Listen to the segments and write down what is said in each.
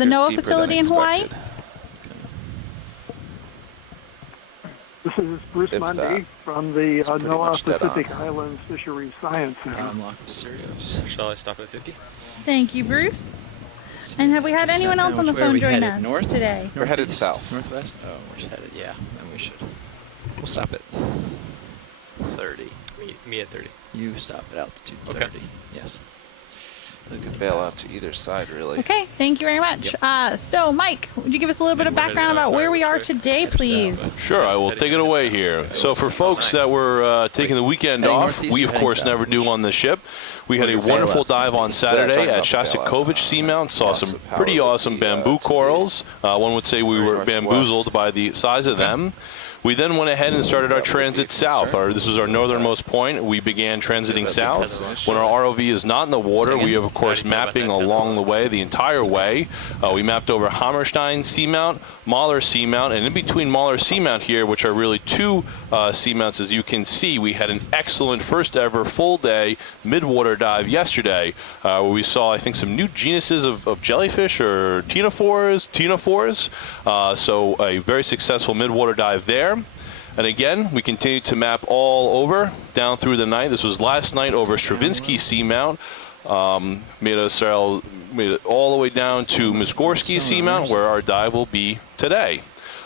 the NOAA facility in Hawaii. This is Bruce Mundy from the NOAA Pacific Islands Fisheries Science Center. Unlock Mussorgsky. Shall I stop at 50? Thank you, Bruce. And have we had anyone else on the phone join us today? We're headed south. Northwest? Oh, we're just headed, yeah. Then we should. We'll stop at 30. Me at 30. You stop at altitude 30. Okay. Yes. We could bail out to either side, really. Okay, thank you very much. So, Mike, would you give us a little bit of background about where we are today, please? Sure, I will take it away here. So for folks that were taking the weekend off, we of course never do on the ship. We had a wonderful dive on Saturday at Shostakovich Seamount. Saw some pretty awesome bamboo corals. One would say we were bamboozled by the size of them. We then went ahead and started our transit south. This was our northernmost point. We began transiting south. When our ROV is not in the water, we have, of course, mapping along the way, the entire way. We mapped over Hammerstein Seamount, Mahler Seamount, and in between Mahler Seamount here, which are really two seamounts, as you can see, we had an excellent first ever full day midwater dive yesterday, where we saw, I think, some new genuses of jellyfish or ctenophores. So a very successful midwater dive there. And again, we continued to map all over down through the night. This was last night over Stravinsky Seamount. Made it all the way down to Mussorgsky Seamount, where our dive will be today.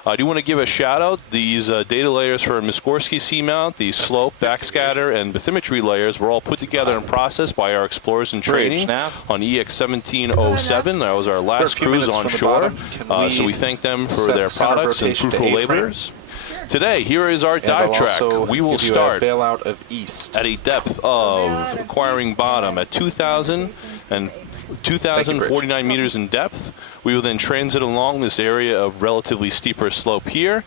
I do want to give a shout out. These data layers for Mussorgsky Seamount, the slope, backscatter, and bathymetry layers were all put together and processed by our explorers in training on EX1707. That was our last cruise on shore. So we thank them for their products and fruitful labors. Today, here is our dive track. We will start bailout of east at a depth of acquiring bottom at 2,049 meters in depth. We will then transit along this area of relatively steeper slope here,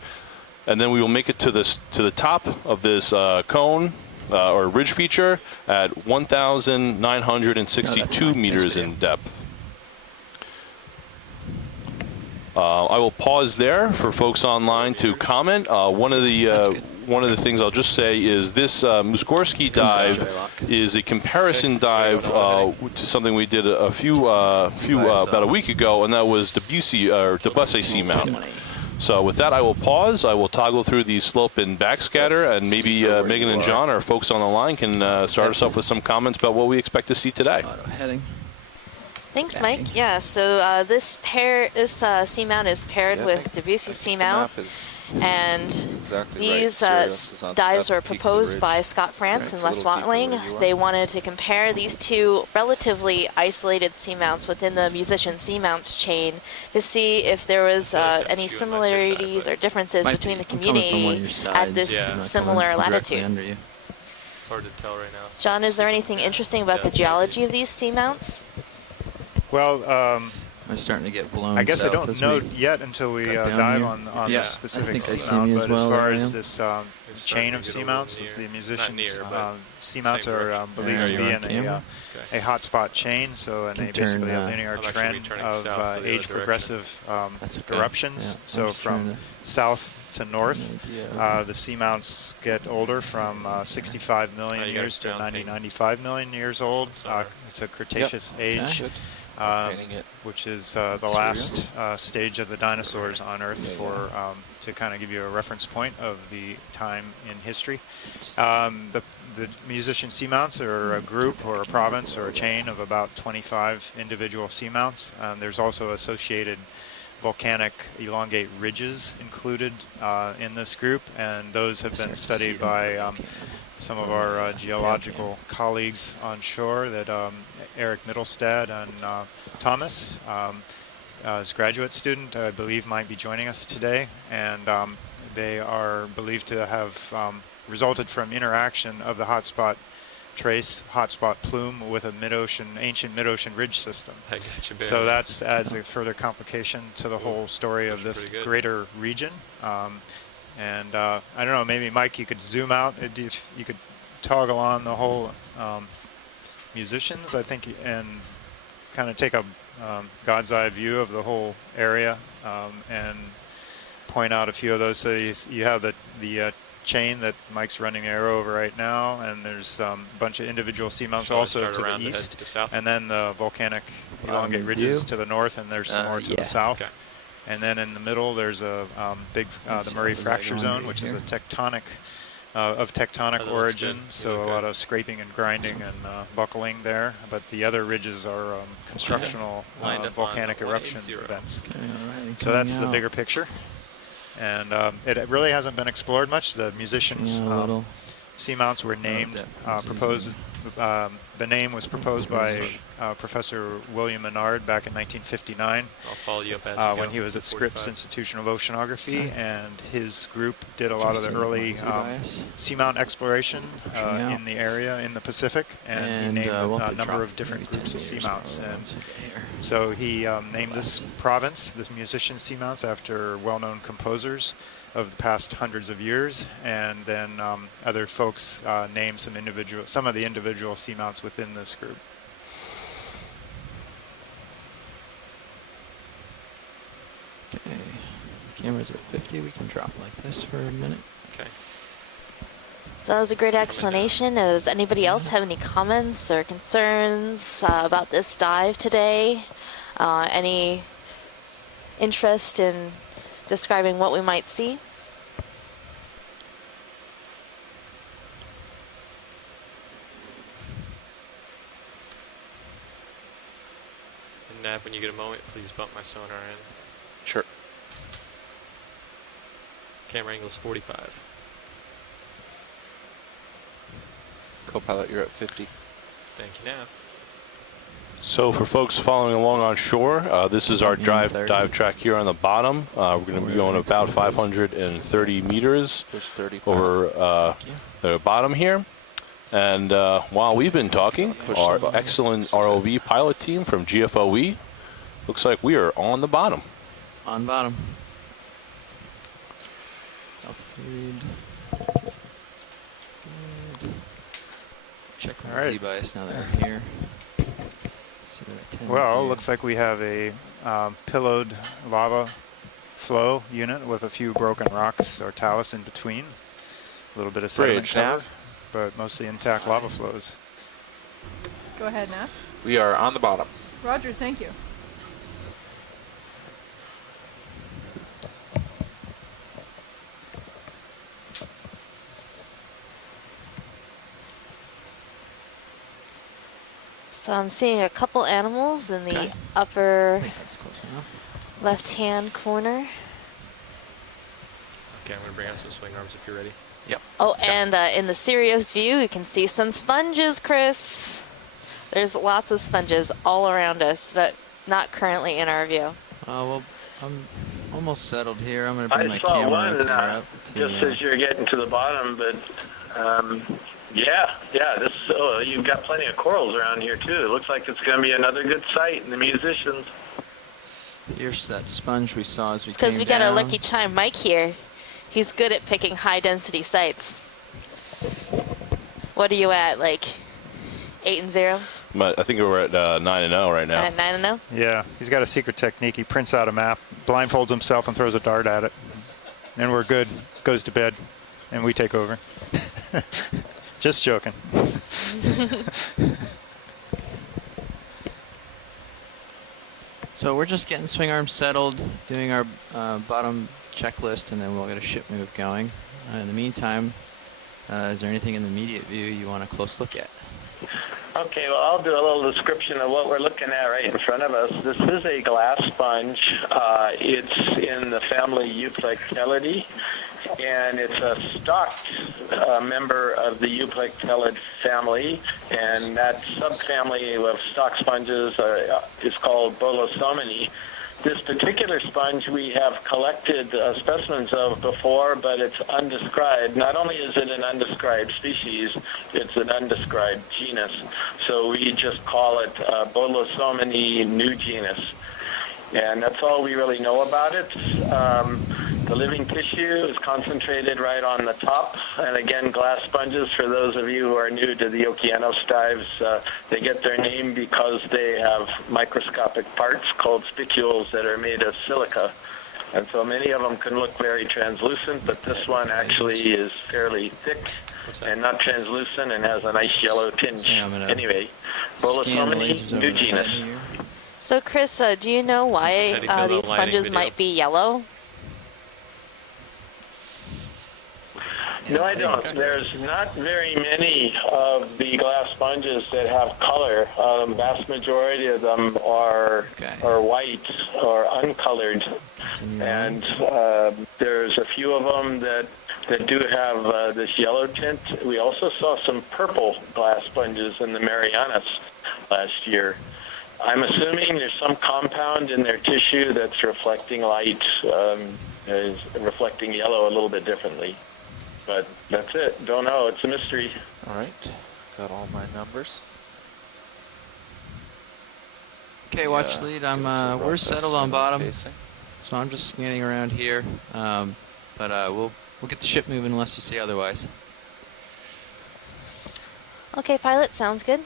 and then we will make it to the top of this cone or ridge feature at 1,962 meters in depth. I will pause there for folks online to comment. One of the things I'll just say is this Mussorgsky dive is a comparison dive to something we did about a week ago, and that was Debussy Seamount. So with that, I will pause. I will toggle through the slope and backscatter, and maybe Megan and John, or folks on the line, can start us off with some comments about what we expect to see today. Thanks, Mike. Yeah, so this seamount is paired with Debussy Seamount, and these dives were proposed by Scott France and Les Watling. They wanted to compare these two relatively isolated seamounts within the musician seamounts chain to see if there was any similarities or differences between the community at this similar latitude. It's hard to tell right now. John, is there anything interesting about the geology of these seamounts? Well, I'm starting to get blown. I guess I don't know yet until we dive on the specific seamount. But as far as this chain of seamounts, the musicians' seamounts are believed to be in a hotspot chain, and they basically a linear trend of age-progressive eruptions. So from south to north, the seamounts get older from 65 million years to 95 million years old. It's a Cretaceous age. Which is the last stage of the dinosaurs on Earth, to kind of give you a reference point of the time in history. The musician seamounts are a group or a province or a chain of about 25 individual seamounts. There's also associated volcanic elongate ridges included in this group, and those have been studied by some of our geological colleagues on shore, that Eric Mittelstad and Thomas, his graduate student, I believe, might be joining us today, and they are believed to have resulted from interaction of the hotspot trace, hotspot plume, with a ancient mid-ocean ridge system. So that adds a further complication to the whole story of this greater region. And I don't know, maybe Mike, you could zoom out, you could toggle on the whole musicians, I think, and kind of take a God's eye view of the whole area, and point out a few of those. So you have the chain that Mike's running an arrow over right now, and there's a bunch of individual seamounts also to the east, and then the volcanic elongate ridges to the north, and there's some more to the south. Okay. And then in the middle, there's a the Murray Fracture Zone, which is a tectonic of tectonic origin, so a lot of scraping and grinding and buckling there. But the other ridges are constructional volcanic eruption events. So that's the bigger picture. And it really hasn't been explored much. The musicians' seamounts were named, proposed. The name was proposed by Professor William Menard back in 1959 I'll follow you up as when he was at Scripps Institution of Oceanography, and his group did a lot of the early seamount exploration in the area in the Pacific, and he named a number of different groups of seamounts. And so he named this province, this musician seamounts, after well-known composers of the past hundreds of years, and then other folks named some of the individual seamounts within this group. Okay, camera's at 50. We can drop like this for a minute. Okay. So that was a great explanation. Does anybody else have any comments or concerns about this dive today? Any interest in describing what we might see? And Nav, when you get a moment, please bump my sonar in. Sure. Camera angle's 45. Co-pilot, you're at 50. Thank you, Nav. So for folks following along on shore, this is our dive track here on the bottom. We're going to be going about 530 meters over the bottom here. And while we've been talking, our excellent ROV pilot team from GFOE looks like we are on the bottom. On bottom. Altitude. Good. Check my Z-bias now that we're here. Well, looks like we have a pillowed lava flow unit with a few broken rocks or talus in between. A little bit of sediment cover, but mostly intact lava flows. Go ahead, Nav. We are on the bottom. Roger, thank you. So I'm seeing a couple animals in the upper left-hand corner. Okay, I'm going to bring out some swing arms if you're ready. Yep. Oh, and in the Sirius view, you can see some sponges, Chris. There's lots of sponges all around us, but not currently in our view. Well, I'm almost settled here. I'm going to bring my camera up. Just as you're getting to the bottom, but this you've got plenty of corals around here too. It looks like it's going to be another good site in the musicians. Here's that sponge we saw as we came down. Because we got our lucky chime Mike here. He's good at picking high density sites. What are you at, like 8 and 0? I think we're at 9 and 0 right now. At 9 and 0? Yeah, he's got a secret technique. He prints out a map, blindfolds himself, and throws a dart at it. And we're good. Goes to bed, and we take over. Just joking. So we're just getting swing arms settled, doing our bottom checklist, and then we'll get a ship move going. In the meantime, is there anything in the immediate view you want a close look at? Okay, well, I'll do a little description of what we're looking at right in front of us. This is a glass sponge. It's in the family Euplectellidae, and it's a stalked member of the Euplectellid family, and that subfamily of stalk sponges is called Bolosomini. This particular sponge we have collected specimens of before, but it's undescribed. Not only is it an undescribed species, it's an undescribed genus. So we just call it Bolosomini new genus. And that's all we really know about it. The living tissue is concentrated right on the top. And again, glass sponges, for those of you who are new to the Okeanos dives, they get their name because they have microscopic parts called spicules that are made of silica. And so many of them can look very translucent, but this one actually is fairly thick and not translucent and has a nice yellow tinge. Anyway, Bolosomini, new genus. So Chris, do you know why these sponges might be yellow? No, I don't. There's not very many of the glass sponges that have color. Vast majority of them are white or uncolored, and there's a few of them that do have this yellow tint. We also saw some purple glass sponges in the Marianas last year. I'm assuming there's some compound in their tissue that's reflecting light, is reflecting yellow a little bit differently. But that's it. Don't know. It's a mystery. All right. Got all my numbers. Okay, watch lead. We're settled on bottom, so I'm just scanning around here. But we'll get the ship moving unless you say otherwise. Okay, pilot. Sounds good.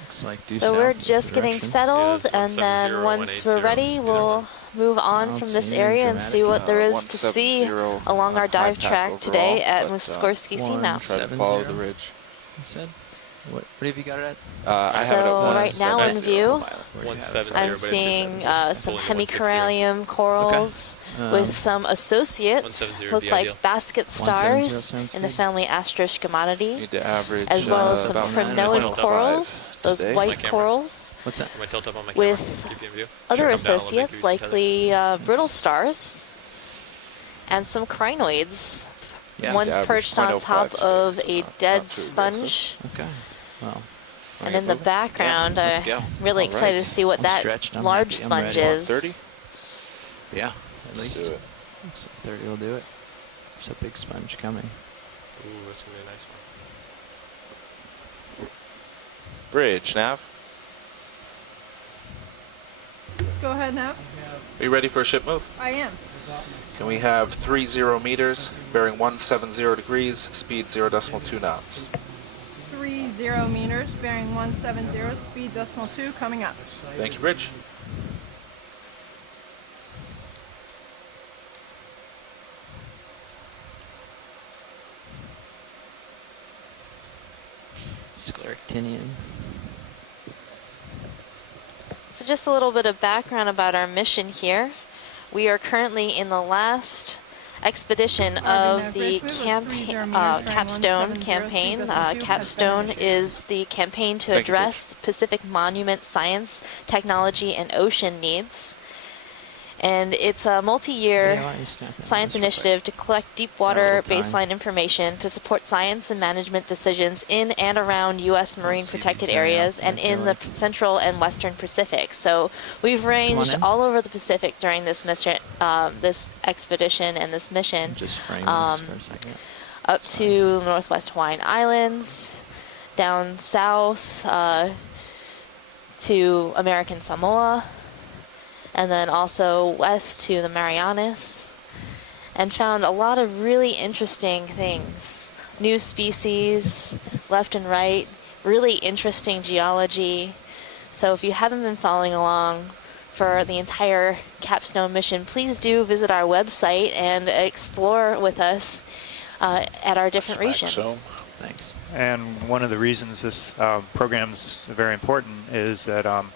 Looks like due so south we're is just the getting direction. settled, and then once we're ready, we'll move on from this area and see what there is to see along our dive track today at Mussorgsky Seamount. Try to follow the ridge. You said? What have you got it at? I have it at right now in view, 170, I'm but it's seeing some 160. hemicorallium corals with some associates, 170 look would be like ideal. basket 170 stars sounds in the good. family Astroscomatidae, Need to average as well as some about prinoid 1.5 corals, those today. white camera. corals, What's that? Am I tilt up on my with camera? Keep you in view? other Sure, come down a little bit, associates, give you some likely brittle stars, and some crinoids. Yeah. One's average perched on 0.05 top today, of so a not dead too sponge. Okay. Well. And in the background, let's I'm go. really All excited right. to see what I'm that stretched, I'm large happy, I'm sponge ready. is. 30? Yeah, at least. do it. Looks like 30 will do it. There's a big sponge coming. Ooh, that's gonna be a nice one. Bridge, Nav. Go ahead, Nav. Are you ready for a ship move? I am. Can we have 30 meters, bearing 170 degrees, speed 0.2 knots? 30 meters, bearing 170, speed decimal 2, coming up. Thank you, Bridge. Scleractinian. So just a little bit of background about our mission here. We are currently in the last expedition of the Capstone campaign. Capstone is the campaign to address Pacific monument science, technology, and ocean needs. And it's a multi-year science initiative to collect deep water baseline information to support science and management decisions in and around U.S. marine protected areas and in the central and western Pacific. So we've ranged all over the Pacific during this mission, this expedition and this mission, Just frame this for a second. up to Northwest Hawaiian Islands, down south to American Samoa, and then also west to the Marianas, and found a lot of really interesting things. New species, left and right, really interesting geology. So if you haven't been following along for the entire Capstone mission, please do visit our website and explore with us at our different regions. Thanks. And one of the reasons this program's very important is that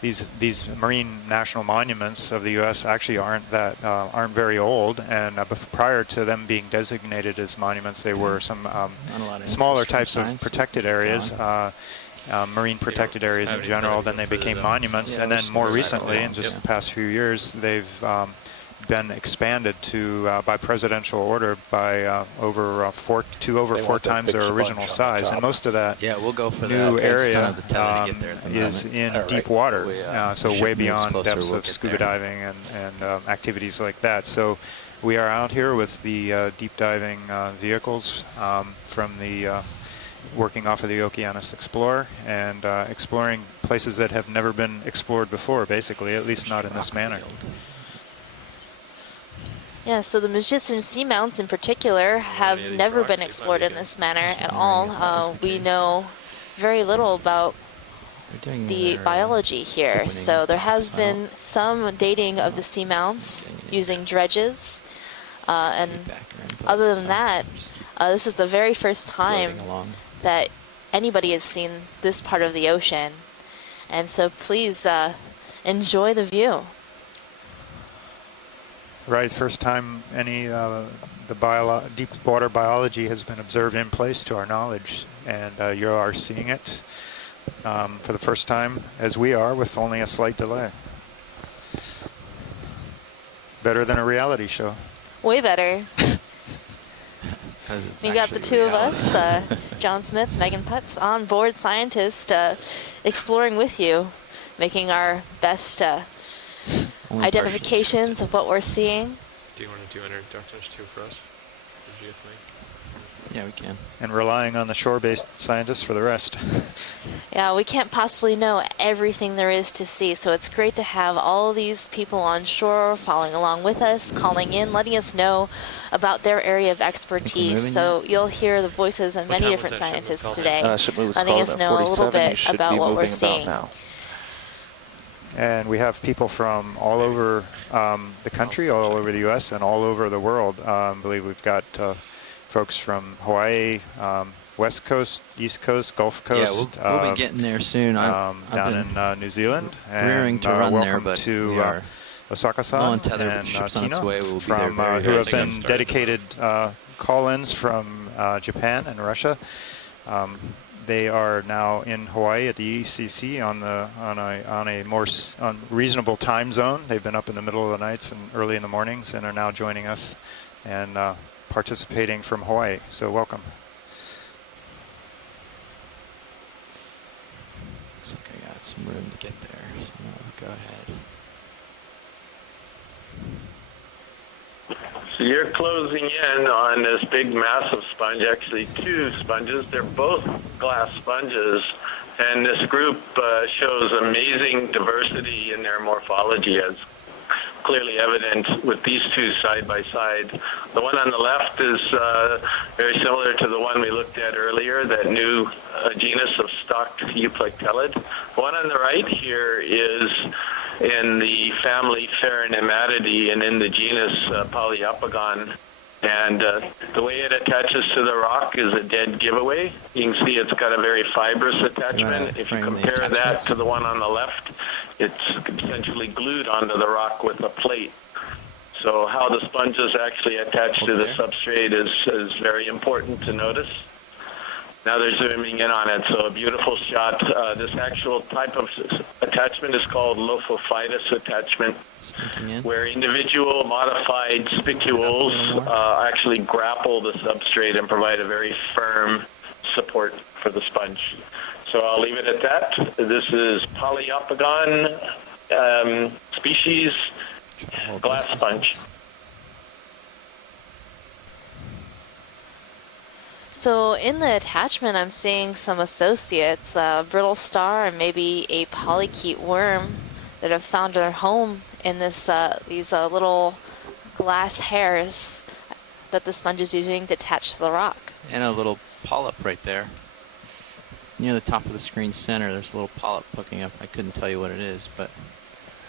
these marine national monuments of the U.S. actually aren't very old, and prior to them being designated as monuments, they were some smaller types of protected areas, marine protected areas in general. Then they became monuments, and then more recently, in just the past few years, they've been expanded to by presidential order by over four times their original size, and most of that we'll go for new that. area is in deep water, so way beyond depths of scuba diving and activities like that. So we are out here with the deep diving vehicles from the working off of the Okeanos Explorer and exploring places that have never been explored before, basically, at least not in this manner. Yeah, so the Mussorgsky seamounts in particular have never been explored in this manner at all. We know very little about the biology here. So there has been some dating of the seamounts using dredges, and other than that, this is the very first time that anybody has seen this part of the ocean. And so please enjoy the view. Right, first time any deep water biology has been observed in place to our knowledge, and you are seeing it for the first time, as we are, with only a slight delay. Better than a reality show. Way better. You got the two of us, John Smith, Megan Putz, on board scientists, exploring with you, making our best identifications of what we're seeing. Do you want to do introductions too for us? Or with me? Yeah, we can. And relying on the shore-based scientists for the rest. Yeah, we can't possibly know everything there is to see, so it's great to have all these people on shore following along with us, calling in, letting us know about their area of expertise. So you'll hear the voices of many different scientists today, letting us know a little bit about what we're seeing. And we have people from all over the country, all over the U.S., and all over the world. I believe we've got folks from Hawaii, West Coast, East Coast, Gulf Coast. Yeah, we'll be getting there soon. Down in New Zealand. Rearing to run there, but to Osaka-san and Tino, we'll from, who have been dedicated call-ins from Japan and Russia. They are now in Hawaii at the ECC on a more reasonable time zone. They've been up in the middle of the nights and early in the mornings, and are now joining us and participating from Hawaii. So welcome. Looks like I got some room to get there, so go ahead. So you're closing in on this big massive sponge, actually two sponges. They're both glass sponges, and this group shows amazing diversity in their morphology, as clearly evident with these two side by side. The one on the left is very similar to the one we looked at earlier, that new genus of stalked euplectellid. The one on the right here is in the family Pheronematidae and in the genus Poliopogon. And the way it attaches to the rock is a dead giveaway. You can see it's got a very fibrous attachment. If you compare that to the one on the left, it's essentially glued onto the rock with a plate. So how the sponges actually attach to the substrate is very important to notice. Now they're zooming in on it, so a beautiful shot. This actual type of attachment is called lophophytus attachment, where individual modified spicules actually grapple the substrate and provide a very firm support for the sponge. So I'll leave it at that. This is Poliopogon species glass sponge. So in the attachment, I'm seeing some associates, brittle star and maybe a polychaete worm that have found their home in this these little glass hairs that the sponge is using to attach to the rock. And a little polyp right there. Near the top of the screen center, there's a little polyp poking up. I couldn't tell you what it is, but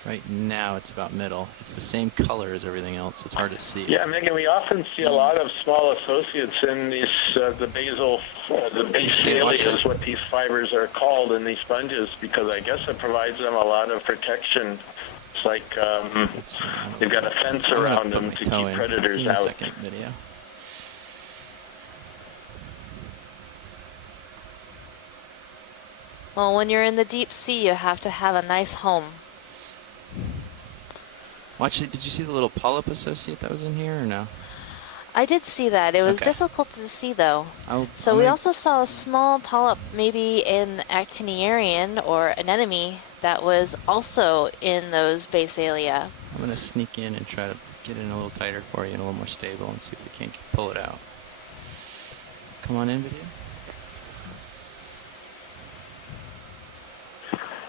right now it's about middle. It's the same color as everything else, so it's hard to see. Yeah, Megan, we often see a lot of small associates in these, the basalia is what these fibers are called in these sponges, because I guess it provides them a lot of protection. It's like they've got a fence around them to keep predators out. Second video. Well, when you're in the deep sea, you have to have a nice home. Well, actually, did you see the little polyp associate that was in here, or no? I did see that. It was difficult to see, though. So we also saw a small polyp, maybe an actiniarian or anemone, that was also in those basalia. I'm going to sneak in and try to get it in a little tighter for you and a little more stable and see if we can't pull it out. Come on in, video.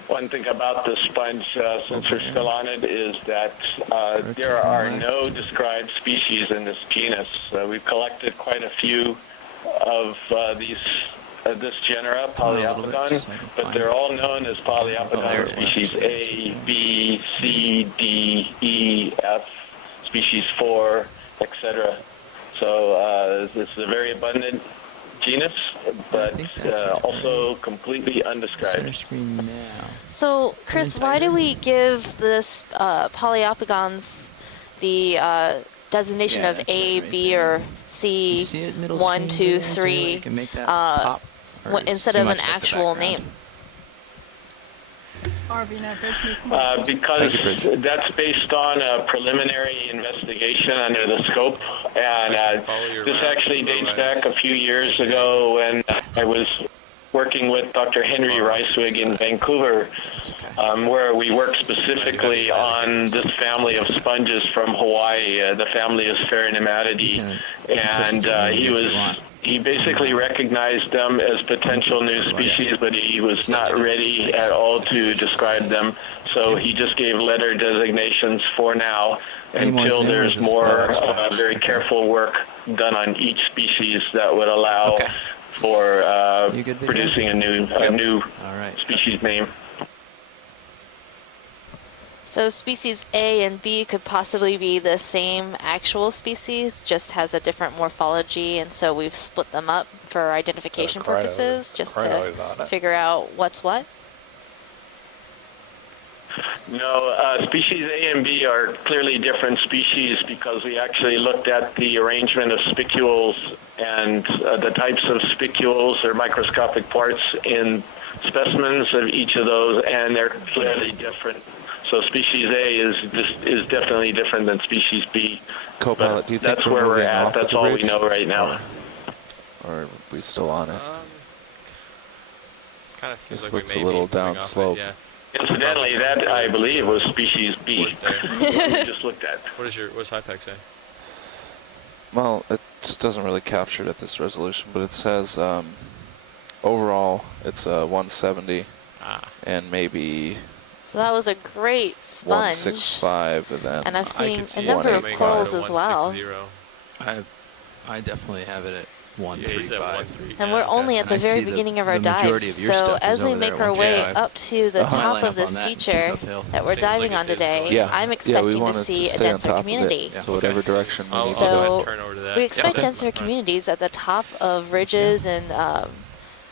One thing about the sponge, since we're still on it, is that there are no described species in this genus. We've collected quite a few of these this genera, Poliopogon, but they're all known as Poliopogon species A, B, C, D, E, F, species 4, etc. So this is a very abundant genus, but also completely undescribed. So, Chris, why do we give this Polyopogons the designation of A, B, or C, 1, 2, 3, instead of an actual name? Because that's based on a preliminary investigation under the scope, and this actually dates back a few years ago when I was working with Dr. Henry Reiswig in Vancouver, where we worked specifically on this family of sponges from Hawaii. The family is Pheronematidae, and he basically recognized them as potential new species, but he was not ready at all to describe them. So he just gave letter designations for now until there's more very careful work done on each species that would allow for producing a new species name. So species A and B could possibly be the same actual species, just has a different morphology, and so we've split them up for identification purposes, just to figure out what's what? No, species A and B are clearly different species because we actually looked at the arrangement of spicules and the types of spicules or microscopic parts in specimens of each of those, and they're clearly different. So species A is definitely different than species B. Co-pilot, do you think that's where we're at? That's all we know right now. Or are we still on it? Kind of seems this like looks we a little down slope. Yeah. Incidentally, that I believe was species B. we just looked at. What's HIPEC say? Well, it just doesn't really capture it at this resolution, but it says overall it's 170 and maybe. So that was a great sponge. 165, and then and I've seen a number of corals as well. I definitely have it at 135. And we're only at the very beginning of our dive, so as we make our way up to the top of this feature that we're diving on today, I'm expecting to see a denser community. So whatever direction we need so to go. we expect denser communities at the top of ridges and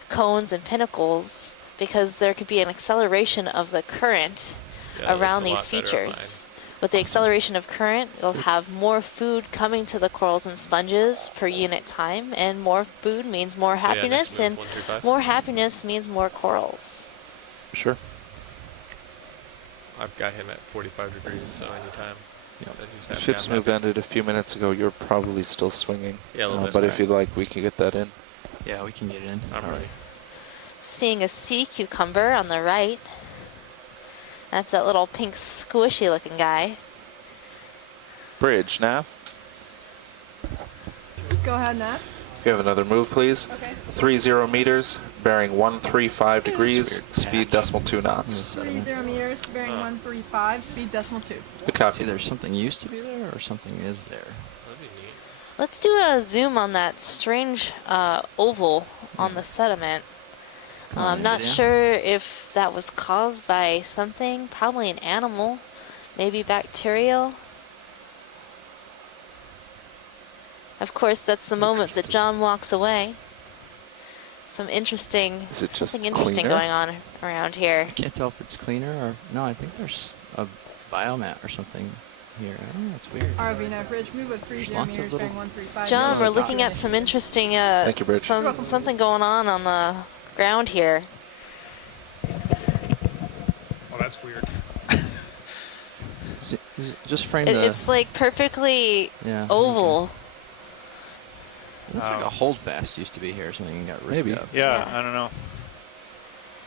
cones and pinnacles, because there could be an acceleration of the current around these features. With the acceleration of current, you'll have more food coming to the corals and sponges per unit time, and more food means more happiness, and more happiness means more corals. Sure. I've got him at 45 degrees, so anytime. The ship's move ended a few minutes ago. You're probably still swinging. Yeah, a little bit. But if you'd like, we can get that in. Yeah, we can get it in. I'm ready. Seeing a sea cucumber on the right. That's that little pink squishy looking guy. Bridge, Nav. Go ahead, Nav. You have another move, please. Okay. 30 meters, bearing 135 degrees, speed decimal 2 knots. 30 meters, bearing 135, speed decimal 2. Good copy. See, there's something used to be there, or something is there. That'd be neat. Let's do a zoom on that strange oval on the sediment. I'm not sure if that was caused by something, probably an animal, maybe bacterial. Of course, that's the moment that John walks away. Something interesting going on around here. I can't tell if it's cleaner or no. I think there's a biomat or something here. I don't know. It's weird. RV Nav Bridge, move at 30 meters, bearing 135. John, we're looking at some interesting, Thank you, Bridge. something going on the ground here. Well, that's weird. Just frame It's like perfectly oval. It looks like a holdfast used to be here or something and got ripped up. Yeah, I don't know.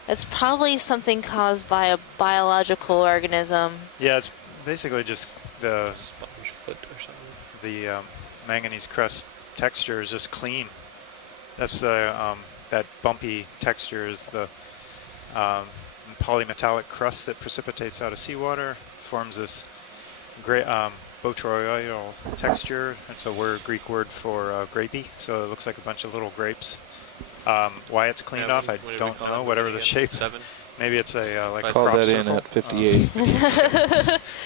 It's probably something caused by a biological organism. Yeah, it's basically just the Sponge foot or something. the manganese crust texture is just clean. That's the that bumpy texture is the polymetallic crust that precipitates out of seawater, forms this great botryoidal texture. It's a Greek word for grapey, so it looks like a bunch of little grapes Why it's cleaned off, I don't know. Whatever the shape. 7? Maybe it's a like a Call crop that circle. in at 58.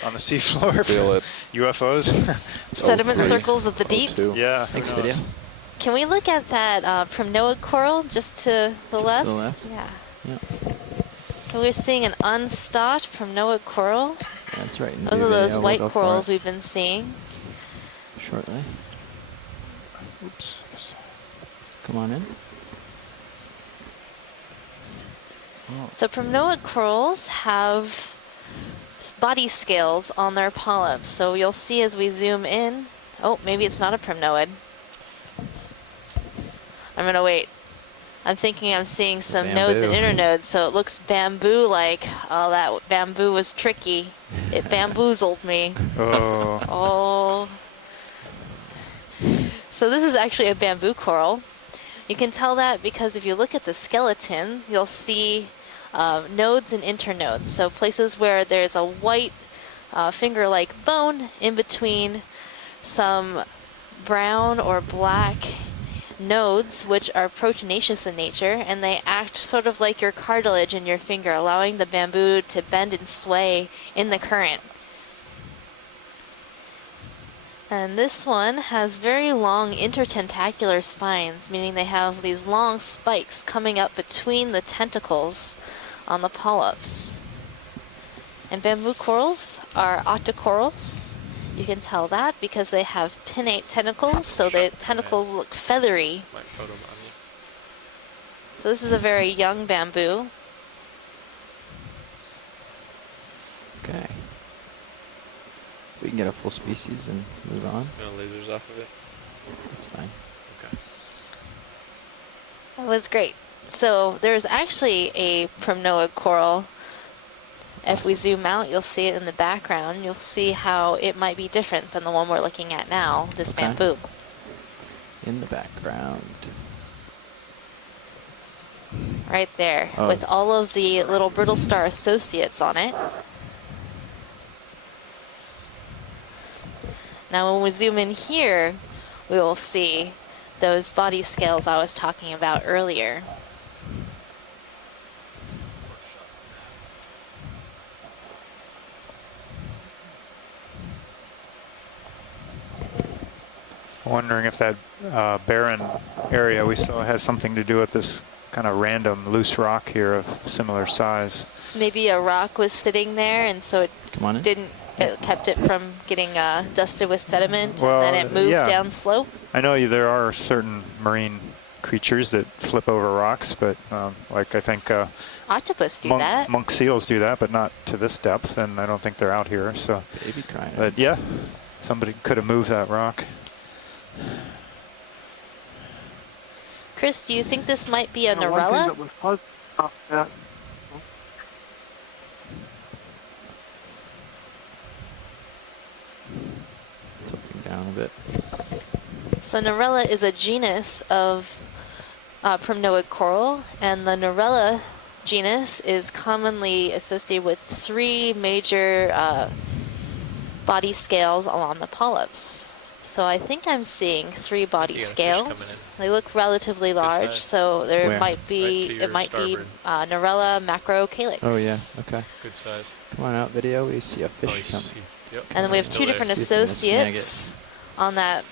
On the seafloor. Feel it. UFOs. Sediment circles of the deep. Yeah. Thanks, video. Can we look at that primnoid coral just to the left? To the left? Yeah. Yep. So we're seeing an unstocked primnoid coral. That's right. Those are those white corals we've been seeing. Shortly. Oops. Come on in. Oh. So primnoid corals have body scales on their polyps. So you'll see as we zoom in. Oh, maybe it's not a primnoid. I'm gonna wait. I'm thinking I'm seeing some nodes and internodes, so it looks bamboo-like. Oh, that bamboo was tricky. It bamboozled me. Oh. So this is actually a bamboo coral. You can tell that because if you look at the skeleton, you'll see nodes and internodes. So places where there's a white finger-like bone in between some brown or black nodes, which are proteinaceous in nature, and they act sort of like your cartilage in your finger, allowing the bamboo to bend and sway in the current. And this one has very long intertentacular spines, meaning they have these long spikes coming up between the tentacles on the polyps. And bamboo corals are octocorals. You can tell that because they have pinnate tentacles, so the tentacles look feathery. So this is a very young bamboo. Okay. We can get a full species and move on. No lasers off of it? That's fine. Okay. That was great. So there's actually a primnoid coral. If we zoom out, you'll see it in the background. You'll see how it might be different than the one we're looking at now, this bamboo. In the background. Right there, with all of the little brittle star associates on it. Now when we zoom in here, we will see those body scales I was talking about earlier. Wondering if that barren area we saw has something to do with this kind of random loose rock here of similar size. Maybe a rock was sitting there, and so it it kept it from getting dusted with sediment, and then it moved down slope. I know there are certain marine creatures that flip over rocks, but like I think octopus do that. Monk seals do that, but not to this depth, and I don't think they're out here. So, baby crying. But yeah, somebody could have moved that rock. Chris, do you think this might be a Narella? Tilting down a bit. So Narella is a genus of primnoid coral, and the Narella genus is commonly associated with 3 major body scales along the polyps. So I think I'm seeing 3 body scales. They look relatively large, so there might be Narella macrocalyx. Oh yeah, okay. Good size. Come on out, video. We see a fish coming. Yep. And then we have 2 different associates on that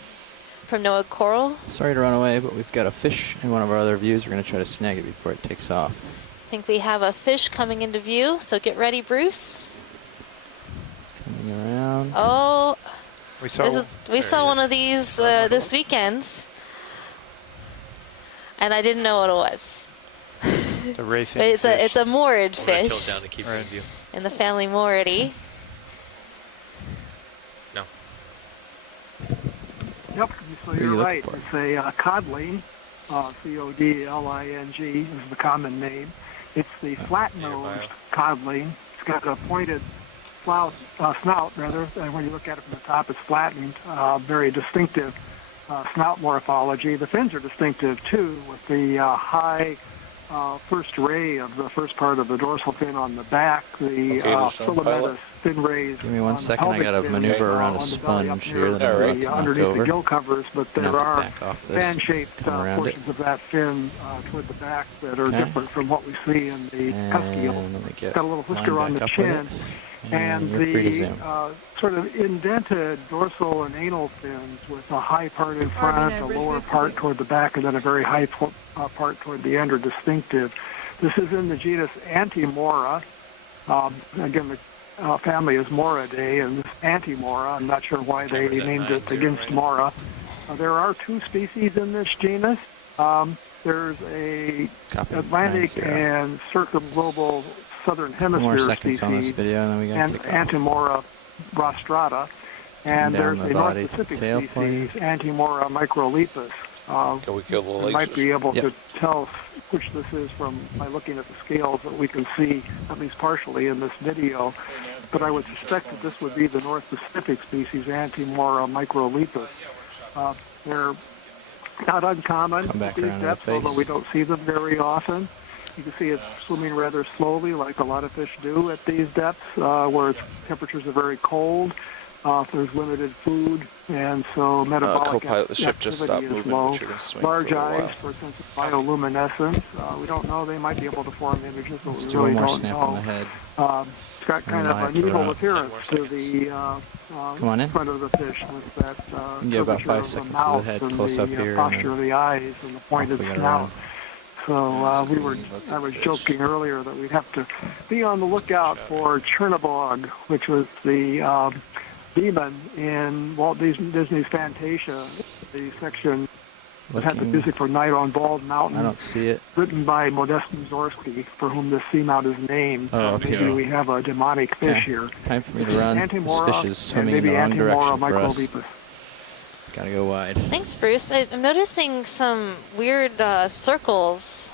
primnoid coral. Sorry to run away, but we've got a fish in one of our other views. We're going to try to snag it before it takes off. I think we have a fish coming into view, so get ready, Bruce. Coming around. Oh, we saw one of these this weekend, and I didn't know what it was. The ray fin But it's a morid fish Down to keep it in view. in the family Moridae. No. Yep, so you're right. It's a codling, C-O-D-L-I-N-G is the common name. It's the flat-nosed codling. It's got a pointed snout, and when you look at it from the top, it's flattened. Very distinctive snout morphology. The fins are distinctive, too, with the high first ray of the first part of the dorsal fin on the back, the filamentous fin rays. Give me 1 second. I got to maneuver around a sponge here that I'm about to knock underneath over. the gill covers, but there are fan-shaped portions it. of that fin toward the back that are different from what we see in the cuskeel. It's got a little whisker on the chin, and the sort of indented dorsal and anal fins with a high part in front, a lower part toward the back, and then a very high part toward the end are distinctive. This is in the genus Antimora. Again, the family is Morae, and this Antimora, I'm not sure why they named it against Mora. There are 2 species in this genus. There's a Atlantic and circumglobal southern hemisphere species, on this video, and then we got Antimora rostrata, and there's a North Pacific species, Antimora microlepis. Can we kill the lasers? You might be able to tell which this is from by looking at the scales that we can see, at least partially, in this video. But I would suspect that this would be the North Pacific species, Antimora microlepis. They're not uncommon at these depths, although we don't see them very often. You can see it swimming rather slowly, like a lot of fish do at these depths, where temperatures are very cold. There's limited food, and so metabolic Co-pilot, the ship just stopped activity is moving, low. but you're going to swing Large for a while. eyes for a sense of bioluminescence. We don't know. They might be able to form images, but Let's we do really one more don't snap know. on the head. It's got kind of an evil appearance to the Come on in. front of the fish with that You get about 5 curvature of seconds the of the mouth head and close up the here. posture of the eyes and the pointed we got snout. around. So I was joking earlier that we'd have to be on the lookout for Chernobog, which was the demon in Walt Disney's Fantasia, the section that had the music for Night on Bald Mountain. I don't see it. Written by Modest Mussorgsky, for whom this seamount is named. Oh, so maybe we have a demonic fish here. Time for me to run. Antimora, This fish is swimming and in the maybe wrong Antimora direction for us. microlepis. Gotta go wide. Thanks, Bruce. I'm noticing some weird circles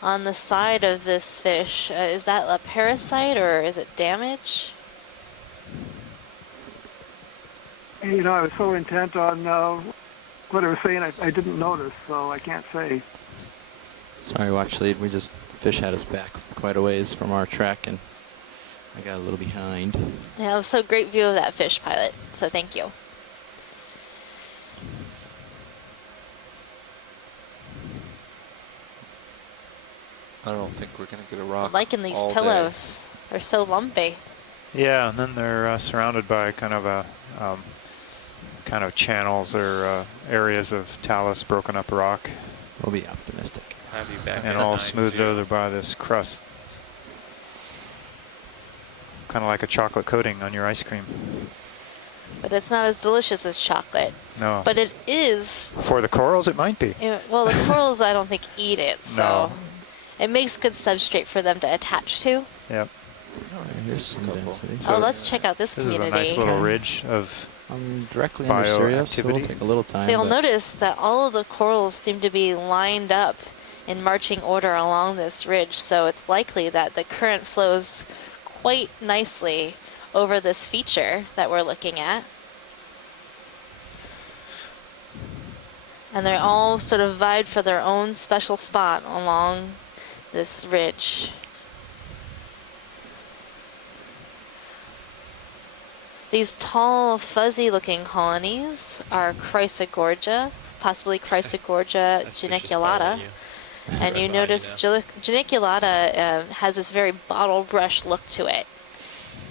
on the side of this fish. Is that a parasite or is it damage? You know, I was so intent on what I was saying, I didn't notice, so I can't say. Sorry, watch lead. Fish had us back quite a ways from our track, and I got a little behind. Yeah, it was so great view of that fish, pilot. So thank you. I don't think we're going to get a rock. I'm liking these pillows. They're so lumpy. Yeah, and then they're surrounded by kind of channels or areas of talus, broken up rock. We'll be optimistic. Have you back and all smoothed over by this crust. Kind of like a chocolate coating on your ice cream. But it's not as delicious as chocolate. No. But it is. For the corals, it might be. Well, the corals, I don't think eat it, so No. it makes good substrate for them to attach to. Yep. Here's some density. Oh, let's check out this community. This is a nice little ridge of directly under Sirius, so we'll take a little time. So you'll notice that all of the corals seem to be lined up in marching order along this ridge, so it's likely that the current flows quite nicely over this feature that we're looking at. And they're all sort of vied for their own special spot along this ridge. These tall, fuzzy-looking colonies are Chrysogorgia, possibly Chrysogorgia geniculata. And you notice geniculata has this very bottle brush look to it.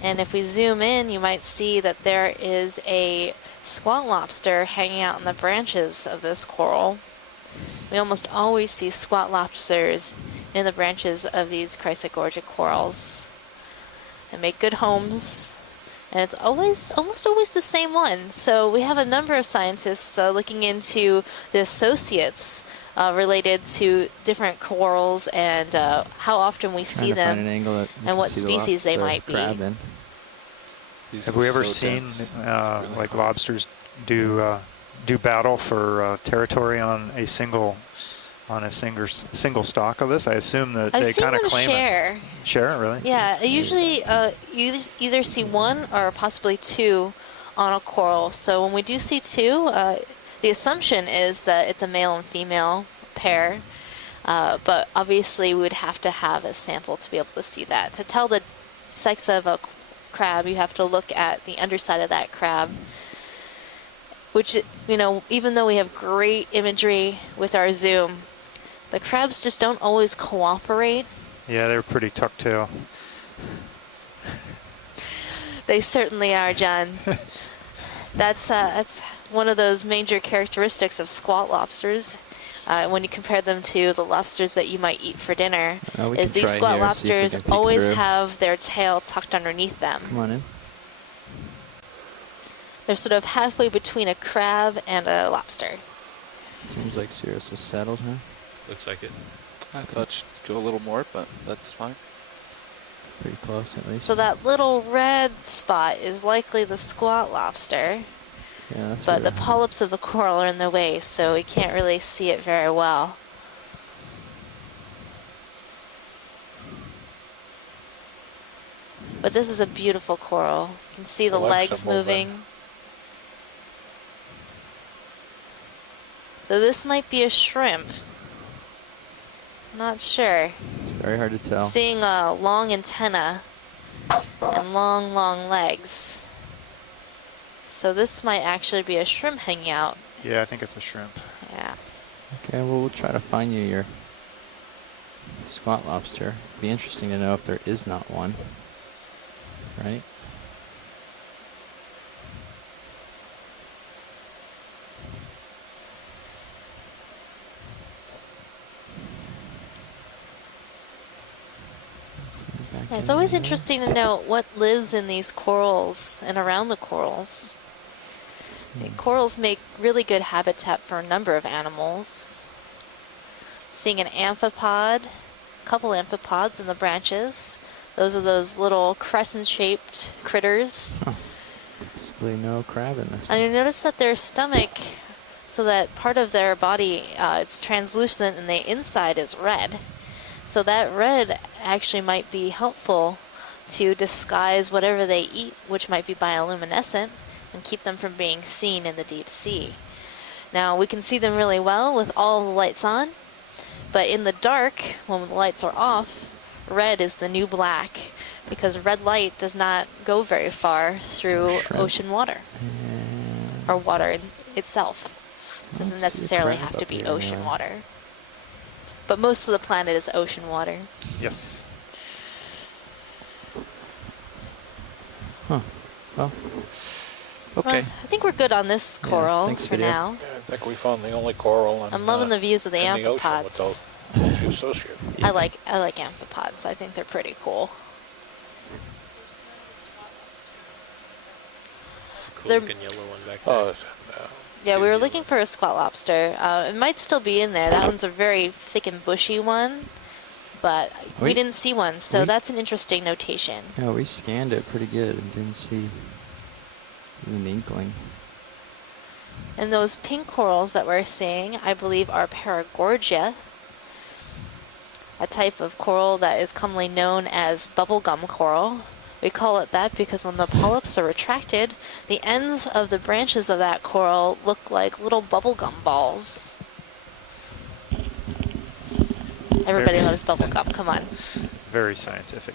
And if we zoom in, you might see that there is a squat lobster hanging out in the branches of this coral. We almost always see squat lobsters in the branches of these Chrysogorgia corals. They make good homes. And it's almost always the same one. So we have a number of scientists looking into the associates related to different corals and how often we see them and what species they might be. Have we ever seen like lobsters do battle for territory on a single single stock of this? I assume that they kind of claim it. Share, really? Yeah, usually you either see one or possibly two on a coral. So when we do see two, the assumption is that it's a male and female pair. But obviously we would have to have a sample to be able to see that. To tell the sex of a crab, you have to look at the underside of that crab, which, you know, even though we have great imagery with our zoom, the crabs just don't always cooperate. Yeah, they're pretty tucked tail. They certainly are, John. That's one of those major characteristics of squat lobsters. When you compare them to the lobsters that you might eat for dinner, is these squat lobsters always have their tail tucked underneath them. Come on in. They're sort of halfway between a crab and a lobster. Seems like Sirius is settled, huh? Looks like it. I thought she'd go a little more, but that's fine. Pretty close, at least. So that little red spot is likely the squat lobster. Yeah, that's but the polyps of the coral are in the way, so we can't really see it very well. But this is a beautiful coral. You can see the legs moving. Though this might be a shrimp. Not sure. It's very hard to tell. Seeing a long antenna and long, long legs. So this might actually be a shrimp hanging out. Yeah, I think it's a shrimp. Yeah. Okay, well, we'll try to find you your squat lobster. It'd be interesting to know if there is not one. Right? Yeah, it's always interesting to know what lives in these corals and around the corals. The corals make really good habitat for a number of animals. Seeing an amphipod, a couple amphipods in the branches. Those are those little crescent-shaped critters. Huh. Possibly no crab in this one. And you notice that their stomach, so that part of their body, it's translucent and the inside is red. So that red actually might be helpful to disguise whatever they eat, which might be bioluminescent, and keep them from being seen in the deep sea. Now, we can see them really well with all the lights on, but in the dark, when the lights are off, red is the new black, because red light does not go very far through ocean water, or water itself. It doesn't necessarily have to be ocean water. But most of the planet is ocean water. Yes. Huh. Well, okay. Well, I think we're good on this coral for now. Yeah, I think we found the only coral in, I'm loving the views of the amphipods. with those you associate. I like amphipods. I think they're pretty cool. Cool looking yellow one back there. Yeah, we were looking for a squat lobster. It might still be in there. That one's a very thick and bushy one, but we didn't see one, so that's an interesting notation. Yeah, we scanned it pretty good and didn't see an inkling. And those pink corals that we're seeing, I believe, are Paragorgia, a type of coral that is commonly known as bubblegum coral. We call it that because when the polyps are retracted, the ends of the branches of that coral look like little bubblegum balls. Everybody loves bubblegum, come on. Very scientific.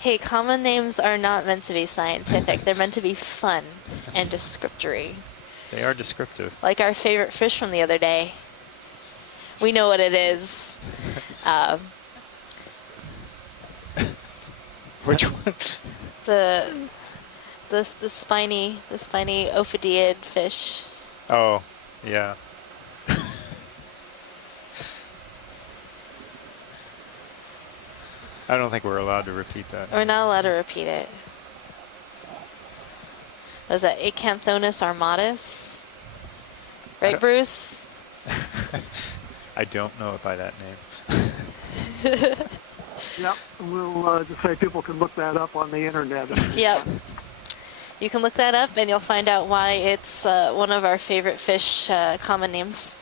Hey, common names are not meant to be scientific. They're meant to be fun and descriptory. They are descriptive. Like our favorite fish from the other day. We know what it is. Which one? The spiny ophidiid fish. Oh, yeah. I don't think we're allowed to repeat that. We're not allowed to repeat it. Was that Acanthonus armatus? Right, Bruce? I don't know it by that name. Yep, we'll just say people can look that up on the internet. Yep. You can look that up and you'll find out why it's one of our favorite fish common names.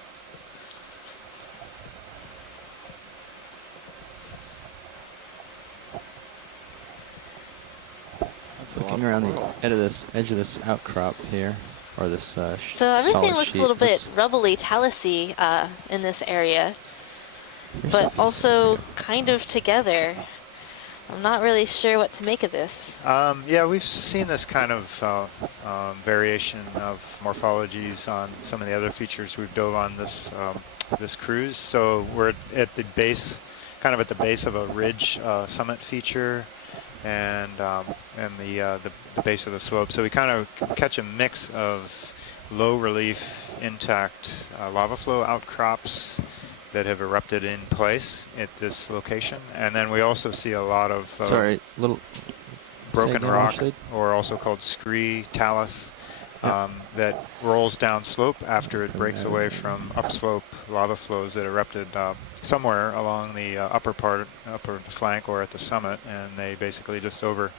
Looking around the edge of this outcrop here, or this so everything looks sheet. a little bit rubbly, talus-y in this area, but also kind of together. I'm not really sure what to make of this. Yeah, we've seen this kind of variation of morphologies on some of the other features we've built on this this cruise. So we're at the base, kind of at the base of a ridge summit feature, and the base of the slope. So we kind of catch a mix of low relief, intact lava flow outcrops that have erupted in place at this location, and then we also see a lot of little broken rock, or also called scree talus, that rolls down slope after it breaks away from upslope lava flows that erupted somewhere along the upper flank or at the summit, and they basically just over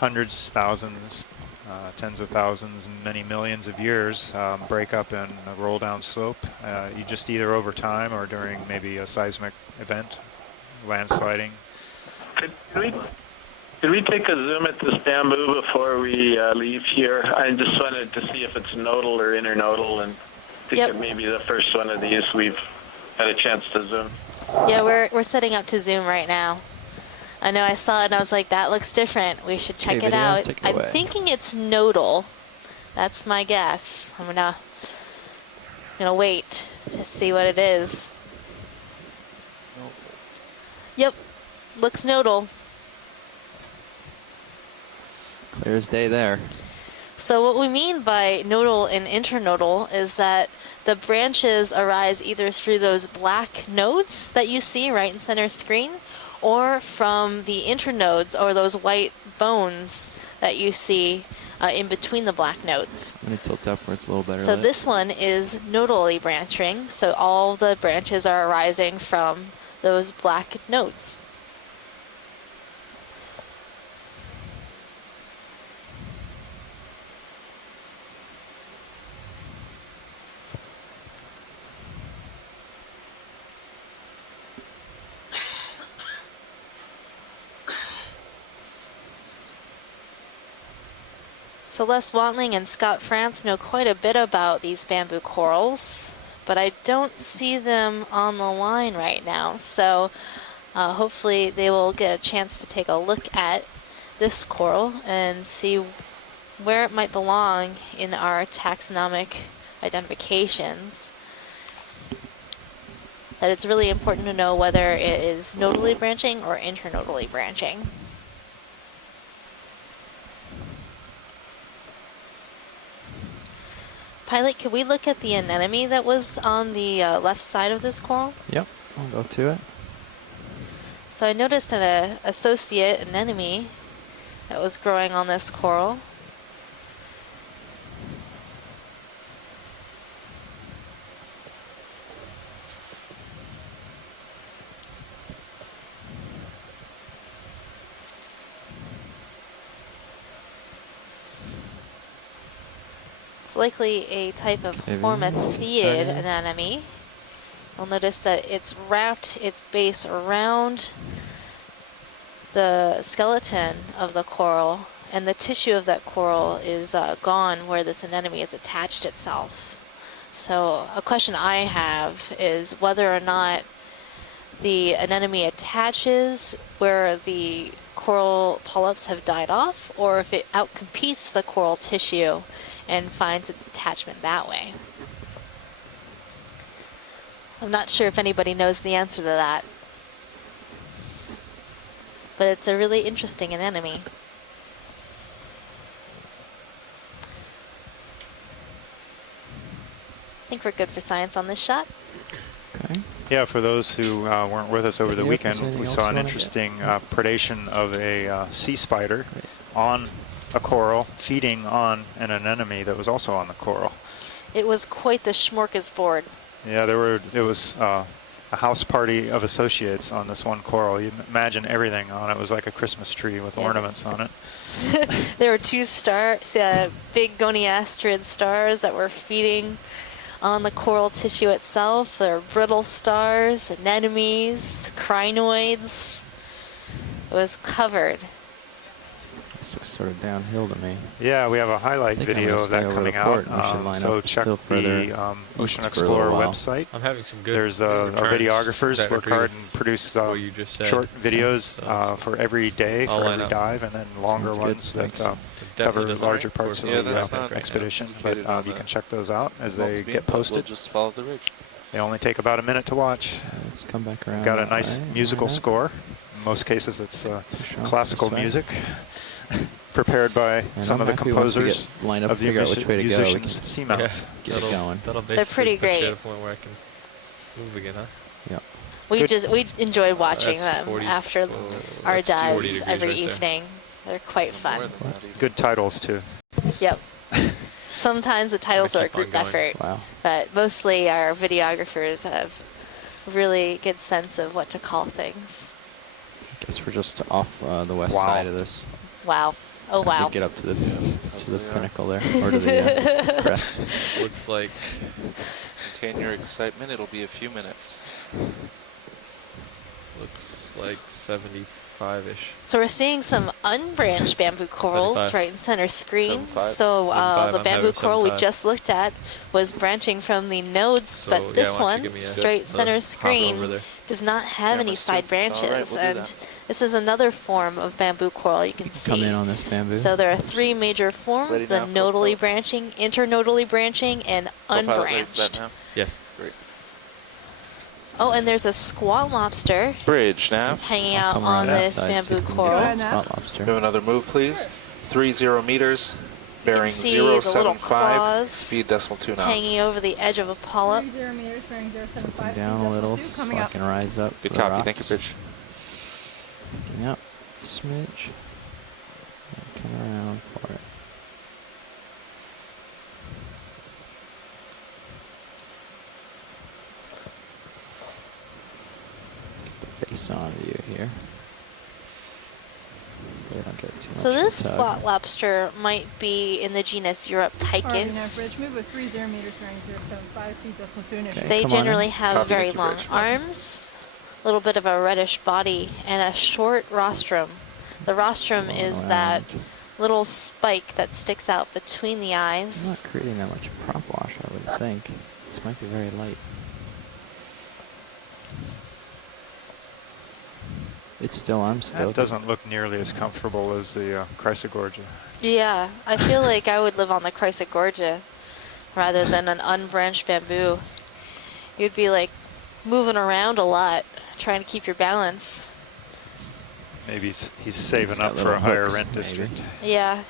hundreds, thousands, tens of thousands, many millions of years break up and roll down slope. You just either over time or during maybe a seismic event, landsliding. Could we take a zoom at this bamboo before we leave here? I just wanted to see if it's nodal or internodal, and I think it may be the first one of these we've had a chance to zoom. Yeah, we're setting up to zoom right now. I know I saw it and I was like, that looks different. We should check it out. I'm thinking it's nodal. That's my guess. I'm gonna wait to see what it is. Yep, looks nodal. Clear as day there. So what we mean by nodal and internodal is that the branches arise either through those black nodes that you see right in center screen, or from the internodes, or those white bones that you see in between the black nodes. Let me tilt upwards a little better. So this one is nodally branching, so all the branches are arising from those black nodes. Celeste Watling and Scott France know quite a bit about these bamboo corals, but I don't see them on the line right now. So hopefully they will get a chance to take a look at this coral and see where it might belong in our taxonomic identifications. That it's really important to know whether it is nodally branching or internodally branching. Pilot, could we look at the anemone that was on the left side of this coral? Yep, I'll go to it. So I noticed an associate anemone that was growing on this coral. Likely a type of hormathiid anemone. You'll notice that it's wrapped its base around the skeleton of the coral, and the tissue of that coral is gone where this anemone has attached itself. So a question I have is whether or not the anemone attaches where the coral polyps have died off, or if it outcompetes the coral tissue and finds its attachment that way. I'm not sure if anybody knows the answer to that, but it's a really interesting anemone. I think we're good for science on this shot. Okay. Yeah, for those who weren't with us over the weekend, we saw an interesting predation of a sea spider on a coral, feeding on an anemone that was also on the coral. It was quite the smorgasbord. Yeah, it was a house party of associates on this one coral. You imagine everything on it. It was like a Christmas tree with ornaments on it. There were two stars, big goniastrid stars that were feeding on the coral tissue itself. There were brittle stars, anemones, crinoids. It was covered. sort of downhill to me. Yeah, we have a highlight video of that coming out. So check the Ocean Explorer website. I'm having some good. There's our videographers work hard and produce short videos for every day for every dive, and then longer ones that cover larger parts of the expedition. But you can check those out as they get posted. Just follow the ridge. They only take about a minute to watch. Let's come back around. We've got a nice musical score. In most cases, it's classical music prepared by some of the composers of the musicians Seamounts. Get it going. They're pretty great. At a point where I can move again, huh? Yep. We enjoyed watching them 40, after our dives every right evening. They're quite fun. Good titles too. Yep. Sometimes the titles are a group effort, but mostly our videographers have a really good sense of what to call things. I guess we're just off the west side of this. Wow. Oh wow. To get up to the pinnacle there, or to the crest. Looks like. Contain your excitement. It'll be a few minutes. Looks like 75-ish. So we're seeing some unbranched bamboo corals 75. right in center screen. 75. So 75, the I'm bamboo having coral we 75. just looked at was branching from the nodes, So, but yeah, this why don't you one, give me straight the center hop over screen, there. does not have any Cameras side too. branches. All right, we'll do And that. this is another form of bamboo coral you can see. Come in on this bamboo. So there are three major forms: Ready the now, nodally co-pilot? branching, internodally branching, and Co-pilot, ready for that unbranched. now? Yes. Great. Oh, and there's a squat lobster Bridge, Nav. hanging I'll out come on around this that side so bamboo you can get coral. that spot lobster. Do another move, please. 30 meters, bearing see the little 075, claws speed decimal 2 knots. hanging over the edge of a polyp. 30 meters, bearing 075. Something down a little so coming I up. can rise up. Good for the copy. rocks. Thank you, Bridge. Backing up a smidge. Come around for it. Face on view here. They don't get too So much this tug. squat lobster might be in the genus Alright, now Europtychus. bridge move with 30 meters, bearing 075, speed decimal 2 initial. Okay. They Come on generally in. have Copy, very thank you, long Bridge. arms, a little bit of a reddish body, and a short rostrum. The rostrum Going is around. that little spike that sticks out between the I'm eyes. not creating that much prop wash, I would think. This might be very light. I'm still. That doesn't look nearly as comfortable as the Chrysogorgia. Yeah, I feel like I would live on the Chrysogorgia rather than an unbranched bamboo. You'd be like moving around a lot, trying to keep your balance. Maybe he's saving got up for little a higher hooks, rent maybe. district. Yeah.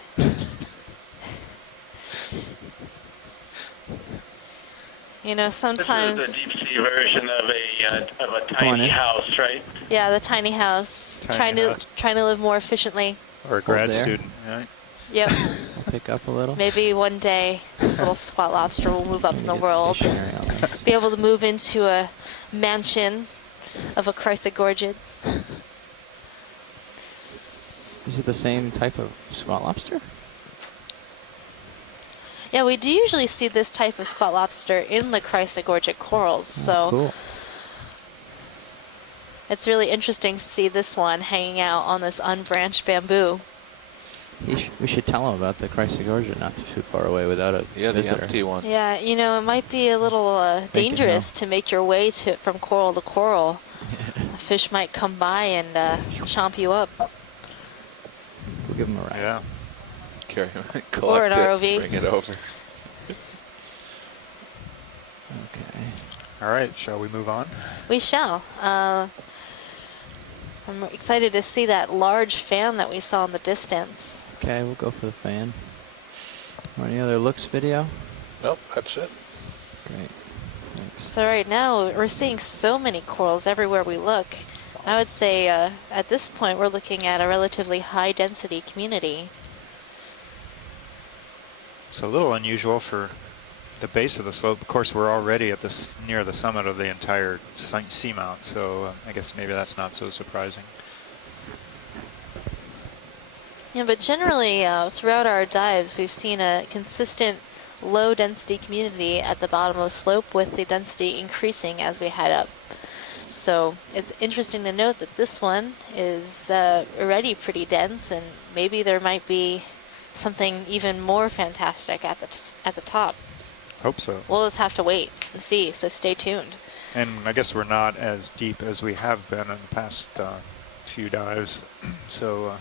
You know, sometimes. This is a deep sea version of a on tiny in. house, right? Yeah, the tiny house. Tiny house. Trying to live more efficiently. Or a grad there. student, right? Yep. Pick up a little. Maybe one day this little squat lobster will move up in the Get world. stationary on this. Be able to move into a mansion of a Chrysogorgid. Is it the same type of squat lobster? Yeah, we do usually see this type of squat lobster in the Chrysogorgid corals, so Cool. it's really interesting to see this one hanging out on this unbranched bamboo. We should tell him about the Chrysogorgia not too far away without a Yeah, the visitor. empty one. Yeah, you know, it might be a little dangerous to make your way from coral to coral. A fish might come by and chomp you up. We'll give him a ride. Yeah. Carry him, Or collect an it, ROV. bring it over. Okay. All right, shall we move on? We shall. I'm excited to see that large fan that we saw in the distance. Okay, we'll go for the fan. Any other looks video? Nope, that's it. Great. Thanks. So right now, we're seeing so many corals everywhere we look. I would say at this point, we're looking at a relatively high density community. It's a little unusual for the base of the slope. Of course, we're already at near the summit of the entire seamount, so I guess maybe that's not so surprising. Yeah, but generally, throughout our dives, we've seen a consistent low density community at the bottom of the slope with the density increasing as we head up. So it's interesting to note that this one is already pretty dense, and maybe there might be something even more fantastic at the top. Hope so. We'll just have to wait and see, so stay tuned. And I guess we're not as deep as we have been in the past few dives. So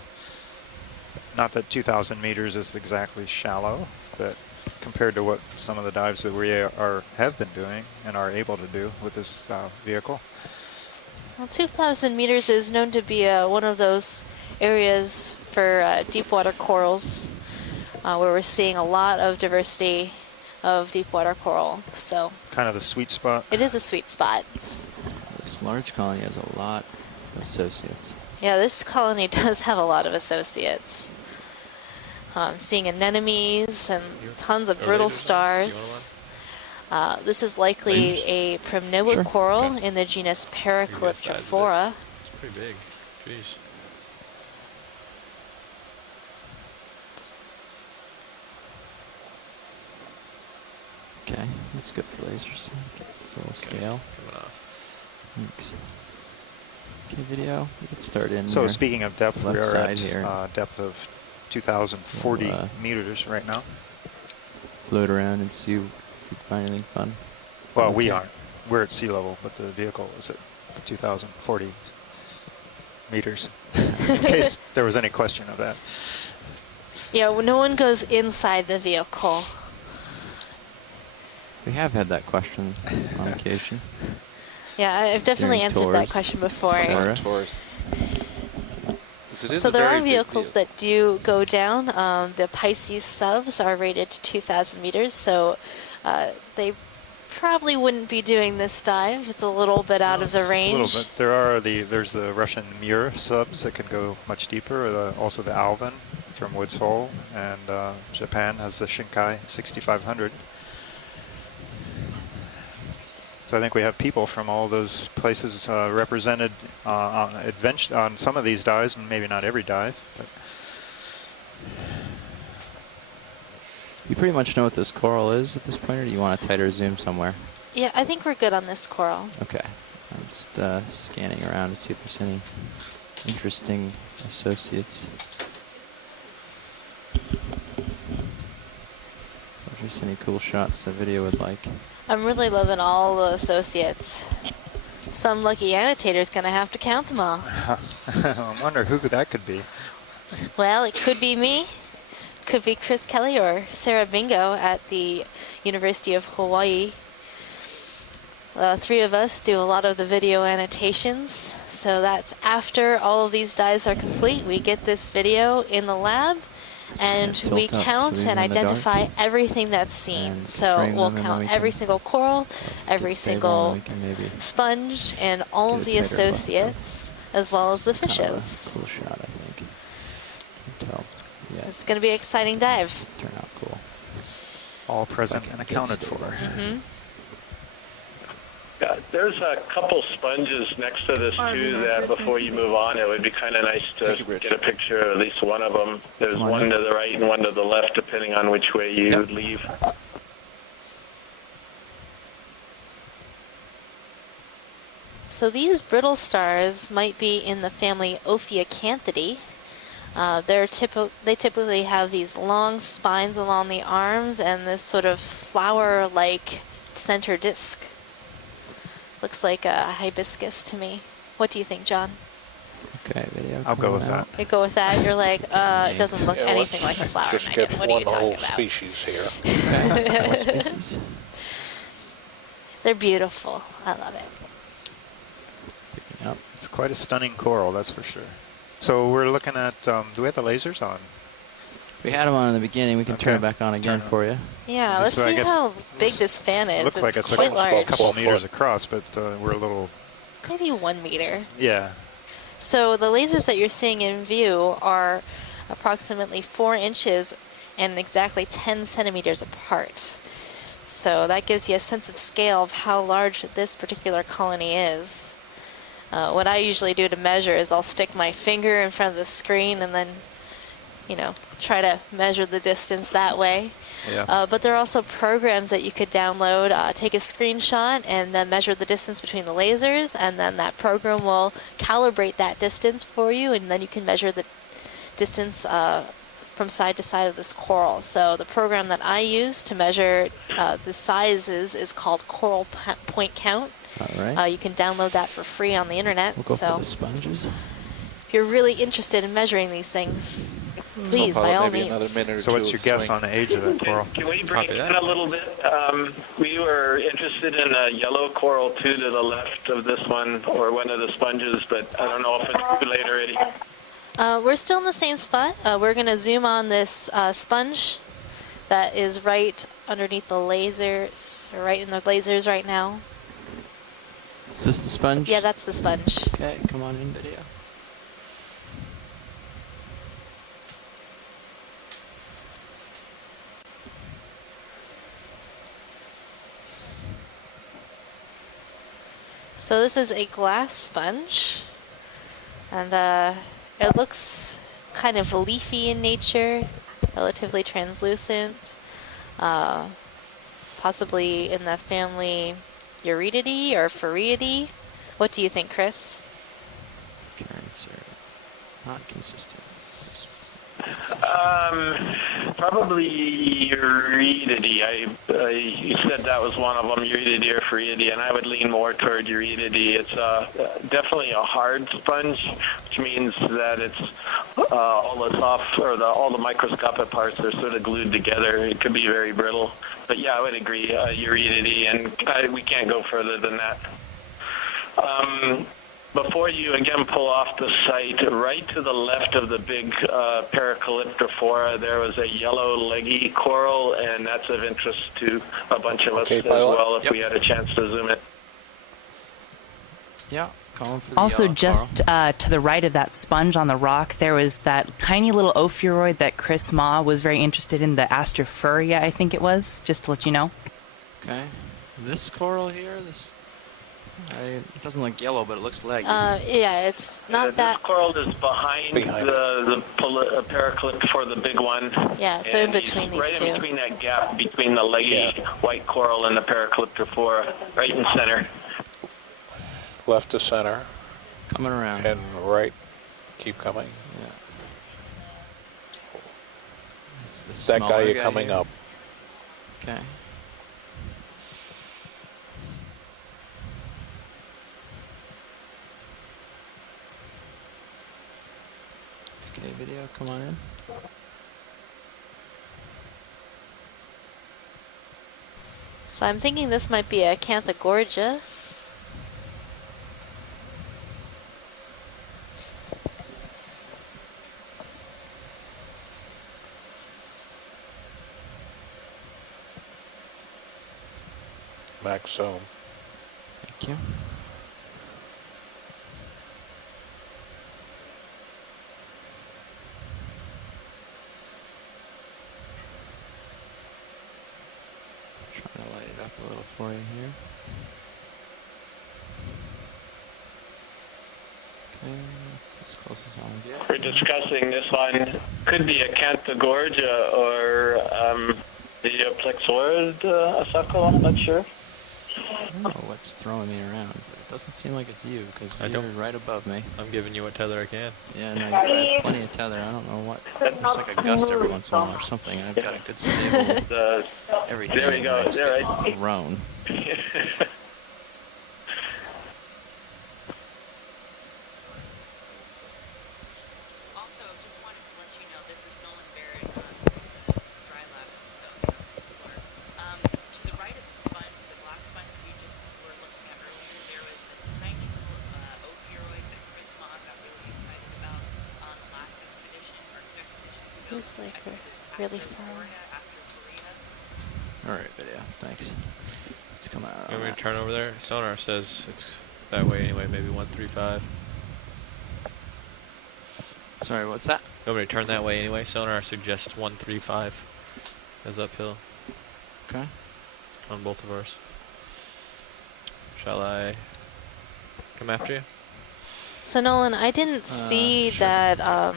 not that 2,000 meters is exactly shallow, but compared to what some of the dives that we have been doing and are able to do with this vehicle. Well, 2,000 meters is known to be one of those areas for deep water corals where we're seeing a lot of diversity of deep water coral. So kind of the sweet spot. It is a sweet spot. This large colony has a lot of associates. Yeah, this colony does have a lot of associates. Seeing anemones and tons of brittle stars. This is likely a primnoid coral in the genus Paracalyptrophora. It's pretty big. Jeez. Okay, that's good for lasers. It's a little scale. Coming off. Thanks. Okay, video. We can start in. So here. speaking of depth, we Left are side at here. depth of 2,040 meters right now. Float around and see if we find anything fun. Well, we aren't. We're at sea level, but the vehicle is at 2,040 meters, in case there was any question of that. Yeah, well, no one goes inside the vehicle. We have had that question on occasion. Yeah, I've definitely During answered that tours. question before. Tours. So there are vehicles that do go down. The Pisces subs are rated to 2,000 meters, so they probably wouldn't be doing this dive. It's a little bit out of the range. A little bit. There's the Russian Mur subs that can go much deeper. Also the Alvin from Woods Hole, and Japan has the Shinkai 6500. So I think we have people from all those places represented on some of these dives, and maybe not every dive. But You pretty much know what this coral is at this point, or do you want a tighter zoom somewhere? Yeah, I think we're good on this coral. Okay. I'm just scanning around to see if there's any interesting associates. If there's any cool shots the video would like. I'm really loving all the associates. Some lucky annotator's gonna have to count them all. I wonder who that could be. Well, it could be me, could be Chris Kelly or Sarah Bingo at the University of Hawaii. Three of us do a lot of the video annotations, so that's after all of these dives are complete. We get this video in the lab, and we count and identify everything that's seen. So we'll count every single coral, every single sponge, and all of the associates, as well as the fishes. Cool shot, I think. Tell. Yeah. It's going to be an exciting dive. Turn out cool. All present and accounted for. Mm-hmm. Yeah, there's a couple sponges next to this too that before you move on, it would be kind of nice to get a picture of at least one of them. There's one to the right and one to the left, depending on which way you leave. So these brittle stars might be in the family Ophiacanthidae. They typically have these long spines along the arms and this sort of flower-like center disc. Looks like a hibiscus to me. What do you think, John? Okay, video. I'll go with that. You go with that? You're like, it doesn't look anything like a flower. Just get What one are you talking whole about? species here. More species. They're beautiful. I love it. Picking up. It's quite a stunning coral, that's for sure. So we're looking at, do we have the lasers on? We had them on in the beginning. We can turn it back on again for you. Yeah, let's see how big this fan is. It looks like it's quite a large. couple of meters across, but we're a little... Maybe 1 meter. Yeah. So the lasers that you're seeing in view are approximately 4 inches and exactly 10 centimeters apart. So that gives you a sense of scale of how large this particular colony is. What I usually do to measure is I'll stick my finger in front of the screen and then you know, try to measure the distance that way. Yeah. But there are also programs that you could download, take a screenshot and then measure the distance between the lasers, and then that program will calibrate that distance for you, and then you can measure the distance from side to side of this coral. So the program that I use to measure the sizes is called Coral Point Count. All right. You can download that for free on the internet. We'll go so for the sponges. if you're really interested in measuring these things, please, by all means. So what's your guess on the age of that coral? Can we bring it in a little bit? We were interested in a yellow coral too to the left of this one, or one of the sponges, but I don't know if it's too late already. We're still in the same spot. We're going to zoom on this sponge that is right underneath the lasers, or right in the lasers right now. Is this the sponge? Yeah, that's the sponge. Okay, come on in, video. So this is a glass sponge, and it looks kind of leafy in nature, relatively translucent, possibly in the family Eurydidae or Phoridae. What do you think, Chris? Currents are not consistent. Probably Eurydidae. You said that was one of them, Eurydidae or Phoridae, and I would lean more toward Eurydidae. It's definitely a hard sponge, which means that it's all the soft or all the microscopic parts are sort of glued together. It could be very brittle. But yeah, I would agree, Eurydidae, and we can't go further than that. Before you again pull off the site, right to the left of the big Paracalyptrophora, there was a yellow leggy coral, and that's of interest to a bunch of us as well if we had a chance to zoom in. Yeah, calling for the Also, yellow just to the right of that sponge on the rock, there was that tiny little ophiuroid that Chris Ma was very interested in, the Astrophuria, I think it was, just to let you know. Okay. This coral here, it doesn't look yellow, but it looks leggy. Yeah, it's not that. This coral is behind the Paracalyptrophora, the big one. Yeah, so in between these right two. in between that gap between the leggy white coral and the Paracalyptrophora, right in center. Left to center. Coming around. And right. Keep coming. Yeah. That guy you're coming here. up. Okay. Okay, video, come on in. So I'm thinking this might be a Acanthogorgia. Max zoom. Thank you. Trying to light it up a little for you here. Okay, that's as close as I'll get. We're discussing this one. Could be a Acanthogorgia or the Plexorid suckle, I'm not sure. I don't know what's throwing me around, but it doesn't seem like it's you, because you're right above me. I'm giving you what tether I can. Yeah, no, I have plenty of tether. I don't know what. There's like a gust every once in a while or something. I've got a good stable everything. There we go. There, right. Thrown. He's like really far. Alright, video. Thanks. It's coming out. You want me to turn over there? Sonar says it's that way anyway, maybe 135. Sorry, what's that? You want me to turn that way anyway? Sonar suggests 135 as uphill. Okay. On both of ours. Shall I come after you? So Nolan, I didn't see sure. that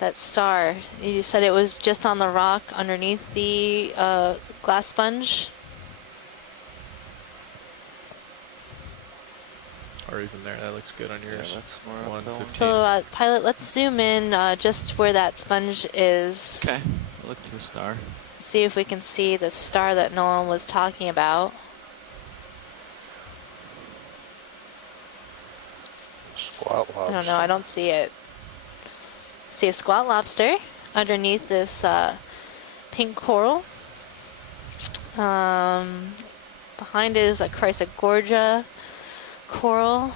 that star? You said it was just on the rock underneath the glass sponge? Or even there, that looks good on yours. Yeah, that's more uphill. So, pilot, let's zoom in just where that sponge is. Okay, look for the star. See if we can see the star that Nolan was talking about. Squat lobster. I don't know, I don't see it. See a squat lobster underneath this pink coral. Behind it is a Chrysogorgia coral.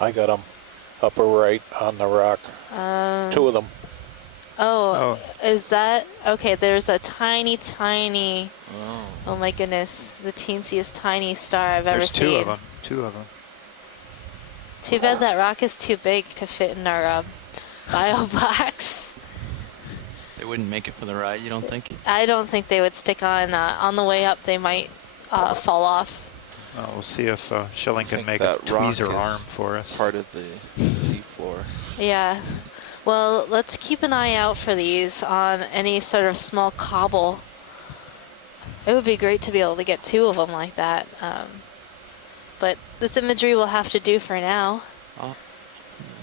I got them upper right on the rock. 2 of them. Oh, is that okay? There's a tiny. Oh my goodness, the teensiest tiny star I've ever seen. There's 2 of them. 2 of them. Too bad that rock is too big to fit in our bio box. They wouldn't make it for the ride, you don't think? I don't think they would stick on. On the way up, they might fall off. We'll see if Schilling can make a tweezer arm for us. Part of the seafloor. Yeah. Well, let's keep an eye out for these on any sort of small cobble. It would be great to be able to get 2 of them like that. But this imagery will have to do for now. I'll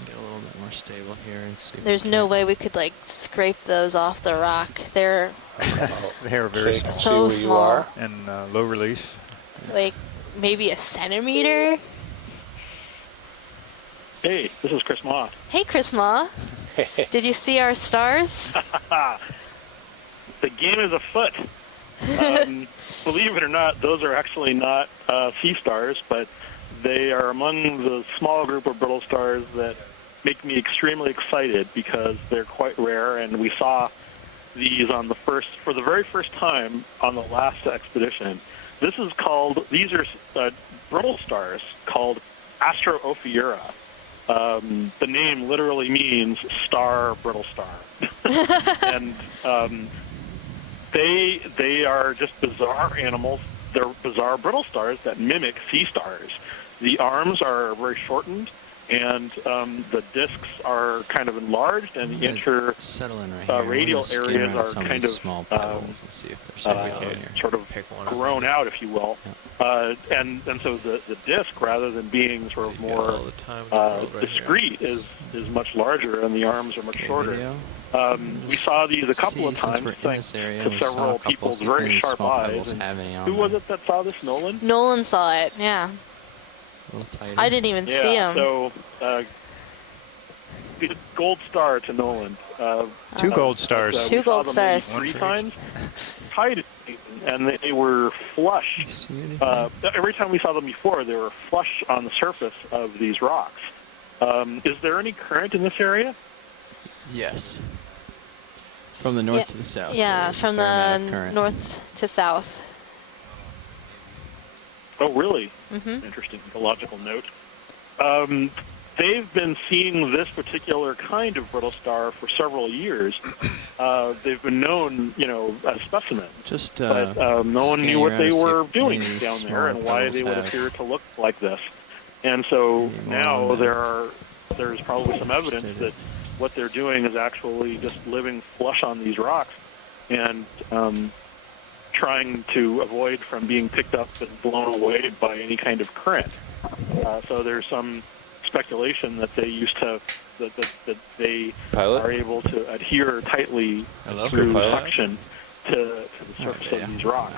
get a little bit more stable here and see. There's no way we could like scrape those off the rock. They're They're very small. so small. And low relief. Like maybe a centimeter. Hey, this is Chris Ma. Hey, Chris Ma. Did you see our stars? The game is afoot. Believe it or not, those are actually not sea stars, but they are among the small group of brittle stars that make me extremely excited because they're quite rare, and we saw these for the very first time on the last expedition. These are brittle stars called Astrophyra. The name literally means star, brittle star. And they are just bizarre animals. They're bizarre brittle stars that mimic sea stars. The arms are very shortened, and the discs are kind of enlarged, and the radial areas are kind of sort of grown out, if you will. And so the disc, rather than being sort of more discrete, is much larger, and the arms are much shorter. We saw these a couple of times thanks to several people's very sharp eyes. And who was it that saw this, Nolan? Nolan saw it, yeah. I didn't even see him. So, gold star to Nolan. 2 gold stars. 2 gold stars. 3 times. Tied, and they were flush. Every time we saw them before, they were flush on the surface of these rocks. Is there any current in this area? Yes. From the north to the south. Yeah, from the north to south. Oh, really? Mm-hmm. Interesting ecological note. They've been seeing this particular kind of brittle star for several years. They've been known, as specimens. But no one knew what they were doing down there and why they would appear to look like this. And so now there's probably some evidence that what they're doing is actually just living flush on these rocks and trying to avoid from being picked up and blown away by any kind of current. So there's some speculation that they that they are able to adhere tightly through suction to the surface of these rocks.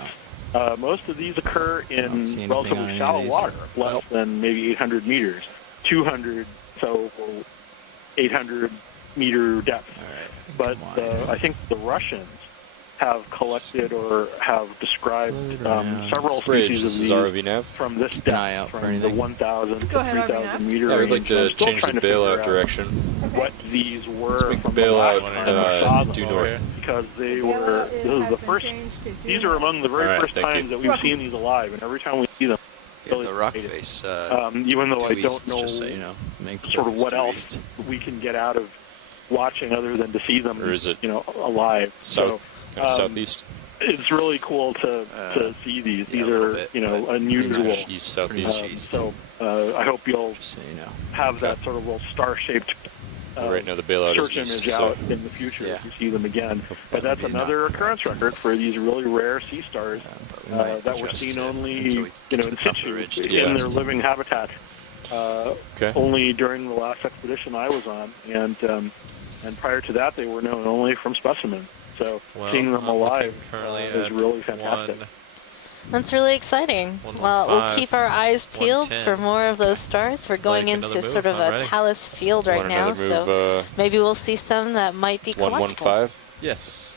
Most of these occur in relatively shallow water, less than maybe 800 meters, 200, so 800 meter depth. But I think the Russians have collected or have described several species of these from this depth, from the 1,000 to 3,000 meter range. I would like to change the bailout direction. What these were Let's make the from the bailout last time we saw them, due north. because they were. This is the first. These are among the very first times that we've seen these alive, and every time we see them, the rock face. even though I don't know, just so you know, sort of what else we can get out of watching other than to see them, or is it alive. South? Southeast. It's really cool to see these. These are unusual. East, southeast. So I hope you'll have that sort of little star-shaped right now the bailout search is image east, out so. in the future if you see them again. But that's another occurrence record for these really rare sea stars that were seen only, in situ in their living habitat. Only during the last expedition I was on, and prior to that they were known only from specimens. So seeing them alive is really fantastic. That's really exciting. Well, we'll keep our eyes peeled for more of those stars. We're going into sort of a talus field right now, so maybe we'll see some that might be collectible. 115? Yes.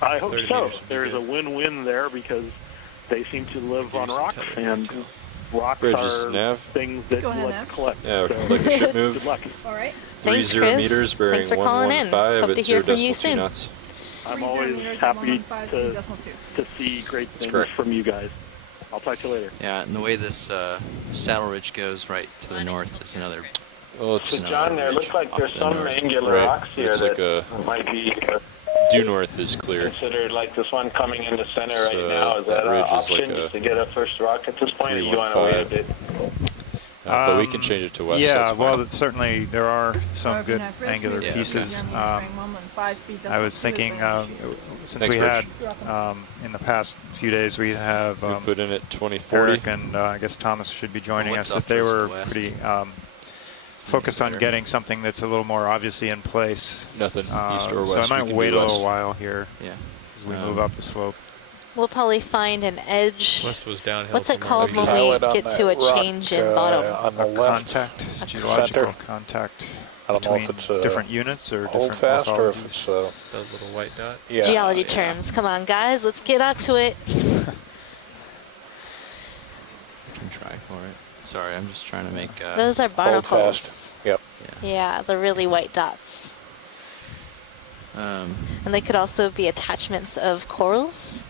I hope so. There's a win-win there because they seem to live on rocks, and rocks are things that you like to collect. Yeah, like a ship move. Good luck. All right. 30 meters bearing 115 at 0.2 knots. I'm always happy to see great things from you guys. I'll talk to you later. Yeah, and the way this saddle ridge goes right to the north is another. Well, it's so John, there looks like there's some angular rocks here it's that like might be due north is clear. Considered like this one coming into center right now. Is that an option just to get a first rock at this point, or you want to wait a bit? But we can change it to west. Yeah, well, certainly there are some good angular pieces. I was thinking, since we had in the past few days, we have we put in at 2040. Eric and I guess Thomas should be joining us. That they were pretty focused on getting something that's a little more obviously in place. Nothing east or west. So I might wait a little while here as we move up the slope. We'll probably find an edge. West was downhill. What's it called when we get to a change in bottom? On the left, contact, geological contact. I don't know if it's different units or hold different fast or if it's that little white dot. Yeah, geology terms. Come on, guys, let's get up to it. We can try for it. Sorry, I'm just trying to make. Those are barnacles. Hold fast. Yep. Yeah, the really white dots. And they could also be attachments of corals.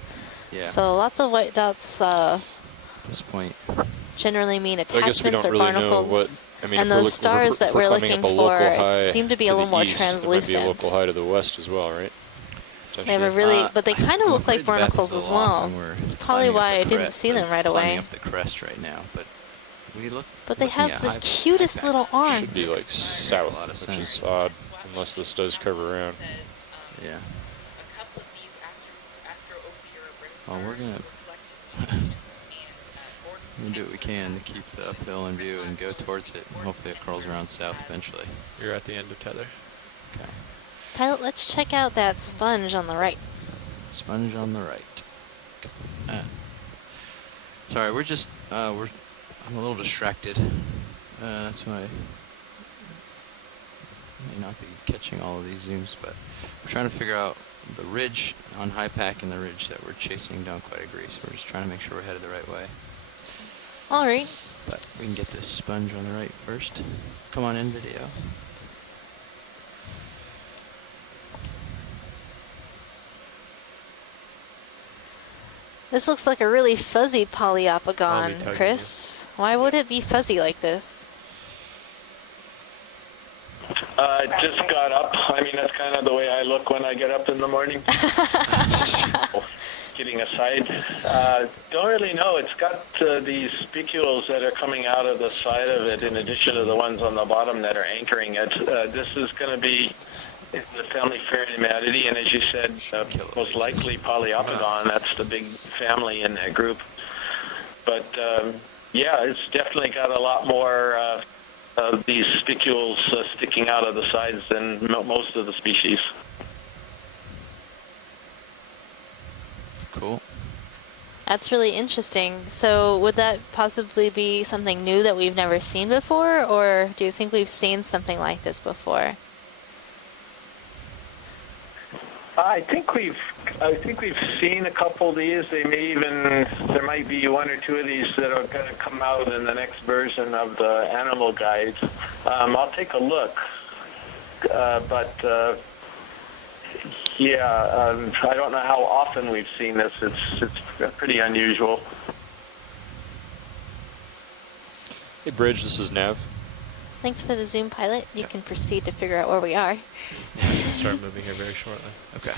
Yeah. So lots of white dots at this point generally mean I guess we attachments don't or really barnacles. know what. I mean, and those stars that we're looking for seem to be a little more translucent. There might be a local high to the west as well, right? They have a really, but they kind of look like barnacles as well. It's probably why I didn't see them right away. Up the crest right now, but we look. But they have the cutest little arms. Should be like south, which is odd, unless this does curve around. Yeah. Well, we're gonna do what we can to keep the uphill in view and go towards it. And hopefully it curls around south eventually. You're at the end of tether. Okay. Pilot, let's check out that sponge on the right. Sponge on the right. Sorry, we're just I'm a little distracted. That's why I may not be catching all of these zooms, but we're trying to figure out the ridge on high pack and the ridge that we're chasing don't quite agree, so we're just trying to make sure we're headed the right way. All right. But we can get this sponge on the right first. Come on in, video. This looks like a really fuzzy polyopogon, Chris. Why would it be fuzzy like this? It just got up. I mean, that's kind of the way I look when I get up in the morning. Kidding aside, don't really know. It's got these spicules that are coming out of the side of it in addition to the ones on the bottom that are anchoring it. This is going to be in the family Pheronematidae, and as you said, most likely polyopogon. That's the big family in that group. But yeah, it's definitely got a lot more of these spicules sticking out of the sides than most of the species. Cool. That's really interesting. So would that possibly be something new that we've never seen before, or do you think we've seen something like this before? I think we've seen a couple of these. There might be one or two of these that are going to come out in the next version of the animal guide. I'll take a look, but yeah, I don't know how often we've seen this. It's pretty unusual. Hey, Bridge, this is Nav. Thanks for the Zoom, Pilot. You can proceed to figure out where we are. Yeah, we should start moving here very shortly. Okay.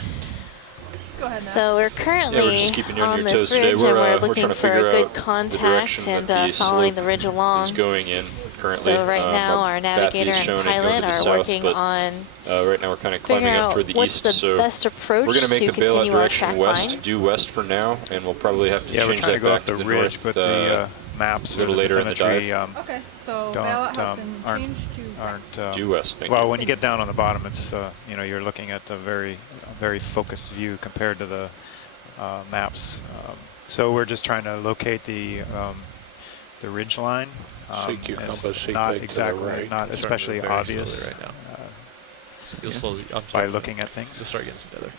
Go ahead now. So we're currently on this ridge, and we're looking for a good contact and following the ridge along. Is going in. currently. So right now our navigator and pilot are working on right now we're kind of climbing up toward the east, so best approach we're going to make the bailout direction west, line. due west for now, and we'll probably have to change that go back up to the the ridge, north but the maps a little later in the dive. Okay, so bailout has been changed to due west. Thank well, you. when you get down on the bottom, it's you know, you're looking at a very focused view compared to the maps. So we're just trying to locate the ridge line. It's not exactly, not especially obvious right now. You'll slowly by looking at things. You'll start getting some tether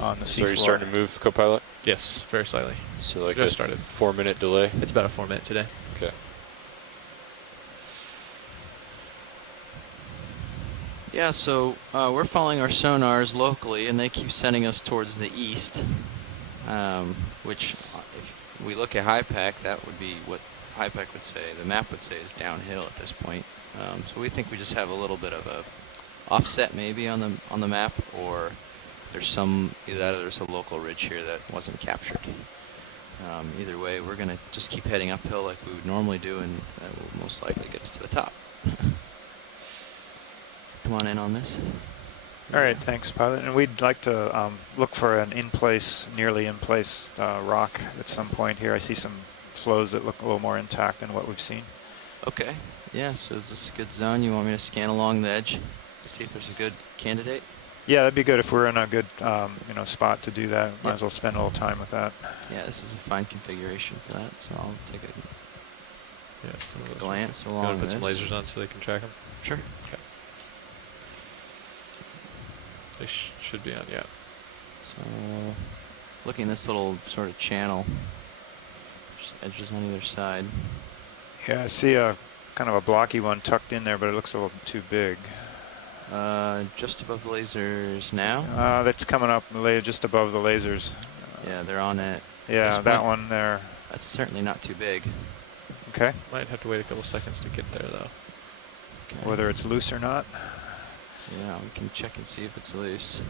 on the So you're starting to move, co-pilot? Yes, very slightly. So like just a started. 4-minute delay? It's about a 4-minute today. Okay. Yeah, so we're following our sonars locally, and they keep sending us towards the east, which if we look at HIPAC, that would be what HIPAC would say, the map would say is downhill at this point. So we think we just have a little bit of a offset maybe on the map, or there's either that or there's a local ridge here that wasn't captured. Either way, we're going to just keep heading uphill like we would normally do, and that will most likely get us to the top. Come on in on this. All right, thanks, pilot. And we'd like to look for an nearly in-place rock at some point here. I see some flows that look a little more intact than what we've seen. Okay. Yeah, so is this a good zone? You want me to scan along the edge, see if there's a good candidate? Yeah, that'd be good if we're in a good spot to do that. Might as well spend a little time with that. Yeah, this is a fine configuration for that, so I'll take a glance along You want to this. put some lasers on so they can track them? Sure. Okay. They should be on, yeah. So, looking at this little sort of channel, just edges on either side. Yeah, I see a kind of a blocky one tucked in there, but it looks a little too big. Just above the lasers now? That's coming up just above the lasers. Yeah, they're on it. Yeah, that one there. That's certainly not too big. Okay. Might have to wait a couple seconds to get there, though. Okay. Whether it's loose or not? Yeah, we can check and see if it's loose.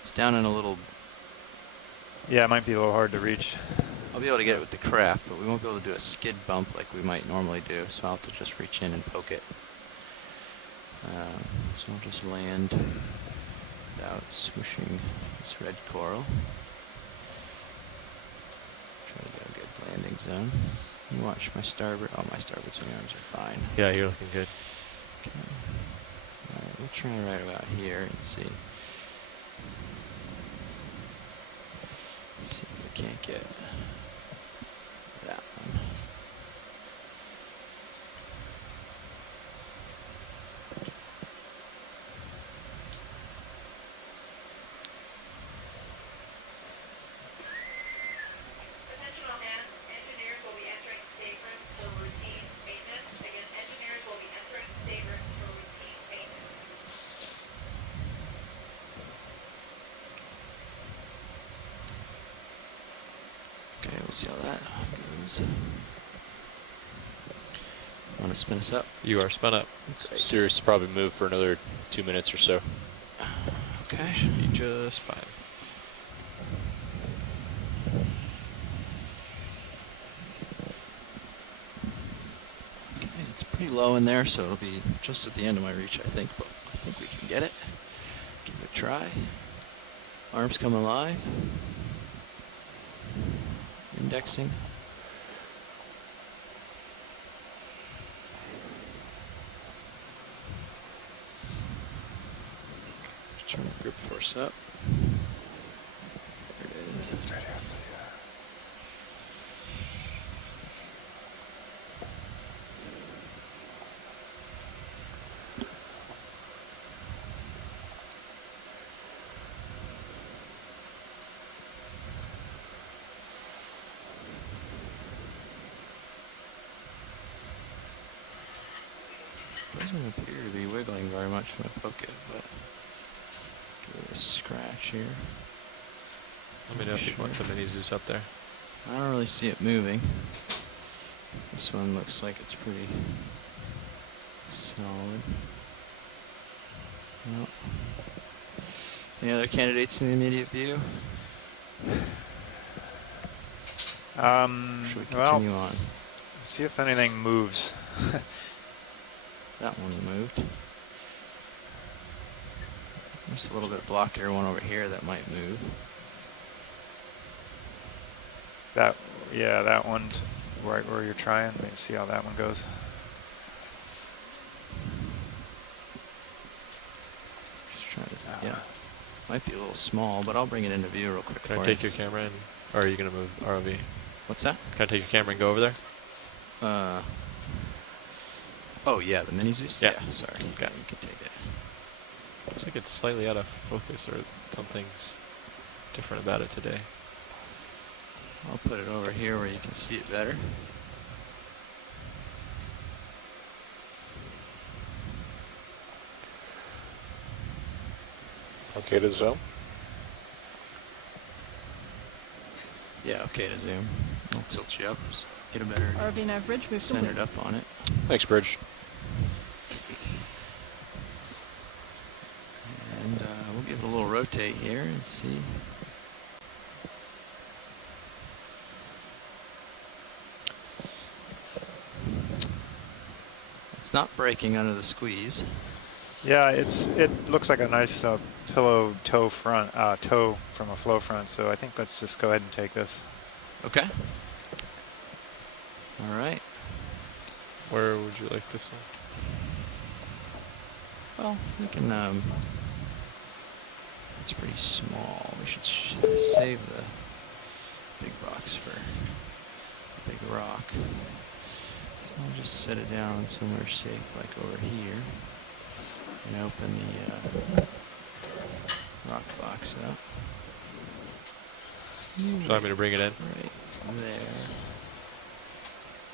It's down in a little... Yeah, it might be a little hard to reach. I'll be able to get it with the craft, but we won't be able to do a skid bump like we might normally do, so I'll have to just reach in and poke it. So I'll just land without smooshing this red coral. Try to get a good landing zone. You watch my starboard. Oh, my starboard swing arms are fine. Yeah, you're looking good. Okay. Alright, we'll try right about here and see. See if we can't get that one. Okay, we'll see how that goes. Want to spin us up? You are spun up. Great. Sirius probably move for another 2 minutes or so. Okay. Should be just fine. Okay, it's pretty low in there, so it'll be just at the end of my reach, I think, but I think we can get it. Give it a try. Arms coming alive. Indexing. Just turn the grip force up. There it is. Doesn't appear to be wiggling very much when I poke it, but give it a scratch here. Let me know if you want the mini Zeus up there. I don't really see it moving. This one looks like it's pretty solid. Well, any other candidates in the immediate view? Should we continue on? See if anything moves. That one moved. There's a little bit of block air one over here that might move. Yeah, that one's right where you're trying. Let me see how that one goes. Just trying to, yeah. Might be a little small, but I'll bring it into view real quick. Can I take your camera in? Or are you going to move ROV? What's that? Can I take your camera and go over there? Oh yeah, the mini Zeus? Yeah. Sorry. Okay. You can take it. Looks like it's slightly out of focus or something's different about it today. I'll put it over here where you can see it better. Okay to zoom? Yeah, okay to zoom. I'll tilt you up, get a better RV nav bridge, we've centered up on it. Thanks, Bridge. And we'll give it a little rotate here and see. It's not breaking under the squeeze. Yeah, it looks like a nice pillow toe front, toe from a flow front. So I think let's just go ahead and take this. Okay. All right. Where would you like this one? Well, we can. It's pretty small. We should save the big box for the big rock. So I'll just set it down somewhere safe, like over here, and open the rock box up. Would you like me to bring it in? Right there.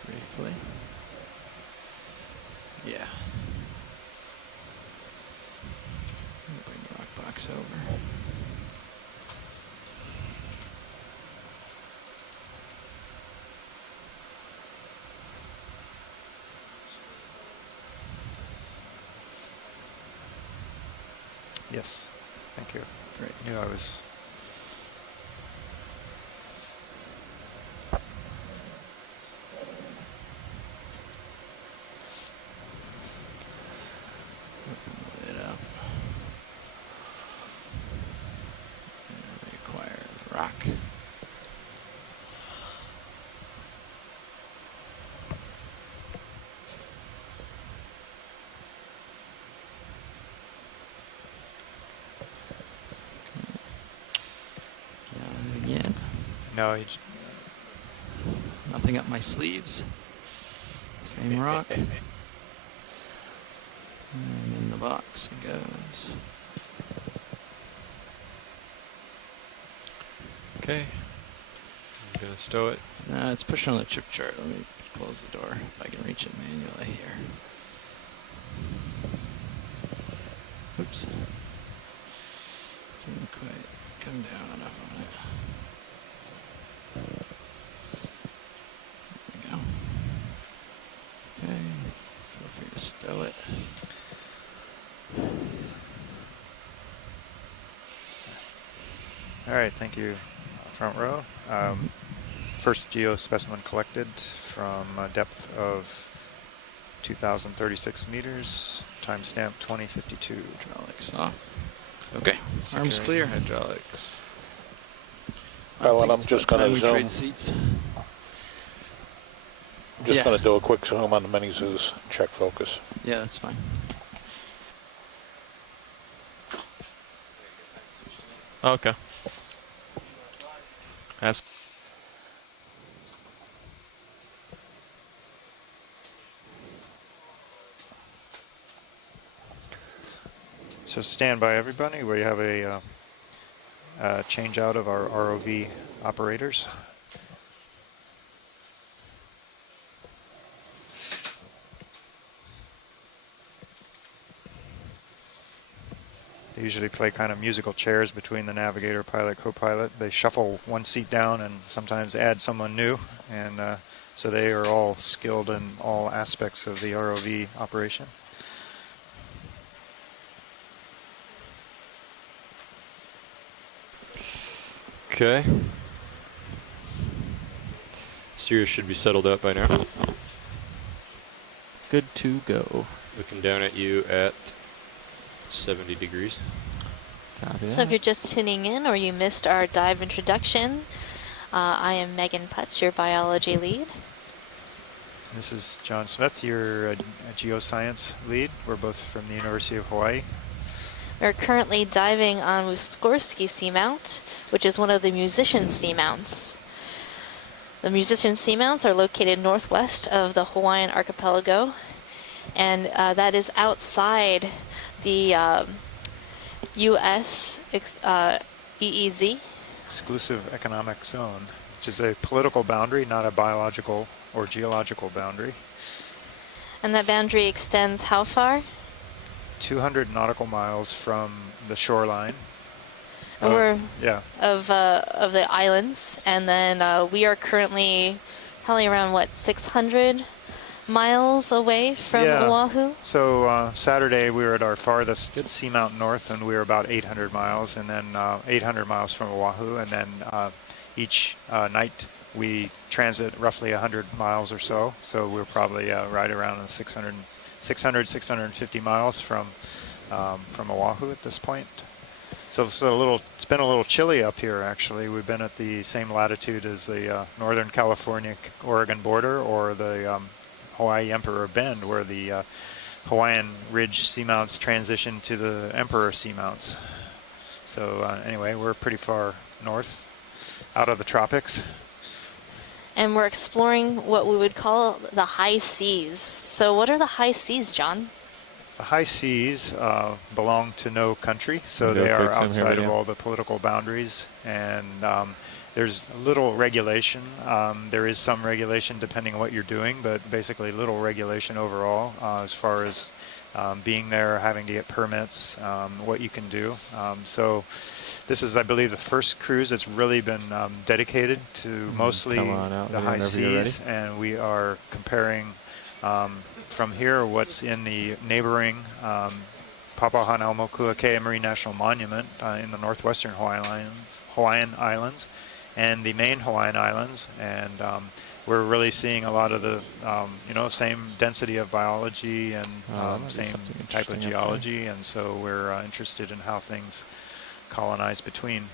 Briefly. Yeah. Bring the rock box over. Yes, thank you. Great. Knew I was. Open it up. And require the rock. Again. No, nothing up my sleeves. Same rock. And in the box it goes. Okay. I'm going to stow it. It's pushed on the chip chart. Let me close the door if I can reach it manually here. Oops. Didn't quite come down enough on it. There we go. Okay. Feel free to stow it. All right, thank you, front row. First geo specimen collected from a depth of 2,036 meters, timestamp 2052. Hydraulics off. Okay, arms clear. Hydraulics. Well, and I'm just going to zoom. I'm just going to do a quick zoom on the mini Zeus, check focus. Yeah, that's fine. Okay. Absolutely. So stand by, everybody. We have a change out of our ROV operators. They usually play kind of musical chairs between the navigator, pilot, co-pilot. They shuffle one seat down and sometimes add someone new, and so they are all skilled in all aspects of the ROV operation. Okay. Sirius should be settled up by now. Good to go. Looking down at you at 70 degrees. Copy So that. if you're just tuning in or you missed our dive introduction, I am Megan Putz, your biology lead. This is John Smith, your geoscience lead. We're both from the University of Hawaii. We're currently diving on Mussorgsky Seamount, which is one of the musician seamounts. The musician seamounts are located northwest of the Hawaiian archipelago, and that is outside the U.S. EEZ. Exclusive Economic Zone, which is a political boundary, not a biological or geological boundary. And that boundary extends how far? 200 nautical miles from the shoreline. Of the islands, and then we are currently probably around, what, 600 miles away from Oahu? So Saturday we were at our farthest seamount north, and we were about 800 miles, and then 800 miles from Oahu, and then each night we transit roughly 100 miles or so. So we're probably right around 650 miles from Oahu at this point. So it's been a little chilly up here, actually. We've been at the same latitude as the Northern California-Oregon border, or the Hawaii Emperor Bend, where the Hawaiian Ridge seamounts transition to the Emperor seamounts. So anyway, we're pretty far north, out of the tropics. And we're exploring what we would call the high seas. So what are the high seas, John? The high seas belong to no country, so they are outside of all the political boundaries, and there's little regulation. There is some regulation depending on what you're doing, but basically little regulation overall as far as being there, having to get permits, what you can do. So this is, I believe, the first cruise that's really been dedicated to mostly the high seas, and we are comparing from here what's in the neighboring Papahanaumokuakea Marine National Monument in the northwestern Hawaiian Islands and the main Hawaiian Islands, and we're really seeing a lot of the same density of biology and same type of geology, and so we're interested in how things colonize between.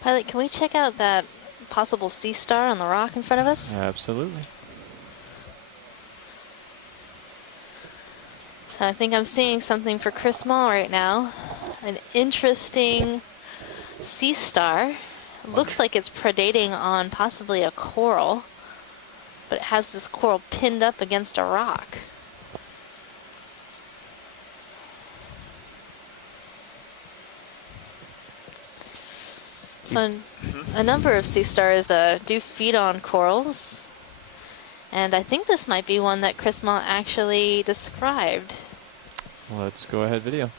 Pilot, can we check out that possible sea star on the rock in front of us? Absolutely. So I think I'm seeing something for Chris Mall right now. An interesting sea star. Looks like it's predating on possibly a coral, but it has this coral pinned up against a rock. So a number of sea stars do feed on corals, and I think this might be one that Chris Mott actually described. Let's go ahead video.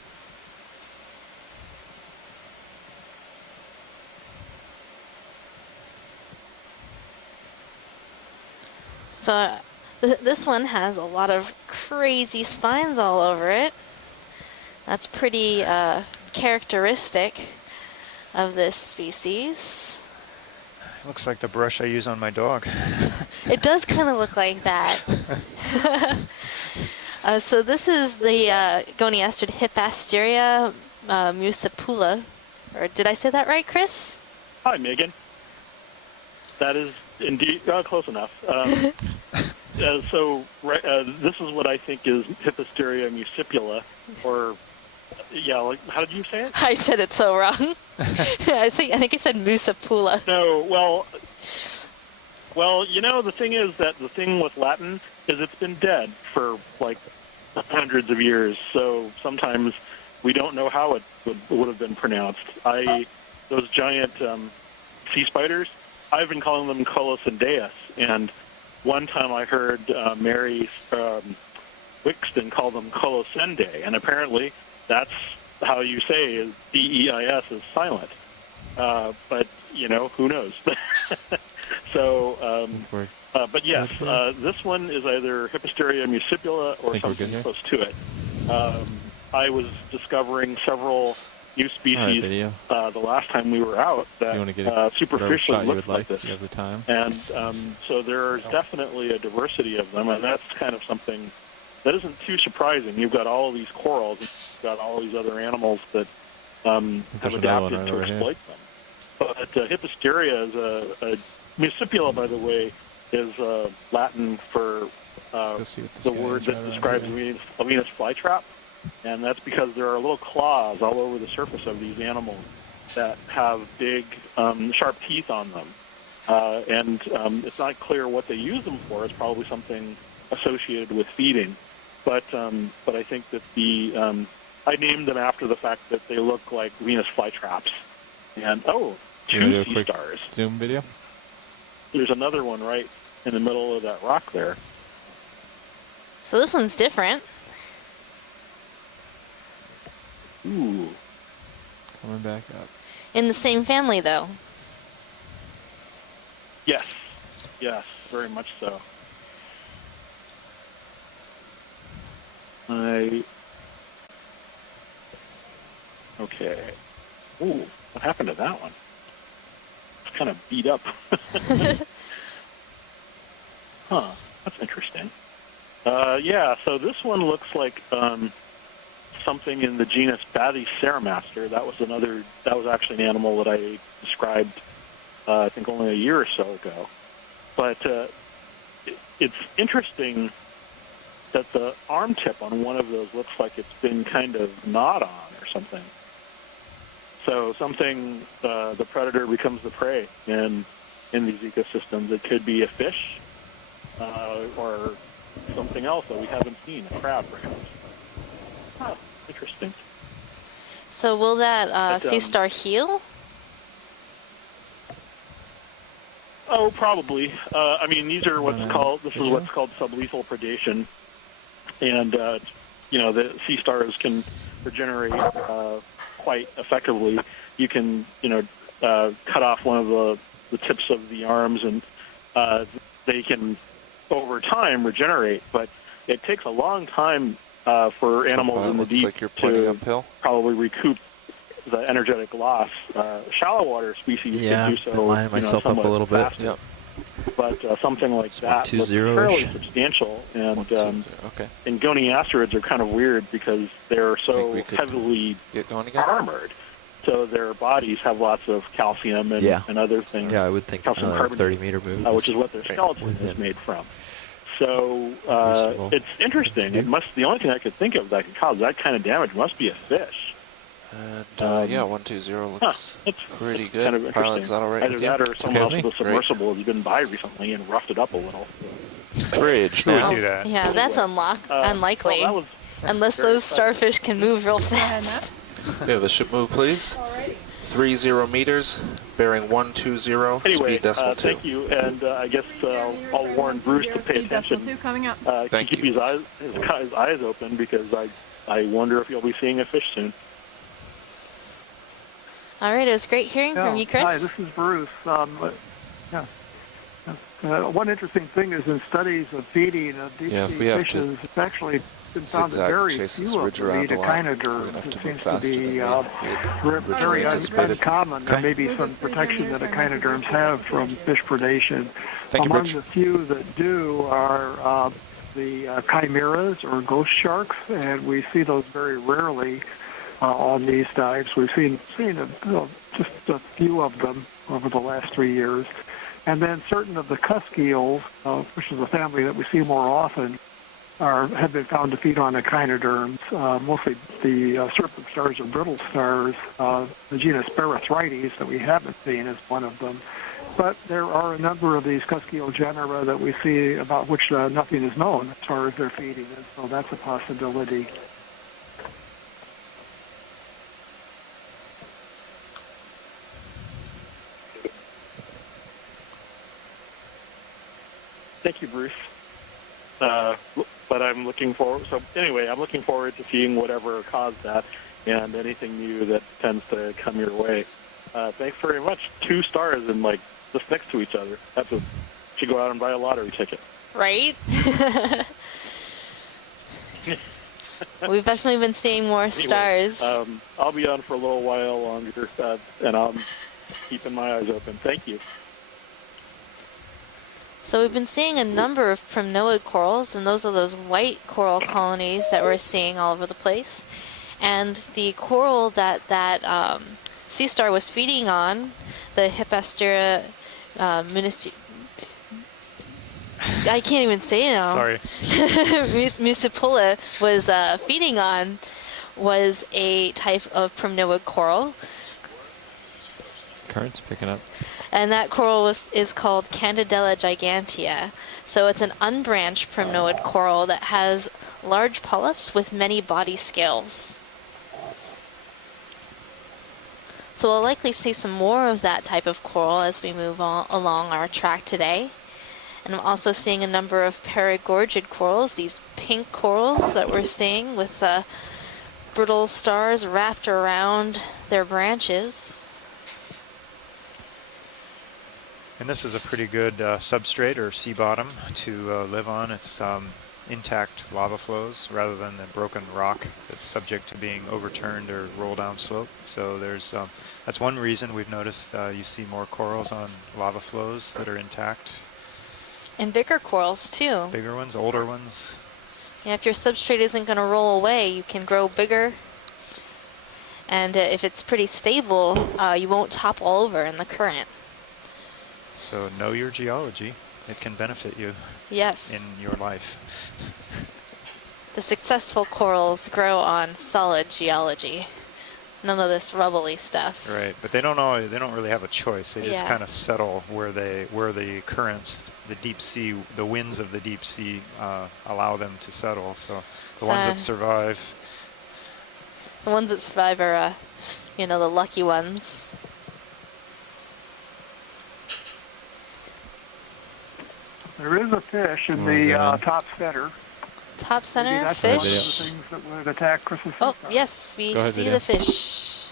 So this one has a lot of crazy spines all over it. That's pretty characteristic of this species. Looks like the brush I use on my dog. It does kind of look like that. So this is the goniasterid Hippasteria muscipula. Or did I say that right, Chris? Hi, Megan. That is indeed close enough. This is what I think is Hippasteria muscipula, or how did you say it? I said it so wrong. I think I said muscipula. No, well, the thing is that the thing with Latin is it's been dead for like hundreds of years, so sometimes we don't know how it would have been pronounced. Those giant sea spiders, I've been calling them Colossendeus, and one time I heard Mary Wixton call them Colossende, and apparently that's how you say is D-E-I-S is silent. But, who knows? So, but yes, this one is either Hippasteria muscipula or something close to it. I was discovering several new species the last time we were out that superficially looks like this. You have the time. And so there's definitely a diversity of them, and that's kind of something that isn't too surprising. You've got all of these corals, and you've got all these other animals that have adapted to exploit them. But Hipposteria is a Muscipula, by the way, is Latin for the word that describes a Venus flytrap. And that's because there are little claws all over the surface of these animals that have big, sharp teeth on them. And it's not clear what they use them for. It's probably something associated with feeding. But I think that I named them after the fact that they look like Venus flytraps. And, two sea stars. Zoom video? There's another one right in the middle of that rock there. So this one's different. Ooh. Coming back up. In the same family, though. Yes, very much so. Okay. Ooh, what happened to that one? It's kind of beat up. That's interesting. So this one looks like something in the genus Bathyceramaster. That was actually an animal that I described, I think only a year or so ago. But it's interesting that the arm tip on one of those looks like it's been kind of gnawed on or something. So the predator becomes the prey in these ecosystems. It could be a fish or something else that we haven't seen, a crab perhaps. Interesting. So will that sea star heal? Oh, probably. These are what's called sublethal predation, and the sea stars can regenerate quite effectively. You can cut off one of the tips of the arms, and they can over time regenerate, but it takes a long time for animals in the deep to probably recoup the energetic loss. Shallow water species can do so. Lining myself up a little bit. Yep. But something like that was fairly substantial, and and goniastrids are kind of weird because they're so heavily armored. So their bodies have lots of calcium and other things. Yeah, I would think calcium carbonate, 30-meter move, which is what their skeleton is made from. So it's interesting. The only thing I could think of that could cause that kind of damage must be a fish. And 120 looks pretty good. Kind of Pilot's that all right? Either that or someone else with a submersible has been by recently and roughed it up a little. Bridge now. Do that. Yeah, that's unlikely. Unless those starfish can move real fast. Yeah, the ship move, please. 30 meters, bearing 120, speed decimal 2. Thank you, and I guess I'll warn Bruce to pay attention. Coming up. Keep his eyes open because I wonder if you'll be seeing a fish soon. All right, it was great hearing from you, Chris. Hi, this is Bruce. One interesting thing is in studies of feeding of deep-sea fishes, it's actually been found that very few of them eat echinoderms. It seems to be very uncommon. There may be some protection that echinoderms have from fish predation. Among the few that do are the chimeras or ghost sharks, and we see those very rarely on these dives. We've seen just a few of them over the last 3 years. And then certain of the cusk eels, which is a family that we see more often, have been found to feed on echinoderms, mostly the serpent stars or brittle stars. The genus Barythrides that we haven't seen is one of them. But there are a number of these cusk eel genera that we see about which nothing is known as far as their feeding, and so that's a possibility. Thank you, Bruce. But I'm looking forward. So anyway, I'm looking forward to seeing whatever caused that and anything new that tends to come your way. Thanks very much. 2 stars and just next to each other. Should go out and buy a lottery ticket. Right. We've definitely been seeing more stars. I'll be on for a little while longer, and I'm keeping my eyes open. Thank you. So we've been seeing a number of primnoid corals, and those are those white coral colonies that we're seeing all over the place. And the coral that sea star was feeding on, the Hipastera I can't even say it now. Sorry. Musipula was feeding on was a type of primnoid coral. Current's picking up. And that coral is called Candidella gigantea. So it's an unbranched primnoid coral that has large polyps with many body scales. So we'll likely see some more of that type of coral as we move along our track today. And I'm also seeing a number of paragorgid corals, these pink corals that we're seeing with brittle stars wrapped around their branches. And this is a pretty good substrate or sea bottom to live on. It's intact lava flows rather than the broken rock that's subject to being overturned or roll down slope. So there's that's one reason we've noticed you see more corals on lava flows that are intact. And bigger corals too. Bigger ones, older ones. Yeah, if your substrate isn't going to roll away, you can grow bigger. And if it's pretty stable, you won't topple over in the current. So know your geology. It can benefit you. Yes. In your life. The successful corals grow on solid geology. None of this rubbly stuff. Right, but they don't really have a choice. They just kind of settle where the currents, the deep sea, the winds of the deep sea allow them to settle. So the ones that survive. The ones that survive are, the lucky ones. There is a fish in the top center. Top center that's fish? One of the things that would attack Chris's Oh, yes, we see the fish.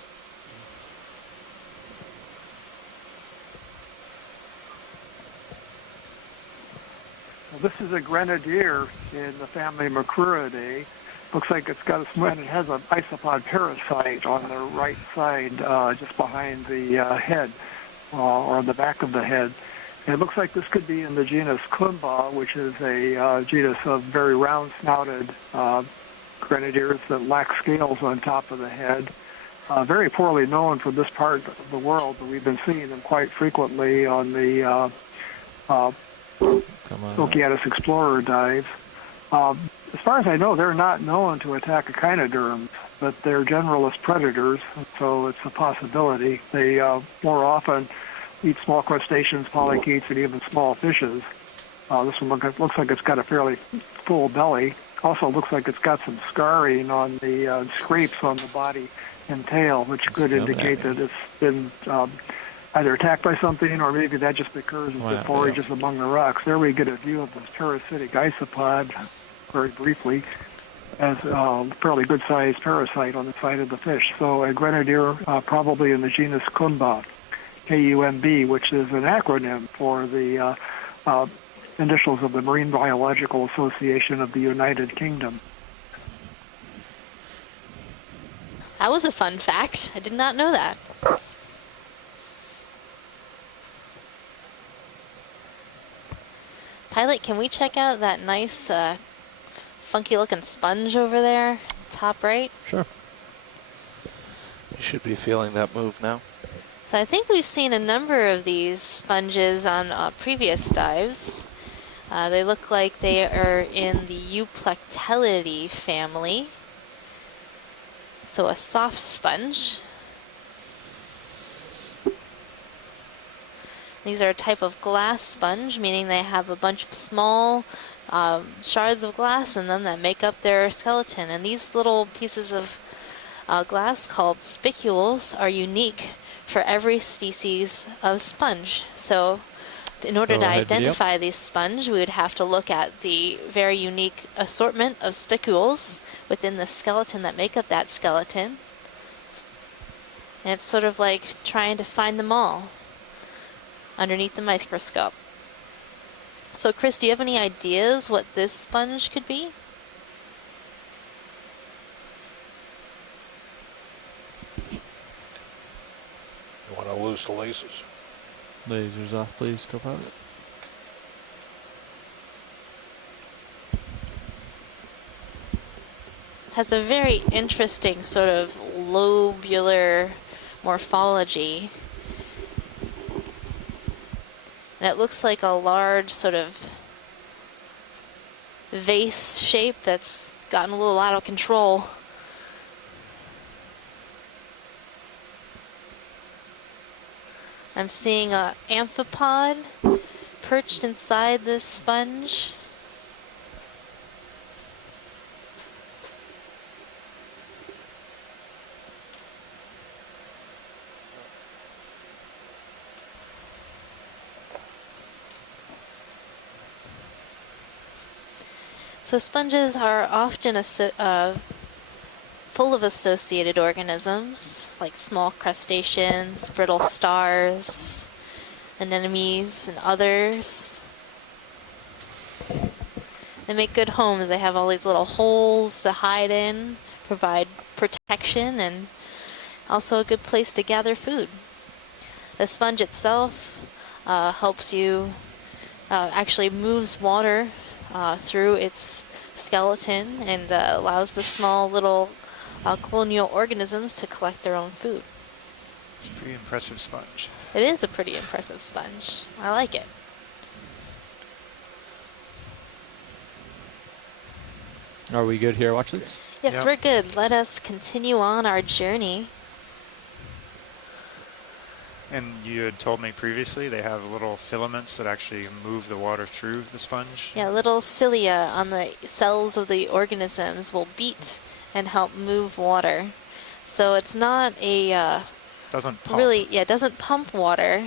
Well, this is a grenadier in the family Macruidae. Looks like it's got and it has an isopod parasite on the right side, just behind the head, or on the back of the head. And it looks like this could be in the genus Clumba, which is a genus of very round-snouted grenadiers that lack scales on top of the head. Very poorly known for this part of the world, but we've been seeing them quite frequently on the Okeanos Explorer dive. As far as I know, they're not known to attack echinoderms, but they're generalist predators, so it's a possibility. They more often eat small crustaceans, polychaetes, and even small fishes. This one looks like it's got a fairly full belly. Also looks like it's got some scarring on the scrapes on the body and tail, which could indicate that it's been either attacked by something, or maybe that just occurs as it forages among the rocks. There we get a view of this parasitic isopod, very briefly, as a fairly good-sized parasite on the side of the fish. So a grenadier probably in the genus Kumba, KUMB, which is an acronym for the initials of the Marine Biological Association of the United Kingdom. That was a fun fact. I did not know that. Pilot, can we check out that nice, funky-looking sponge over there, top right? Sure. You should be feeling that move now. So I think we've seen a number of these sponges on previous dives. They look like they are in the Euplectellidae family. So a soft sponge. These are a type of glass sponge, meaning they have a bunch of small shards of glass in them that make up their skeleton. And these little pieces of glass called spicules are unique for every species of sponge. So in order to identify these sponge, we would have to look at the very unique assortment of spicules within the skeleton that make up that skeleton. And it's sort of like trying to find them all underneath the microscope. So Chris, do you have any ideas what this sponge could be? loose the laces. Lasers off, please, co-pilot. Has a very interesting sort of lobular morphology. And it looks like a large sort of vase shape that's gotten a little out of control. I'm seeing an amphipod perched inside this sponge. So sponges are often full of associated organisms, like small crustaceans, brittle stars, anemones, and others. They make good homes. They have all these little holes to hide in, provide protection, and also a good place to gather food. The sponge itself helps you, actually moves water through its skeleton and allows the small little colonial organisms to collect their own food. It's a pretty impressive sponge. It is a pretty impressive sponge. I like it. Are we good here, watch this? Yes, Yep. we're good. Let us continue on our journey. And you had told me previously they have little filaments that actually move the water through the sponge. Yeah, little cilia on the cells of the organisms will beat and help move water. So it's not a Doesn't pump. really, yeah, it doesn't pump water,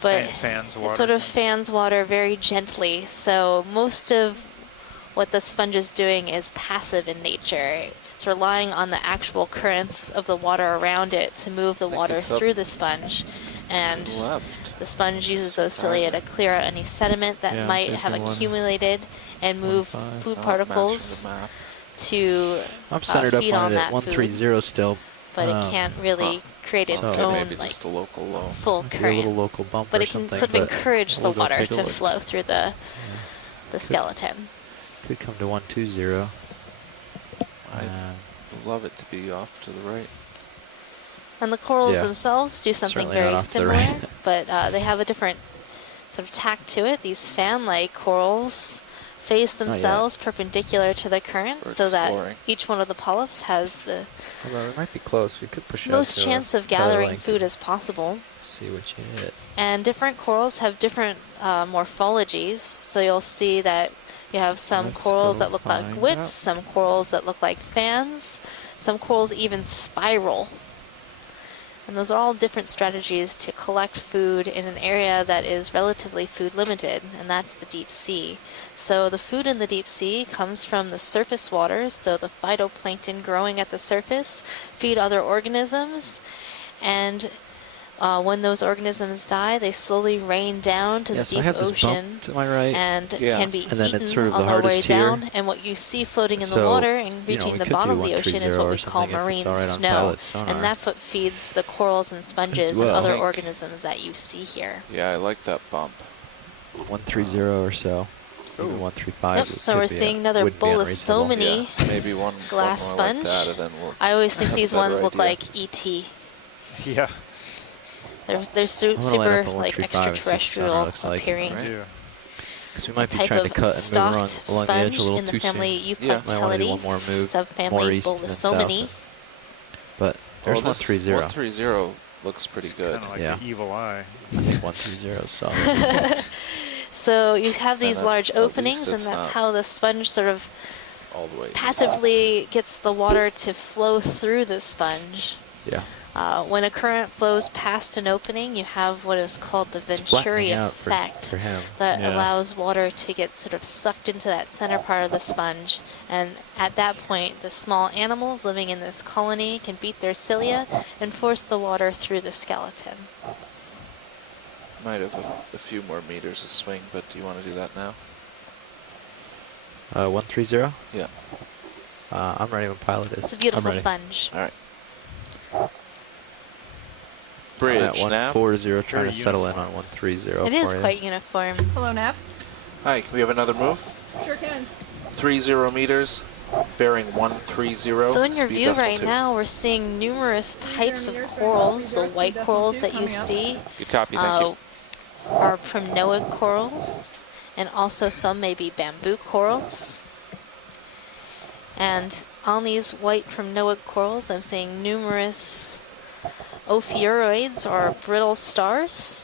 but fans it water. sort of fans water very gently. So most of what the sponge is doing is passive in nature. It's relying on the actual currents of the water around it to move the water through the sponge. And the sponge uses those cilia to clear out any sediment that might have accumulated and move food particles to I'm centered feed up on on it that at 130 still. But it can't really create its Okay, own maybe like just a local low. full Maybe a current. little local bump But or it can something, sort of but encourage the we'll go water take a to look. flow through the skeleton. Could come to 120. I'd love it to be off to the right. And the corals Yeah. themselves do something Certainly not very off to the similar, right. but they have a different sort of tack to it. These fan-like corals face themselves perpendicular to the current, We're so that exploring. each one of the polyps has the Although it might be close, we could push it most out to chance of better gathering length food and as possible. see what you hit. And different corals have different morphologies, so you'll see that you have some Let's corals go that look like find whips, out. some corals that look like fans, some corals even spiral. And those are all different strategies to collect food in an area that is relatively food limited, and that's the deep sea. So the food in the deep sea comes from the surface waters, so the phytoplankton growing at the surface feed other organisms, and when those organisms die, they slowly rain down to the So I deep have this ocean bump to my right. and can be And then eaten it's sort of on the their way hardest here. down. And what you see floating in the So, water and you know, reaching we the could bottom do of the ocean is what 130 we or call something if it's marine all right on snow. pilot sonar. And that's what feeds the corals and sponges well. and other Think- organisms that you see here. Yeah, I like that bump. 130 or so. Even 135. Yep, it so could we're be seeing another wouldn't be unreasonable. Bolosomini Yeah, maybe one glass one more like sponge. that, and then we'll I always think have a these better ones look idea. like ET. Yeah. They're I'm gonna line super up on like 135 and see what the sonar extraterrestrial looks like. appearing. Yeah. Because we might be Type trying to of cut and move around stalked along the edge a sponge little in the too family soon. Might want to do Euplactelidae, one more move, subfamily more east than south. Bolosomini. But there's Oh, this 130. 130 looks pretty good. Kind of like Yeah. the evil eye. 130 solid. So you have these that's- large at least openings, and it's that's not how the sponge sort of all the way. passively gets the water to flow through the sponge. Yeah. When a current flows past an opening, you have what is called the It's Venturi flattening out effect for him. that Yeah. allows water to get sort of sucked into that center part of the sponge. And at that point, the small animals living in this colony can beat their cilia and force the water through the skeleton. Might have a few more meters of swing, but do you want to do that now? 130? Yeah. I'm ready when pilot is. It's a beautiful I'm ready. sponge. All right. Bridge, at 140, trying to settle in on 130. It is quite uniform. Hello, Nav. Hi, can we have another move? Sure can. 30 meters, bearing 130. So in your speed view decimal right 2. now, we're seeing numerous types of corals. The white corals that you see Good copy, thank you. are primnoid corals, and also some may be bamboo corals. And on these white primnoid corals, I'm seeing numerous ophiuroids, or brittle stars.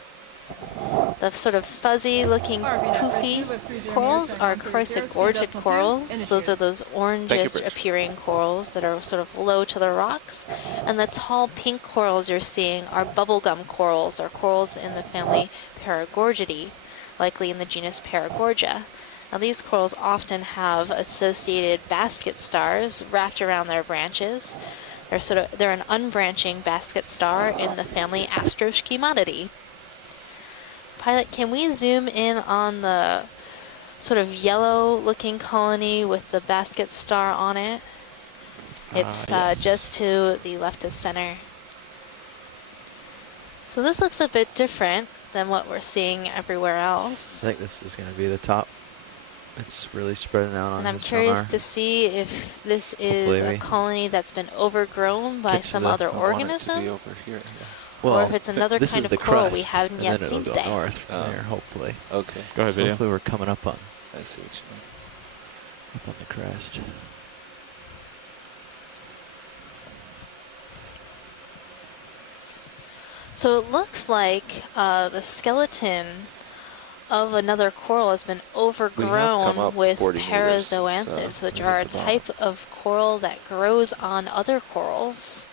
The sort of fuzzy-looking, poofy corals are chrysogorgid corals. Those are those orangish-appearing corals that are sort of low to the rocks. And the tall pink corals you're seeing are bubblegum corals, or corals in the family Paragorgidae, likely in the genus Paragorgia. Now, these corals often have associated basket stars wrapped around their branches. They're an unbranching basket star in the family Mussorgsky. Pilot, can we zoom in on the sort of yellow-looking colony with the basket star on it? It's Yes. just to the left of center. So this looks a bit different than what we're seeing everywhere else. I think this is going to be the top. It's really spreading out on And I'm his curious sonar. to see if this is Hopefully a colony that's been overgrown by some other organism, over here, Well, or if it's another this kind is of the coral crest, we haven't and yet then seen it'll today. go north from there, hopefully. Okay. Go ahead, So video. hopefully we're coming up on I see what you mean. the crest. So it looks like the skeleton of another coral has been overgrown with 40 meters since, parazoanthids, which we are a hit the bottom. type of coral that grows on other corals.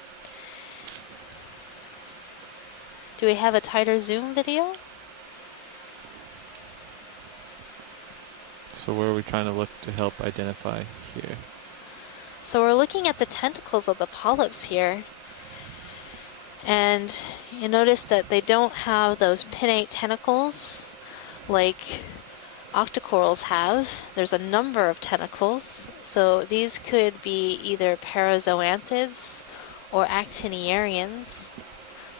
Do we have a tighter zoom video? So where are we trying to look to help identify here? So we're looking at the tentacles of the polyps here. And you notice that they don't have those pinnate tentacles like octocorals have. There's a number of tentacles. So these could be either parazoanthids or actiniarians.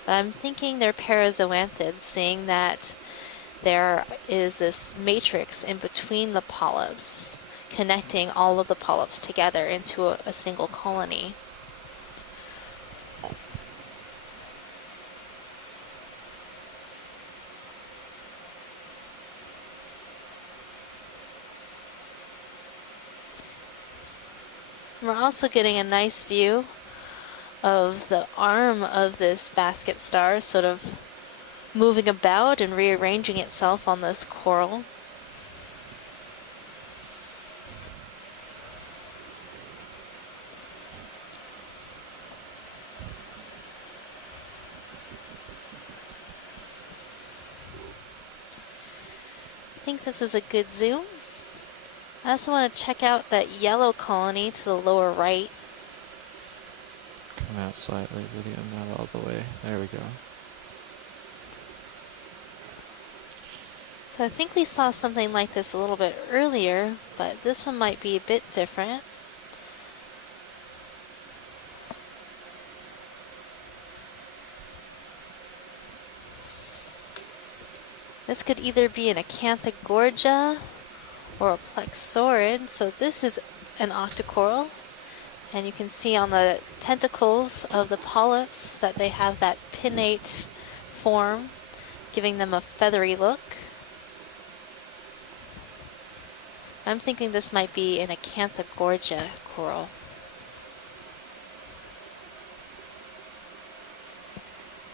But I'm thinking they're parazoanthids, seeing that there is this matrix in between the polyps, connecting all of the polyps together into a single colony. We're also getting a nice view of the arm of this basket star sort of moving about and rearranging itself on this coral. I think this is a good zoom. I also want to check out that yellow colony to the lower right. Come out slightly, video, not all the way. There we go. So I think we saw something like this a little bit earlier, but this one might be a bit different. This could either be an Acanthogorgia or a plexaurid. So this is an octocoral, and you can see on the tentacles of the polyps that they have that pinnate form, giving them a feathery look. I'm thinking this might be an Acanthogorgia coral.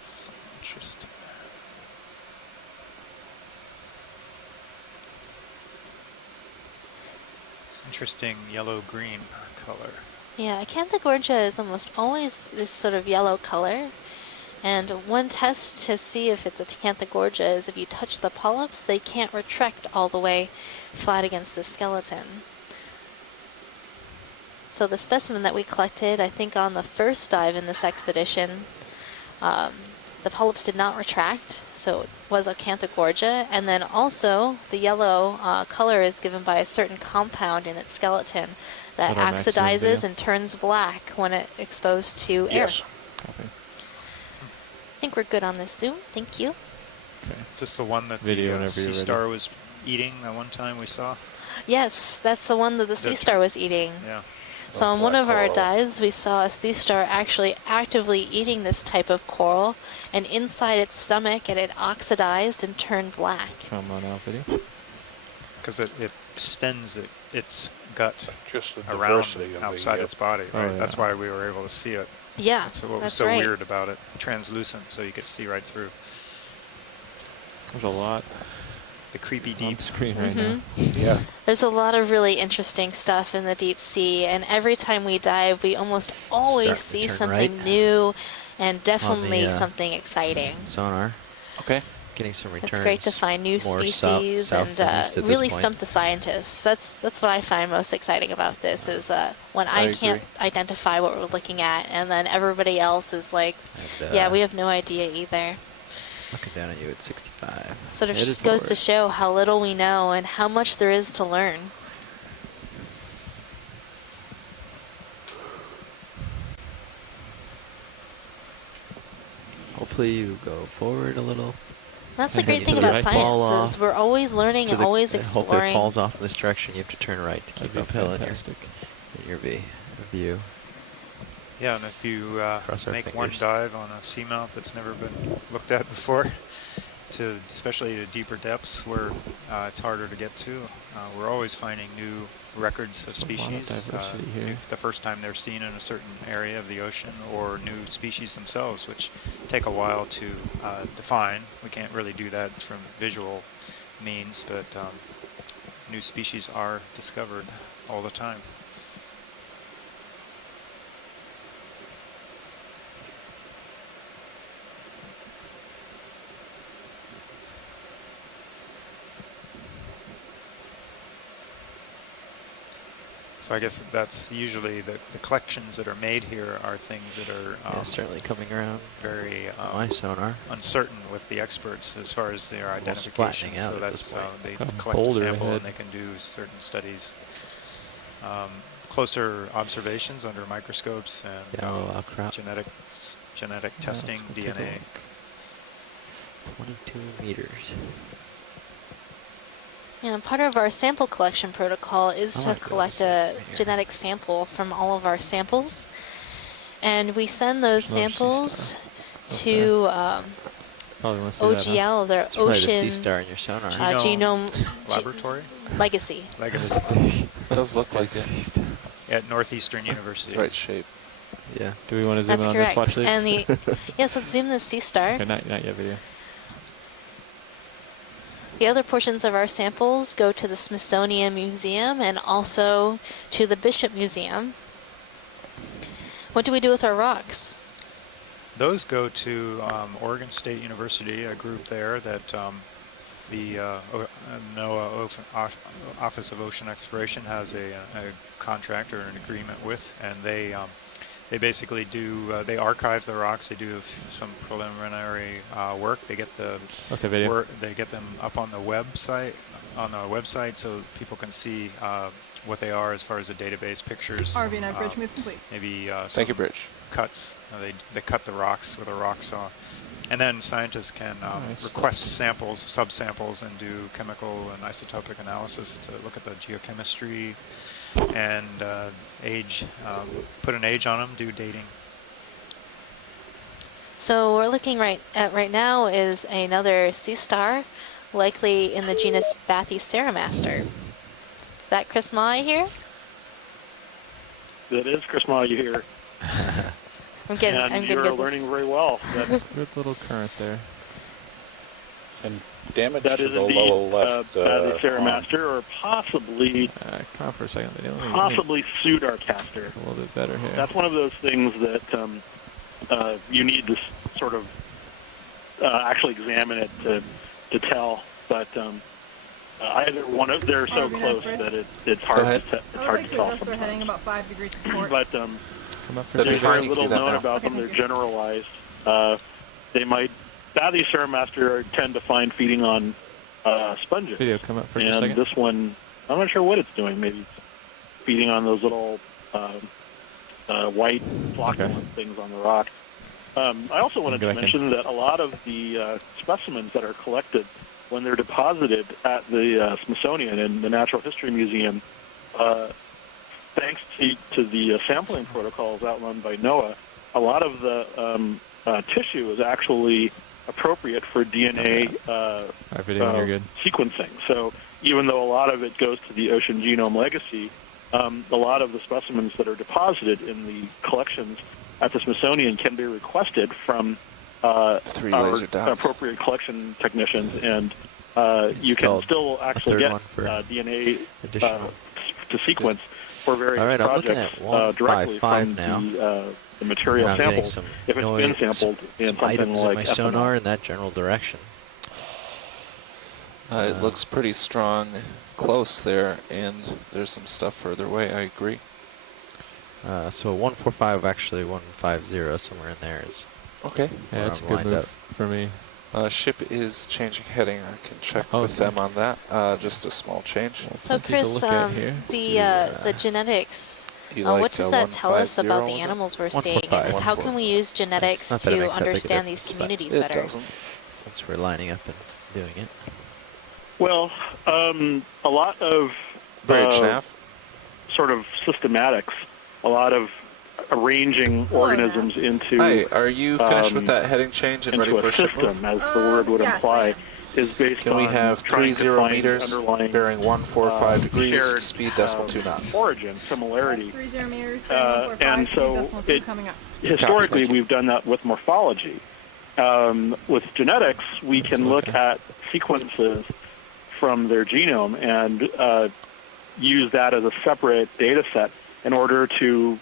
So interesting. Interesting yellow-green color. Yeah, Acanthogorgia is almost always this sort of yellow color. And one test to see if it's Acanthogorgia is if you touch the polyps, they can't retract all the way flat against the skeleton. So the specimen that we collected, I think on the first dive in this expedition, the polyps did not retract, so it was Acanthogorgia. And then also the yellow color is given by a certain compound in its skeleton that oxidizes and turns black when it exposed to air. Yes. I think we're good on this zoom. Thank you. Okay. Is this the one that the sea star was eating that one time we saw? Yes, that's the one that the sea star was eating. Yeah. So on one of our dives, we saw a sea star actually actively eating this type of coral, and inside its stomach it had oxidized and turned black. Come on out video. Because it extends its gut just the around diversity outside its body, right? Oh, yeah. That's why we were able to see it. Yeah, that's what was so weird about it. Translucent, so you could see right through. There's a lot. The creepy deep screen right now. Yeah. There's a lot of really interesting stuff in the deep sea, and every time we dive, we almost always see something new and definitely something exciting. Sonar. Okay. Getting some returns. It's great to find new species and really stump the scientists. That's what I find most exciting about this is when I can't identify what we're looking at, and then everybody else is like, yeah, we have no idea either. Looking down at you at 65. Sort of just goes to show how little we know and how much there is to learn. Hopefully you go forward a little. That's the great thing about science is we're always learning and always exploring. Hopefully it falls off in this direction. You have to turn right to keep uphill in your view. Yeah, and if you make one dive on a seamount that's never been looked at before, especially to deeper depths where it's harder to get to, we're always finding new records of species. The first time they're seen in a certain area of the ocean, or new species themselves, which take a while to define. We can't really do that from visual means, but new species are discovered all the time. So I guess that's usually the collections that are made here are things that are certainly coming around very my sonar uncertain with the experts as far as their identification. So that's they collect a sample and they can do certain studies, closer observations under microscopes and genetic testing, DNA. 22 meters. Yeah, part of our sample collection protocol is to collect a genetic sample from all of our samples. And we send those samples to OGL, their Ocean Genome Laboratory? Legacy. It does look like it. At Northeastern University. It's right shape. Yeah. Do we want to zoom in on correct. this? Watch this. And yes, let's zoom the sea star. Okay, not yet video. The other portions of our samples go to the Smithsonian Museum and also to the Bishop Museum. What do we do with our rocks? Those go to Oregon State University, a group there that the NOAA Office of Ocean Exploration has a contract or an agreement with, and they basically do, they archive the rocks, they do some preliminary work, they get the they get them up on the website so people can see what they are as far as a database, pictures. RV9 bridge move complete. Maybe Thank you, Bridge. Cuts, they cut the rocks with a rock saw. And then scientists can request samples, subsamples, and do chemical and isotopic analysis to look at the geochemistry and age, put an age on them, do dating. So we're looking right now is another sea star, likely in the genus Bathyceramaster. Is that Chris Mai here? That is Chris Mai here. I'm you're learning very well. Good little current there. And damage that to is the lower left. Bathyceramaster, or possibly come on for a second. Possibly Pseudarcaster. A little bit better here. That's one of those things that you need to sort of actually examine it to tell. But either one of they're so close that it's hard to tell. They're heading about 5 degrees to port. But there's very little known about them. They're generalized. Bathyceramaster tend to find feeding on sponges. Video come up for and a second. This one, I'm not sure what it's doing. Maybe it's feeding on those little white flocculent things on the rock. I also wanted to mention that a lot of the specimens that are collected when they're deposited at the Smithsonian and the Natural History Museum, thanks to the sampling protocols outlined by NOAA, a lot of the tissue is actually appropriate for DNA sequencing. So even though a lot of it goes to the Ocean Genome Legacy, a lot of the specimens that are deposited in the collections at the Smithsonian can be requested from our appropriate collection technicians, and you can still actually get DNA to sequence for various projects directly from the material samples if it's been sampled in something like my sonar in that general direction. It looks pretty strong close there, and there's some stuff further away. I agree. So 145, actually 150, somewhere in there is. Okay. Yeah, that's a good move for me. Ship is changing heading. I can check with them on that. Just a small change. So Chris, the genetics, what does that tell us about the animals we're seeing, and how can we use genetics to understand these communities better? Since we're lining up and doing it. Well, a lot of sort of systematics, a lot of arranging organisms into. Hi, are you finished with that heading change and ready for a system, as the word would imply, is based Can on we have 30 meters, bearing 145 degrees, speed decimal 2 knots. Origin, similarity. 30 meters, and so historically we've done that with morphology. With genetics, we can look at sequences from their genome and use that as a separate data set in order to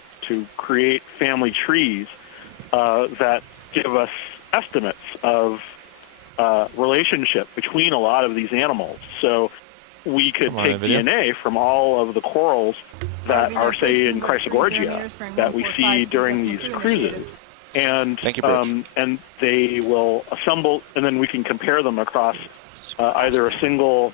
create family trees that give us estimates of relationship between a lot of these animals. So we could take DNA from all of the corals that are, say, in Chrysogorgia that we see during these cruises. And and they will assemble, and then we can compare them across either a single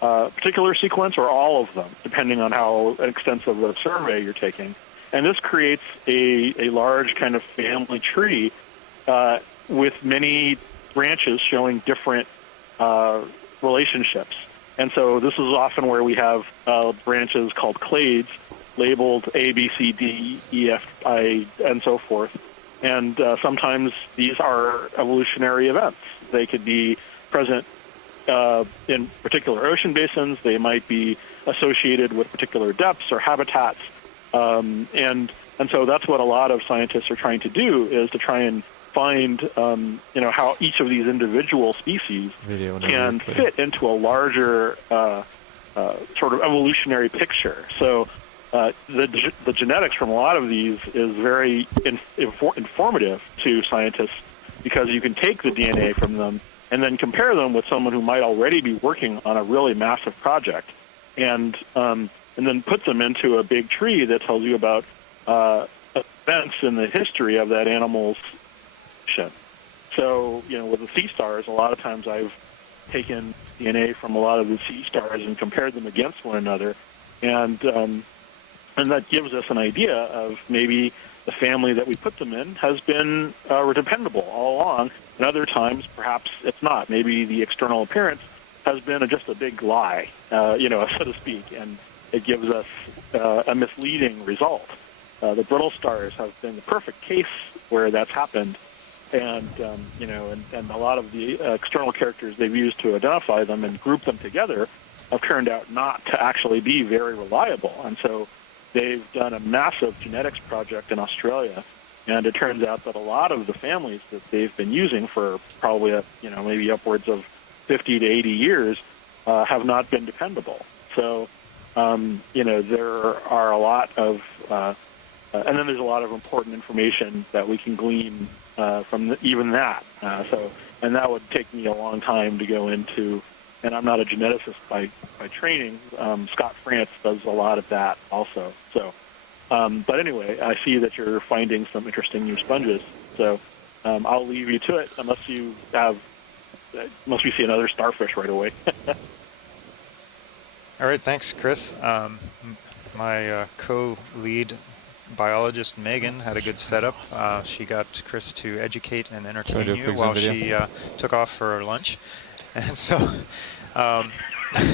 particular sequence or all of them, depending on how extensive a survey you're taking. And this creates a large kind of family tree with many branches showing different relationships. And so this is often where we have branches called clades, labeled A, B, C, D, E, F, I, and so forth. And sometimes these are evolutionary events. They could be present in particular ocean basins. They might be associated with particular depths or habitats. And so that's what a lot of scientists are trying to do, is to try and find how each of these individual species can fit into a larger sort of evolutionary picture. So the genetics from a lot of these is very informative to scientists, because you can take the DNA from them and then compare them with someone who might already be working on a really massive project, and then put them into a big tree that tells you about events in the history of that animal's function. So, with the sea stars, a lot of times I've taken DNA from a lot of the sea stars and compared them against one another, and that gives us an idea of maybe the family that we put them in has been dependable all along, and other times perhaps it's not. Maybe the external appearance has been just a big lie, so to speak, and it gives us a misleading result. The brittle stars have been the perfect case where that's happened, and and a lot of the external characters they've used to identify them and group them together have turned out not to actually be very reliable. And so they've done a massive genetics project in Australia, and it turns out that a lot of the families that they've been using for probably maybe upwards of 50 to 80 years have not been dependable. So there are a lot of and then there's a lot of important information that we can glean from even that. And that would take me a long time to go into, and I'm not a geneticist by training. Scott France does a lot of that also. So, but anyway, I see that you're finding some interesting new sponges. So I'll leave you to it, unless we see another starfish right away. All right, thanks, Chris. My co-lead biologist Megan had a good setup. She got Chris to educate and entertain you while she took off for her lunch. And so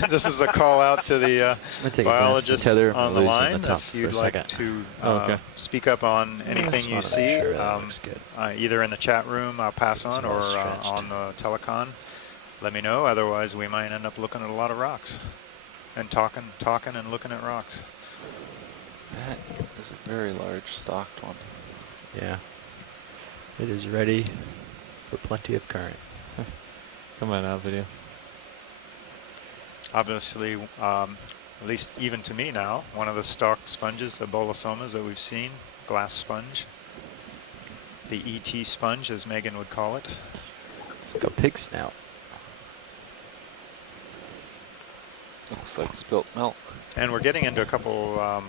this is a call out to the biologist on the line. If you'd like to speak up on anything you see, either in the chat room, I'll pass on, or on the telecon, let me know. Otherwise, we might end up looking at a lot of rocks and talking and looking at rocks. That is a very large stocked one. Yeah. It is ready for plenty of current. Come on out, video. Obviously, at least even to me now, one of the stalked sponges, the bolosomas that we've seen, glass sponge. The ET sponge, as Megan would call it. It's like a pig snout. Looks like spilt milk. And we're getting into a couple,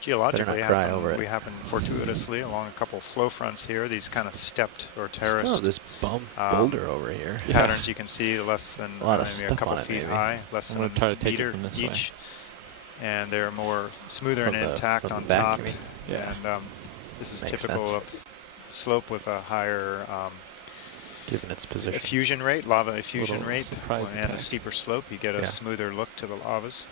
geologically, we happen fortuitously along a couple flow fronts here, these kind of stepped or terraced this boulder over here. Patterns you can see less than maybe a couple feet high, less than a meter each. And they're more smoother and intact on top. Yeah. And this is typical of slope with a higher given its position. Effusion rate, lava effusion rate, and a steeper slope. You get a smoother look to the lavas.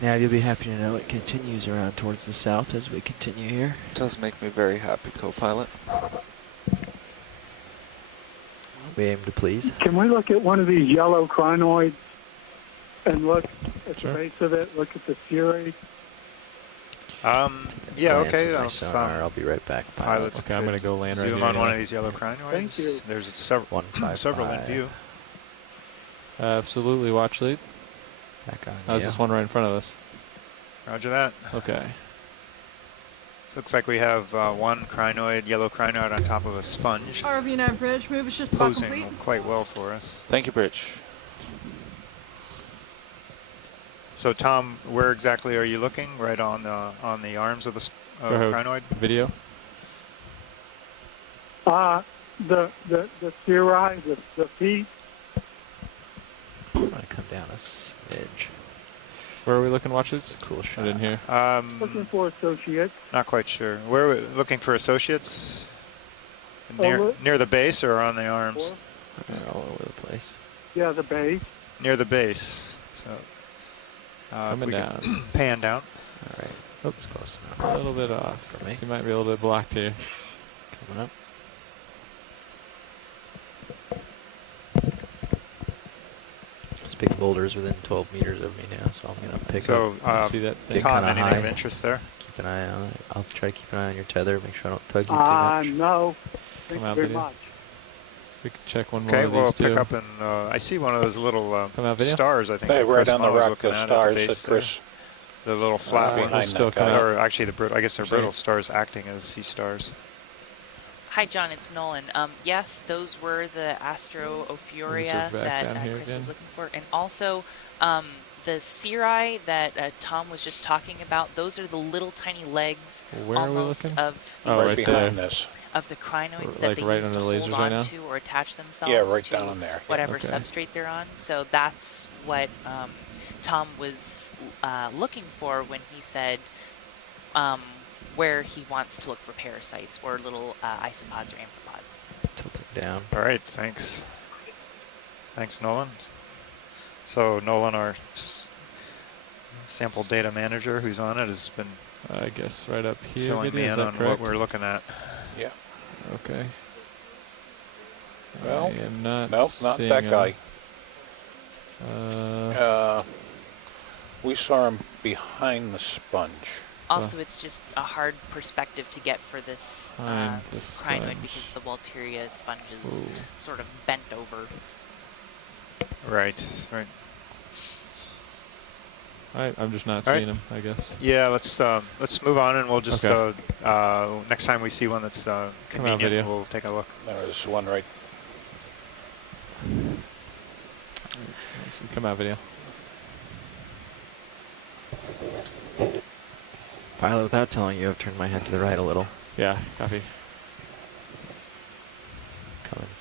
Now you'll be happy to know it continues around towards the south as we continue here. It does make me very happy, co-pilot. We aim to please. Can we look at one of these yellow crinoids and look at the base of it, look at the fury? Yeah, okay. I'll be right back. Pilots, okay, I'm going to go land right here. Zoom on one of these yellow crinoids. Thank you. There's several in view. Absolutely, watch lead. Back on. How's this one right in front of us? Roger that. Okay. Looks like we have one crinoid, yellow crinoid on top of a sponge. RV9 bridge, move is just about complete. Posing quite well for us. Thank you, Bridge. So Tom, where exactly are you looking? Right on the arms of the crinoid? Video. The theory, the feet. I'm gonna come down a smidge. Where are we looking, watches? Cool shot. I didn't hear. Looking for associates. Not quite sure. Where are we looking for associates? Near the base or on the arms? They're all over the place. Yeah, the base. Near the base. So coming down. Pan down. All right. That's close enough. A little bit off for me. So you might be a little bit blocked here. Coming up. Big boulders within 12 meters of me now, so I'm going to pick up. See that thing? Tom, anything of interest there? Keep an eye on it. I'll try to keep an eye on your tether, make sure I don't tug you too much. No. Thank you very much. We can check one more Okay, of we'll these pick two. up and I see one of those little stars, I think. Hey, right on the rock, the stars that Chris. The little flat ones. Still coming. Or actually, I guess they're brittle stars acting as sea stars. Hi, John. It's Nolan. Yes, those were the Astro Ophiuria that Chris was looking for. And also, the cirri that Tom was just talking about, those are the little tiny legs almost of the, right behind this. Of the crinoids that they right use to hold on to or attach themselves right to down there. whatever substrate they're on. So that's what Tom was looking for when he said where he wants to look for parasites or little isopods or amphipods. Tilt it down. All right, thanks. Thanks, Nolan. So Nolan, our sample data manager who's on it, has been I guess right up here. filling me in on what we're looking at. Yeah. Okay. Well, I am not not that guy. We saw him behind the sponge. Also, it's just a hard perspective to get for this crinoid because the Walteria sponge is sort of bent over. Right. I'm just not seeing him, I guess. Yeah, let's move on, and we'll just next time we see one that's convenient, we'll take a look. There's one right. Come out, video. Pilot, without telling you, I've turned my head to the right a little. Yeah, copy.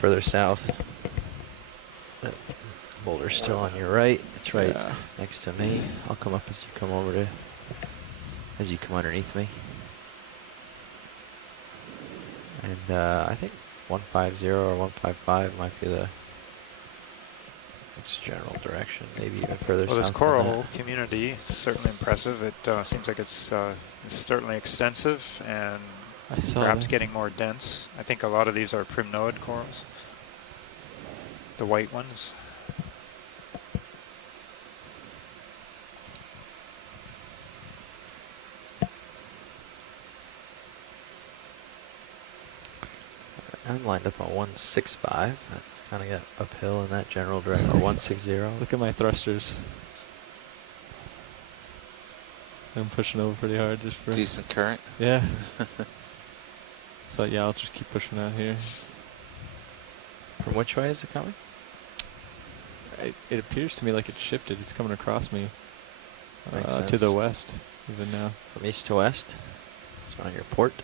further south. That boulder's still on your right. It's right next to me. I'll come up as you come over to, as you come underneath me. And I think 150 or 155 might be the next general direction, maybe even further south. Well, this coral community is certainly impressive. It seems like it's certainly extensive and perhaps getting more dense. I think a lot of these are primnoid corals, the white ones. I'm lined up on 165. That's kind of got uphill in that general direction, or 160. Look at my thrusters. I'm pushing over pretty hard just for... Decent current? Yeah. So yeah, I'll just keep pushing out here. From which way is it coming? It appears to me like it's shifted. It's coming across me to sense. the west even now. From east to west? So on your port?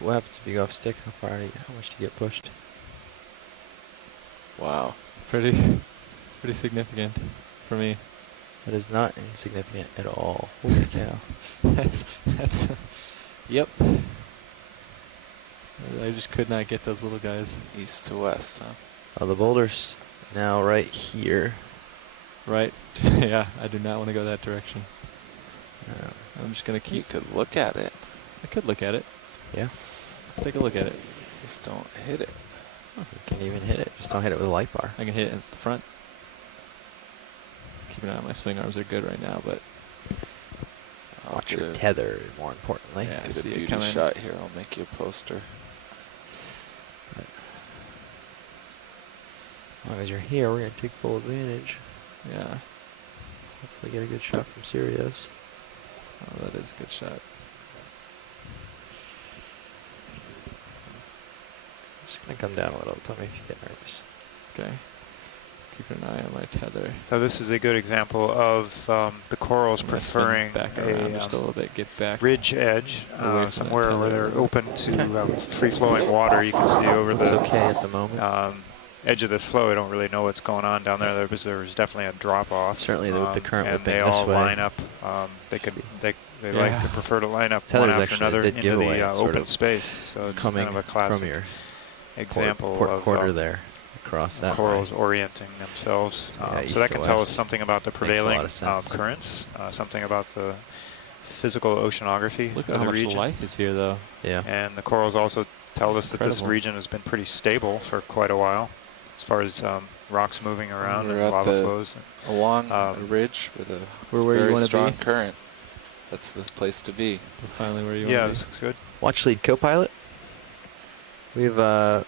What happens if you go off stick? How much do you get pushed? Wow. Pretty significant for me. That is not insignificant at all. Holy cow. that's yep. I just could not get those little guys. East to west, huh? Oh, the boulder's now right here. Right. Yeah, I do not want to go that direction. I'm just going to keep... You could look at it. I could look at it. Yeah. Let's take a look at it. Just don't hit it. Oh, you can even hit it. Just don't hit it with a light bar. I can hit it at the front. Keep an eye on my swing arms. They're good right now, but... Watch your tether, more importantly. Yeah, get a beauty shot here. I'll make you a poster. As long as you're here, we're going to take full advantage. Yeah. Hopefully get a good shot from Sirius. Oh, that is a good shot. Just going to come down a little. Tell me if you get nervous. Okay. Keep an eye on my tether. So this is a good example of the corals preferring back around just a little bit. Get back. Ridge edge, somewhere where they're open to free-flowing water. You can see over the okay at the moment. Edge of this flow. I don't really know what's going on down there. There's definitely a drop-off. Certainly the current and would be they this all way. line up. They like to prefer to line up Tether's one after another into the open space. So it's kind of a classic from your example port of quarter there. Across that corals orienting themselves. So that can tell us something about the prevailing currents, something about the physical oceanography Look of at the how region. much life is here, though. Yeah. And the corals also tell us that this Incredible. region has been pretty stable for quite a while, as far as rocks moving around and lava flows. Along a ridge with a very strong current. That's the place to be. Finally, where you want to be. Yeah, this looks good. Watch lead co-pilot. We've go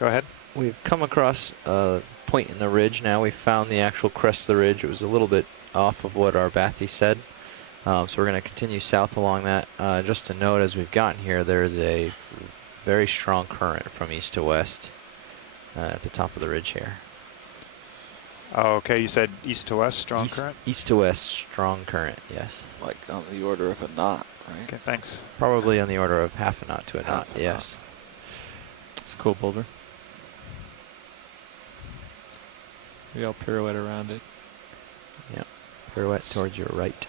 ahead. We've come across a point in the ridge now. We found the actual crest of the ridge. It was a little bit off of what our bathy said. So we're going to continue south along that. Just to note, as we've gotten here, there's a very strong current from east to west at the top of the ridge here. Oh, okay. You said east to west, strong current? East to west, strong current, yes. Like on the order of a knot, right? Okay, thanks. Probably on the order of half a knot to a knot, yes. It's a cool boulder. We all pirouette around it. Yep. Pirouette towards your right.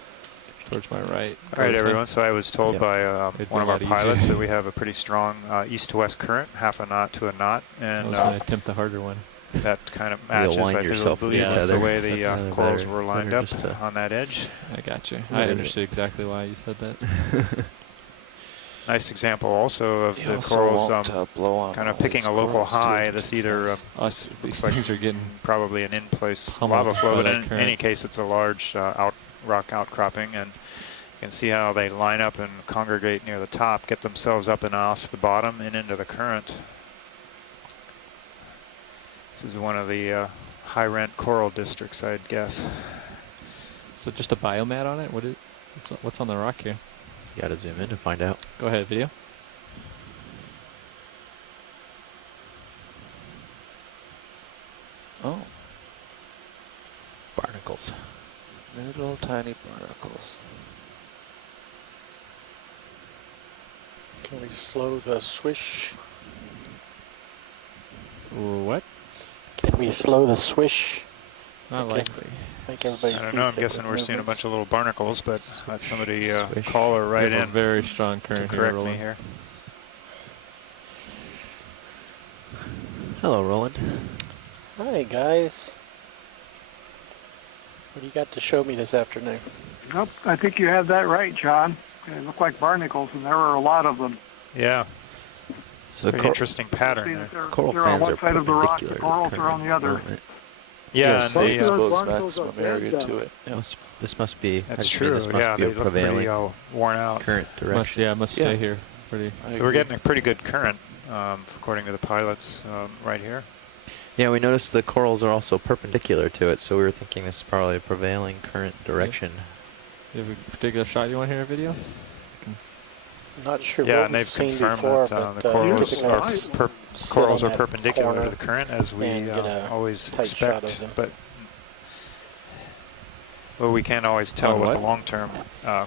Towards my right. All right, everyone. So I was told by one of our pilots that we have a pretty strong east to west current, half a knot to a knot, and I was going to attempt the harder one. That kind of matches, I believe, with the way the corals were lined up on that edge. I got you. I understood exactly why you said that. Nice example also of the corals kind of picking a local high. This either looks like things are getting probably an in-place lava flow, but in any case, it's a large rock outcropping, and you can see how they line up and congregate near the top, get themselves up and off the bottom and into the current. This is one of the high-rent coral districts, I'd guess. So just a biomat on it? What's on the rock here? You gotta zoom in to find out. Go ahead, video. Oh. Barnacles. Little tiny barnacles. Can we slow the swish? maybe slow the swish. Not likely. Make everybody I don't know. I'm guessing we're seeing a bunch of little barnacles, but let somebody call or write in. Very strong current here. Correct me here. Hello, Roland. Hi, guys. What do you got to show me this afternoon? Nope, I think you have that right, John. They look like barnacles, and there were a lot of them. Yeah. So Pretty interesting pattern there. Coral They're on fans are one side of the rock, the perpendicular corals to are on the other. Yeah, yes, and they the expose maximum area to it. Yeah. This must be. That's actually, true. This must Yeah, be they a look pretty prevailing worn out. current direction. Must stay here. Pretty. So we're getting a pretty good current, according to the pilots, right here. Yeah, we noticed the corals are also perpendicular to it, so we were thinking this is probably a prevailing current direction. Do you have a particular shot you want to hear in video? Not sure Yeah, what and we've they've seen confirmed before, that but the typically corals are that perpendicular to corner the current, as we and get a always tight shot expect. of them. But we can't always tell what the long-term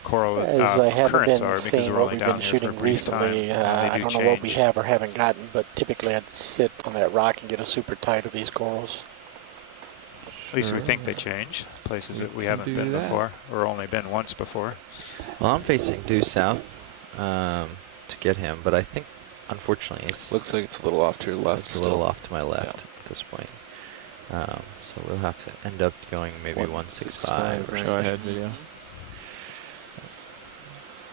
coral As I haven't currents been are because seeing we're what only we've down been here shooting for a brief recently, time. I They do don't know what we change. have or haven't gotten, but typically I'd sit on that rock and get a super tight of these corals. At least we think they change, places that we haven't been before, or only been once before. Well, I'm facing due south to get him, but I think, unfortunately, it's looks like it's a little off to your left. It's a little off to my left at this point. So we'll have to end up going maybe 165. Right. Show ahead video.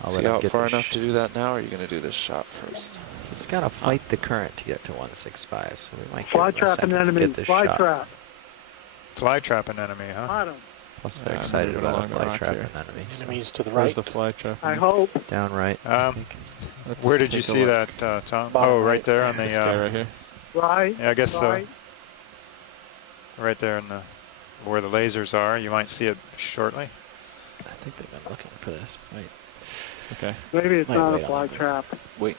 Is he out far enough to do that now, or are you going to do this shot first? He's got to fight the current to get to 165, so we might Fly give him a trap second an to enemy. get this Fly shot. trap. Fly trap an enemy, huh? Got him. Plus they're I'm excited moving about a along the fly rock trap here. an enemy. Enemies to the Where's right. the fly trap? I hope. Down right. Where did you take a see look. that, Tom? Bottom Oh, right right. there on the. This guy right here. Right. Yeah, I guess right. right there in the where the lasers are. You might see it shortly. I think they've been looking for this. Wait. Okay. Maybe it's Might not a wait on fly that. trap. Wait.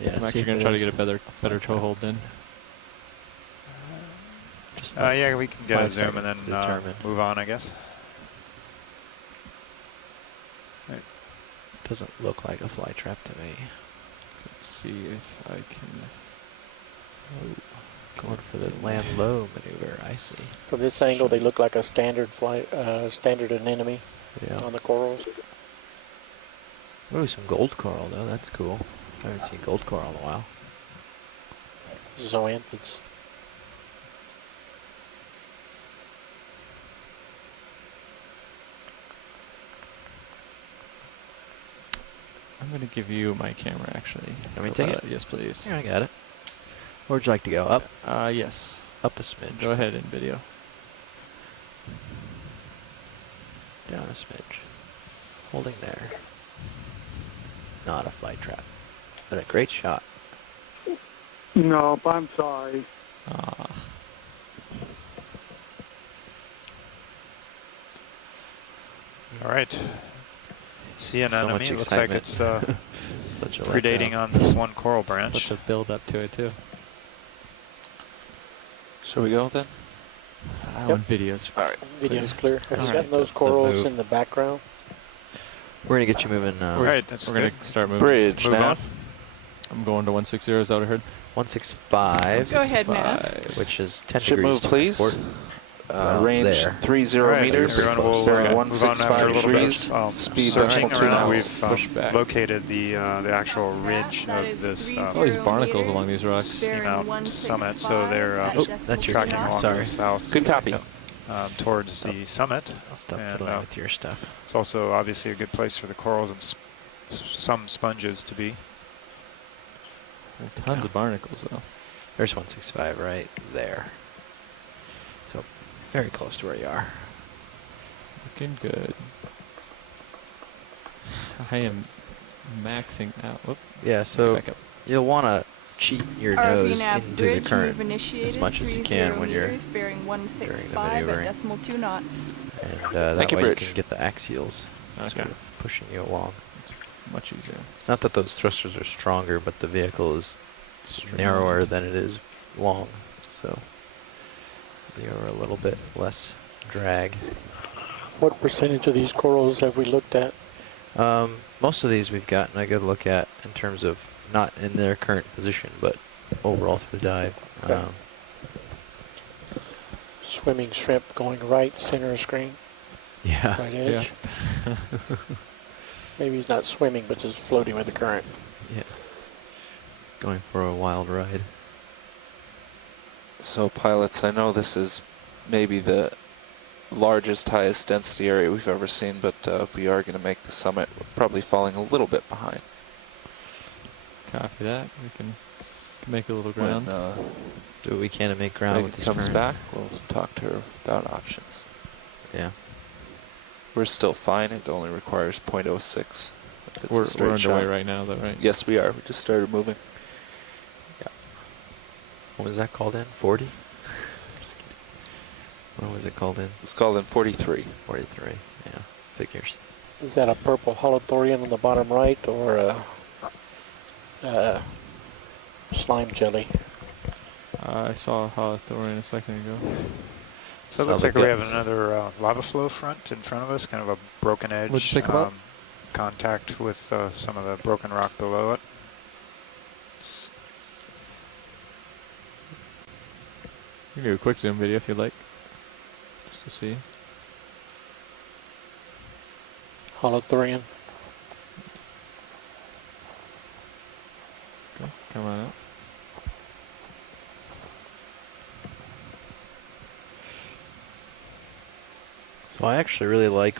Yeah, I'm see actually if going it to try to is. get a better toehold in. Just Yeah, we can get a 5 zoom and seconds then to determine. move on, I guess. Doesn't look like a fly trap to me. Let's see if I can. Oh, going for the land low maneuver. I see. From this angle, they look like a standard standard anemone Yeah. on the corals. Ooh, some gold coral though. That's cool. I haven't seen gold coral in a while. Zoanthids. I'm going to give you my camera actually. Let me take it? Yes, please. Here, I got it. Where would you like to go? Up? Yes. Up a smidge. Go ahead in video. Down a smidge. Holding there. Not a fly trap. But a great shot. Nope, I'm sorry. All right. See an So enemy. much It looks like excitement. it's Such a predating letdown. on this one coral branch. Such a build up to it too. Shall we go then? I want videos. All right. Video's clear. Have you All gotten right, those the corals move. in the background? We're going to get you moving. All right, that's We're good. going to start moving. Bridge Move now. on. I'm going to 160. Is that what I heard? 165. Go ahead, Nav. Which is 10 Ship degrees move, to please. port. Range there. 30 All right, meters. everyone, we'll Bearing move on after a 165 little degrees. bit. Speed Searching decimal 2 around, knots. we've Push back. located the actual ridge That of is this 30 all these barnacles along these rocks. Seamount summit, so they're Oh, that's your tracking camera. along Sorry. the south Good copy. towards the summit. I'll stop And, fiddling with your stuff. It's also obviously a good place for the corals and some sponges to be. Tons of barnacles though. There's 165 right there. So very close to where you are. Looking good. I am maxing out. Whoop. Yeah, so Back up. you'll want to cheat your RV nose nav into bridge the current move initiated, as much as you 30 can when you're meters, bearing during the 165 at maneuvering. decimal 2 knots. And that Thank you, way you Bridge. can get the axials Okay. sort of pushing you along. It's much easier. It's not that those thrusters are stronger, but the vehicle is narrower than it is long, so you're a little bit less drag. What percentage of these corals have we looked at? Most of these we've gotten a good look at in terms of not in their current position, but overall through the dive. Okay. swimming shrimp going right, center of screen. Yeah. Right edge. Yeah. Maybe he's not swimming, but just floating with the current. Yeah. Going for a wild ride. So pilots, I know this is maybe the largest, highest density area we've ever seen, but if we are going to make the summit, we're probably falling a little bit behind. Copy that. We can make a little ground. Do what we can to make ground with this comes current. back, we'll talk to her about options. Yeah. We're still fine. It only requires 0.06. We're underway right now, though, right? Yes, we are. We just started moving. Yeah. What was that called in? 40? What was it called in? It's called in 43. 43, yeah. Figures. Is that a purple holothorian on the bottom right, or a slime jelly? I saw a holothorian a second ago. So it looks like we have another lava flow front in front of us, kind of a broken edge. What'd you think about? Contact with some of the broken rock below it. You can do a quick zoom video if you'd like, just to see. Holothorian. Okay, come on out. So I actually really like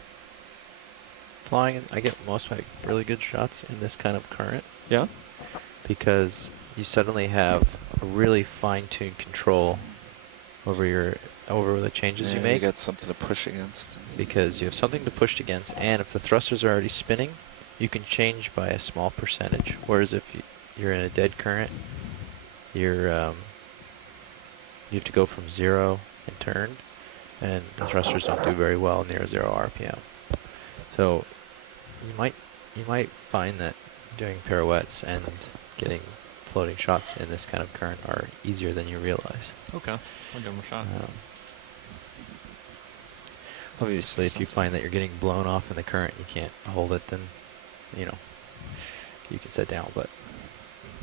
flying. I get most of my really good shots in this kind of current. Yeah. Because you suddenly have a really fine-tuned control over the changes you make. You got something to push against. Because you have something to push against, and if the thrusters are already spinning, you can change by a small percentage. Whereas if you're in a dead current, you have to go from 0 and turn, and the thrusters don't do very well near 0 RPM. So you might find that doing pirouettes and getting floating shots in this kind of current are easier than you realize. Okay, I'll give them a shot. Obviously, if you find that you're getting blown off in the current, you can't hold it, then you can set down. But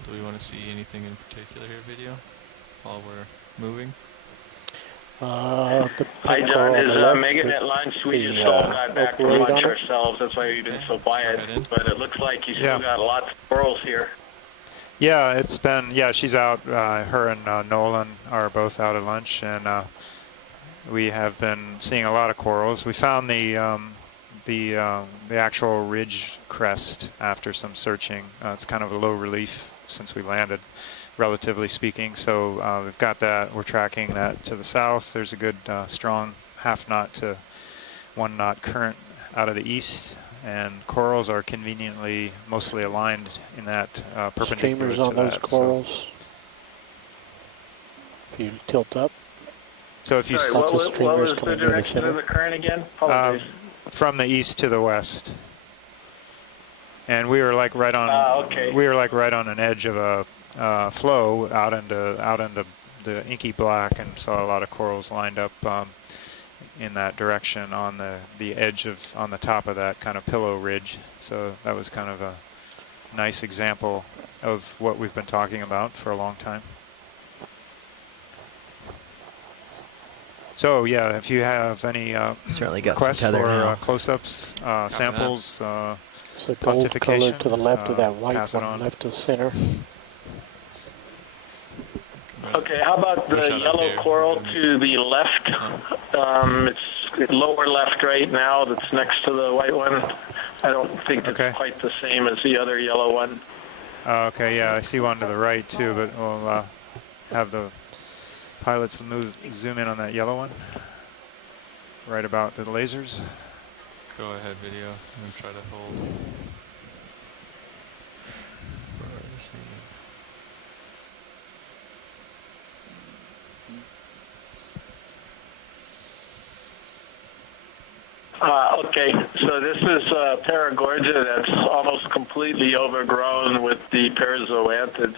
do we want to see anything in particular here, video, while we're moving? Hi, John. Is Meganet launch? We just all got back from lunch ourselves. That's why we've been so quiet. But it looks like you still got lots of corals here. Yeah, it's been, she's out. Her and Nolan are both out at lunch, and we have been seeing a lot of corals. We found the actual ridge crest after some searching. It's kind of a low relief since we landed, relatively speaking. So we've got that. We're tracking that to the south. There's a good strong half knot to 1 knot current out of the east, and corals are conveniently mostly aligned in that perpendicular Streamers on those corals. If you tilt up. So if you what was the direction of the current again? From the east to the west, and we were like right on. We were like right on an edge of a flow out into the inky black, and saw a lot of corals lined up in that direction on the edge on the top of that kind of pillow ridge. So that was kind of a nice example of what we've been talking about for a long time. So yeah, if you have any requests for close-ups, samples, the gold color to the left of that white one, left of center. Okay, how about the yellow coral to the left? It's lower left right now that's next to the white one. I don't think it's quite the same as the other yellow one. Okay, yeah, I see one to the right too, but we'll have the pilots zoom in on that yellow one, right about the lasers. Go ahead, video, and try to hold. Okay, so this is Paragorgia that's almost completely overgrown with the parazoanthids.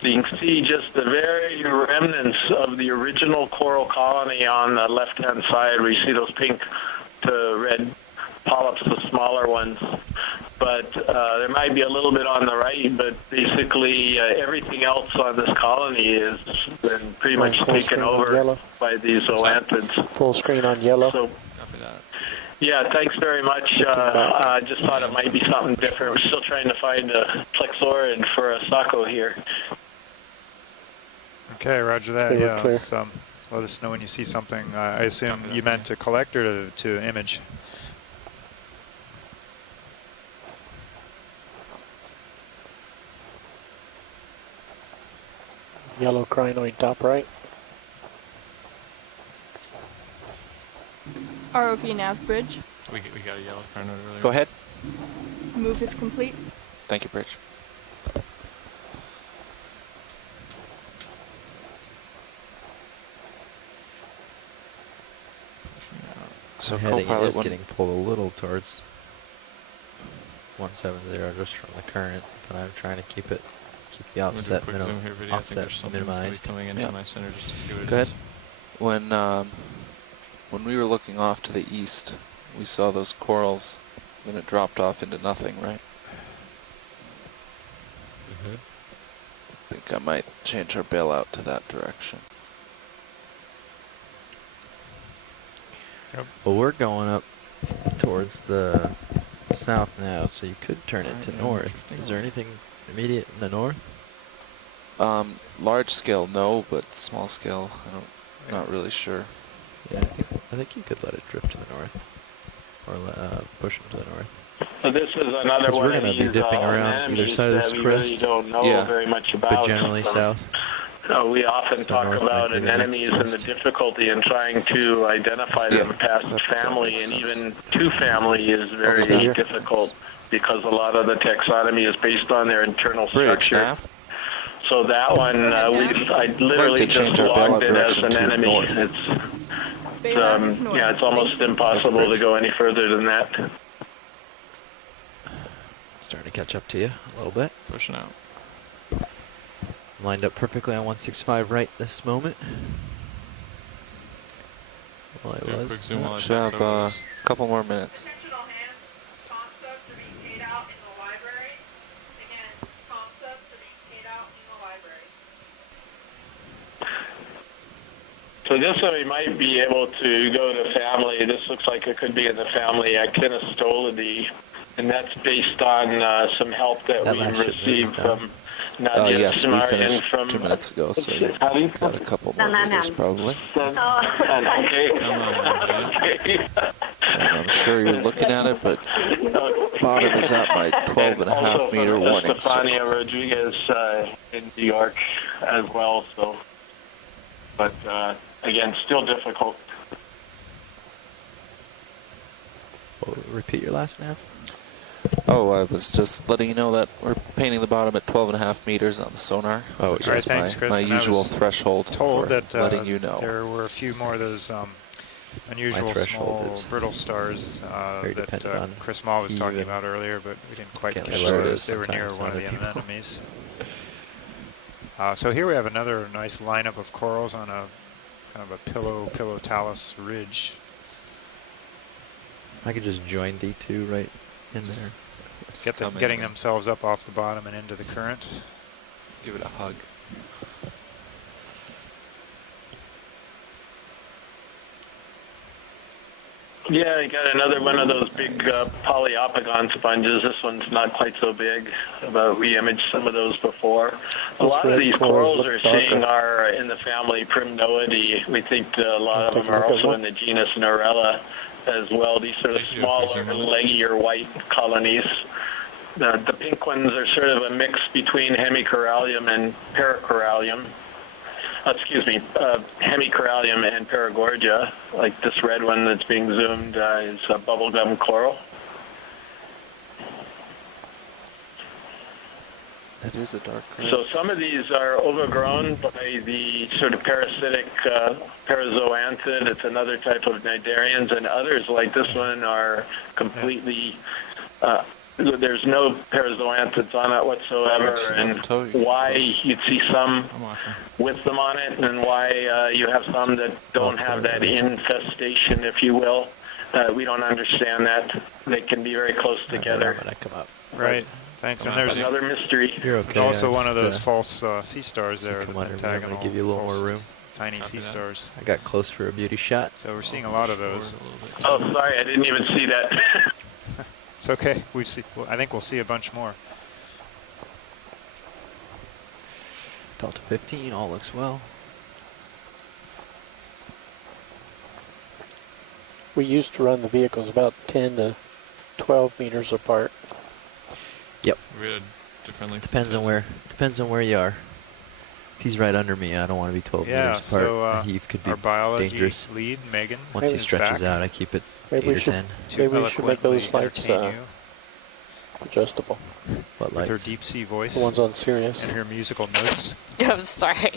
So you can see just the very remnants of the original coral colony on the left-hand side where you see those pink to red polyps, the smaller ones. But there might be a little bit on the right, but basically everything else on this colony has been pretty much taken over by these zoanthids. Full screen on yellow. So, yeah, thanks very much. I just thought it might be something different. We're still trying to find a plexaurid for a Sacco here. Okay, roger that. Clear, clear. Let us know when you see something. I assume you meant to collect or to image? Yellow crinoid top right. ROV nav bridge. We got a yellow crinoid earlier. Go ahead. Move is complete. Thank you, Bridge. So heading co-pilot is getting pulled a little towards 170 just from the current, but I'm trying to keep the offset minimized. Coming into my center just to see what Go it ahead. is. When we were looking off to the east, we saw those corals, then it dropped off into nothing, right? Mm-hmm. I think I might change our bailout to that direction. Yep. Well, we're going up towards the south now, so you could turn it to north. Is there anything immediate in the north? Large scale, no, but small scale, not really sure. Yeah, I think you could let it drift to the north, or push them to the north. So this is another one we're going to be dipping around either side of this crest, really don't know very much about, but generally south. We often talk about anemones and the difficulty in trying to identify them past family, and even to family is very difficult because a lot of the taxonomy is based on their internal structure. So that one, I literally just logged it as an enemy. It's almost impossible to go any further than that. Starting to catch up to you a little bit. Pushing out. Lined up perfectly on 165 right this moment. Well, it was. Should have a couple more minutes. So this one we might be able to go to family. This looks like it could be in the family Actinostolidae, and that's based on some help that we've received from Nadia yes, we finished from 2 minutes ago, so you've got a couple more meters probably. Okay. And I'm sure you're looking at it, but bottom is at my 12.5 meter warning. Stefania Rodriguez in New York as well, so, but again, still difficult. Repeat your last nav. Oh, I was just letting you know that we're painting the bottom at 12.5 meters on the sonar. Oh, which is thanks, Chris. My usual threshold told for that, letting you know. There were a few more of those unusual small brittle stars that Chris Mall was talking about earlier, but we didn't quite catch those. They were near one of the anemones. So here we have another nice lineup of corals on a kind of a pillow talus ridge. I could just join D2 right in there. Getting themselves up off the bottom and into the current. Give it a hug. Yeah, I got another one of those big polyopagon sponges. This one's not quite so big, but we imaged some of those before. A lot of these corals are seeing are in the family Primnoidae. We think a lot of them are also in the genus Norella as well. These are the smaller, leggier white colonies. The pink ones are sort of a mix between Hemicorallium and Paracorallium. Hemicorallium and Paragorgia. Like this red one that's being zoomed is a bubblegum coral. It is a dark gray. So some of these are overgrown by the sort of parasitic parazoanthid. It's another type of cnidarians, and others like this one are completely there's no parazoanthids on it whatsoever, and why you'd see some with them on it, and why you have some that don't have that infestation, if you will. We don't understand that. They can be very close together. When I come up. Right. Thanks. And there's another mystery. You're okay. There's also one of those false sea stars there. Come The under me. I'm pentagonal gonna give you a little more false room. Tiny sea stars. I got close for a beauty shot. So we're seeing a lot of those. Oh, sorry, I didn't even see that. It's okay. Well, I think we'll see a bunch more. Delta 15, all looks well. We used to run the vehicles about 10 to 12 meters apart. Yep. Differently. Depends on where you are. If he's right under me, I don't want to be 12 meters apart. So A heave could be our biology dangerous. lead, Megan, Once he is stretches back. out, I keep it Maybe 8 or 10. Maybe we should make those lights adjustable. What With lights? her deep sea voice. The ones on Sirius. And her musical notes. I'm sorry.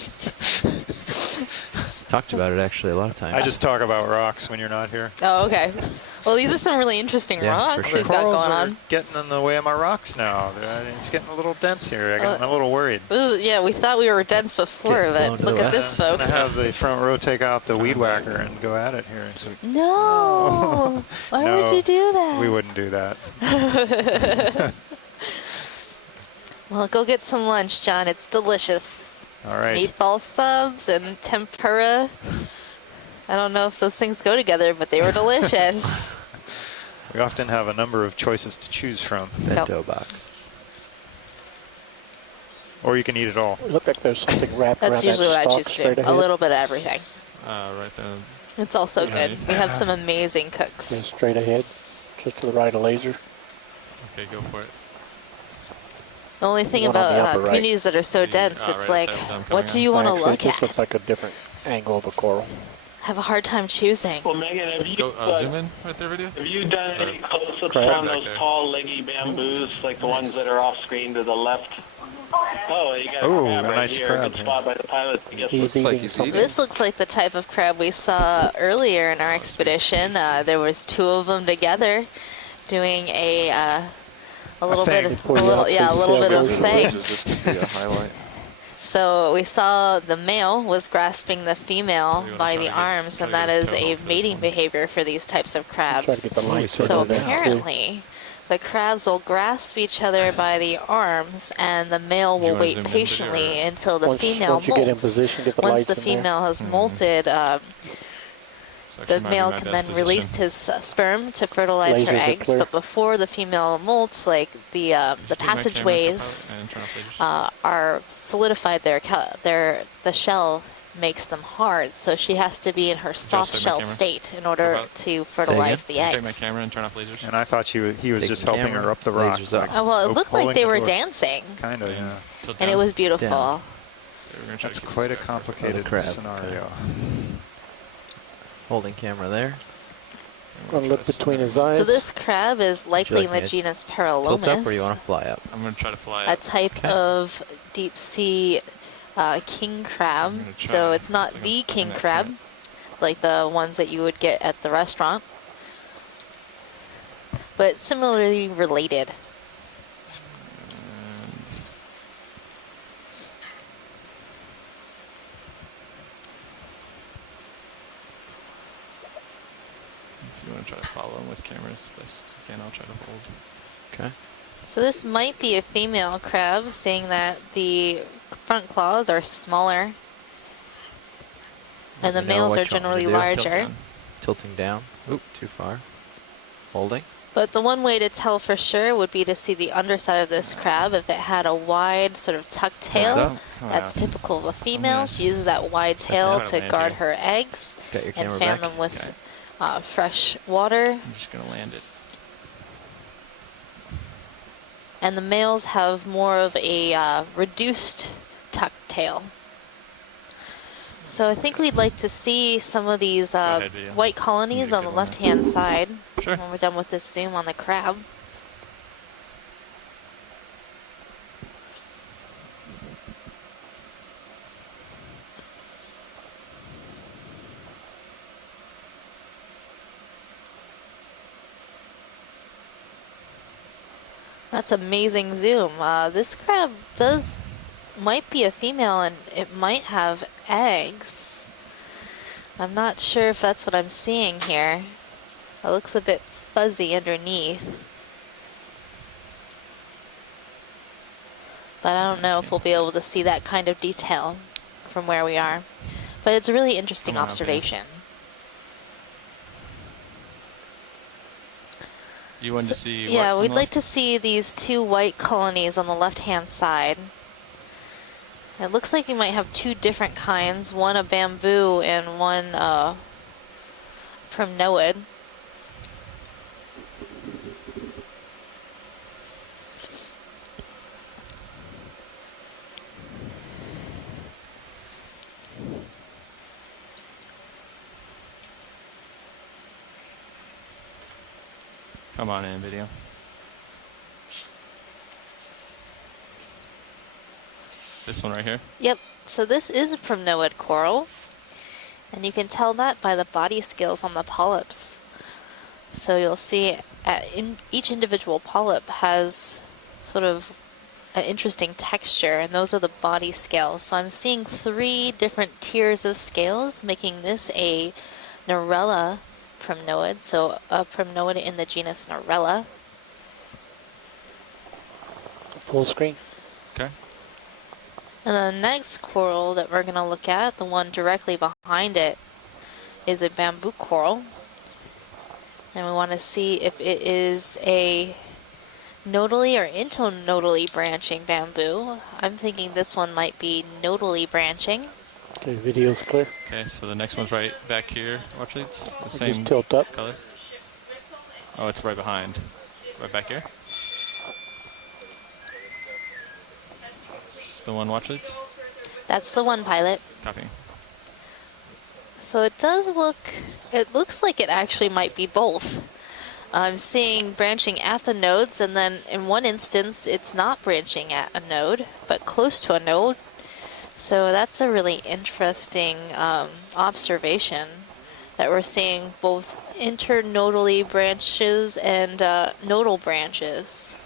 Talked about it actually a lot of times. I just talk about rocks when you're not here. Oh, okay. Well, these are some really interesting rocks we've got going on. Getting in the way of my rocks now. It's getting a little dense here. I'm a little worried. Yeah, we thought we were dense before, but look at this, folks. I'm going to have the front row take out the weed whacker and go at it here. So No! Why would you do that? We wouldn't do that. Well, go get some lunch, John. It's delicious. All right. Meatball subs and tempura. I don't know if those things go together, but they were delicious. We often have a number of choices to choose from. Bento box. Or you can eat it all. It looked like there's something wrapped That's around usually that what I stalk choose to straight do. ahead. A little bit of everything. Right there. It's also good. We have some amazing cooks. Yeah, straight ahead, just to the right of laser. Okay, go for it. The only thing One on the about upper right. communities that are so dense, it's like, what do you want to Actually, look it just at? looks like a different angle of a coral. Have a hard time choosing. Well, Megan, have you zoom in right there, video? have you done any close-ups Crab on back those there. tall, leggy bamboos, like the ones that are off screen to the left? Oh, you got a Ooh, crab a right nice here. crab Good here. spot by the pilot. I guess He's Looks like eating he's something. This looks like the type of crab we saw earlier in our expedition. There was 2 of them together doing a little thing. bit, Pull you out so you a can little see bit how of close it thing. This could be a highlight. So we saw the male was grasping the female wanna by try the to get- arms, try and to that get a is toe a off this mating one. behavior for these types of crabs. Try to get the lights So over there, too. apparently, the crabs will grasp each other by the arms, and the male Do you will wanna wait zoom in patiently video or- until the Once female you get in molts. position, get the Once lights the in there. female has molted, the male can then release his sperm to fertilize Lasers her are eggs. clear. But before the female molts, like the passageways are solidified. The shell makes them hard, so she has to be in her soft take my shell camera? state in order about- to fertilize the Take my eggs. camera and turn off lasers. And I thought he was Take just the helping camera, her up the rock. lasers up. Well, it looked like they were dancing, Kind of, yeah. Tilt and it down. was beautiful. Down. Okay, we're gonna try That's to keep quite a this guy. complicated crab. scenario. Holding camera there. Gonna look between his eyes. So this crab is likely like in the me to genus Tilt up, or you want Paralomus, to fly up? I'm gonna try to fly a up. type of deep sea king crab. I'm gonna try. So it's not Looks like the I'm king that crab, front. like the ones that you would get at the restaurant, but similarly related. If you want to try to follow him with cameras, best you can. I'll try to hold. Okay. So this might be a female crab, seeing that the front claws are smaller, and the Let me know males what are you want me to generally do. larger. Tilting down. Oop, too far. Holding. But the one way to tell for sure would be to see the underside of this crab. If it had a wide sort of tucked tail, up. that's typical of a female. She uses that wide Check tail out to land guard here. her eggs Got your and camera fan back? them with Okay. fresh water. I'm just gonna land it. And the males have more of a reduced tucked tail. So I think we'd like to see some of these ahead, Via. white colonies You on the get one left-hand side Sure. when we're done with this zoom on the crab. That's amazing zoom. This crab might be a female, and it might have eggs. I'm not sure if that's what I'm seeing here. It looks a bit fuzzy underneath. But I don't know if we'll be able to see that kind of detail from where we are. But it's a really interesting observation. You wanted to see what? Yeah, we'd like to see these two white colonies on the left-hand side. It looks like we might have two different kinds, one a bamboo and one primnoid. Come on in, video. This one right here? Yep, so this is a primnoid coral, and you can tell that by the body scales on the polyps. So you'll see each individual polyp has sort of an interesting texture, and those are the body scales. So I'm seeing 3 different tiers of scales, making this a Narella primnoid, so a primnoid in the genus Narella. Full screen. Okay. And the next coral that we're going to look at, the one directly behind it, is a bamboo coral. And we want to see if it is a nodally or internodally branching bamboo. I'm thinking this one might be nodally branching. Okay, video's clear. Okay, so the next one's right back here. Watch these. The same just tilt up. color. Oh, it's right behind. Right back here. The one, watch leads? That's the one, pilot. Copy. So it looks like it actually might be both. I'm seeing branching at the nodes, and then in one instance it's not branching at a node, but close to a node. So that's a really interesting observation, that we're seeing both internodally branches and nodal branches.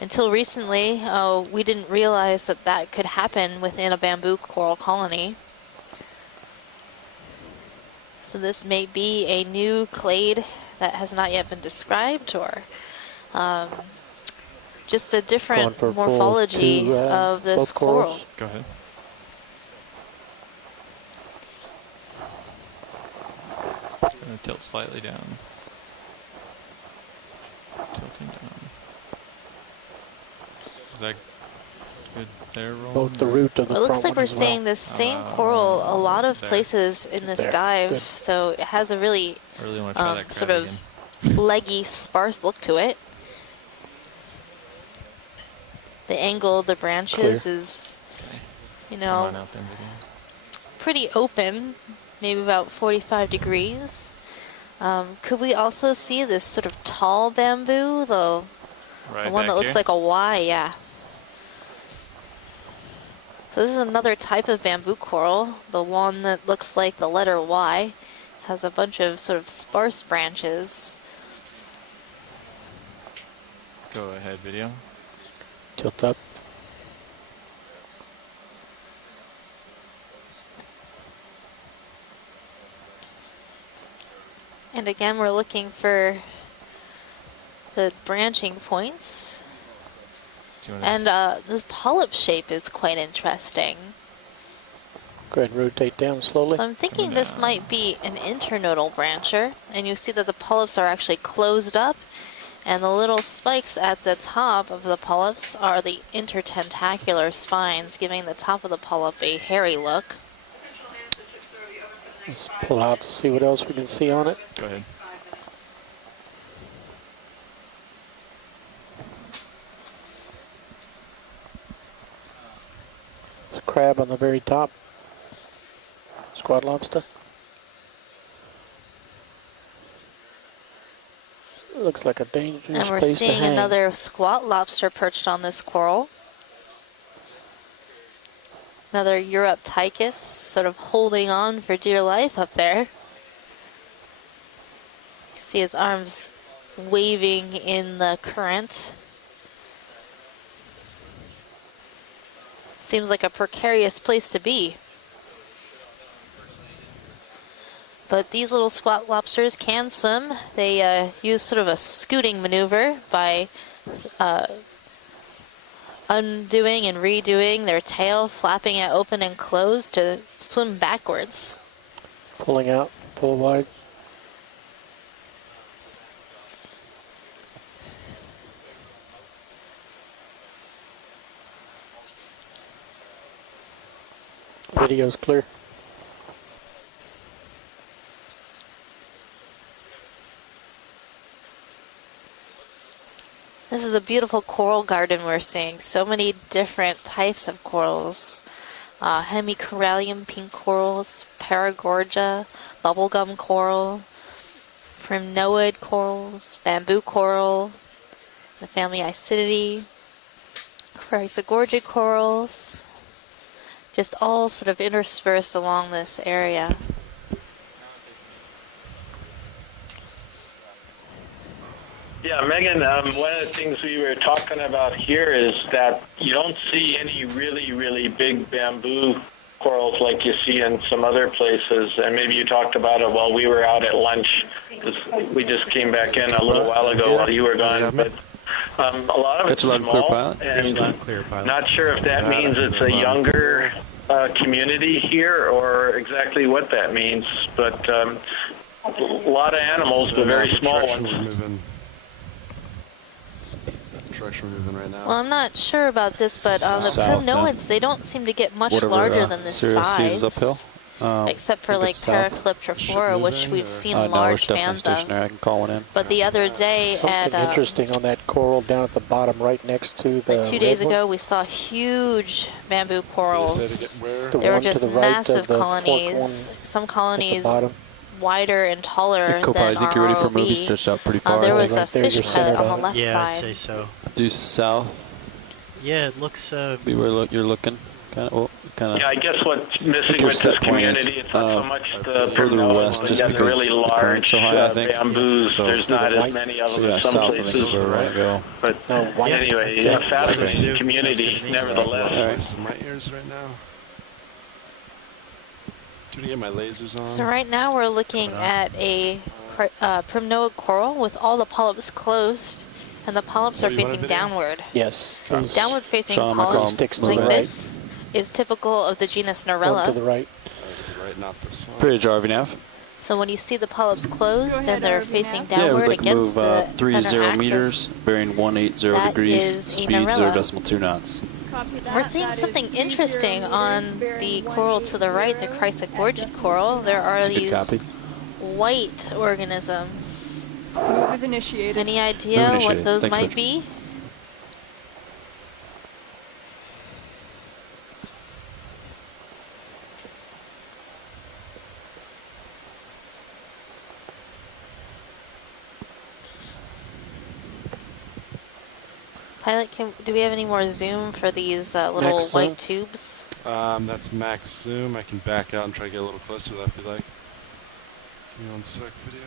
Until recently, we didn't realize that that could happen within a bamboo coral colony. So this may be a new clade that has not yet been described, or just a different morphology of this coral. Go ahead. I'm going to tilt slightly down. Tilting down. Is that good there, Roland? Both the root of the It looks like we're as well. seeing this same coral a lot of places in this dive, Good. so it has a really, I really want to try that sort crab of again. leggy, sparse look to it. The angle of the branches is, you Come know, on out there, video. pretty open, maybe about 45 degrees. Could we also see this sort of tall bamboo, the one that looks like a Y? Yeah. So this is another type of bamboo coral. The one that looks like the letter Y has a bunch of sort of sparse branches. Go ahead, video. Tilt up. And again, we're looking for the branching points. And this polyp shape is quite interesting. Go ahead and rotate down slowly. So I'm thinking this might be an internodal brancher, and you see that the polyps are actually closed up, and the little spikes at the top of the polyps are the intertentacular spines, giving the top of the polyp a hairy look. Let's pull out to see what else we can see on it. Go ahead. There's a crab on the very top. Squat lobster. Looks like a dangerous place to hang. And we're seeing another squat lobster perched on this coral. Another Europtychus sort of holding on for dear life up there. You see his arms waving in the current. Seems like a precarious place to be. But these little squat lobsters can swim. They use sort of a scooting maneuver by undoing and redoing their tail, flapping it open and closed to swim backwards. Pulling out full wide. Video's clear. This is a beautiful coral garden we're seeing. So many different types of corals. Hemicorallium pink corals, Paragorgia, bubblegum coral, primnoid corals, bamboo coral, the family Isididae, Chrysogorgia corals, just all sort of interspersed along this area. Yeah, Megan, one of the things we were talking about here is that you don't see any really, really big bamboo corals like you see in some other places. And maybe you talked about it while we were out at lunch, because we just came back in a little while ago while you were gone. But a lot of it's small, and not sure if that means it's a younger community here or exactly what that means. But a lot of animals, but very small ones. Direction we're moving right now. Well, I'm not sure about this, but the primnoids, they don't seem to get much larger than this size. Uphill. Except for like Paracliptrophora, which we've seen large fans of. I can call one in. But the other day Something interesting on that coral down at the bottom right next to the like 2 days ago, we saw huge bamboo corals. They were just massive colonies. Some colonies wider and taller than I think you're ready for movies stretched out pretty far. There was a fish pet on the left side. Yeah, I'd say so. Due south. Yeah, it looks. You're looking kind of. Yeah, I guess what's missing with this community, it's not so much the further west, just because really large the current's so high, I think. Bamboos. So there's not as many of them in some places. Where I go. But anyway, it's a fascinating community, nevertheless. All right. So my ears right now. To get my lasers on. So right now we're looking at a primnoid coral with all the polyps closed, and the polyps are facing downward. Yes. Downward facing polyps like this is typical of the genus Narella. To the right. Not this one. Pretty Jarvey nav. So when you see the polyps closed and they're facing downward against the 30 meters, bearing 180 degrees, speed 0.2 knots. We're seeing something interesting on the coral to the right, the Chrysogorgia coral. There are these white organisms. Move is initiated. Any idea what those might be? Pilot, do we have any more zoom for these little white tubes? That's max zoom. I can back out and try to get a little closer to that if you like. Give me 1 sec, video.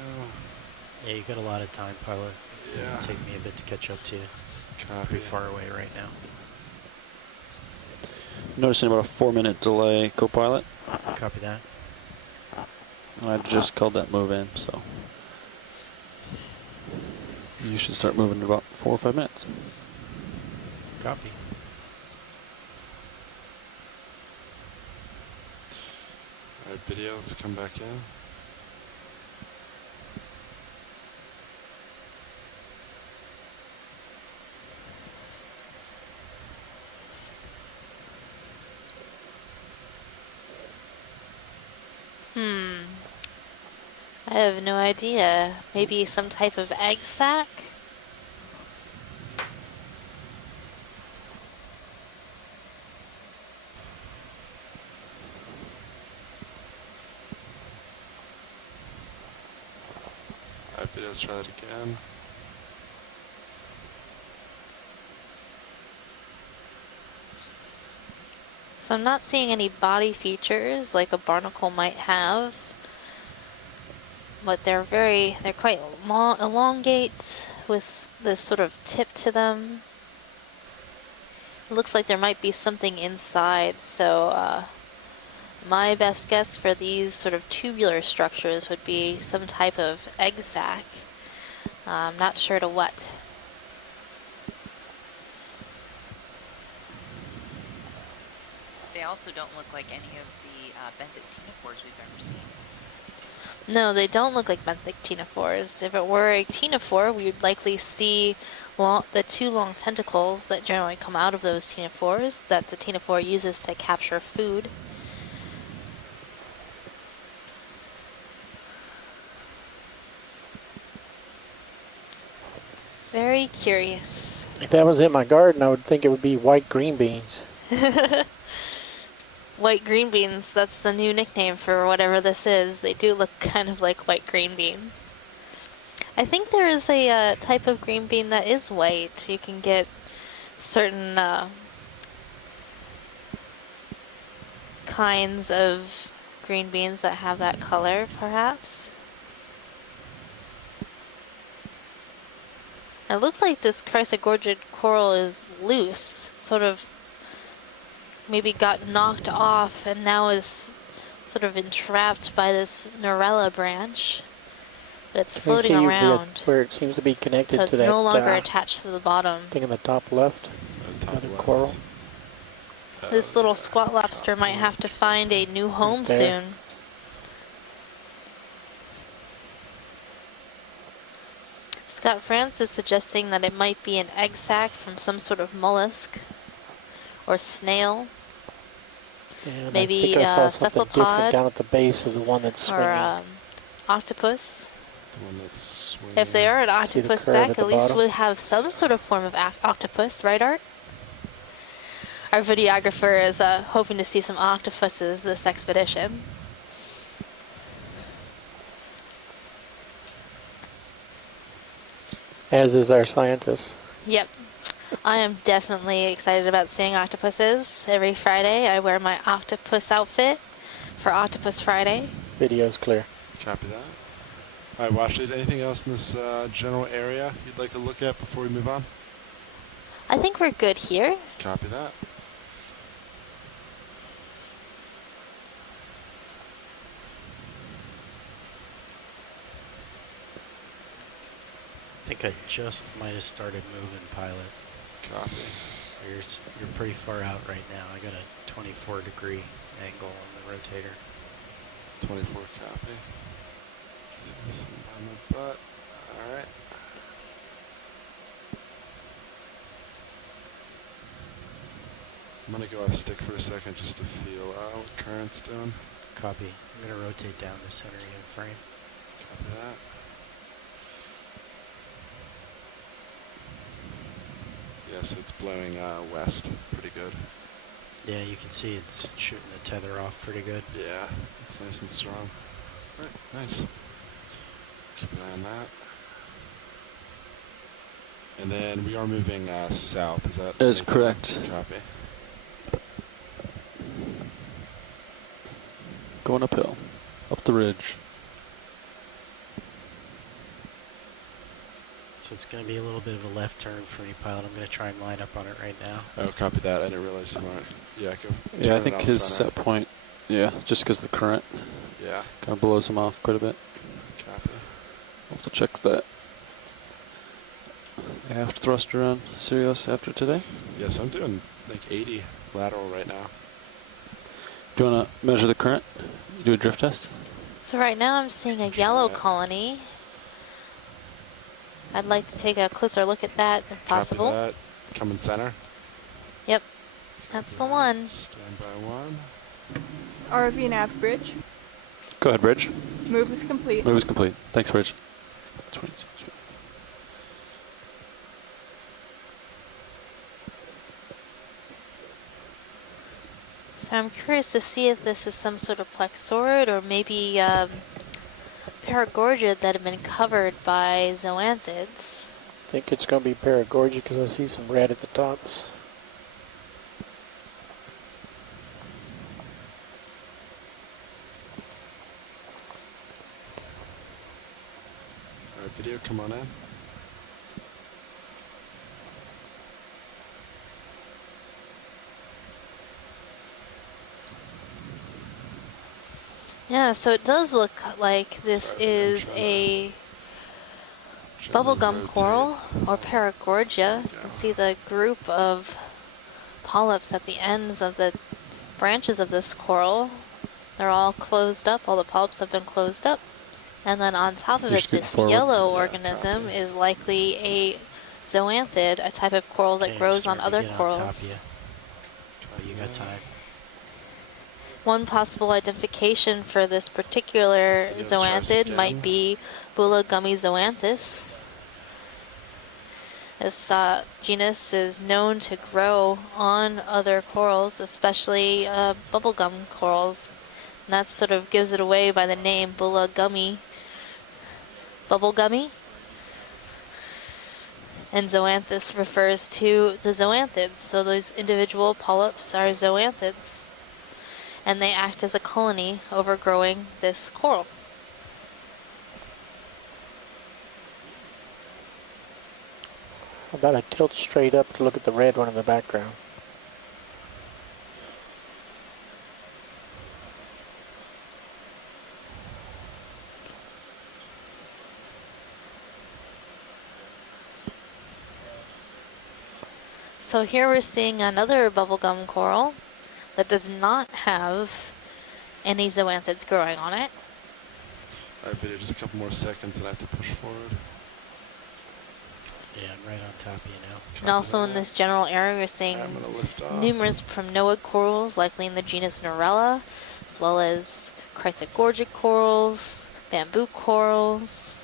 Yeah, you got a lot of time, Pilot. It's going to take me a bit to catch up to you. Pretty far away right now. Noticing about a 4-minute delay, co-pilot. Copy that. I just called that move in, so you should start moving in about 4 or 5 minutes. Copy. Alright, video, let's come back in. I have no idea. Maybe some type of egg sac? Alright, let's try that again. So I'm not seeing any body features like a barnacle might have, but they're quite long, elongate with this sort of tip to them. It looks like there might be something inside, so My best guess for these sort of tubular structures would be some type of egg sac. I'm not sure to what. They also don't look like any of the benthic ctenophores we've ever seen. No, they don't look like benthic ctenophores. If it were a ctenophore, we would likely see the two long tentacles that generally come out of those ctenophores that the ctenophore uses to capture food. Very curious. If that was in my garden, I would think it would be white green beans. White green beans, that's the new nickname for whatever this is. They do look kind of like white green beans. I think there is a type of green bean that is white. You can get certain kinds of green beans that have that color, perhaps. It looks like this chrysogorgid coral is loose. It's sort of maybe got knocked off and now is sort of entrapped by this Norella branch. But it's floating around. Where it seems to be connected so it's to that. No longer attached to the bottom. Thing in the top left. Another coral. This little squat lobster might have to find a new home soon. Scott France is suggesting that it might be an egg sac from some sort of mollusk or snail. Yeah, maybe I think I saw something different cephalopod down at the base of the one that's swinging. or octopus. The one that's swinging. If they are an octopus sac, at least we have some sort of form of octopus, right, Art? Our videographer is hoping to see some octopuses this expedition. As is our scientist. Yep. I am definitely excited about seeing octopuses. Every Friday I wear my octopus outfit for Octopus Friday. Video's clear. Copy that. All right, Washley, anything else in this general area you'd like to look at before we move on? I think we're good here. Copy that. I think I just might have started moving, pilot. Copy. You're pretty far out right now. I got a 24-degree angle on the rotator. 24 copy. See this on the butt. All right. I'm gonna go off stick for a second just to feel what current's doing. Copy. I'm gonna rotate down the center end frame. Copy that. Yes, it's blowing west pretty good. Yeah, you can see it's shooting the tether off pretty good. Yeah, it's nice and strong. All right, nice. Keep an eye on that. And then we are moving south. Is that? That is correct. Copy. Going uphill, up the ridge. So it's going to be a little bit of a left turn for me, pilot. I'm going to try and line up on it right now. Oh, copy that. I didn't realize you weren't. Yeah, go. Yeah, I think his set point, yeah, just because the current yeah, kind of blows him off quite a bit. Copy. We'll have to check that aft thruster on Sirius after today. Yes, I'm doing like 80 lateral right now. Do you want to measure the current? Do a drift test? So right now I'm seeing a yellow colony. I'd like to take a closer look at that if possible. Copy that. Come in center. Yep, that's the one. Stand by one. RV nav bridge. Go ahead, Bridge. Move is complete. Move is complete. Thanks, Bridge. 22. So I'm curious to see if this is some sort of plexaurid or maybe paragorgid that have been covered by zoanthids. I think it's going to be paragorgid because I see some red at the tops. All right, video, come on in. Yeah, so it does look like this is a bubblegum coral or Paragorgia. You can see the group of polyps at the ends of the branches of this coral. They're all closed up, all the polyps have been closed up. And then on top of it, this yellow organism is likely a zoanthid, a type of coral that grows on other corals. You got time. One possible identification for this particular zoanthid might be Bulla gummy zoanthus. This genus is known to grow on other corals, especially bubblegum corals. And that sort of gives it away by the name Bulla gummy. Bubblegummy. And zoanthus refers to the zoanthids. So those individual polyps are zoanthids. And they act as a colony overgrowing this coral. How about I tilt straight up to look at the red one in the background? So here we're seeing another bubblegum coral that does not have any zoanthids growing on it. Alright, video, just a couple more seconds and I have to push forward. Yeah, I'm right on top of you now. And also in this general area, we're seeing numerous primnoid corals, likely in the genus Norella, as well as chrysogorgic corals, bamboo corals.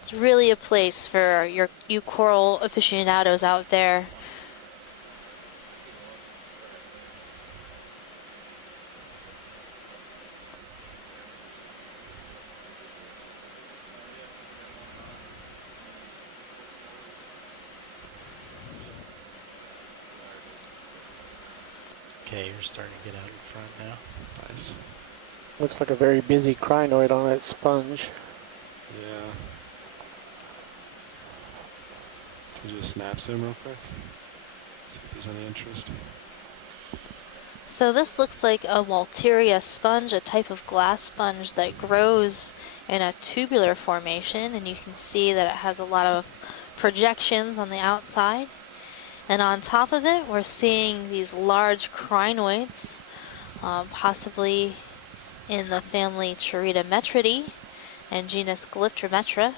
It's really a place for you coral aficionados out there. Okay, you're starting to get out in front now. Nice. Looks like a very busy crinoid on that sponge. Yeah. Can you just snap zoom real quick? See if there's any interest. So this looks like a Walteria sponge, a type of glass sponge that grows in a tubular formation, and you can see that it has a lot of projections on the outside. And on top of it, we're seeing these large crinoids, possibly in the family Chiritometridae and genus Glyptrometra.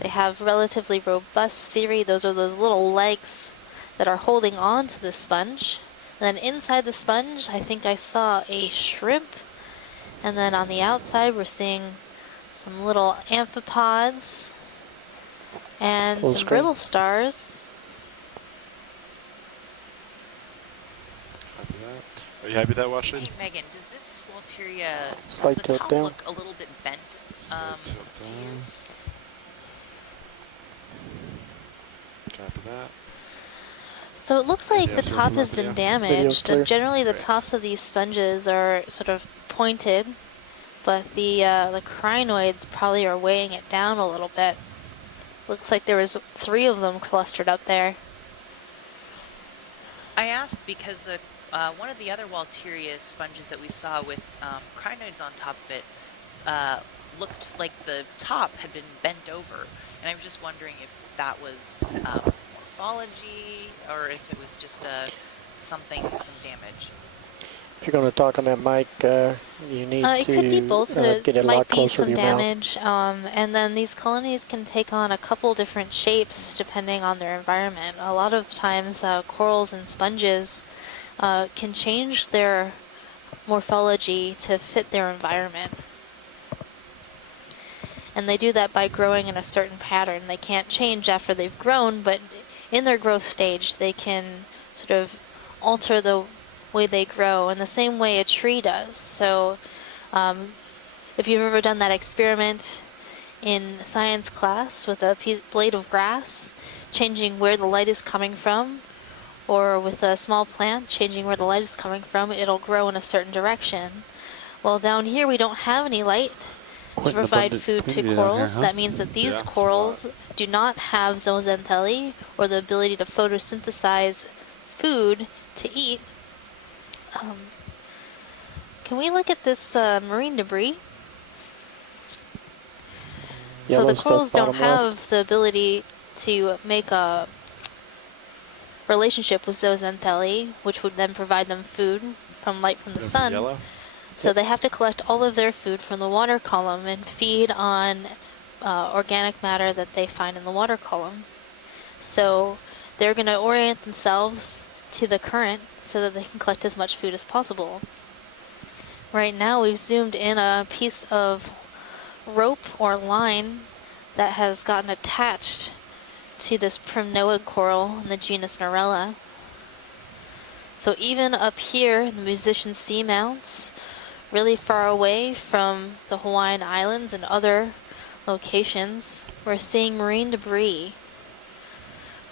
They have relatively robust cirri. Those are those little legs that are holding on to the sponge. And then inside the sponge, I think I saw a shrimp. And then on the outside, we're seeing some little amphipods and some brittle stars. Copy that. Are you happy with that, Watcher? Hey, Megan, does this Walteria, Slight does the tilt top down. look a little bit bent to you? Copy that. So it looks like the top has been damaged. And generally the tops of these sponges are sort of pointed, but the crinoids probably are weighing it down a little bit. Looks like there was 3 of them clustered up there. I asked because one of the other Walteria sponges that we saw with crinoids on top of it looked like the top had been bent over. And I was just wondering if that was morphology or if it was just some damage. If you're going to talk on that mic, you need it could be both. get it a might lot be closer some to your mouth. damage, and then these colonies can take on a couple different shapes depending on their environment. A lot of times corals and sponges can change their morphology to fit their environment. And they do that by growing in a certain pattern. They can't change after they've grown, but in their growth stage they can sort of alter the way they grow in the same way a tree does. So if you've ever done that experiment in science class with a blade of grass, changing where the light is coming from, or with a small plant, changing where the light is coming from, it'll grow in a certain direction. Well, down here we don't have any light to provide food to corals. That means that these corals do not have zooxanthellae, or the ability to photosynthesize food to eat. Can we look at this marine debris? So Yellow the corals stuff, don't bottom left. have the ability to make a relationship with zooxanthellae, which would then provide them food from light from the sun. Yellow? So they have to collect all of their food from the water column and feed on organic matter that they find in the water column. So they're going to orient themselves to the current so that they can collect as much food as possible. Right now we've zoomed in a piece of rope or line that has gotten attached to this primnoid coral in the genus Norella. So even up here in the Musician Seamounts, really far away from the Hawaiian Islands and other locations, we're seeing marine debris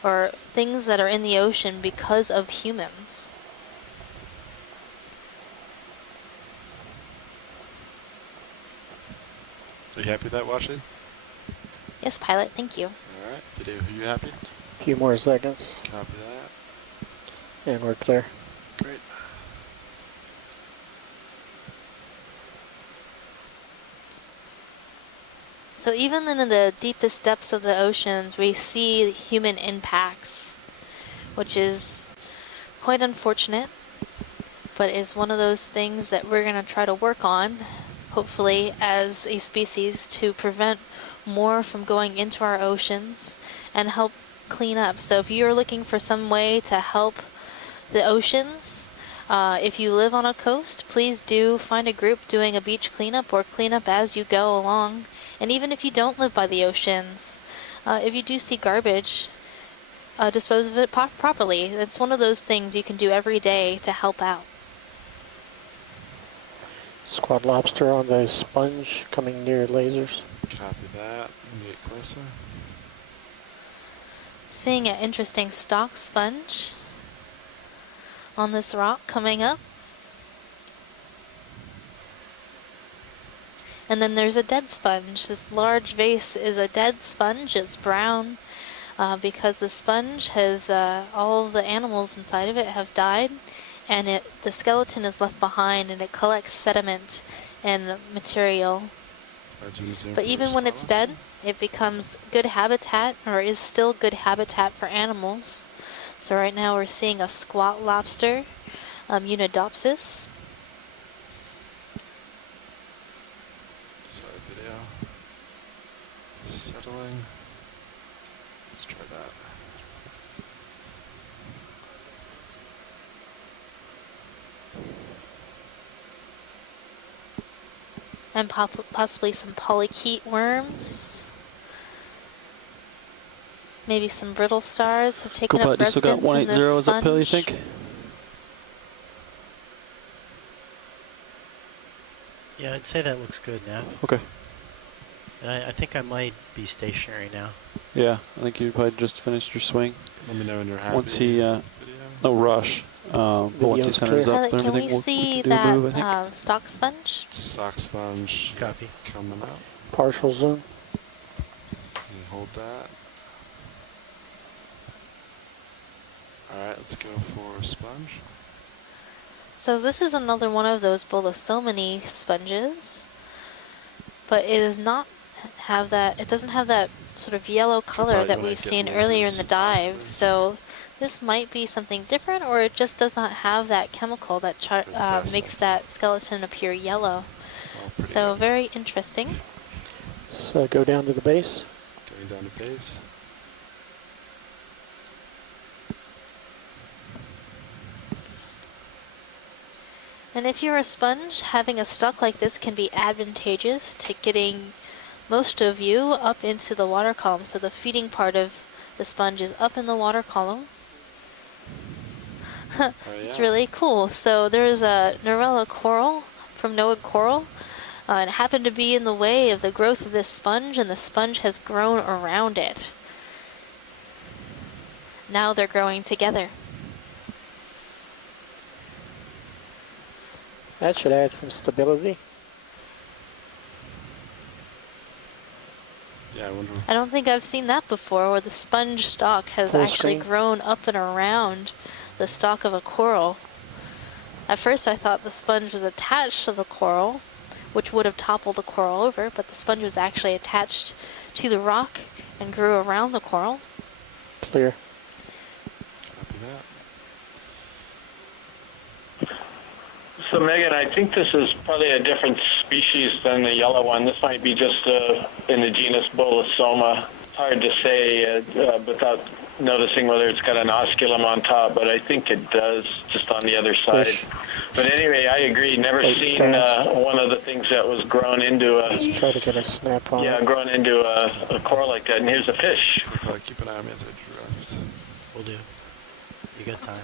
or things that are in the ocean because of humans. Are you happy with that, Washington? Yes, pilot, thank you. Alright, video, are you happy? A few more seconds. Copy that. And we're clear. Great. So even in the deepest depths of the oceans, we see human impacts, which is quite unfortunate, but is one of those things that we're going to try to work on, hopefully as a species, to prevent more from going into our oceans and help clean up. So if you're looking for some way to help the oceans, if you live on a coast, please do find a group doing a beach cleanup or cleanup as you go along. And even if you don't live by the oceans, if you do see garbage, dispose of it properly. It's one of those things you can do every day to help out. Squad lobster on the sponge coming near lasers. Copy that. Let me get closer. Seeing an interesting stock sponge on this rock coming up. And then there's a dead sponge. This large vase is a dead sponge. It's brown because the sponge has, all of the animals inside of it have died, and the skeleton is left behind and it collects sediment and material. But even when it's dead, it becomes good habitat, or is still good habitat for animals. So right now we're seeing a squat lobster, Unidopsis. Sorry, video. Settling. Let's try that. And possibly some polychaete worms. Maybe some brittle stars have taken up residence in this sponge. You still got 180 is uphill, you think? Yeah, I'd say that looks good now. Okay. And I think I might be stationary now. Yeah, I think you probably just finished your swing. Let me know when you're happy. Once he, no rush, but once he centers up and everything, can we see can do that a move, I think. stock sponge? Stock sponge. Copy. Coming out. Partial zoom. And hold that. Alright, let's go for a sponge. So this is another one of those Bolosomini sponges, but it does not have that. It doesn't have that sort of yellow color that we've seen earlier in the dive. So this might be something different, or it just does not have that chemical that makes that skeleton appear yellow. So very interesting. So go down to the base. Going down to base. And if you're a sponge, having a stock like this can be advantageous to getting most of you up into the water column. So the feeding part of the sponge is up in the water column. It's really cool. So there's a Norella coral, primnoid coral, and it happened to be in the way of the growth of this sponge, and the sponge has grown around it. Now they're growing together. That should add some stability. Yeah, I wonder. I don't think I've seen that before, where the sponge stalk has actually grown up and around the stalk of a coral. At first I thought the sponge was attached to the coral, which would have toppled the coral over, but the sponge was actually attached to the rock and grew around the coral. Clear. Copy that. So Megan, I think this is probably a different species than the yellow one. This might be just in the genus Bolosoma. Hard to say without noticing whether it's got an osculum on top, but I think it does, just on the other side. Fish. But anyway, I agree. Never seen one of the things that was grown into a... Let's try to get a snap on Yeah, it. grown into a coral like that. And here's a fish. Keep an eye on me as I drift. Will do. You got time.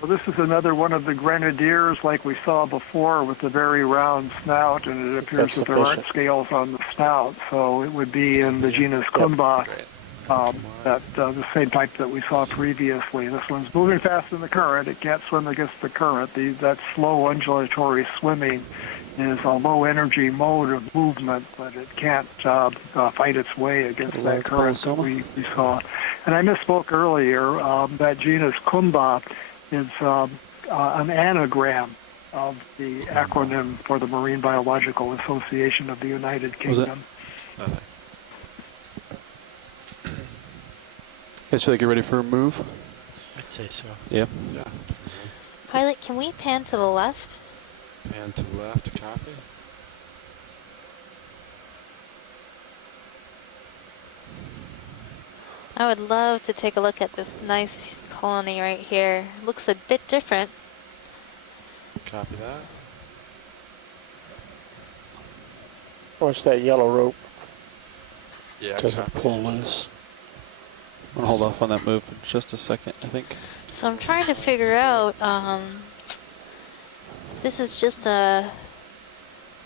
So this is another one of the grenadiers like we saw before with the very round snout, and it appears that there aren't scales on the snout. So it would be in the genus Kumba, the same type that we saw previously. This one's moving fast in the current. It can't swim against the current. That slow undulatory swimming is a low-energy mode of movement, but it can't fight its way against that current that we saw. And I misspoke earlier. That genus Kumba is an anagram of the acronym for the Marine Biological Association of the United Kingdom. Guys feel like you're ready for a move? I'd say so. Yeah. Pilot, can we pan to the left? Pan to the left, copy. I would love to take a look at this nice colony right here. Looks a bit different. Copy that. Watch that yellow rope. Yeah, doesn't pull loose. I'm gonna hold off on that move for just a second, I think. So I'm trying to figure out if this is just another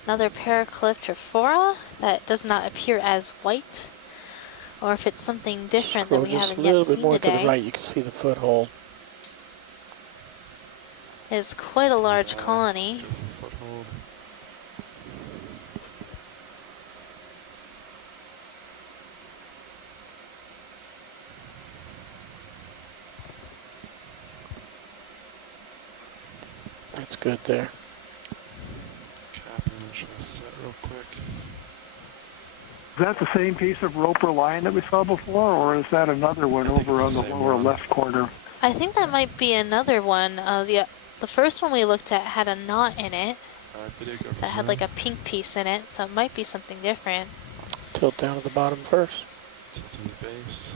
Paracleptrophora that does not appear as white, or if it's something different that we haven't yet seen today. Just a little bit more to the right, you can see the foothold. It's quite a large colony. Foothold. That's good there. Copy, I'm just gonna set real quick. Is that the same piece of rope or line that we saw before, or is that another one over on the lower left corner? I think that might be another one. The first one we looked at had a knot in it that had like a pink piece in it, so it might be something different. Tilt down to the bottom first. Tilt in the base.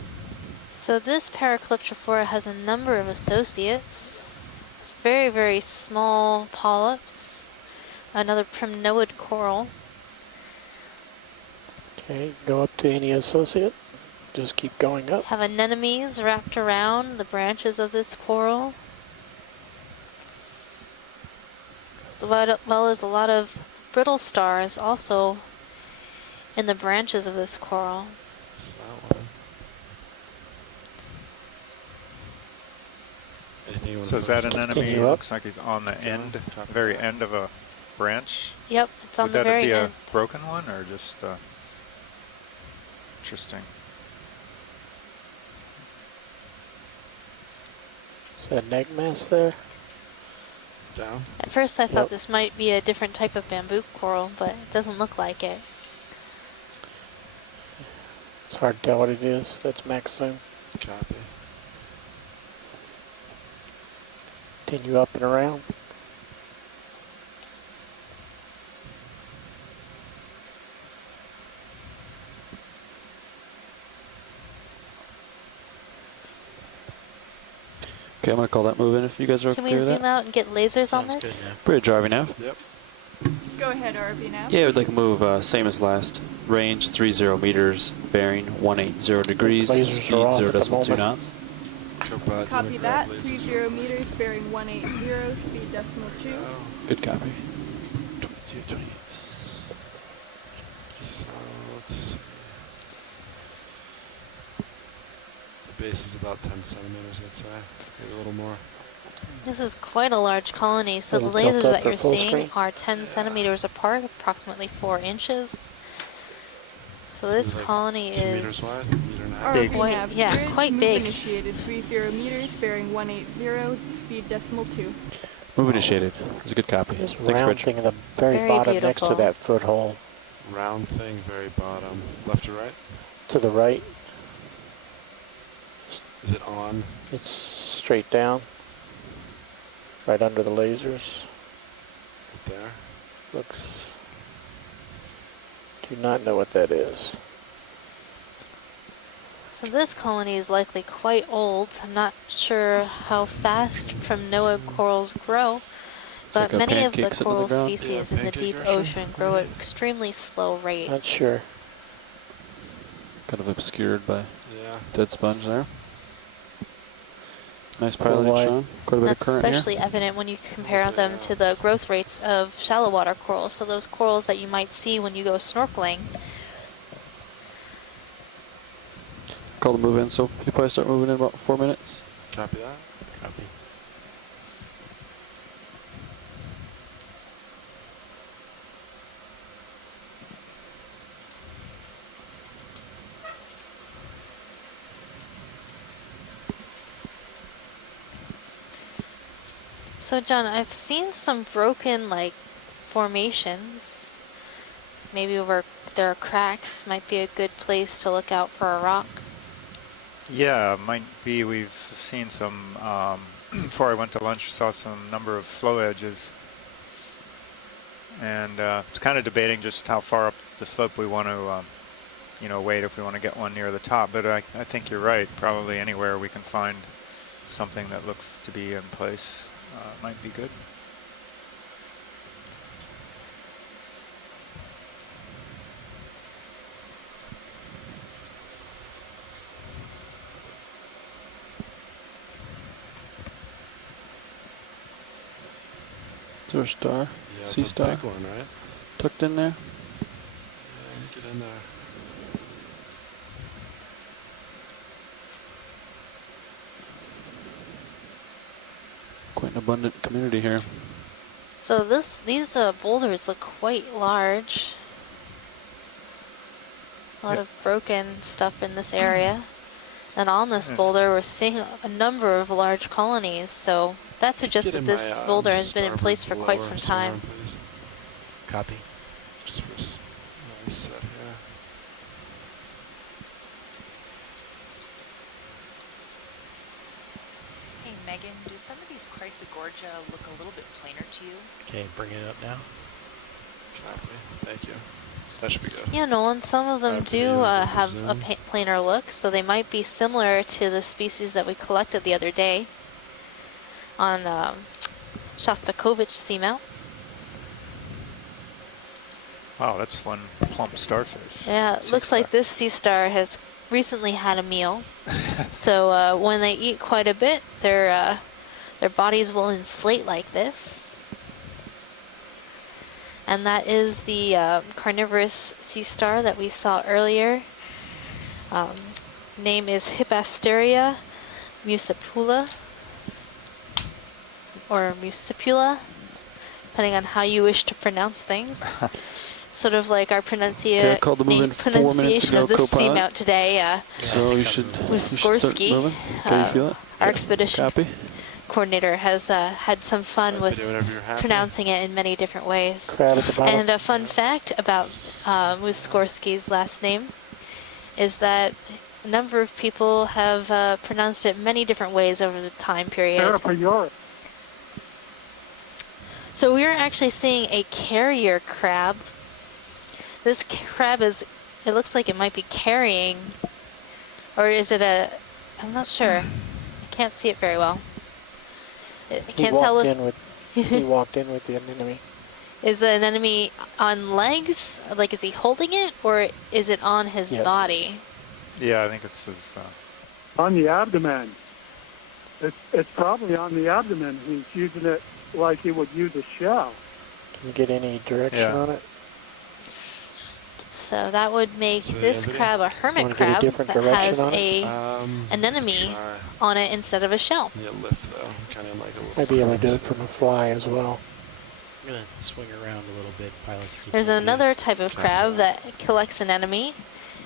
So this Paracleptrophora has a number of associates. It's very, very small polyps. Another primnoid coral. Okay, go up to any associate. Just keep going up. Have anemones wrapped around the branches of this coral. As well as a lot of brittle stars also in the branches of this coral. So is that an anemone? It looks like he's on the end, very end of a branch. Yep, it's on the very end. Would that be a broken one or just interesting? Is that an egg mass there? Down. At first I thought this might be a different type of bamboo coral, but it doesn't look like it. It's hard to tell what it is. That's max zoom. Copy. Continue up and around. Okay, I'm gonna call that move in if you guys are okay Can with we that. zoom out and get lasers on this? Bridge RV nav. Yep. Go ahead, RV now. Yeah, we'd like to move same as last. Range 30 meters, bearing 180 degrees, Lasers speed are off at the 0.2 moment. knots. Copy that. 30 meters, bearing 180, speed decimal 2. Good copy. 22, 28. So let's see. The base is about 10 centimeters, I'd say. Maybe a little more. This is quite a large colony, so the It'll tilt lasers up that for you're full seeing screen. are 10 centimeters apart, approximately 4 inches. So this Like colony 2 meters is wide, meter and a half. RV Quite- nav, yeah, bridge, quite move big. Initiated 30 meters, bearing 180, speed decimal 2. Move initiated. It's a good copy. There's a Thanks, round Rich. thing in the very bottom next to that foothold. Round thing, very bottom. Left or right? To the right. Is it on? It's straight down. Right under the lasers. Right there? Looks... Do not know what that is. So this colony is likely quite old. I'm not sure how fast Primnoid corals grow, but like many of the pancake sitting on coral the ground? species Yeah, in the pancake deep crusher. ocean grow at extremely slow rates. Not sure. Kind of obscured by Yeah. dead sponge there. Nice Cool piloting, wide. Sean. Quite a bit That's of current especially here. evident when you compare them to the growth rates of shallow water corals. So those corals that you might see when you go snorkeling. Call the move in, so you probably start moving in about 4 minutes. Copy that. Copy. So John, I've seen some broken like formations. Maybe where there are cracks might be a good place to look out for a rock. Yeah, might be. We've seen some, before I went to lunch, saw some number of flow edges. And it's kind of debating just how far up the slope we want to, wait if we want to get one near the top. But I think you're right. Probably anywhere we can find something that looks to be in place might be good. Is there a star? Yeah, Sea it's a star? big one, right? Tucked in there? Yeah, get in there. Quite an abundant community here. So these boulders look quite large. A lot of broken stuff in this area. And on this boulder, we're seeing a number of large colonies. So that suggests that this boulder has been in place for quite some time. Copy. Just for a nice set here. Hey Megan, do some of these Chrysogorgia look a little bit plainer to you? Okay, bring it up now. Copy. Thank you. That should be good. Yeah, Nolan, some of them do have a planar look, so they might be similar to the species that we collected the other day on Shostakovich Seamount. Wow, that's one plump starfish. Yeah, it looks like this sea star has recently had a meal. So when they eat quite a bit, their bodies will inflate like this. And that is the carnivorous sea star that we saw earlier. Name is Hippasteria muscipula, or muscipula, depending on how you wish to pronounce things. Sort of like our pronunciation of the seamount today. So you should Mussorgsky, start moving. Okay, you feel it? Our expedition Copy. coordinator has had some fun with pronouncing it in many different ways. Crab at the bottom. And a fun fact about Mussorgsky's last name is that a number of people have pronounced it many different ways over the time period. So we're actually seeing a carrier crab. This crab it looks like it might be carrying, or is it I'm not sure. I can't see it very well. I can't tell if he walked in with the anemone. Is the anemone on legs? Like, is he holding it, or is it on his body? Yeah, I think it's his... On the abdomen. It's probably on the abdomen. He's using it like he would use a shell. Can you get any direction on it? So that would make this crab a hermit crab that has an anemone on it instead of a shell. Yeah, lift though. Kind of like a little. Might be able to do it from a fly as well. I'm going to swing around a little bit, pilot. There's another type of crab that collects an anemone,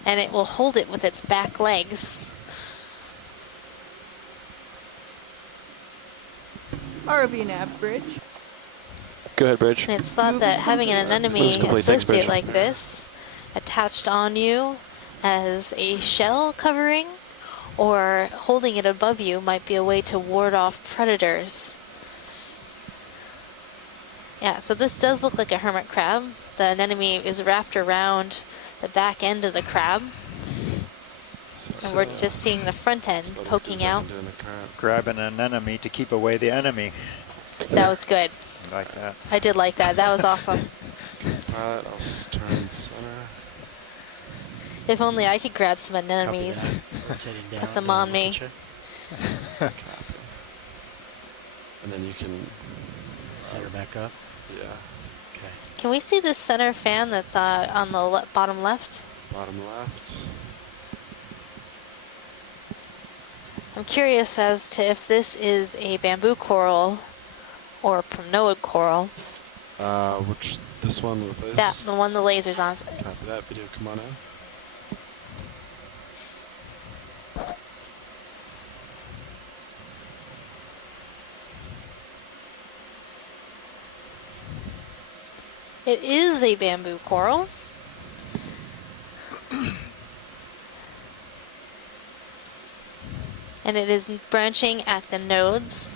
and it will hold it with its back legs. ROV nav bridge. Go ahead, Bridge. And it's thought that having an anemone associate like this attached on you as a shell covering or holding it above you might be a way to ward off predators. Yeah, so this does look like a hermit crab. The anemone is wrapped around the back end of the crab. And we're just seeing the front end poking out. Grab an anemone to keep away the enemy. That was good. I like that. I did like that. That was awesome. I'll turn center. If only I could grab some anemones. Put them on me. And then you can center back up. Yeah. Okay. Can we see this center fan that's on the bottom left? Bottom left. I'm curious as to if this is a bamboo coral or a primnoid coral. This one with this? That, the one the laser's on. Copy that. Video, come on in. It is a bamboo coral. And it is branching at the nodes.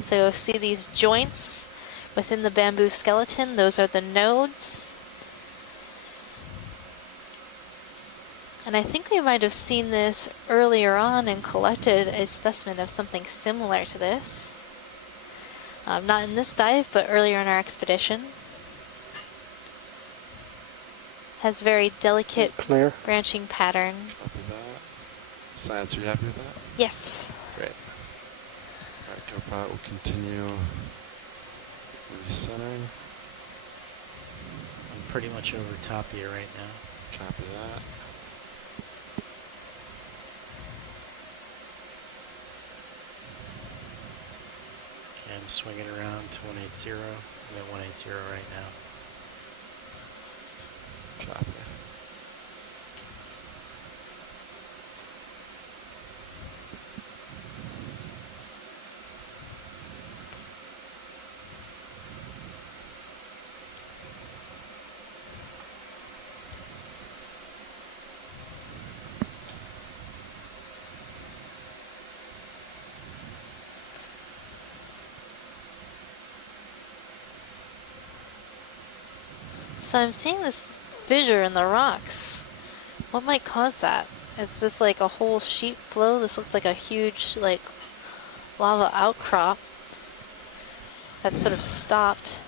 So you'll see these joints within the bamboo skeleton. Those are the nodes. And I think we might have seen this earlier on and collected a specimen of something similar to this. Not in this dive, but earlier in our expedition. Has very delicate branching pattern. Copy that. Science, are you happy with that? Yes. Great. Alright, GoPilot will continue recentering. I'm pretty much over top of you right now. Copy that. Okay, I'm swinging around to 180. I'm at 180 right now. Copy. So I'm seeing this fissure in the rocks. What might cause that? Is this like a whole sheet flow? This looks like a huge like lava outcrop that sort of stopped.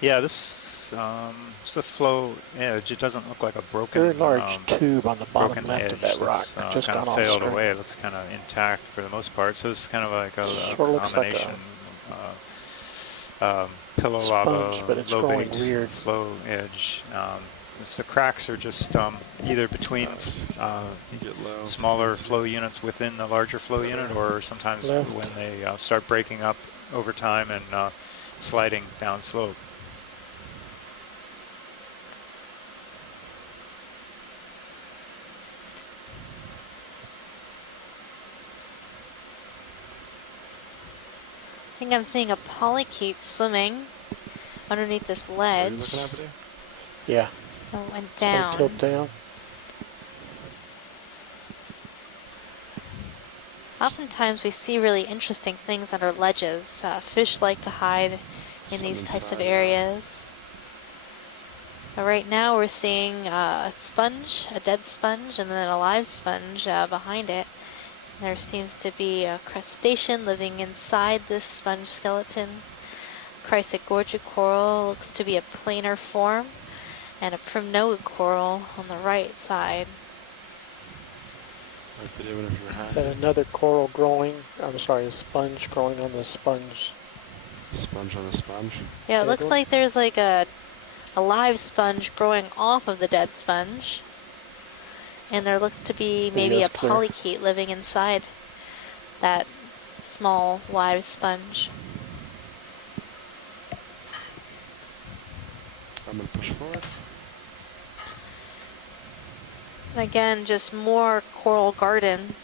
Yeah, this it's the flow edge. It doesn't look like a broken, very large tube on the bottom left edge of that rock. Just kind of failed away. It looks kind of intact for the most part. So it's kind of like a combination. Pillow lava, but it's low growing bait weird. flow edge. The cracks are just either between smaller flow units within the larger flow unit, or sometimes when they start breaking up over time and sliding down slope. I think I'm seeing a polychaete swimming underneath this ledge. Yeah. It went down. So tilt down. Oftentimes we see really interesting things under ledges. Fish like to hide in these types of areas. But right now we're seeing a sponge, a dead sponge, and then a live sponge behind it. There seems to be a crustacean living inside this sponge skeleton. Geological coral looks to be a planar form, and a primnoid coral on the right side. Is that another coral growing? I'm sorry, a sponge growing on the sponge. A sponge on a sponge? Yeah, it looks like there's like a live sponge growing off of the dead sponge. And there looks to be maybe a polychaete living inside that small live sponge. I'm going to push forward. And again, just more coral garden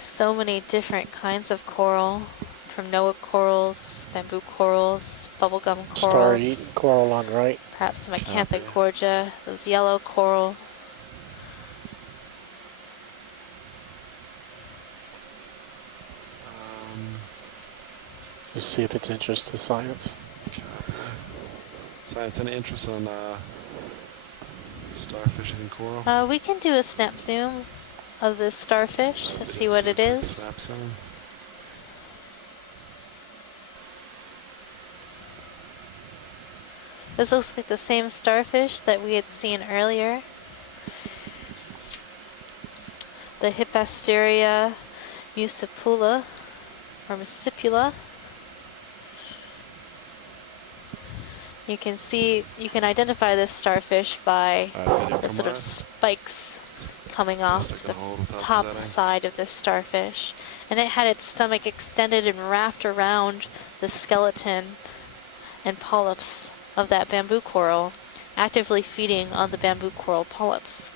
So many different kinds of coral, from Noah corals, bamboo corals, bubblegum corals. Star-eating coral on right. Perhaps some Acantha gorgia, those yellow coral. Just see if it's interest to science. Science, any interest in starfish and coral? We can do a snap zoom of this starfish to see what it is. Snap zoom. This looks like the same starfish that we had seen earlier. The Hippasteria muscipula, or muscipula. You can see, you can identify this starfish by the sort of spikes coming off the top side of this starfish. And it had its stomach extended and wrapped around the skeleton and polyps of that bamboo coral, actively feeding on the bamboo coral polyps.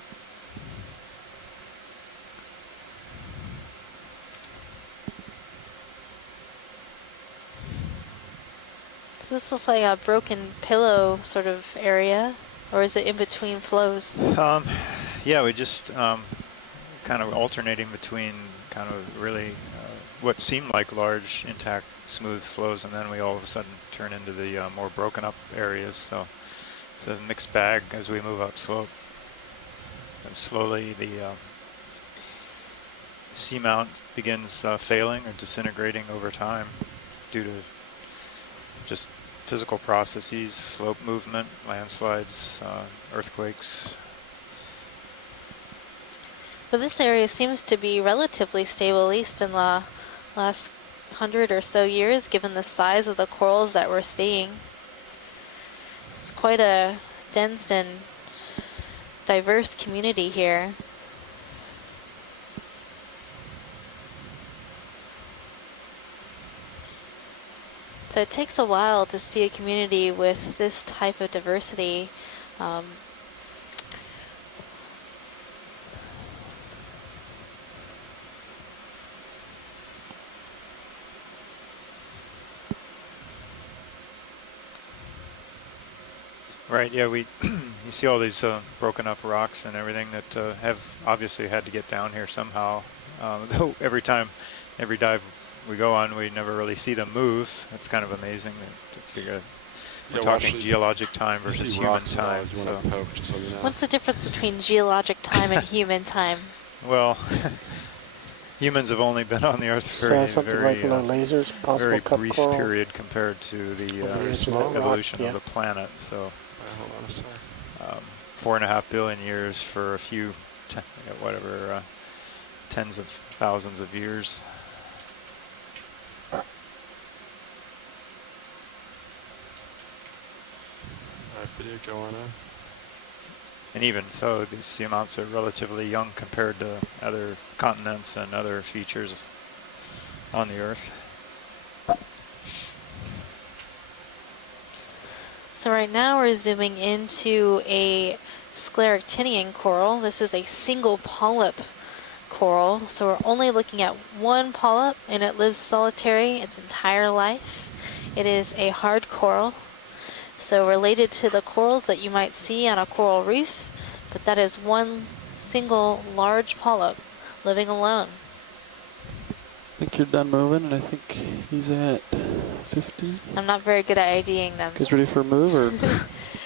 So this looks like a broken pillow sort of area, or is it in between flows? Yeah, we just kind of alternating between kind of really what seemed like large, intact, smooth flows, and then we all of a sudden turn into the more broken up areas. So it's a mixed bag as we move up slope. And slowly the seamount begins failing or disintegrating over time due to just physical processes, slope movement, landslides, earthquakes. But this area seems to be relatively stable, at least in the last 100 or so years, given the size of the corals that we're seeing. It's quite a dense and diverse community here. So it takes a while to see a community with this type of diversity. Right, yeah, you see all these broken up rocks and everything that have obviously had to get down here somehow. Though every dive we go on, we never really see them move. It's kind of amazing to figure. We're talking geologic time versus human time. So. What's the difference between geologic time and human time? Well, humans have only been on the Earth for a very brief period compared to the evolution of the planet. So, hold on a sec. 4.5 billion years for a few, tens of thousands of years. Video going on. And even so, these seamounts are relatively young compared to other continents and other features on the Earth. So right now we're zooming into a scleractinian coral. This is a single polyp coral. So we're only looking at one polyp, and it lives solitary its entire life. It is a hard coral. So related to the corals that you might see on a coral reef, but that is one single large polyp living alone. I think you're done moving, and I think he's at 50. I'm not very good at IDing them. Guys ready for a move, or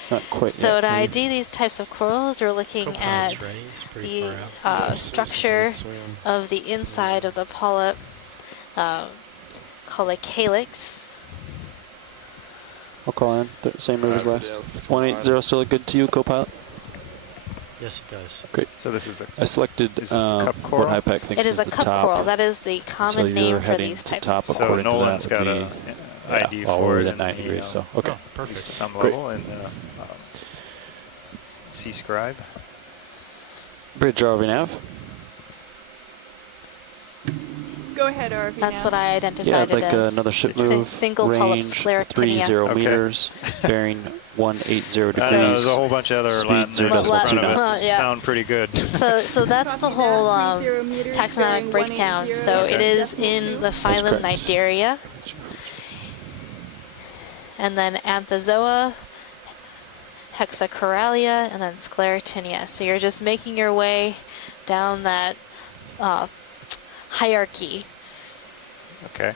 not quite so yet? to ID these types of corals, we're looking at the structure of the inside of the polyp, called a calyx. I'll call in. Same move as last. 180 still look good to you, co-pilot? Yes, it does. Great. So this is I selected the cup coral? what HiPAC thinks it is is a the cup top. coral. That is the common name for these types of corals. So Nolan's got an ID for it at 90 degrees. So okay, perfect. To some great. level in C scribe. Bridge RV nav. Go ahead, RV. That's what I identified Yeah, I'd it like as. another ship move. Single polyp Range sclerotinia. 30 meters, bearing 180 degrees. I know, there's a whole bunch of other Speed Latin 0 names in decimal front 2 of it. knots. Yeah. Sound pretty good. So that's the whole taxonomic breakdown. So it is in the phylum Cnidaria, and then Anthozoa, Hexacoralia, and then Sclerotinia. So you're just making your way down that hierarchy. Okay.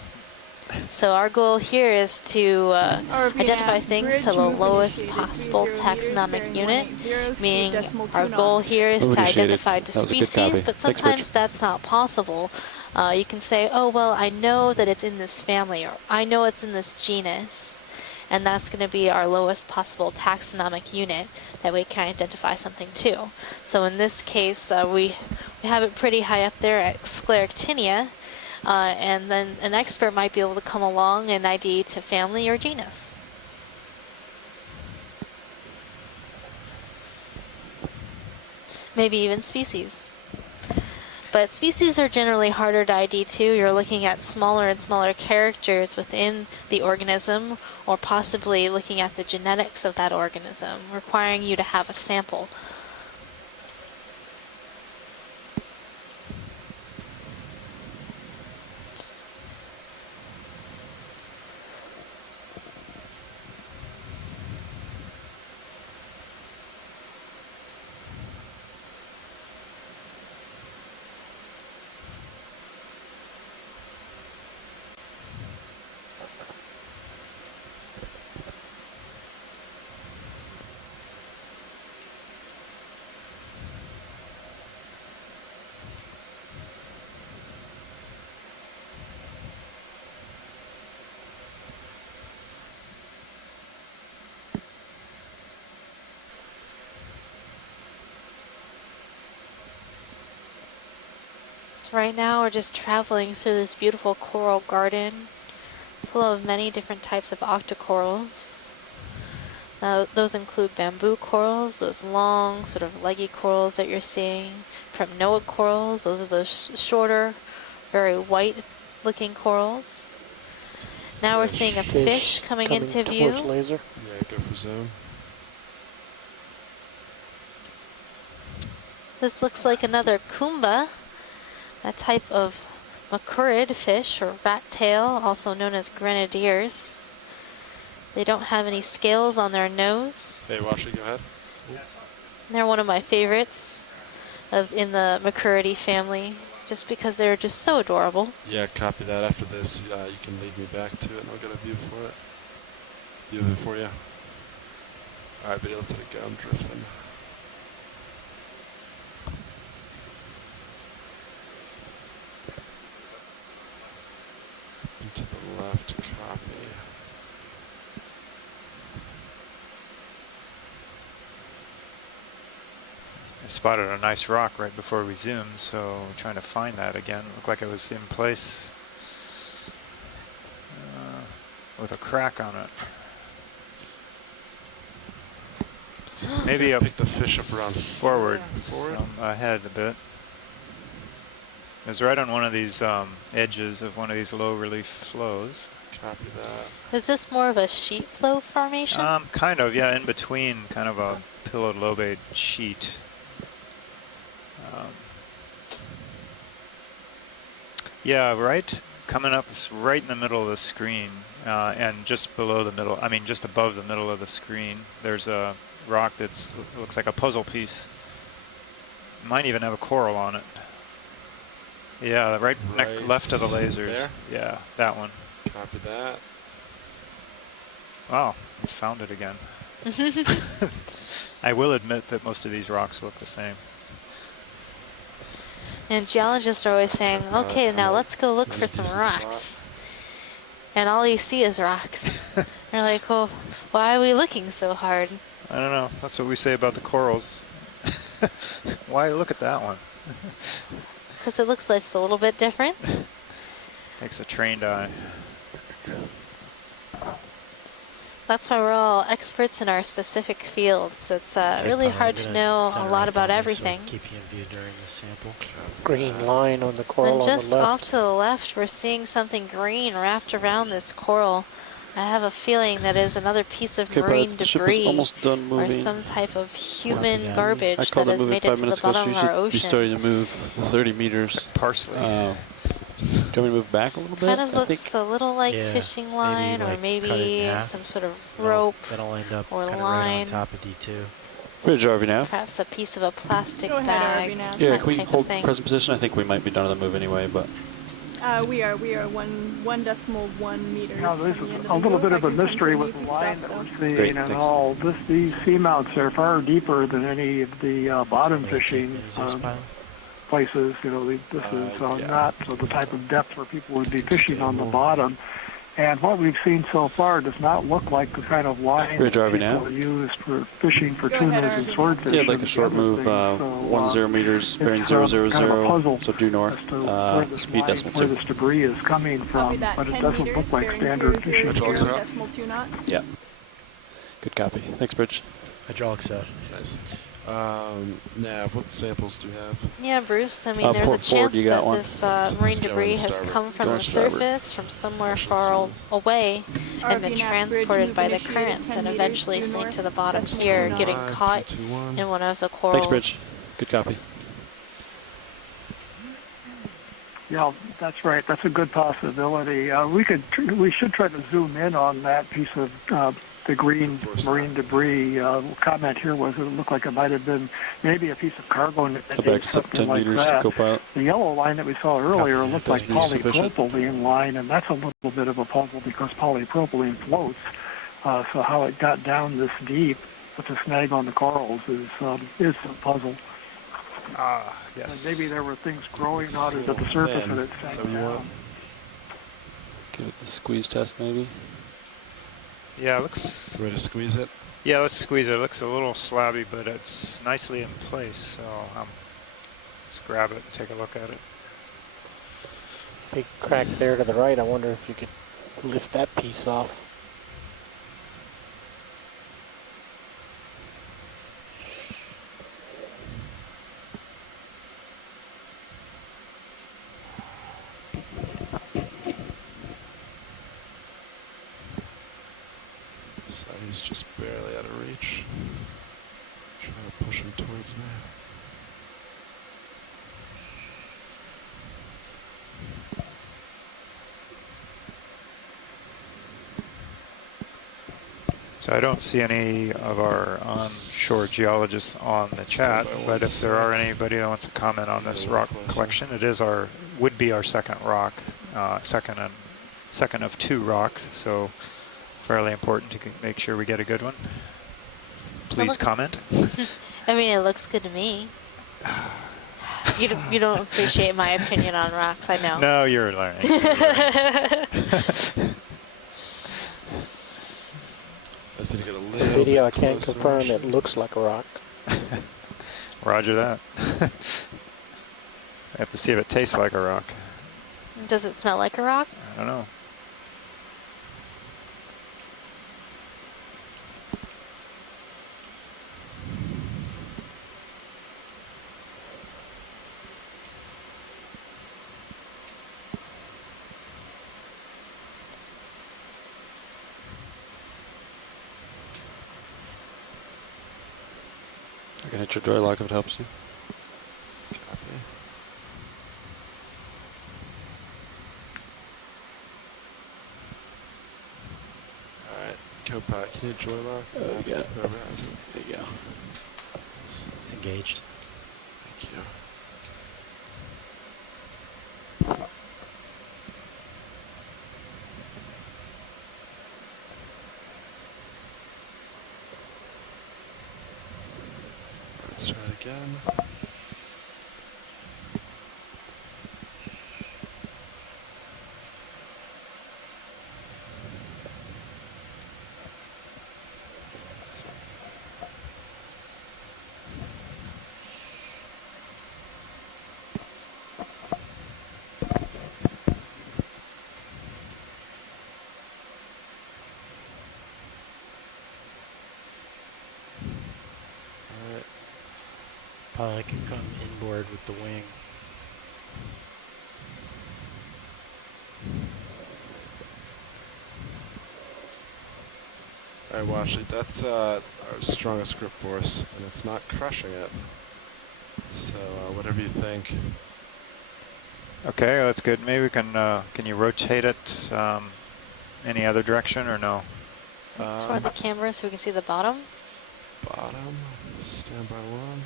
So our goal here is to identify things to the lowest possible taxonomic unit, meaning our goal here is to identify the species, but sometimes that's not possible. You can say, oh, well, I know that it's in this family, or I know it's in this genus, and that's going to be our lowest possible taxonomic unit that we can identify something to. So in this case, we have it pretty high up there at Sclerotinia, and then an expert might be able to come along and ID to family or genus. Maybe even species. But species are generally harder to ID too. You're looking at smaller and smaller characters within the organism, or possibly looking at the genetics of that organism, requiring you to have a sample. Right now we're just traveling through this beautiful coral garden full of many different types of octocorals. Those include bamboo corals, those long sort of leggy corals that you're seeing. Primnoid corals, those are those shorter, very white looking corals. Now we're seeing a fish coming into view. Laser. Yeah, go for zoom. This looks like another kumba, a type of macourid fish or rat tail, also known as grenadiers. They don't have any scales on their nose. Hey, watch it, go ahead. They're one of my favorites in the macouridae family, just because they're just so adorable. Yeah, copy that. After this, you can lead me back to it, and I'll get a view for it. View of it for you. All right, buddy, let's let it go. I'm drifting. To the left, copy. I spotted a nice rock right before we zoomed, so I'm trying to find that again. Looked like it was in place with a crack on it. So maybe pick the fish up around forward. Ahead a bit. It was right on one of these edges of one of these low relief flows. Copy that. Is this more of a sheet flow formation? Kind of, yeah, in between, kind of a pillowed lobate sheet. Yeah, right, coming up right in the middle of the screen, and just below the middle, I mean just above the middle of the screen, there's a rock that looks like a puzzle piece. Might even have a coral on it. Yeah, right left of the lasers. There? Yeah, that one. Copy that. Wow, we found it again. I will admit that most of these rocks look the same. And geologists are always saying, okay, now let's go look for some rocks. And all you see is rocks. They're like, well, why are we looking so hard? I don't know. That's what we say about the corals. Why look at that one? Because it looks like it's a little bit different. Takes a trained eye. That's why we're all experts in our specific fields. It's really hard to know a lot about everything. Keep you in view during the sample. Green line on the coral Then on the just left. off to the left, we're seeing something green wrapped around this coral. I have a feeling that is another piece of marine the ship is debris almost done or moving. some type of human garbage I called that it has moving made it 5 to the minutes ago, so bottom you of our should be ocean. starting to move 30 meters. Parsley. Do you want me to move back a little bit? Kind of I looks think. a little like fishing line, or maybe some sort of rope That'll end up or kind of line. right on top of D2. Bridge RV nav. Perhaps a piece of a plastic Go ahead, bag. RV nav. Yeah, that can we type of hold thing. present position? I think we might be done on the move anyway, but. We are 1.1 meters. Now, this from the is end a little move. bit I of a can mystery continue with the to line stop that though. we're seeing Great, and thanks. all. These seamounts are far deeper than any of the bottom fishing places. You know, this is not the type of depth where people would be fishing on the bottom. And what we've seen so far does not look like the kind of line that people use for fishing for tunas and swordfish. Yeah, like a short move, 10 meters, bearing 000, so due north, speed decimal 2. Where this debris is coming from, but it doesn't look like standard fishing. .2 knots. Yeah. Good copy. Thanks, Bridge. Hydraulics out. Nice. Nav, what samples do you have? Yeah, Bruce, I mean, there's a chance that this marine debris has come from the surface, from somewhere far away, and been transported by the currents and eventually sink to the bottom here, getting caught in one of the corals. Thanks, Bridge. Good copy. Yeah, that's right. That's a good possibility. We should try to zoom in on that piece of the green marine debris. Comment here was it looked like it might have been maybe a piece of cargo net, something like that. The yellow line that we saw earlier looked like polypropylene line, and that's a little bit of a puzzle because polypropylene floats. So how it got down this deep with the snag on the corals is a puzzle. Yes. And maybe there were things growing out of the surface and it sank down. Give it the squeeze test, maybe. Yeah, it looks. Ready to squeeze it? Yeah, let's squeeze it. It looks a little slabby, but it's nicely in place. So let's grab it and take a look at it. Big crack there to the right. I wonder if you could lift that piece off. So he's just barely out of reach. Try to push him towards me. So I don't see any of our onshore geologists on the chat, but if there are anybody that wants to comment on this rock collection, it is would be our second rock, second of 2 rocks. So fairly important to make sure we get a good one. Please comment. I mean, it looks good to me. You don't appreciate my opinion on rocks, I know. No, you're learning. The video, I can't confirm it looks like a rock. Roger that. I have to see if it tastes like a rock. Does it smell like a rock? I don't know. I can hit your joy lock if it helps you. Copy. Alright, Copilot, can you joy lock? Yeah. Whoever has it. There you go. It's engaged. Thank you. Let's try it again. Pilot can come inboard with the wing. Alright, Washley, that's our strongest grip force, and it's not crushing it. So, whatever you think. Okay, that's good. Maybe we can you rotate it any other direction or no? Toward the camera so we can see the bottom? Bottom, standby one.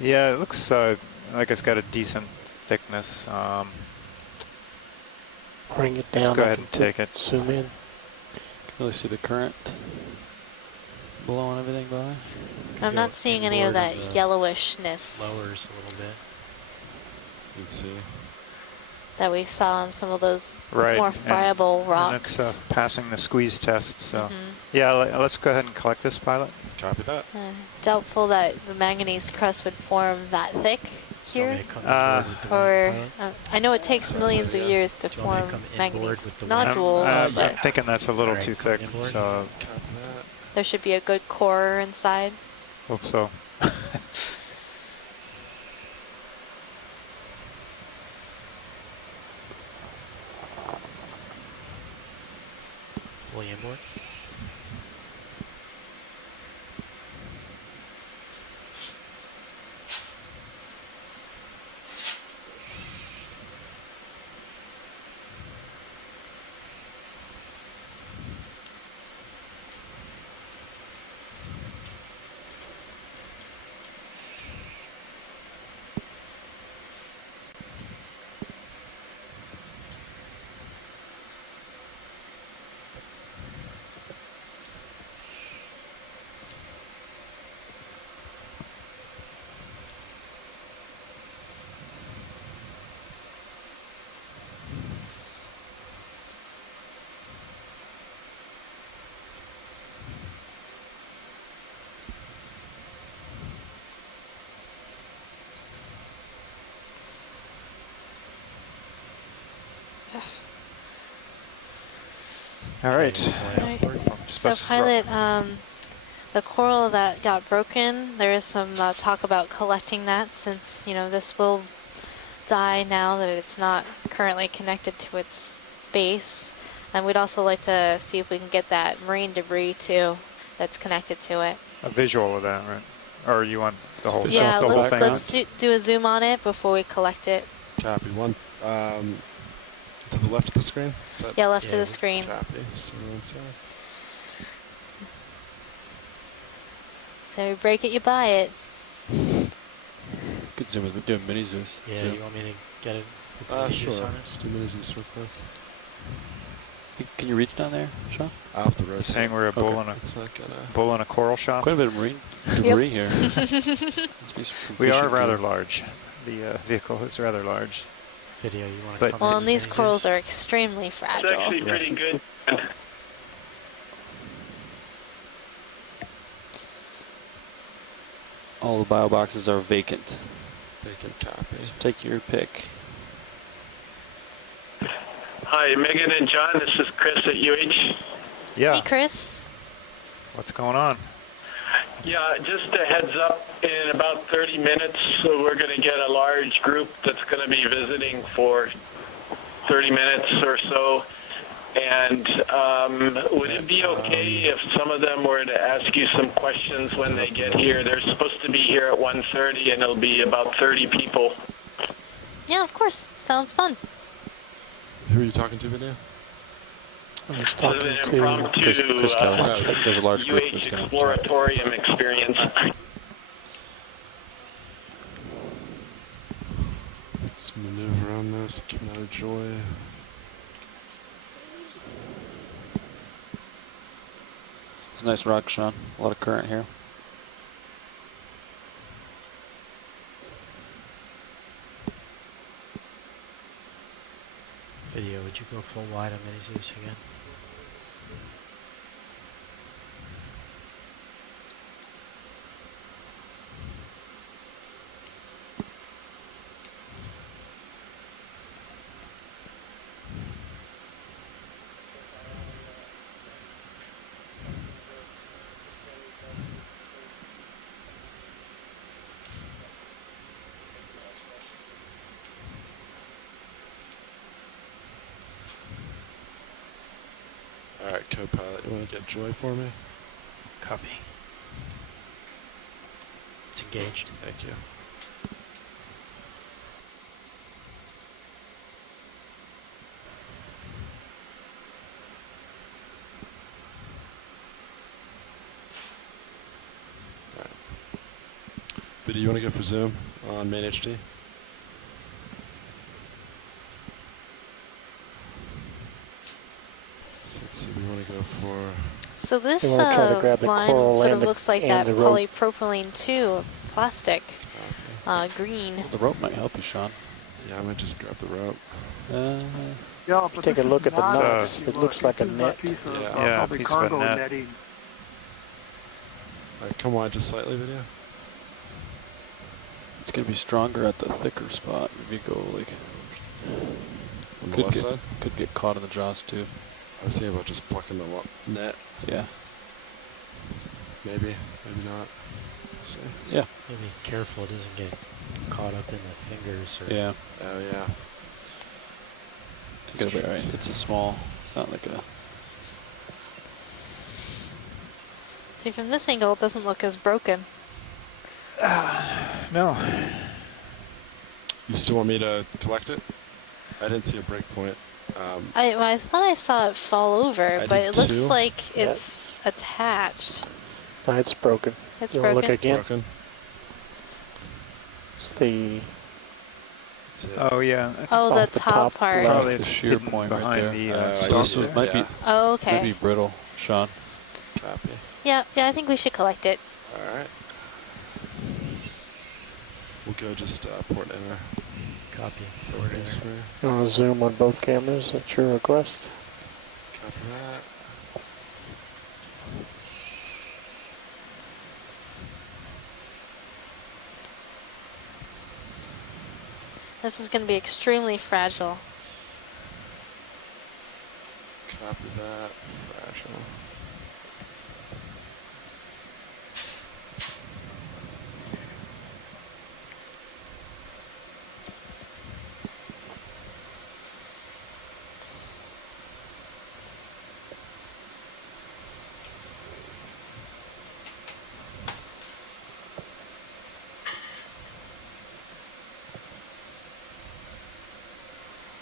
Yeah, it looks like it's got a decent thickness. Bring it down. Let's go ahead and take it. Zoom in. Can really see the current blowing everything by. I'm not seeing any of that yellowishness. Lowers a little bit. You can see. That we saw on some of those right. more friable rocks. And it's passing the squeeze test. So yeah, let's go ahead and collect this, pilot. Copy that. Doubtful that the manganese crust would form that thick here. Or I know it takes millions of years to form manganese nodules, but I'm thinking that's a little too thick. So there should be a good core inside. Hope so. Fully inboard. All right. So pilot, the coral that got broken, there is some talk about collecting that since, you know, this will die now that it's not currently connected to its base. And we'd also like to see if we can get that marine debris too that's connected to it. A visual of that, right? Or you want the whole, yeah, the whole thing? Let's do a zoom on it before we collect it. Copy. One. To the left of the screen? Yeah, left of the screen. Copy. Still inside. So you break it, you buy it. Could zoom with doing mini zoos. Yeah, zoom. You want me to get it? With Sure. on it? Let's do mini zoos real quick. Can you reach down there, Sean? I'll have to rotate. Saying we're a bull in a bull in a coral shop. Quite a bit of marine debris here. We are rather large. The vehicle is rather large. Video, you want to come well, and these corals are extremely fragile. It's actually pretty good. All the bio boxes are vacant. Vacant copy. Take your pick. Hi, Megan and John. This is Chris at UH. Yeah. Hey, Chris. What's going on? Yeah, just a heads up, in about 30 minutes, so we're going to get a large group that's going to be visiting for 30 minutes or so. And would it be okay if some of them were to ask you some questions when they get here? They're supposed to be here at 1:30, and it'll be about 30 people. Yeah, of course. Sounds fun. Who are you talking to, Vinay? I was talking to Chris Kelly. There's a large group UH that's going Exploratorium experience. Let's maneuver on this. Come out of joy. It's a nice rock, Sean. A lot of current here. Video, would you go full wide on mini Zeus again? co-pilot. You want to get Joy for me? Copy. It's engaged. Thank you. Video, you want to go for zoom on main HD? So let's see, we want to go for... So this line sort of looks like that polypropylene too, plastic, green. Well, the rope might help you, Sean. Yeah, I might just grab the rope. Yeah, take a look at the knots. It looks like a net. Yeah, a piece of a net. Netting. All right, come wide just slightly, video. It's going to be stronger at the thicker spot if you go like... On the left side? Could get caught in the jaws too. I was thinking about just plucking the net. Yeah. Maybe, maybe not. We'll see. Yeah. Maybe careful it doesn't get caught up in the fingers. Or Yeah. Oh, yeah. It's going to be alright. It's a small, it's not like a... See, from this angle, it doesn't look as broken. No. You still want me to collect it? I didn't see a break point. I thought I saw it fall over, but it looks too. like it's attached. No, it's broken. It's you want to broken? look again? Broken. It's the... Oh, yeah. Oh, the top part. Probably the it's shear hidden point right behind there. the So it might be, Oh, okay. might be brittle, Sean. Copy. Yeah, I think we should collect it. All right. We'll go just port enter. Copy. Forward enter. You want to zoom on both cameras at your request? Copy that. This is going to be extremely fragile. Copy that. Fragile.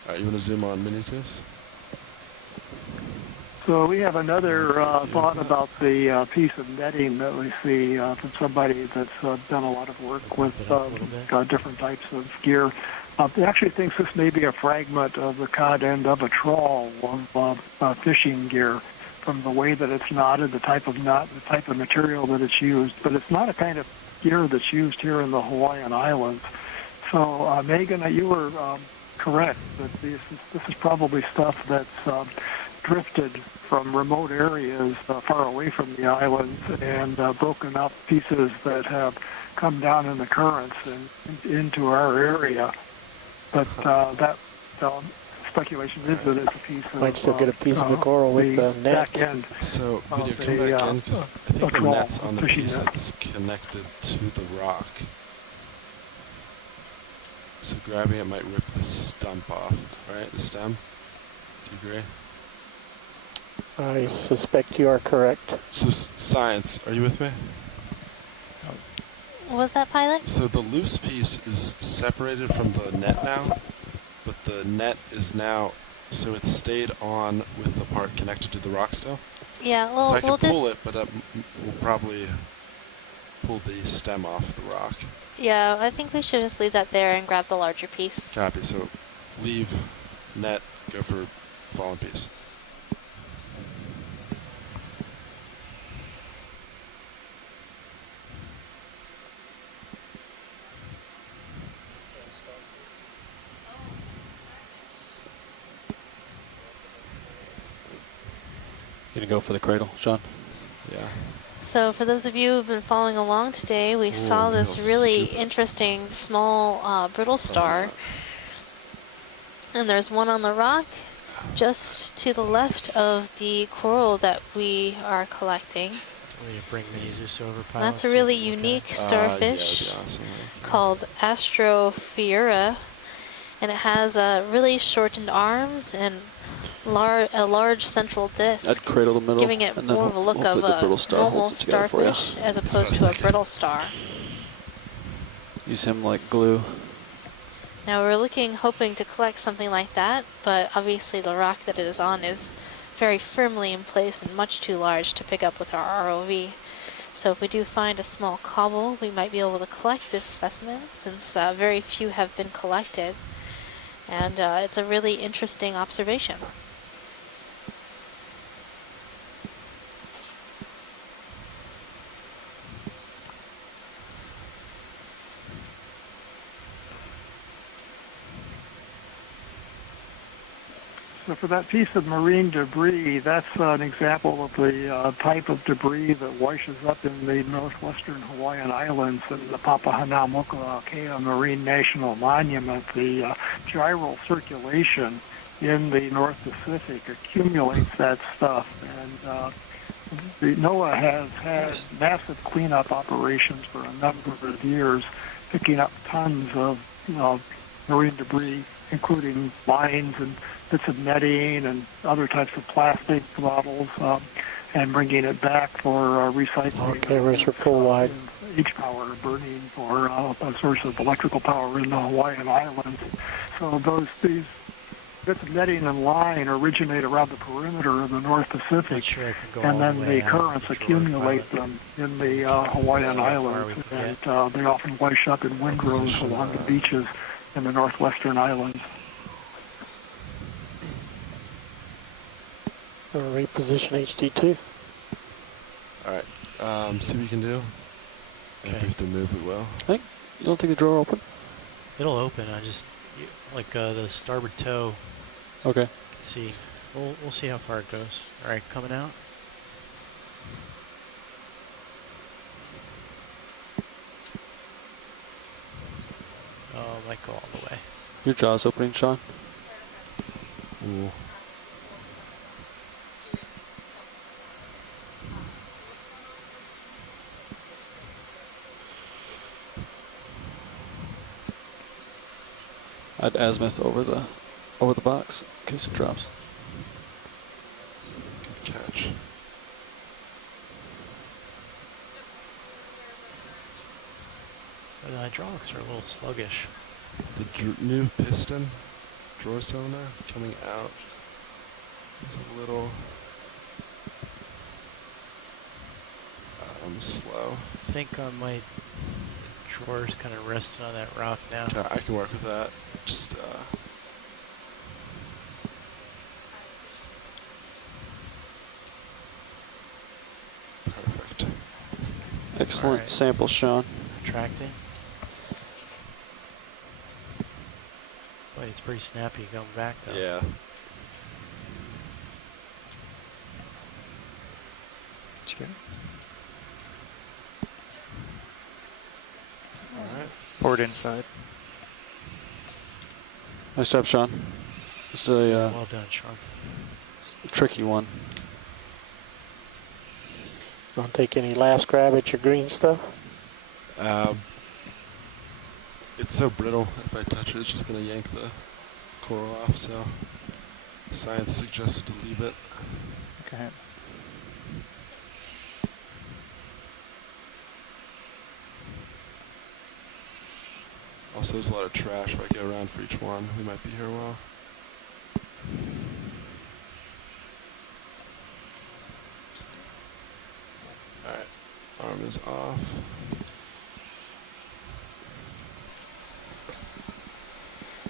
All right, you want to zoom on mini Zeus? So we have another thought about the piece of netting that we see from somebody that's done a lot of work with different types of gear. He actually thinks this may be a fragment of the cod end of a trawl of fishing gear from the way that it's knotted, the type of knot, the type of material that it's used. But it's not a kind of gear that's used here in the Hawaiian Islands. So, Megan, you were correct that this is probably stuff that's drifted from remote areas far away from the islands and broken up pieces that have come down in the currents and into our area. But that speculation is that it's a piece of... Might still get a piece of the coral with the net. Back end. So, video, come back in, because I think the net's on the piece that's connected to the rock. So grabbing it might rip the stump off, right? The stem? Do you agree? I suspect you are correct. So science, are you with me? What was that, pilot? So the loose piece is separated from the net now, but the net is now, so it's stayed on with the part connected to the rock still? Yeah, well, so I we'll can pull it, but we'll probably pull the stem off the rock. Yeah, I think we should just leave that there and grab the larger piece. Copy, so leave net, go for fallen piece. Gonna go for the cradle, Sean? Yeah. So for those of you who've been following along today, we saw this really interesting small brittle star. And there's one on the rock just to the left of the coral that we are collecting. Will you bring Mini Zeus over, pilot? That's a really unique starfish called Astrophiura. And it has really shortened arms and a large central disc. I'd cradle the middle, giving it more of a look of a normal starfish as opposed to a brittle star. Use him like glue. Now we're hoping to collect something like that, but obviously the rock that it is on is very firmly in place and much too large to pick up with our ROV. So if we do find a small cobble, we might be able to collect this specimen, since very few have been collected. And it's a really interesting observation. So for that piece of marine debris, that's an example of the type of debris that washes up in the northwestern Hawaiian Islands in the Papahanaumokuakea Marine National Monument. The gyral circulation in the North Pacific accumulates that stuff. And the NOAA has had massive cleanup operations for a number of years, picking up tons of marine debris, including lines and bits of netting and other types of plastic bottles, and bringing it back for recycling. Cameras are full wide. H-power burning for a source of electrical power in the Hawaiian Islands. So these bits of netting and line originate around the perimeter of the North Pacific, and then the currents accumulate them in the Hawaiian Islands, and they often wash up in windrows along the beaches in the northwestern islands. Reposition HD2. Alright, see what you can do. Okay. If we have to move, we will. You don't think the drawer open? It'll open. I just like the starboard toe. Okay. Let's see. We'll see how far it goes. All right, coming out. Oh, it might go all the way. Your jaw's opening, Sean. Ooh. I'd azimuth over the box in case it drops. Good catch. The hydraulics are a little sluggish. The new piston drawer cylinder coming out is a little slow. I think my drawer's kind of resting on that rock now. I can work with that. Just perfect. Excellent sample, Sean. Retracting. Boy, it's pretty snappy going back though. Yeah. Cheers. Alright. Port inside. Nice job, Sean. This is a well done, Sean. Tricky one. Don't take any last grab at your green stuff? It's so brittle, if I touch it, it's just going to yank the coral off, so science suggested to leave it. Okay. Also, there's a lot of trash. If I go around for each one, we might be here a while. Alright, arm is off.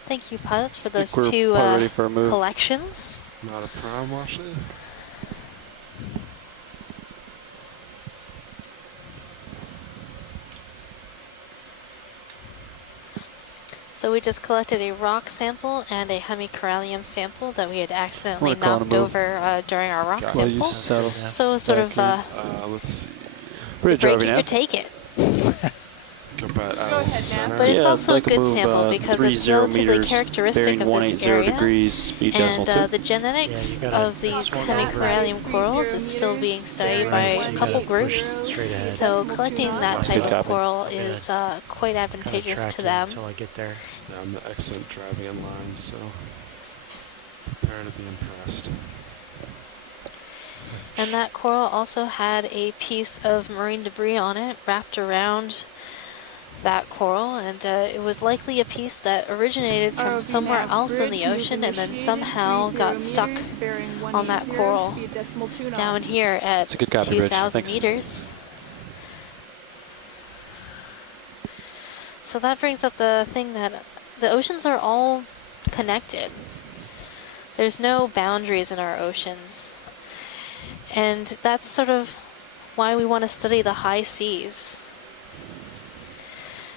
Thank you, pilots, for those two collections. Not a problem, actually. So we just collected a rock sample and a hemicorallium sample that we had accidentally knocked over during our rock sample. So sort of let's see. Break, you could take it. But it's also a good sample because it's relatively characteristic of this area, and the genetics of these hemicorallium corals is still being studied by a couple groups. So collecting that type of coral is quite advantageous to them. Yeah, I'm excellent driving in line, so. Prepare to be impressed. And that coral also had a piece of marine debris on it wrapped around that coral, and it was likely a piece that originated from somewhere else in the ocean and then somehow got stuck on that coral down here at 2,000 meters. So that brings up the thing that the oceans are all connected. There's no boundaries in our oceans. And that's sort of why we want to study the high seas.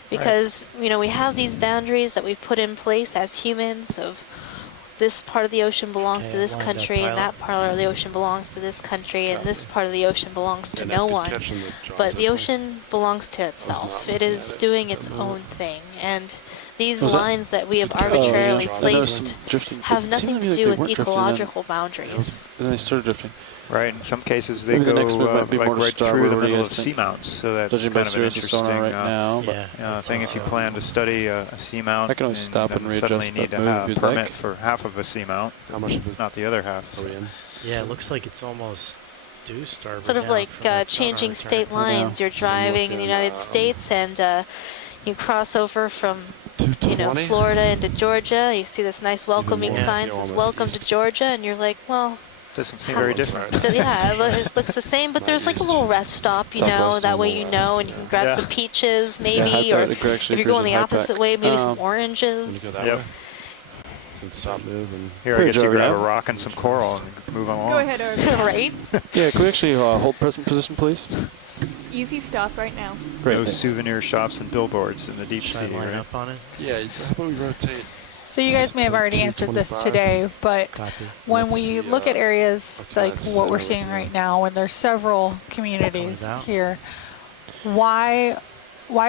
Because, you know, we have these boundaries that we've put in place as humans of this part of the ocean belongs to this country, and that part of the ocean belongs to this country, and this part of the ocean belongs to no one. But the ocean belongs to itself. It is doing its own thing. And these lines that we have arbitrarily placed have nothing to do with ecological boundaries. Then they started drifting. Right, in some cases they go like right through the middle of seamounts, so that's kind of an interesting thing if you plan to study a seamount. I can always stop and readjust suddenly need to have a permit for half of a seamount. How much of it's not the other half? So. Yeah, it looks like it's almost due starboard. Sort of like changing state lines. You're driving in the United States and you cross over from Florida into Georgia. You see this nice welcoming sign that says "Welcome to Georgia," and you're like, well. Doesn't seem very different. Yeah, it looks the same, but there's like a little rest stop, you know, that way you know, and you can grab some peaches maybe, or if you're going the opposite way, maybe some oranges. Yep. Stop moving. Here, I guess you grab a rock and some coral and move on. Go ahead, Arvin. Right? Yeah, can we actually hold present position, please? Easy stop right now. Great. No souvenir shops and billboards in the deep sea, line up on it? Yeah, how about we rotate? So you guys may have already answered this today, but when we look at areas like what we're seeing right now, when there's several communities here, why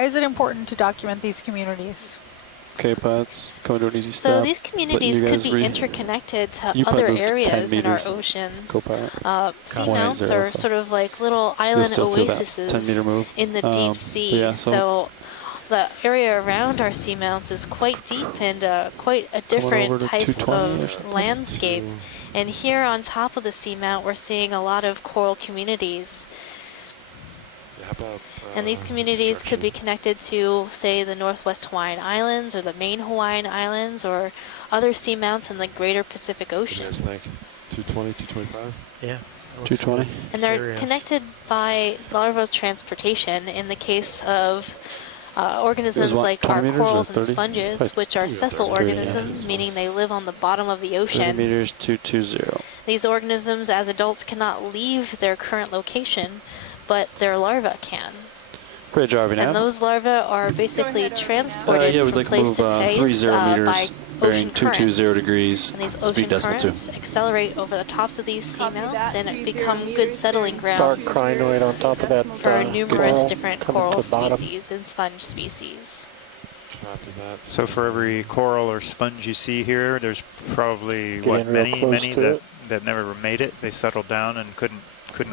is it important to document these communities? Okay, Pats, coming to an easy stop. So these communities could be interconnected to other areas in our oceans. Seamounts are sort of like little island oases in the deep sea. So the area around our seamounts is quite deep and quite a different type of landscape. And here on top of the seamount, we're seeing a lot of coral communities. And these communities could be connected to, say, the Northwest Hawaiian Islands or the main Hawaiian Islands or other seamounts in the greater Pacific Ocean. What do you guys think? 220, 225? Yeah. 220. And they're connected by larval transportation in the case of organisms like our corals and sponges, which are sessile organisms, meaning they live on the bottom of the ocean. 30 meters, 220. These organisms, as adults, cannot leave their current location, but their larvae can. Great job, and those larvae are basically transported from place to place by ocean 220 degrees, and these ocean currents accelerate over the tops of these seamounts and become good settling grounds dark crinoid on top of that, for numerous different coral species and sponge species. So for every coral or sponge you see here, there's probably many that never made it. They settled down and couldn't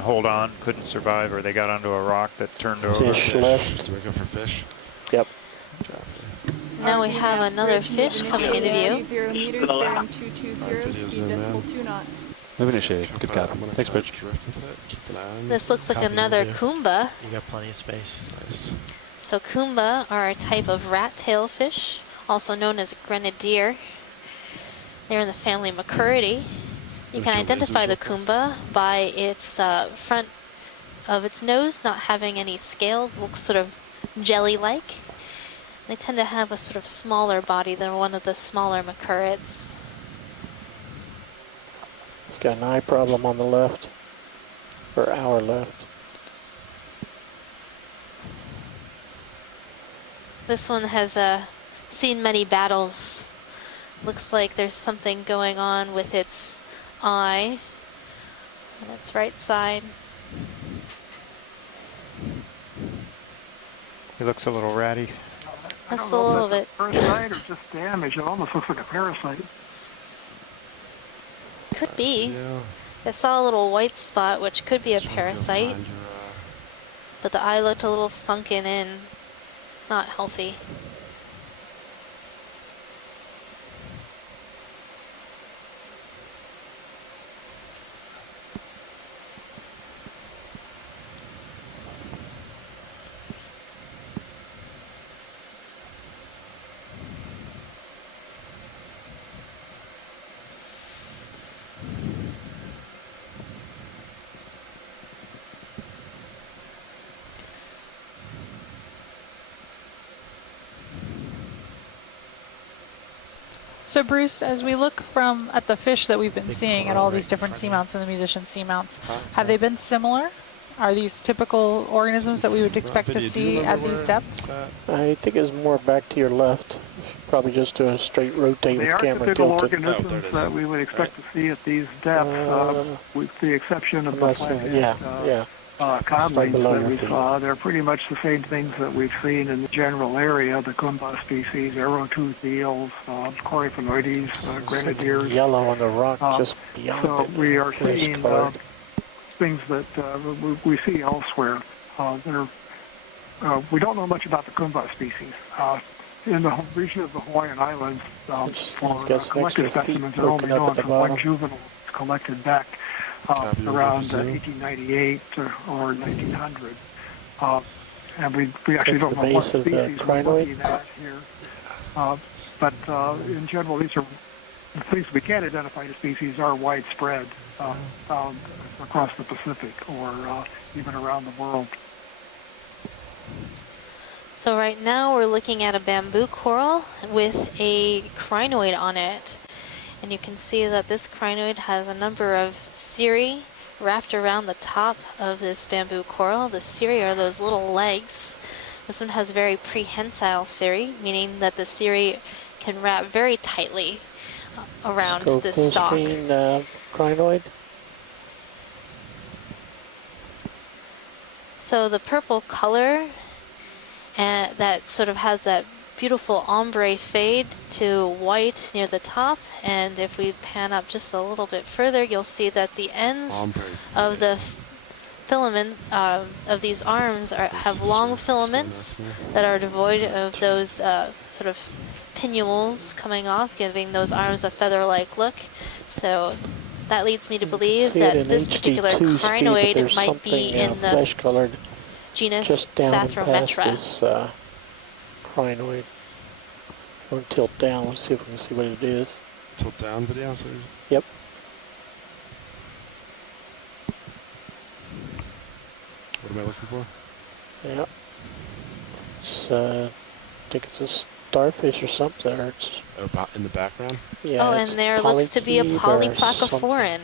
hold on, couldn't survive, or they got onto a rock that turned over. Fish left. Do we go for fish? Yep. Now we have another fish coming into view. 0 meters, bearing 220, speed decimal 2 knots. Move initiated. Good cut. Thanks, Bridge. This looks like another kumba. You got plenty of space. Nice. So kumba are a type of rat-tailed fish, also known as grenadier. They're in the family Macuridae. You can identify the kumba by its front of its nose not having any scales. It looks sort of jelly-like. They tend to have a sort of smaller body than one of the smaller Macurids. It's got an eye problem on the left, or our left. This one has seen many battles. Looks like there's something going on with its eye on its right side. He looks a little ratty. Just a little bit. Parasite or just damage? It almost looks like a parasite. Could be. I saw a little white spot, which could be a parasite. But the eye looked a little sunken in. Not healthy. So Bruce, as we look at the fish that we've been seeing at all these different seamounts and the musician seamounts, have they been similar? Are these typical organisms that we would expect to see at these depths? I think it's more back to your left. Probably just do a straight rotate with camera tilted. They are typical organisms that we would expect to see at these depths, with the exception of the flathead codlings that we saw. They're pretty much the same things that we've seen in the general area, the Kumba species, arrow-toothed eels, Coryphaenoides, grenadiers. Yellow on the rock just beyond so it. we are seeing things that we see elsewhere. We don't know much about the Kumba species. In the region of the Hawaiian Islands, for collected specimens, they're only known from one juvenile collected back around 1898 or 1900. And we actually don't know what species we're looking at here. But in general, these are the things we can identify as species are widespread found across the Pacific or even around the world. So right now we're looking at a bamboo coral with a crinoid on it. And you can see that this crinoid has a number of cirri wrapped around the top of this bamboo coral. The cirri are those little legs. This one has very prehensile cirri, meaning that the cirri can wrap very tightly around this stalk. Screen, crinoid. So the purple color that sort of has that beautiful ombre fade to white near the top, and if we pan up just a little bit further, you'll see that the ends of the filament of these arms have long filaments that are devoid of those sort of pinnules coming off, giving those arms a feather-like look. So that leads me to believe that this particular crinoid might be in the genus just down Sathrometra. Past this crinoid. I'm going to tilt down. Let's see if we can see what it is. Tilt down video? So yep. What am I looking for? Yeah. It's, I think it's a starfish or something. Or it's in the background? Yeah. Oh, and there looks to be a polyplacophoran.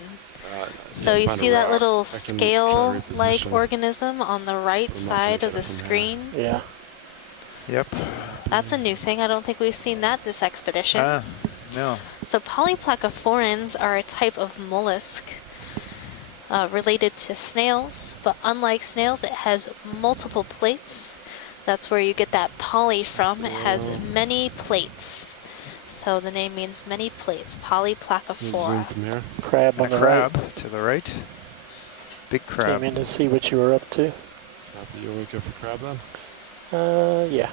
So you see that little scale-like organism on the right side of the screen? Yeah. Yep. That's a new thing. I don't think we've seen that this expedition. No. So polyplacophorans are a type of mollusk related to snails, but unlike snails, it has multiple plates. That's where you get that poly from. It has many plates. So the name means many plates, polyplacophora. Crab on the right. To the right. Big crab. Came in to see what you were up to. Copy. You want to go for crab then? Yeah.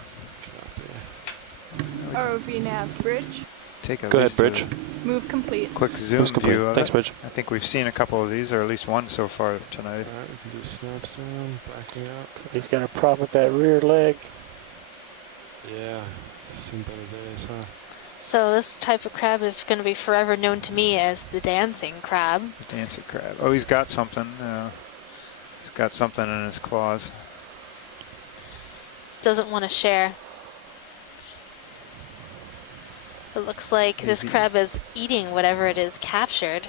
ROV nav bridge. Take a Go ahead, bridge. Move complete. Quick zoom view of Thanks, it. bridge. I think we've seen a couple of these, or at least one so far tonight. Alright, we can do snap zoom, backing out. He's got a problem with that rear leg. Yeah, seen better days, huh? So this type of crab is going to be forever known to me as the dancing crab. The dancing crab. Oh, he's got something. He's got something in his claws. Doesn't want to share. It looks like this crab is eating whatever it is captured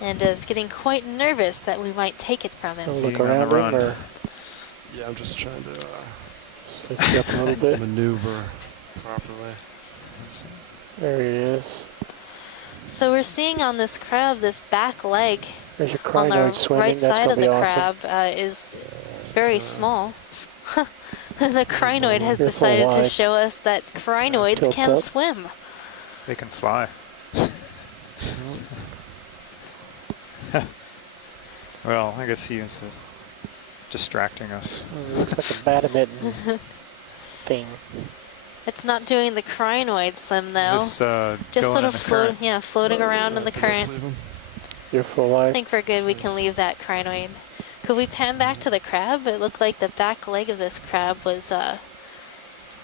and is getting quite nervous that we might take it from him. Look around him, or yeah, I'm just trying to lift you up a little bit. Maneuver properly. There he is. So we're seeing on this crab, this back leg There's your on the crinoid swimming. right That's side of the awesome. crab is very small. The crinoid has decided to show us that crinoids can swim. They can fly. Well, I guess he is distracting us. Looks like a badminton thing. It's not doing the crinoid swim though. Just sort of floating around in the current. You're full eye. I think we're good. We can leave that crinoid. Could we pan back to the crab? It looked like the back leg of this crab was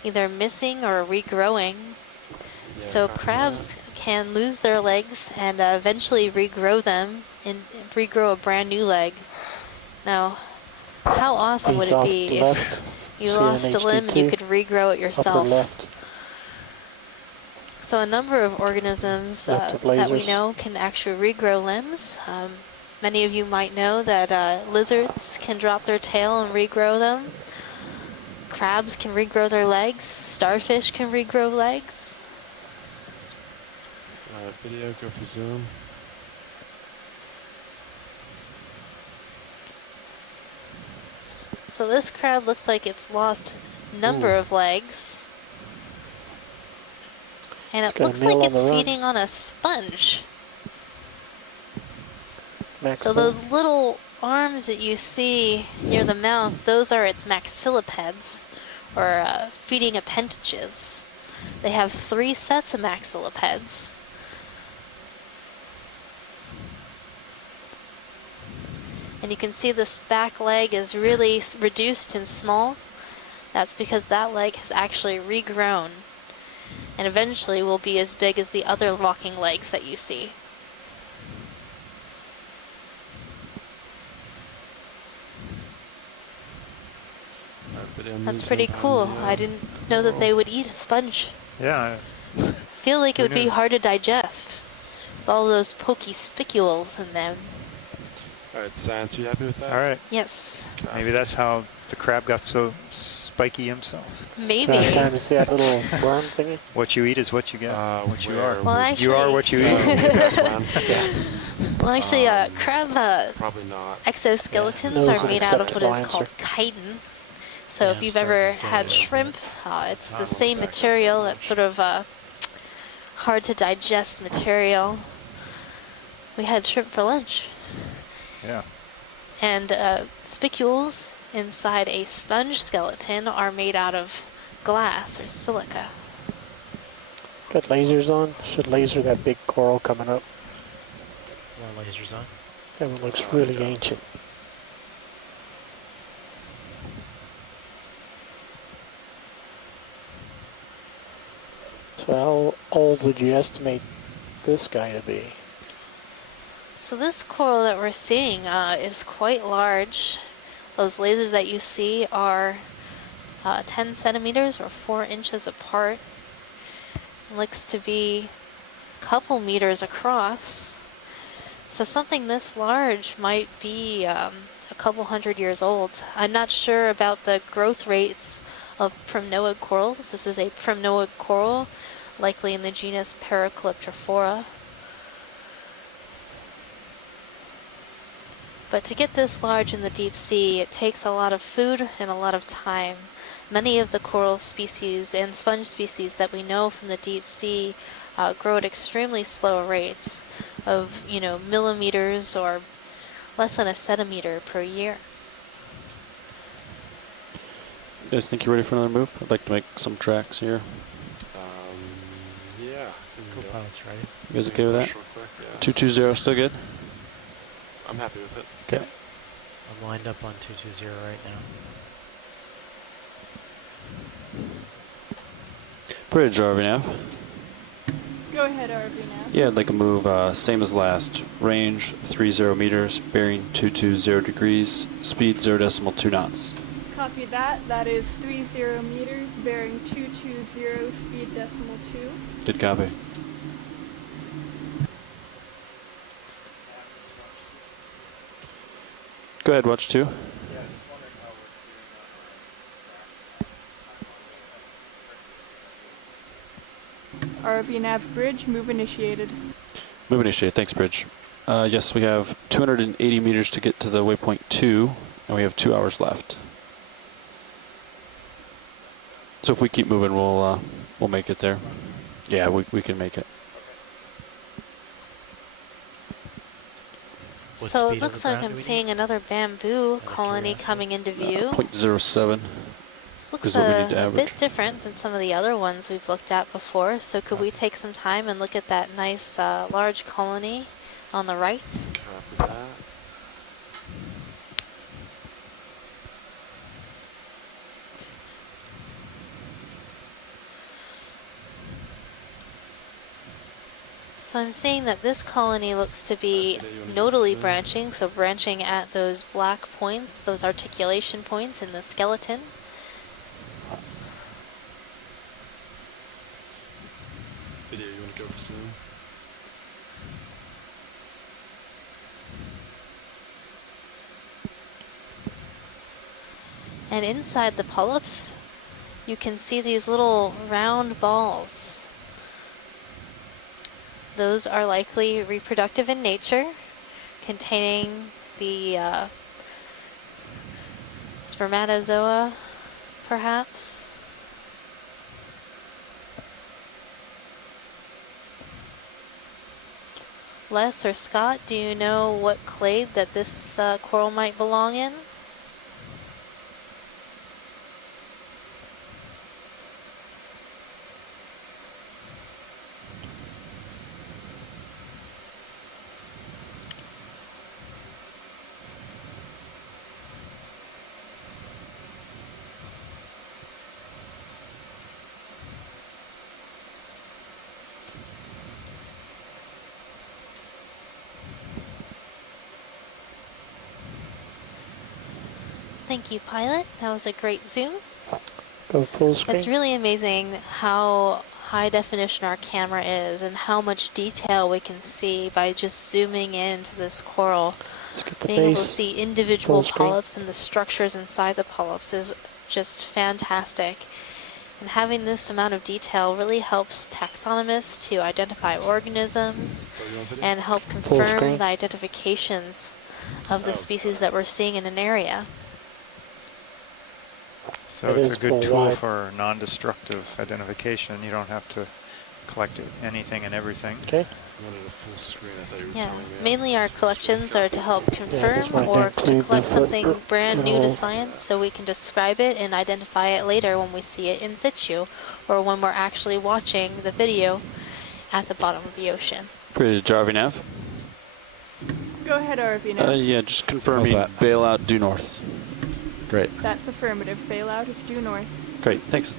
either missing or regrowing. Yeah, so crabs can lose their legs and eventually regrow them and regrow a brand new leg. Now, how awesome would it be if you lost a limb and you could regrow it yourself? Upper left. So a number of organisms that we know can actually regrow limbs. Many of you might know that lizards can drop their tail and regrow them. Crabs can regrow their legs. Starfish can regrow legs. Video, go for zoom. So this crab looks like it's lost a number of legs. And it looks like it's feeding on a sponge. So those little arms that you see near the mouth, those are its maxillipeds, or feeding appendages. They have 3 sets of maxillipeds. And you can see this back leg is really reduced and small. That's because that leg has actually regrown and eventually will be as big as the other walking legs that you see. That's pretty cool. I didn't know that they would eat a sponge. Yeah. I feel like it would be hard to digest with all those pokey spicules in them. All right, Science, you happy with that? All right. Yes. Maybe that's how the crab got so spiky himself. Maybe. Trying to see that little worm thingy. What you eat is what you get. What you are. Well, actually, you are what you eat. Well, actually, crab probably not. exoskeletons are made out of what is called chitin. So if you've ever had shrimp, it's the same material. That's sort of hard to digest material. We had shrimp for lunch. Yeah. And spicules inside a sponge skeleton are made out of glass or silica. Got lasers on. Should laser that big coral coming up. More lasers on. That one looks really ancient. So how old would you estimate this guy to be? So this coral that we're seeing is quite large. Those lasers that you see are 10 centimeters or 4 inches apart. It looks to be a couple meters across. So something this large might be a couple hundred years old. I'm not sure about the growth rates of primnoid corals. This is a primnoid coral, likely in the genus Paracalyptrophora. But to get this large in the deep sea, it takes a lot of food and a lot of time. Many of the coral species and sponge species that we know from the deep sea grow at extremely slow rates of, millimeters or less than a centimeter per year. You guys think you're ready for another move? I'd like to make some tracks here. Yeah. Co-pilot's ready. You guys okay with that? Real quick, yeah. 220 still good? I'm happy with it. Okay. I'm lined up on 220 right now. Bridge, RVNav. Go ahead, RVNav. Yeah, I'd like to move same as last. Range 30 meters, bearing 220 degrees, speed 0.2 knots. Copy that. That is 30 meters, bearing 220, speed decimal 2. Good copy. Go ahead, watch 2. RVNav bridge, move initiated. Move initiated, thanks Bridge. Yes, we have 280 meters to get to the waypoint 2, and we have 2 hours left. So if we keep moving, we'll make it there. Yeah, we can make it. So it looks like I'm seeing another bamboo colony coming into view. 0.07. This looks a bit different than some of the other ones we've looked at before. So could we take some time and look at that nice large colony on the right? Copy that. So I'm seeing that this colony looks to be nodally branching, so branching at those black points, those articulation points in the skeleton. Video take over soon. And inside the polyps, you can see these little round balls. Those are likely reproductive in nature, containing the spermatozoa, perhaps. Les or Scott, do you know what clade that this coral might belong in? Thank you, Pilot. That was a great zoom. Go full screen. It's really amazing how high definition our camera is and how much detail we can see by just zooming into this coral. Being able to see individual polyps and the structures inside the polyps is just fantastic. And having this amount of detail really helps taxonomists to identify organisms and help confirm the identifications of the species that we're seeing in an area. So it's a good tool for non-destructive identification. You don't have to collect anything and everything. Okay. Yeah, mainly our collections are to help confirm or to collect something brand new to science so we can describe it and identify it later when we see it in situ or when we're actually watching the video at the bottom of the ocean. Ready to RV nav? Go ahead, RV now. Yeah, just confirming bailout due north. Great. That's affirmative. Bailout is due north. Great, thanks.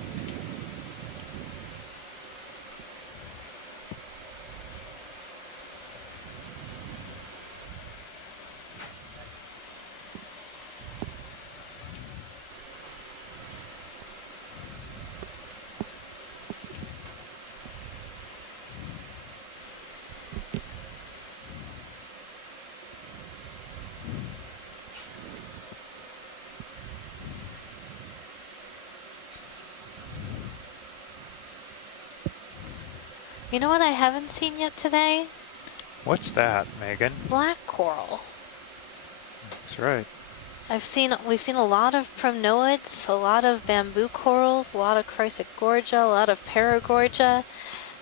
You know what I haven't seen yet today? What's that, Megan? Black coral. That's right. We've seen a lot of primnoids, a lot of bamboo corals, a lot of chrysogorgia, a lot of paragorgia,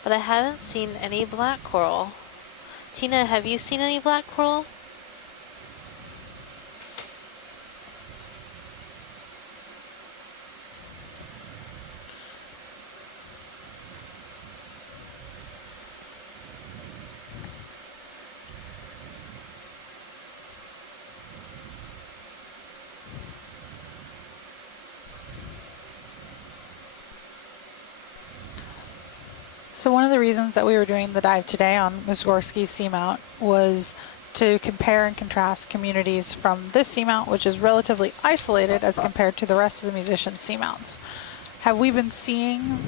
but I haven't seen any black coral. Tina, have you seen any black coral? So one of the reasons that we were doing the dive today on Mussorgsky Seamount was to compare and contrast communities from this seamount, which is relatively isolated as compared to the rest of the musician seamounts. Have we been seeing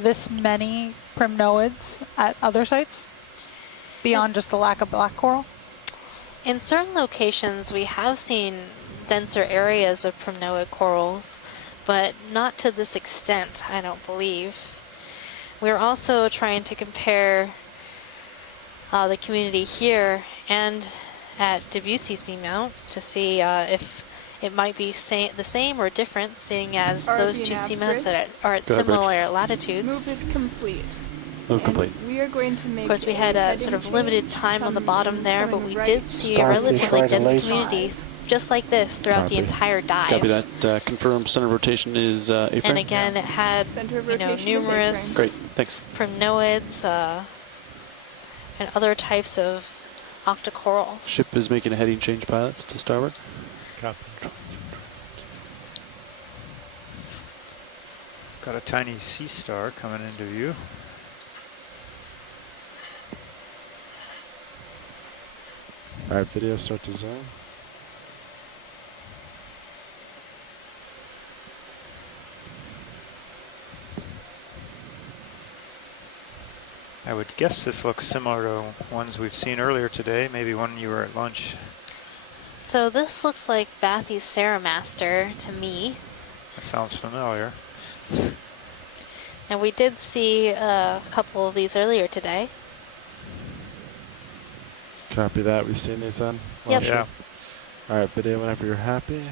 this many primnoids at other sites beyond just the lack of black coral? In certain locations, we have seen denser areas of primnoid corals, but not to this extent, I don't believe. We're also trying to compare the community here and at Debussy Seamount to see if it might be the same or different, seeing as those two seamounts are at similar latitudes. Move is complete. Move complete. We are going to make. Of course, we had a sort of limited time on the bottom there, but we did see a relatively dense community just like this throughout the entire dive. Copy that. Confirm center of rotation is A-frame. And again, it had numerous Great, thanks. primnoids and other types of octocorals. Ship is making a heading change, pilots, to starboard. Copy. Got a tiny sea star coming into view. All right, video start to zone. I would guess this looks similar to ones we've seen earlier today, maybe when you were at lunch. So this looks like Bathy's Ceramaster to me. That sounds familiar. And we did see a couple of these earlier today. Copy that. We've seen these then? Yep. Yeah. All right, video whenever you're happy.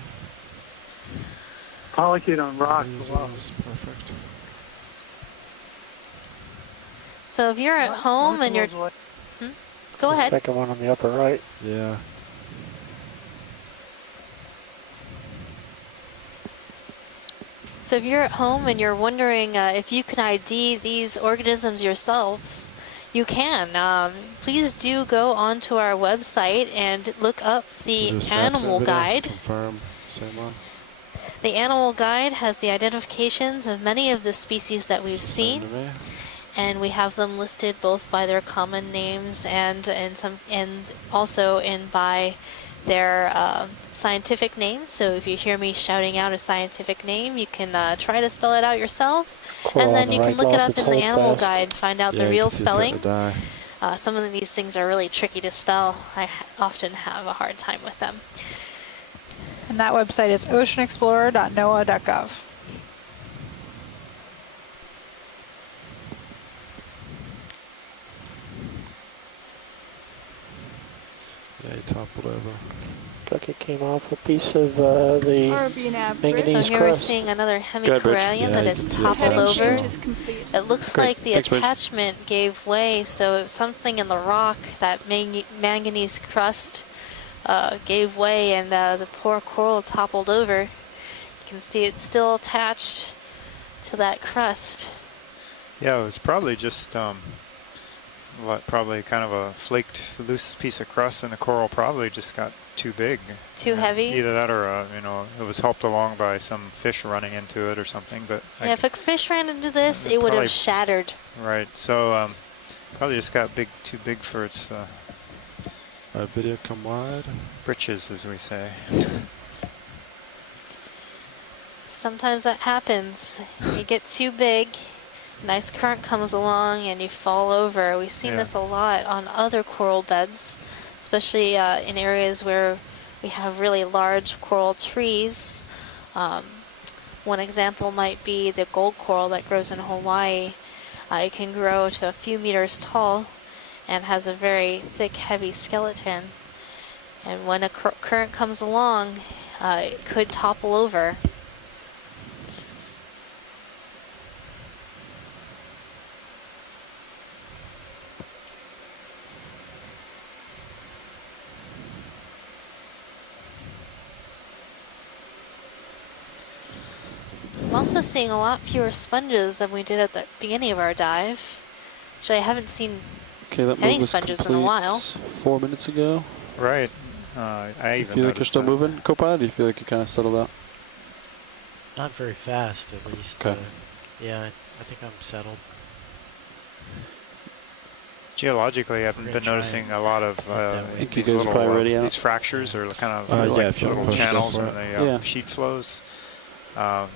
Polychaete on rock. Wow. Perfect. So if you're at home and you're... Go ahead. Second one on the upper right. Yeah. So if you're at home and you're wondering if you can ID these organisms yourselves, you can. Please do go onto our website and look up the animal guide. Confirm. Same one. The animal guide has the identifications of many of the species that we've seen, and we have them listed both by their common names and also by their scientific names. So if you hear me shouting out a scientific name, you can try to spell it out yourself, and then you can look it up in the animal guide, find out the real spelling. Some of these things are really tricky to spell. I often have a hard time with them. And that website is oceanexplorer.noaa.gov. Yeah, he toppled over. Looks like it came off a piece of the manganese So here we're seeing another hemicorallium that is toppled over. It looks like the attachment gave way, so something in the rock, that manganese crust, gave way, and the poor coral toppled over. You can see it's still attached to that crust. Yeah, it was probably just probably kind of a flaked, loose piece of crust, and the coral probably just got too big. Too heavy? Either that or, it was helped along by some fish running into it or something. But yeah, if a fish ran into this, it would have shattered. Right, so probably just got too big for its video come wide. britches, as we say. Sometimes that happens. You get too big, nice current comes along, and you fall over. We've seen this a lot on other coral beds, especially in areas where we have really large coral trees. One example might be the gold coral that grows in Hawaii. It can grow to a few meters tall and has a very thick, heavy skeleton. And when a current comes along, it could topple over. I'm also seeing a lot fewer sponges than we did at the beginning of our dive. Actually, I haven't seen any sponges in a while. 4 minutes ago. Right. You feel like you're still moving, Copilot? Do you feel like you kind of settled out? Not very fast, at least. Okay. Yeah, I think I'm settled. Geologically, I've been noticing a lot of these fractures or kind of like little channels in the sheet flows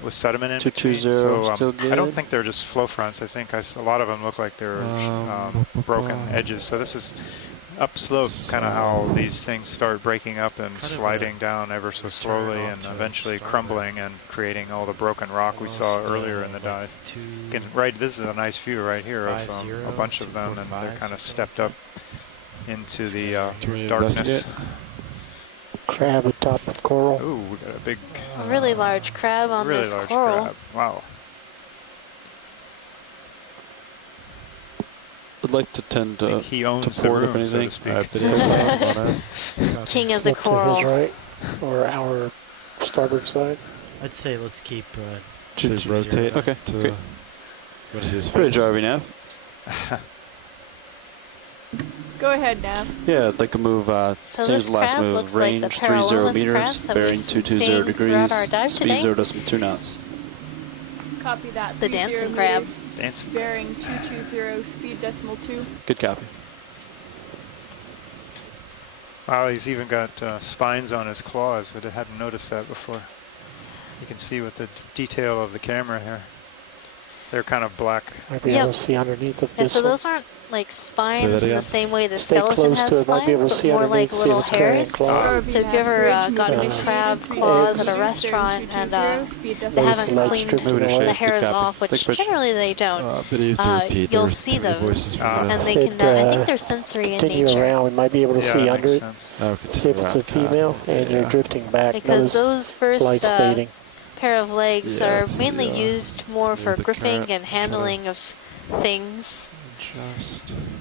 with sediment in between. So I don't think they're just flow fronts. I think a lot of them look like they're broken edges. So this is upslope, kind of how these things start breaking up and sliding down ever so slowly and eventually crumbling and creating all the broken rock we saw earlier in the dive. This is a nice view right here of a bunch of them, and they're kind of stepped up into the darkness. Crab atop of coral. Ooh, we got a big... A really large crab on this coral. Crab. Wow. I'd like to tend to port, if anything. So King of the coral. To his right, or our starboard side. I'd say let's keep rotate. Okay. What is his Pretty driving, Nav. Go ahead, Nav. Yeah, I'd like to move, same as the last move, range 30 meters, bearing 220 degrees, speed 0.2 knots. Copy that. The dancing crab. Bearing 220, speed 0.2. Good copy. Wow, he's even got spines on his claws. I hadn't noticed that before. You can see with the detail of the camera here. They're kind of black. Might be able to see underneath of this so one. those aren't like spines in the same way the Stay skeleton close has to it. Might be able to spines, see but more underneath, like see little if it's carrying hairs. claws. So if you ever gotten crab claws at a restaurant and they haven't cleaned the hairs off, which generally they don't, you'll see those, and they can. I think they're sensory in continue nature. around. We might be able to see under it. See if it's a female, and you're drifting back. Because those first fading. pair of legs are mainly used more for gripping and handling of things.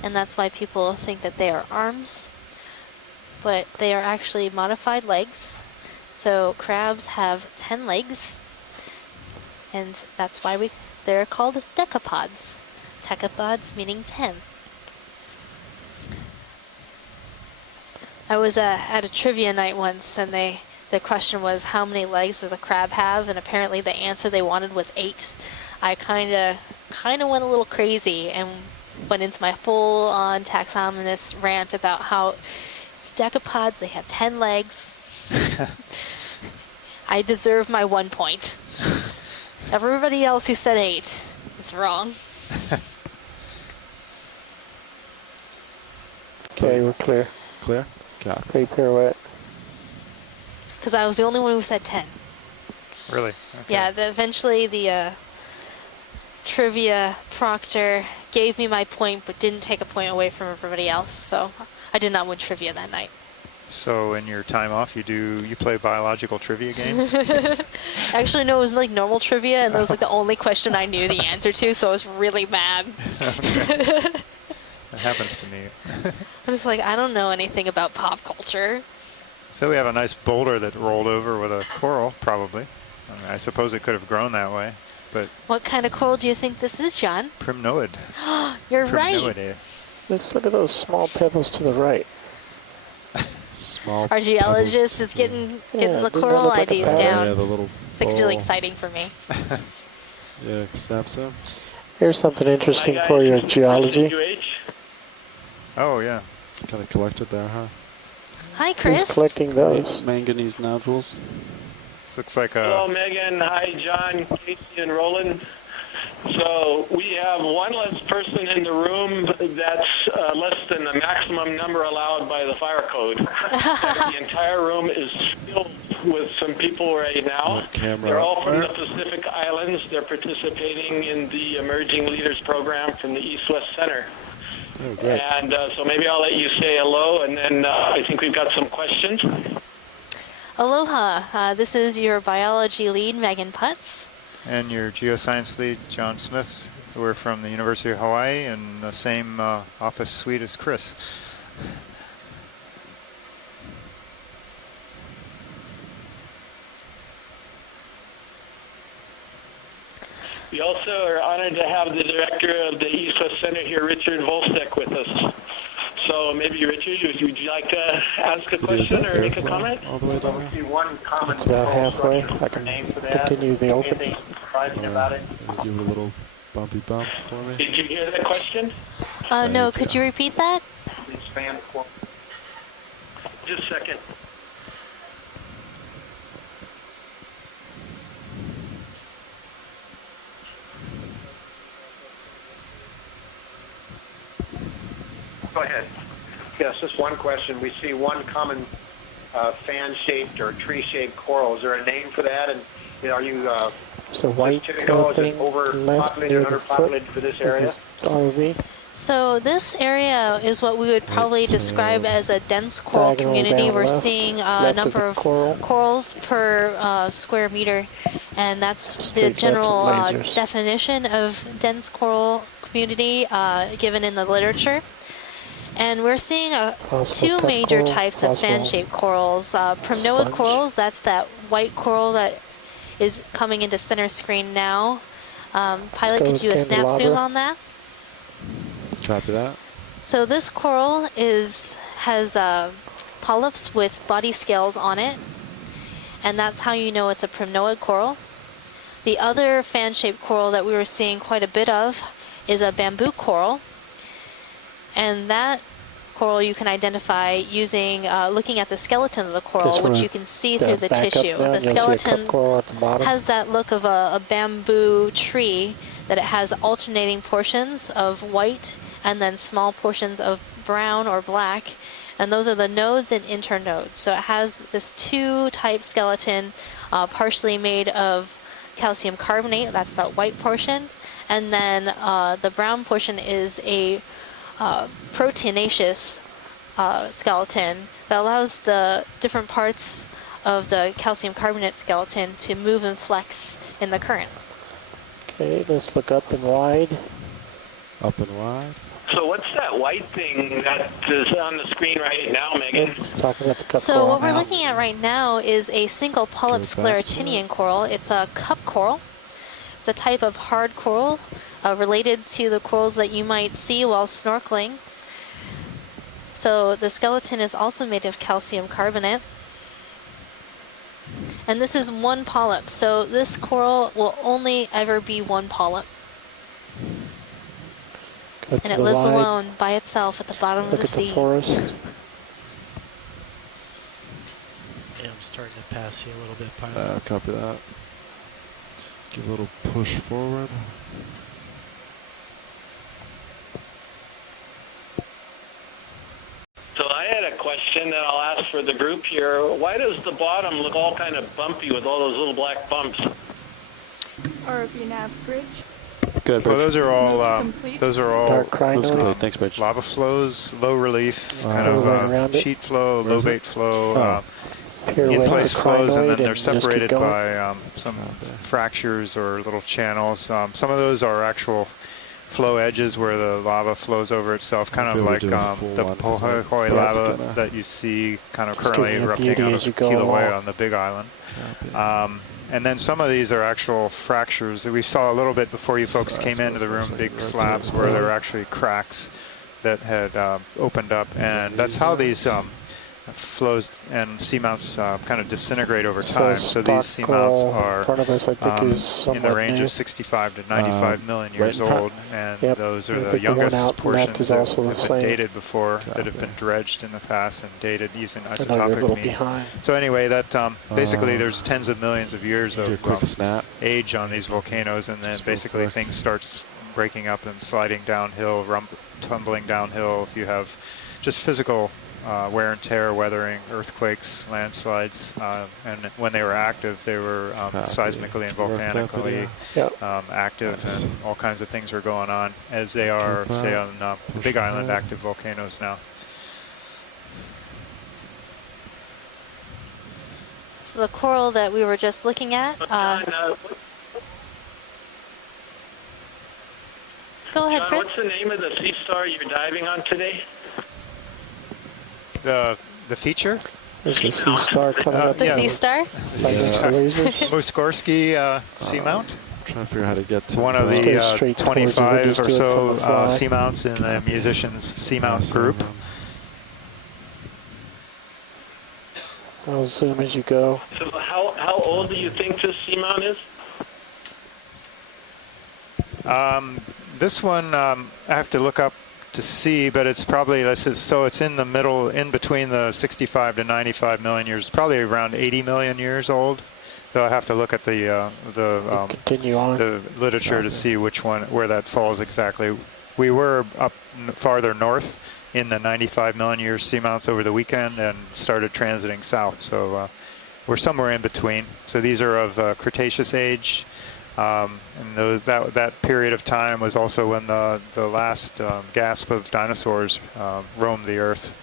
And that's why people think that they are arms, but they are actually modified legs. So crabs have 10 legs, and that's why they're called decapods. Decapods meaning 10. I was at a trivia night once, and the question was, how many legs does a crab have? And apparently the answer they wanted was 8. I kind of went a little crazy and went into my full-on taxonomist rant about how it's decapods, they have 10 legs. I deserve my 1 point. Everybody else who said 8 is wrong. Okay, we're clear. Clear? Got it. Great pirouette. Because I was the only one who said 10. Really? Okay. Yeah, eventually the trivia proctor gave me my point, but didn't take a point away from everybody else, so I did not win trivia that night. So in your time off, you play biological trivia games? Actually, no, it was like normal trivia, and that was like the only question I knew the answer to, so I was really mad. That happens to me. I was like, I don't know anything about pop culture. So we have a nice boulder that rolled over with a coral, probably. I suppose it could have grown that way, but... What kind of coral do you think this is, John? Primnoid. You're right. Let's look at those small pebbles to the right. Small Our geologist is getting the coral IDs down. Yeah, the little it's really exciting for me. Yeah, except so. Here's something interesting for your geology. Oh, yeah. It's kind of collected there, huh? Hi, Chris. Who's collecting those? Manganese nodules. Looks like a... Hello, Megan. Hi, John, Casey, and Roland. So we have one less person in the room that's less than the maximum number allowed by the fire code. The entire room is filled with some people right now. They're all from the Pacific Islands. They're participating in the Emerging Leaders Program from the East-West Center. Oh, great. And so maybe I'll let you say hello, and then I think we've got some questions. Aloha. This is your biology lead, Megan Putz. And your geoscience lead, John Smith. We're from the University of Hawaii in the same office suite as Chris. We also are honored to have the director of the East-West Center here, Richard Volstek, with us. So maybe, Richard, would you like to ask a question or make a comment? All the way down here? It's about halfway. I can continue the open. About it? Give it a little bumpy bump for me. Did you hear that question? No, could you repeat that? Just a second. Go ahead. Yes, just one question. We see one common fan-shaped or tree-shaped coral. Is there a name for that? And are you It's a white thing left near the foot. for this area? ROV. So this area is what we would probably describe as a dense coral community. We're seeing a number of corals per square meter, and that's the general definition of dense coral community given in the literature. And we're seeing two major types of fan-shaped corals. Primnoid corals, that's that white coral that is coming into center screen now. Pilot, could you do a snap zoom on that? Copy that. So this coral has polyps with body scales on it, and that's how you know it's a primnoid coral. The other fan-shaped coral that we were seeing quite a bit of is a bamboo coral, and that coral you can identify using looking at the skeleton of the coral, which you can see through the tissue. The skeleton has that look of a bamboo tree that it has alternating portions of white and then small portions of brown or black, and those are the nodes and internodes. So it has this two-type skeleton, partially made of calcium carbonate, that's that white portion, and then the brown portion is a proteinaceous skeleton that allows the different parts of the calcium carbonate skeleton to move and flex in the current. Okay, let's look up and wide. Up and wide. So what's that white thing that is on the screen right now, Megan? Talking about the cup So coral what we're now. looking at right now is a single polyp sclerotinian coral. It's a cup coral. It's a type of hard coral related to the corals that you might see while snorkeling. So the skeleton is also made of calcium carbonate. And this is one polyp, so this coral will only ever be one polyp. And it lives alone by itself at the bottom of the sea. Look at the forest. Yeah, I'm starting to pass you a little bit, pilot. Copy that. Give a little push forward. So I had a question that I'll ask for the group here. Why does the bottom look all kind of bumpy with all those little black bumps? RFE-NAV's bridge. Good. Well, those are all Dark crinoid. Thanks, Bridge. lava flows, low relief, kind of sheet flow, low bait flow, in-place flows, and then they're separated by some fractures or little channels. Some of those are actual flow edges where the lava flows over itself, kind of like the Pohoi lava that you see kind of currently erupting out of Kilauea on the Big Island. And then some of these are actual fractures that we saw a little bit before you folks came into the room, big slabs where there are actually cracks that had opened up. And that's how these flows and seamounts kind of disintegrate over time. So these seamounts are in the range of 65 to 95 million years old, and those are the youngest portions that have been dated before, that have been dredged in the past and dated using isotopic means. So anyway, that basically there's tens of millions of years of age on these volcanoes, and then basically things starts breaking up and sliding downhill, tumbling downhill. If you have just physical wear and tear, weathering, earthquakes, landslides, and when they were active, they were seismically and volcanically active, and all kinds of things were going on, as they are, say, on Big Island active volcanoes now. So the coral that we were just looking at. Go ahead, Chris. What's the name of the sea star you're diving on today? The feature? There's a sea star coming up. The sea star? Mussorgsky Seamount. I'm trying to figure out how to get to one of the 25 or so seamounts in the musicians Seamount group. I'll zoom as you go. So how old do you think this seamount is? This one I have to look up to see, but it's probably, so it's in the middle, in between the 65 to 95 million years, probably around 80 million years old. So I have to look at the literature to see which one, where that falls exactly. We were up farther north in the 95 million year seamounts over the weekend and started transiting south. So we're somewhere in between. So these are of Cretaceous age. And that period of time was also when the last gasp of dinosaurs roamed the Earth.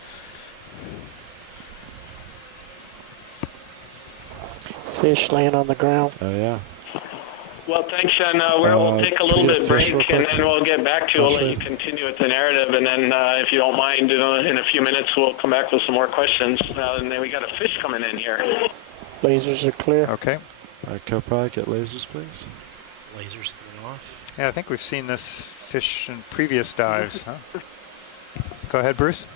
Fish laying on the ground. Oh, yeah. Well, thanks, and we'll take a little bit break, and then we'll get back to you. We'll let you continue with the narrative, and then if you don't mind, in a few minutes, we'll come back with some more questions. And then we got a fish coming in here. Lasers are clear. Okay. Co-pilot, get lasers, please. Lasers going off. Yeah, I think we've seen this fish in previous dives. Huh? Go ahead, Bruce.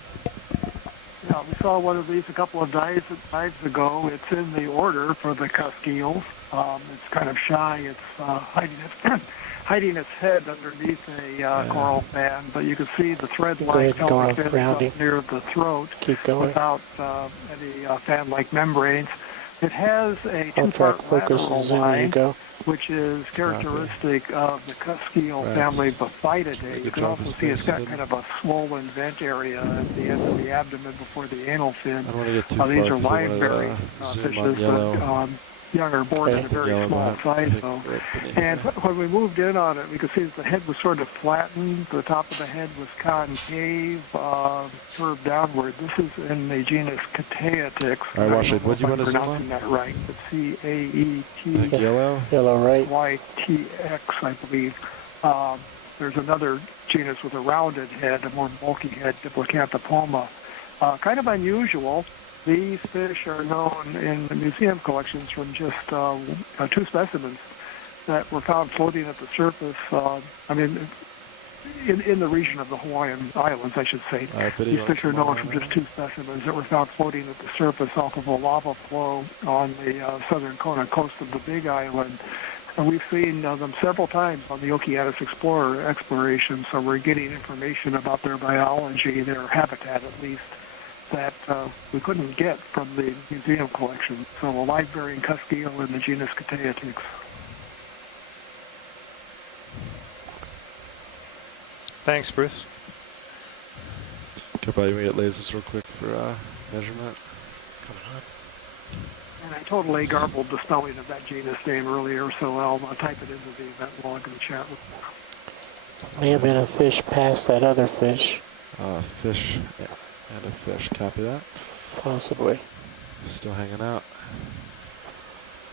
Yeah, we saw one of these a couple of dives ago. It's in the order for the cusk eels. It's kind of shy. It's hiding its head underneath a coral fan, but you can see the thread-like fins near the throat without any fan-like membranes. It has a two-part lateral line which is characteristic of the Cuskial family Baphididae. You can also see it's got kind of a swollen vent area at the end of the abdomen before the anal fin. These are live-bearing fishes, but young are born at a very small size, though. And when we moved in on it, we could see that the head was sort of flattened. The top of the head was concave, curved downward. This is in the genus Cateatix. All right, watch it. What do you want to zoom pronouncing that right? But C-A-E-T. Yellow? Yellow, right. Y-T-X, I believe. There's another genus with a rounded head, a more bulky head, Diplocanthopoma. Kind of unusual. These fish are known in the museum collections from just 2 specimens that were found floating at the surface, in the region of the Hawaiian Islands, I should say. These fish are known from just 2 specimens that were found floating at the surface off of a lava flow on the southern Kona coast of the Big Island. And we've seen them several times on the Okeanos Explorer exploration, so we're getting information about their biology, their habitat at least, that we couldn't get from the museum collection. So a live-bearing Cuskial in the genus Cateatix. Thanks, Bruce. Okay, probably get lasers real quick for measurement. Coming on. And I totally garbled the spelling of that genus name earlier, so I'll type it into the event log in the chat room. May have been a fish past that other fish. Fish and a fish. Copy that. Possibly. Still hanging out.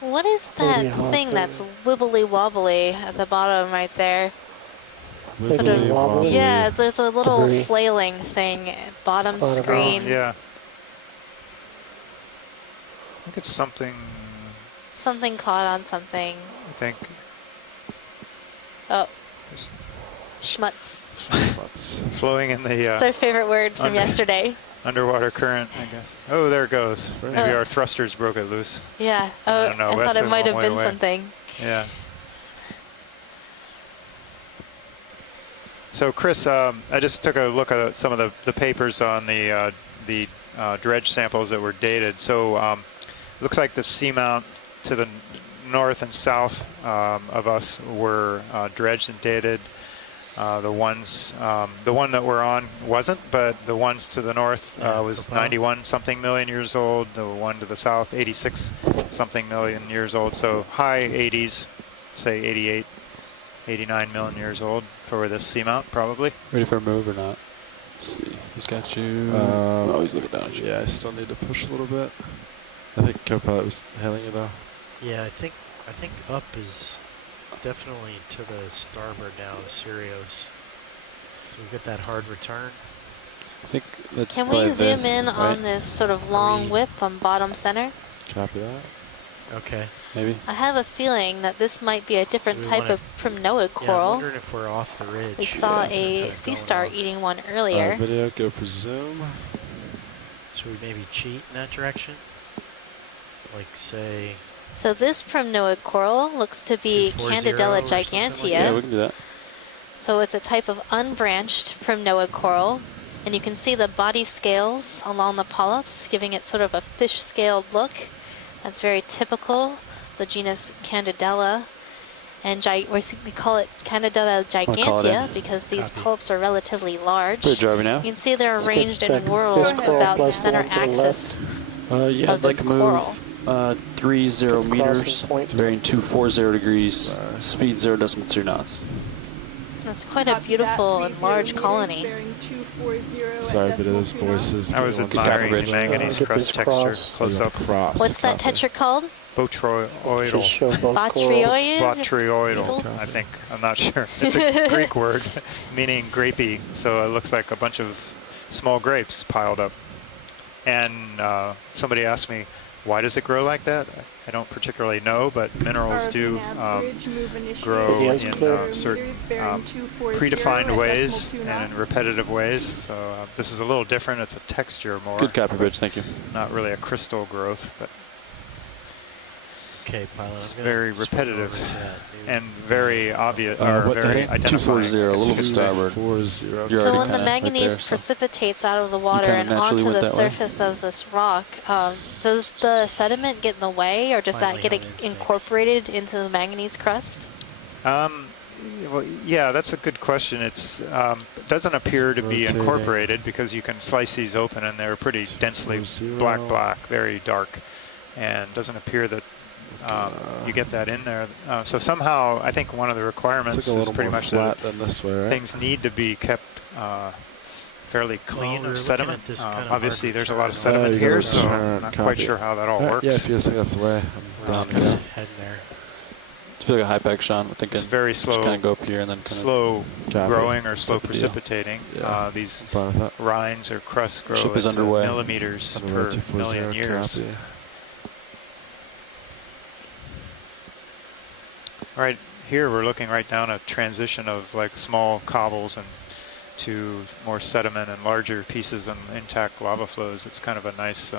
What is that thing that's wibbly wobbly at the bottom right there? Sort of, wobbly. yeah, there's a little flailing thing, bottom screen. Yeah. I think it's something. Something caught on something. I think. Oh. Schmutz. Schmutz. Flowing in the. It's our favorite word from yesterday. Underwater current, I guess. Oh, there it goes. Maybe our thrusters broke it loose. Yeah. I don't know. I thought it might have been something. Yeah. So, Chris, I just took a look at some of the papers on the dredge samples that were dated. So, it looks like the seamount to the north and south of us were dredged and dated. The one that we're on wasn't, but the ones to the north was 91 something million years old. The one to the south, 86 something million years old. So high 80s, say 88, 89 million years old for this seamount, probably. Ready for a move or not? Let's see. He's got you. Oh, he's looking down at you. Yeah, I still need to push a little bit. I think co-pilot was hailing you though. Yeah, I think up is definitely to the starboard now, Sirius. So we get that hard return. I think that's. Can we zoom in on this sort of long whip on bottom center? Copy that. Okay. Maybe. I have a feeling that this might be a different type of primnoid coral. Yeah, I'm wondering if we're off the ridge. We saw a sea star eating one earlier. Video, go for zoom. Should we maybe cheat in that direction? Like say. So this primnoid coral looks to be Candidella gigantea. Like yeah, we can do that. So it's a type of unbranched primnoid coral. And you can see the body scales along the polyps, giving it sort of a fish-scaled look. That's very typical, the genus Candidella. And we call it Candidella gigantea because these polyps are relatively large. Good job now. You can see they're arranged in whorls about the center axis yeah, of this I'd like to coral. move 30 meters, bearing 240 degrees, speed 0.2 knots. It's quite a beautiful and large colony. Sorry, but those voices. I was admiring the manganese crust texture close up. What's that texture called? Botryoidal. Botryoidal. I think. I'm not sure. It's a Greek word meaning grapey, so it looks like a bunch of small grapes piled up. And somebody asked me, why does it grow like that? I don't particularly know, but minerals do grow in certain predefined ways and in repetitive ways. So this is a little different. It's a texture more. Good copy, Bridge. Thank you. Not really a crystal growth, but. Okay, pilot. It's very repetitive and very obvious, or very identifying. 240, a little bit starboard. 40. So when the manganese precipitates out of the water and onto the surface of this rock, does the sediment get in the way, or does that get incorporated into the manganese crust? Well, yeah, that's a good question. It doesn't appear to be incorporated because you can slice these open and they're pretty densely black, very dark, and doesn't appear that you get that in there. So somehow, I think one of the requirements is pretty much that things need to be kept fairly clean of sediment. Obviously, there's a lot of sediment here, so I'm not quite sure how that all works. Yeah, if you think that's the way, I'm down to go. Heading there. I feel like a high pack, Sean. I'm thinking it's very slow. Just kind of go up here and then slow growing or slow precipitating. Yeah. These rinds or crusts grow Ship is into underway. millimeters per million years. Copy. Right here, we're looking right down a transition of like small cobbles and to more sediment and larger pieces and intact lava flows. It's kind of a nice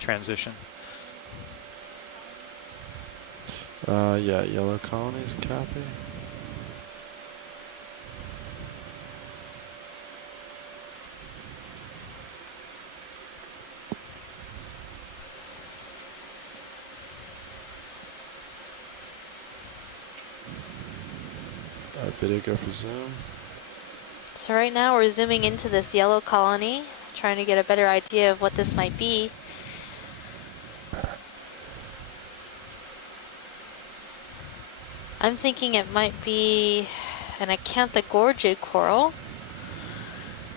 transition. Yeah, yellow colonies, copy. Video go for zoom. So right now we're zooming into this yellow colony, trying to get a better idea of what this might be. I'm thinking it might be an acanthogorgid coral.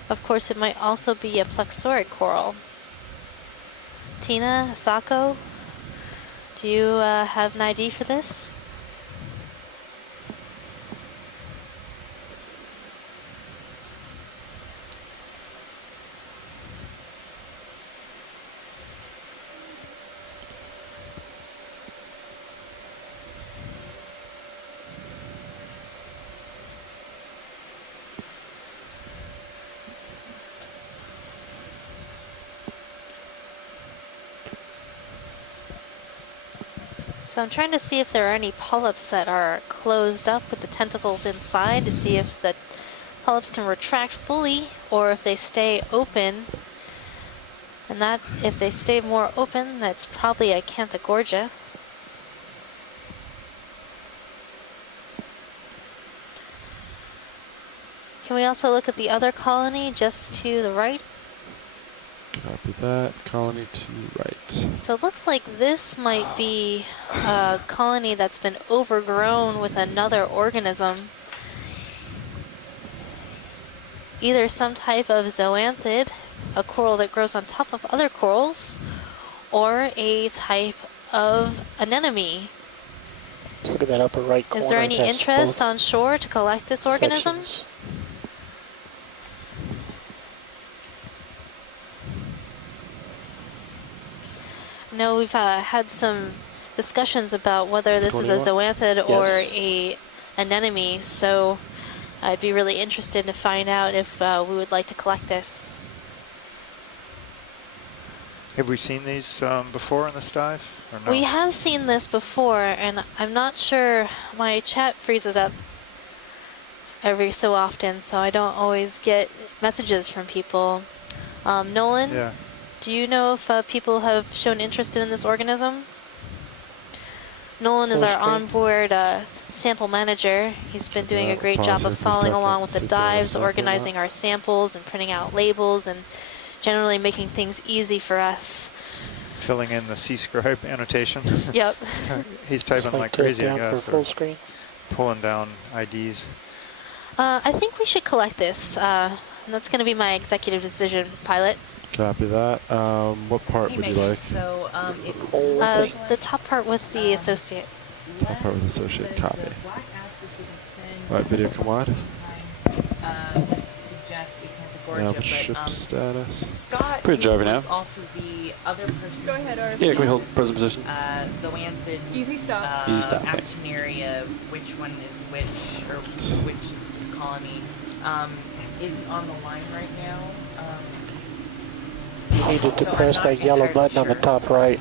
Of course, it might also be a plexaurid coral. Tina, Asako, do you have an ID for this? So I'm trying to see if there are any polyps that are closed up with the tentacles inside to see if the polyps can retract fully or if they stay open. And that, if they stay more open, that's probably a acanthogorgia. Can we also look at the other colony just to the right? Copy that. Colony to right. So it looks like this might be a colony that's been overgrown with another organism. Either some type of zoanthid, a coral that grows on top of other corals, or a type of anemone. Let's look at that upper right corner. Is there any interest on shore to collect this organism? Sections. No, we've had some discussions about whether this is a zoanthid or a anemone, so I'd be really interested to find out if we would like to collect this. Have we seen these before in this dive? Or no? We have seen this before, and I'm not sure. My chat freezes up every so often, so I don't always get messages from people. Nolan? Yeah. Do you know if people have shown interest in this organism? Nolan is our onboard sample manager. He's been doing a great job of following along with the dives, organizing our samples and printing out labels and generally making things easy for us. Filling in the C-scribe annotation. Yep. He's typing like crazy, I guess. Full screen. Pulling down IDs. I think we should collect this. And that's going to be my executive decision, pilot. Copy that. What part would you like? So it's the top part with the associate. Top part with associate. Copy. All right, video come wide. Now ship status. Scott, pretty Jarvey now. Also the other person. Go ahead, RC. Yeah, can we hold present position? Zoanthid. Easy stop. Easy stop. Actinaria. Which one is which, or which is this colony? Is on the line right now. You needed to press that yellow button on the top right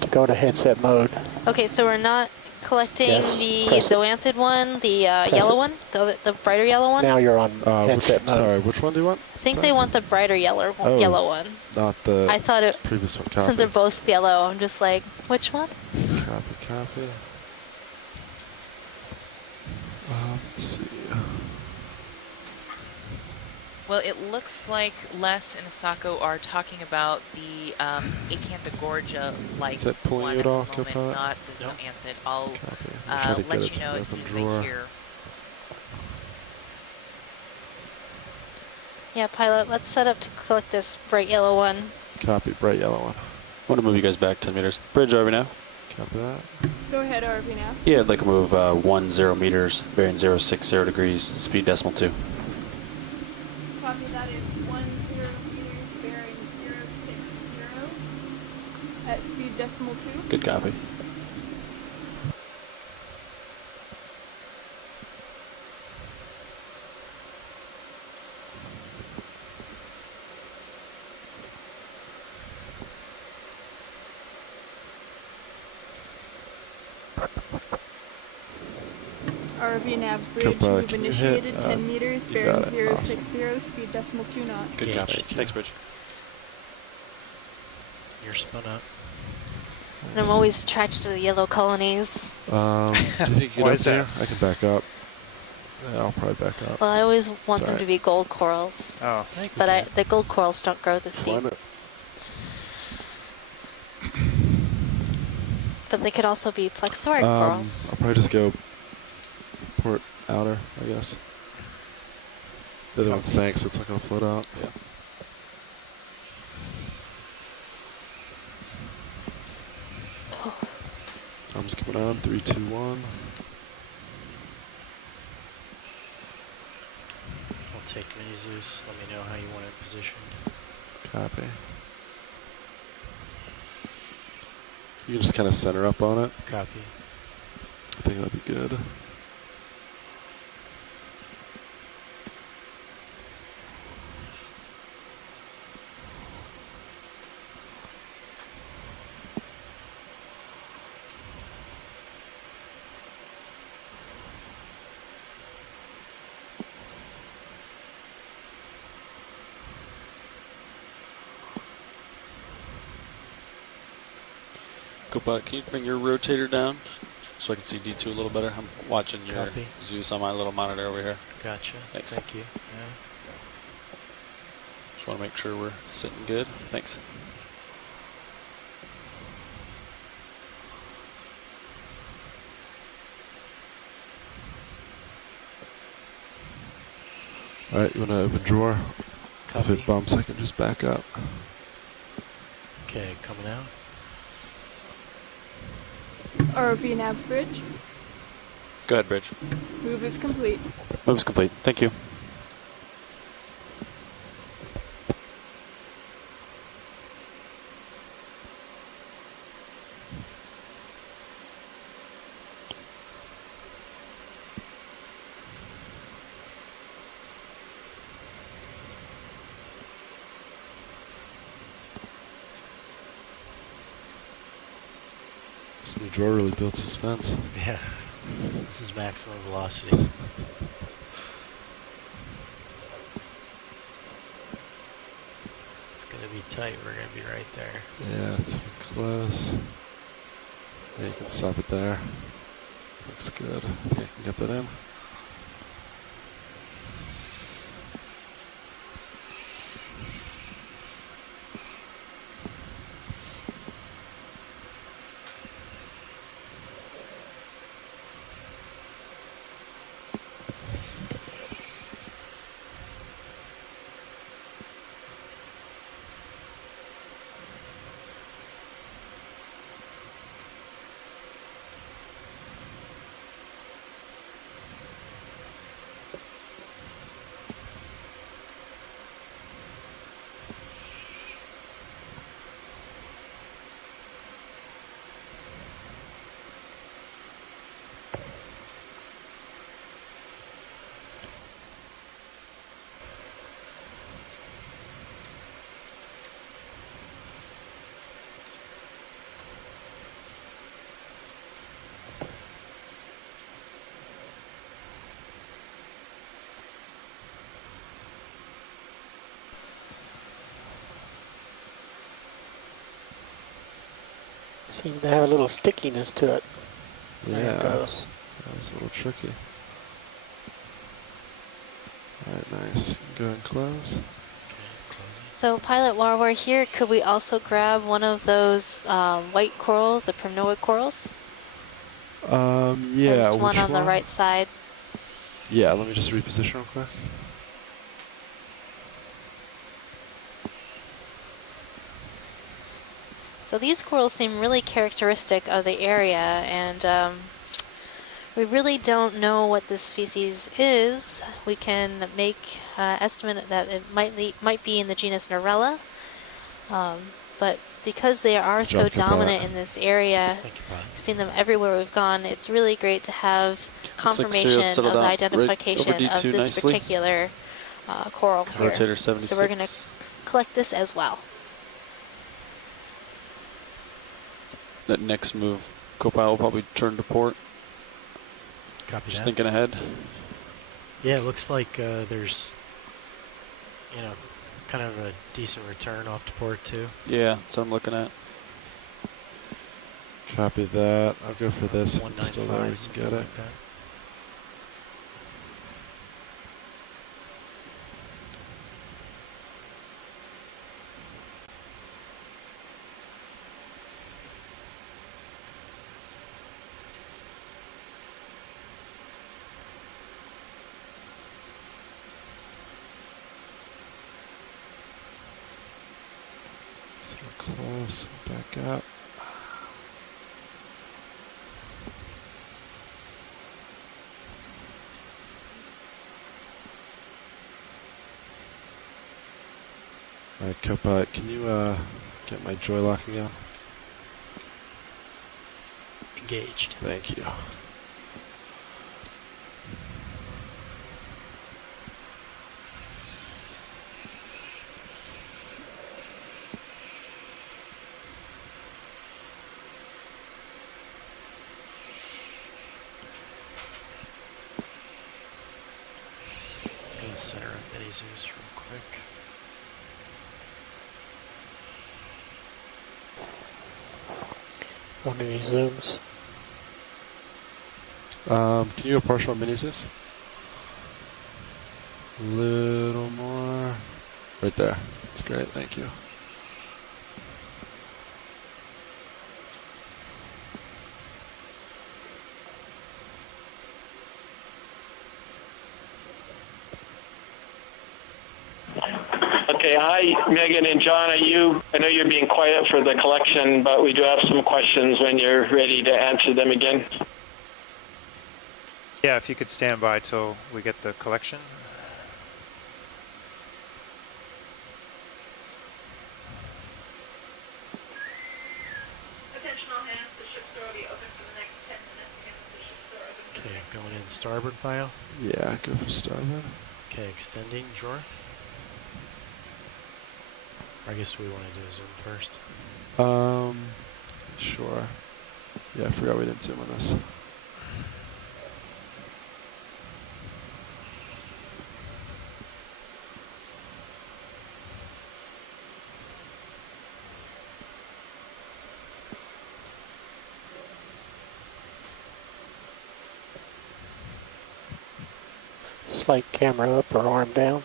to go to headset mode. Okay, so we're not collecting the press it. zoanthid one, the yellow one, the brighter yellow one? Now you're on headset mode. Sorry, which one do you want? I think they want the brighter yellow one. Not the I thought it, previous one. Copy. Since they're both yellow, I'm just like, which one? Copy. Let's see. Well, it looks like Les and Asako are talking about the Acantagorgia-like one at the moment, not the zoanthid. I'll let you know as soon as I hear. Yeah, pilot, let's set up to collect this bright yellow one. Copy, bright yellow one. I want to move you guys back 10 meters. Bridge RV now. Copy that. Go ahead, RV now. Yeah, I'd like to move 10 meters, bearing 060 degrees, speed decimal 2. Copy, that is 10 meters, bearing 060 at speed decimal 2. Good copy. RV nav bridge move initiated 10 meters, bearing 060, speed decimal 2 knots. Good copy. Thanks, Bridge. You're spun up. And I'm always attracted to the yellow colonies. Do you think you can get up there? I can back up. Yeah, I'll probably back up. Well, I always want them to be gold corals. Oh, but the gold corals don't grow this deep. But they could also be plexaurid corals. I'll probably just go port outer, I guess. The other one sank, so it's not going to float out. Yeah. Arms coming on, 3, 2, 1. I'll take Mini Zeus. Let me know how you want it positioned. Copy. You can just kind of center up on it. Copy. I think that'd be good. Copa, can you bring your rotator down so I can see D2 a little better? I'm watching your Zeus on my little monitor over here. Gotcha. Thanks. Thank you. Yeah. Just want to make sure we're sitting good. Thanks. All right, you want to open drawer? Copy. If it bumps, I can just back up. Okay, coming out. ROV nav bridge. Go ahead, Bridge. Move is complete. Move is complete. Thank you. This new drawer really built suspense. Yeah. This is maximum velocity. It's going to be tight. We're going to be right there. Yeah, it's close. Yeah, you can stop it there. Looks good. I think I can get that in. Seem to have a little stickiness to it. Yeah, there it goes. That was a little tricky. All right, nice. Go ahead and close. So, Pilot, while we're here, could we also grab one of those white corals, the primnoid corals? Yeah. There's one on the right side. Yeah, let me just reposition real quick. So these corals seem really characteristic of the area, and we really don't know what this species is. We can make estimate that it might be in the genus Norella, but because they are so dominant in this area, we've seen them everywhere we've gone, it's really great to have confirmation of the identification of this particular coral here. Rotator 76. So we're going to collect this as well. That next move, Copilot will probably turn to port. Copy Just that. thinking ahead. Yeah, it looks like there's, kind of a decent return off to port too. Yeah, that's what I'm looking at. Copy that. I'll go for this. If it's still there, we can get it. Like that. So close, back up. All right, Copilot, can you get my joy locking out? Engaged. Thank you. Gonna center up Eddie Zeus real quick. On any zooms? Can you go partial mini Zeus? A little more. Right there. That's great. Thank you. Okay, hi, Megan and John. I know you're being quiet for the collection, but we do have some questions when you're ready to answer them again. Yeah, if you could stand by till we get the collection. Attention all hands, the ship's door will be open for the next 10 minutes. The ship's door open. Okay, going in starboard pile. Yeah, go for starboard. Okay, extending drawer. I guess we want to do a zoom first. Sure. Yeah, I forgot we didn't zoom on this. Slight camera up or arm down.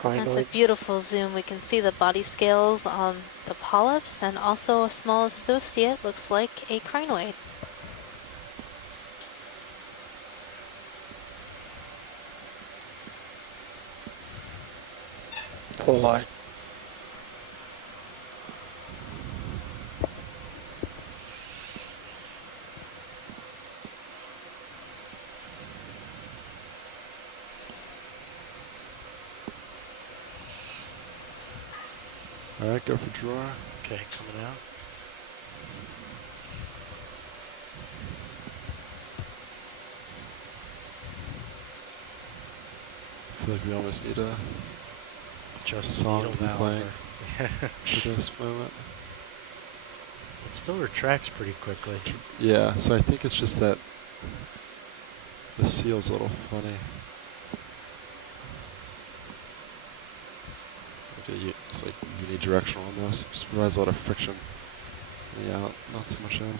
That's a beautiful zoom. We can see the body scales on the polyps and also a small associate, looks like a crinoid. Full light. All right, go for drawer. Okay, coming out. I feel like we almost need a just song to be playing for this moment. It still retracts pretty quickly. Yeah, so I think it's just that the seal's a little funny. Okay, just like unidirectional on those. Just provides a lot of friction. Yeah, not so much in.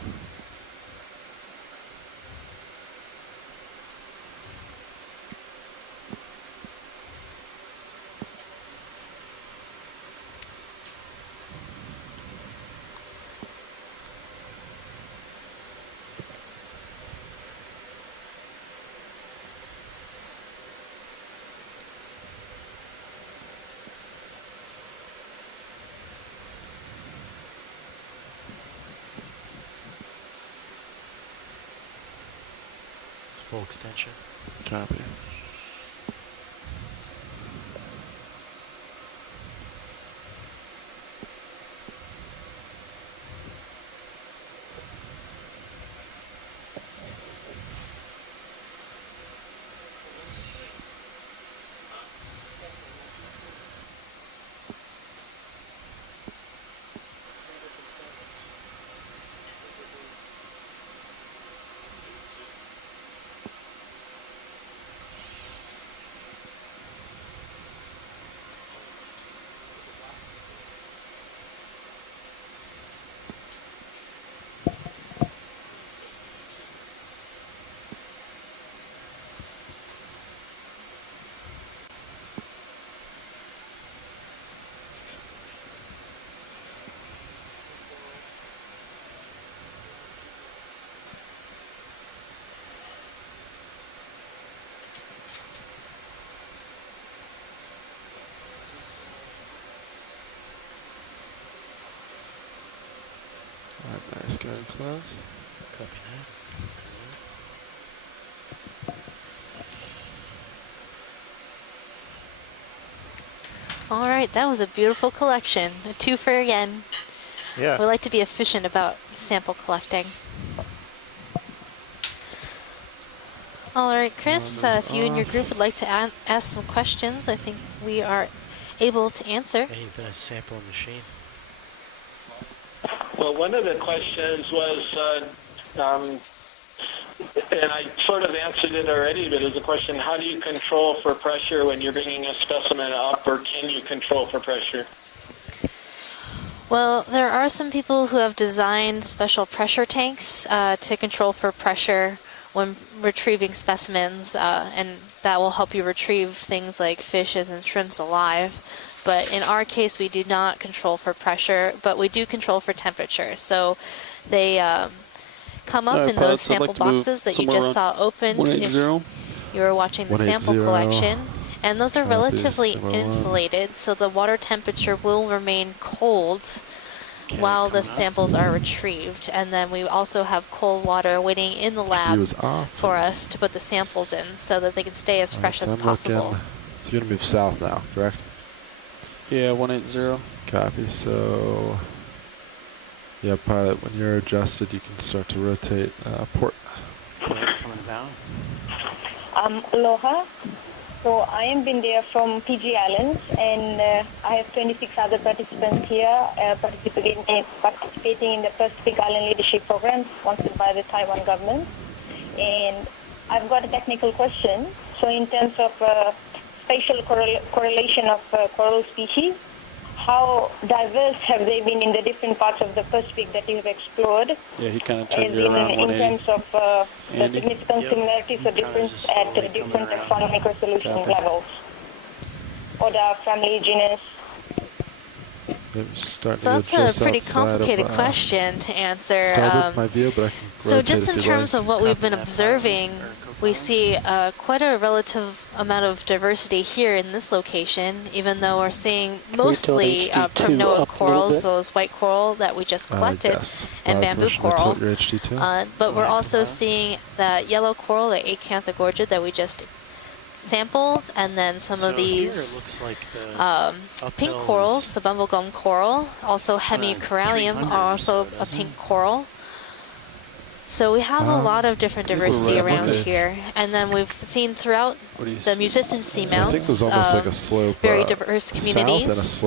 Full extension. Copy. Alright, nice, going close. Copy that. All right, that was a beautiful collection. A twofer again. Yeah. We like to be efficient about sample collecting. All right, Chris, if you and your group would like to ask some questions, I think we are able to answer. And you've been a sample machine. Well, one of the questions was, and I sort of answered it already, but it's a question, how do you control for pressure when you're bringing a specimen up, or can you control for pressure? Well, there are some people who have designed special pressure tanks to control for pressure when retrieving specimens, and that will help you retrieve things like fishes and shrimps alive. But in our case, we do not control for pressure, but we do control for temperature. So they come up in those sample boxes that you just saw opened if you were watching the sample collection. And those are relatively insulated, so the water temperature will remain cold while the samples are retrieved. And then we also have cold water waiting in the lab for us to put the samples in so that they can stay as fresh as possible. So you're going to move south now, correct? Yeah, 180. Copy. So, yeah, pilot, when you're adjusted, you can start to rotate port. Coming down. Aloha. So I am Bindia from PG Islands, and I have 26 other participants here participating in the Pacific Island Leadership Program sponsored by the Taiwan government. And I've got a technical question. So in terms of spatial correlation of coral species, how diverse have they been in the different parts of the Pacific that you have explored? Yeah, he kind of turned you around 180. In terms of the significant similarities or difference at different taxonomic resolution levels? Or the family, genus? So that's a pretty complicated question to answer. So just in terms of what we've been observing, we see quite a relative amount of diversity here in this location, even though we're seeing mostly primnoid corals, those white coral that we just collected, and bamboo coral. But we're also seeing that yellow coral, the Acanthogorgia, that we just sampled, and then some of these pink corals, the bumblegum coral, also Hemicorallium are also a pink coral. So we have a lot of different diversity around here, and then we've seen throughout the musician seamounts very diverse communities.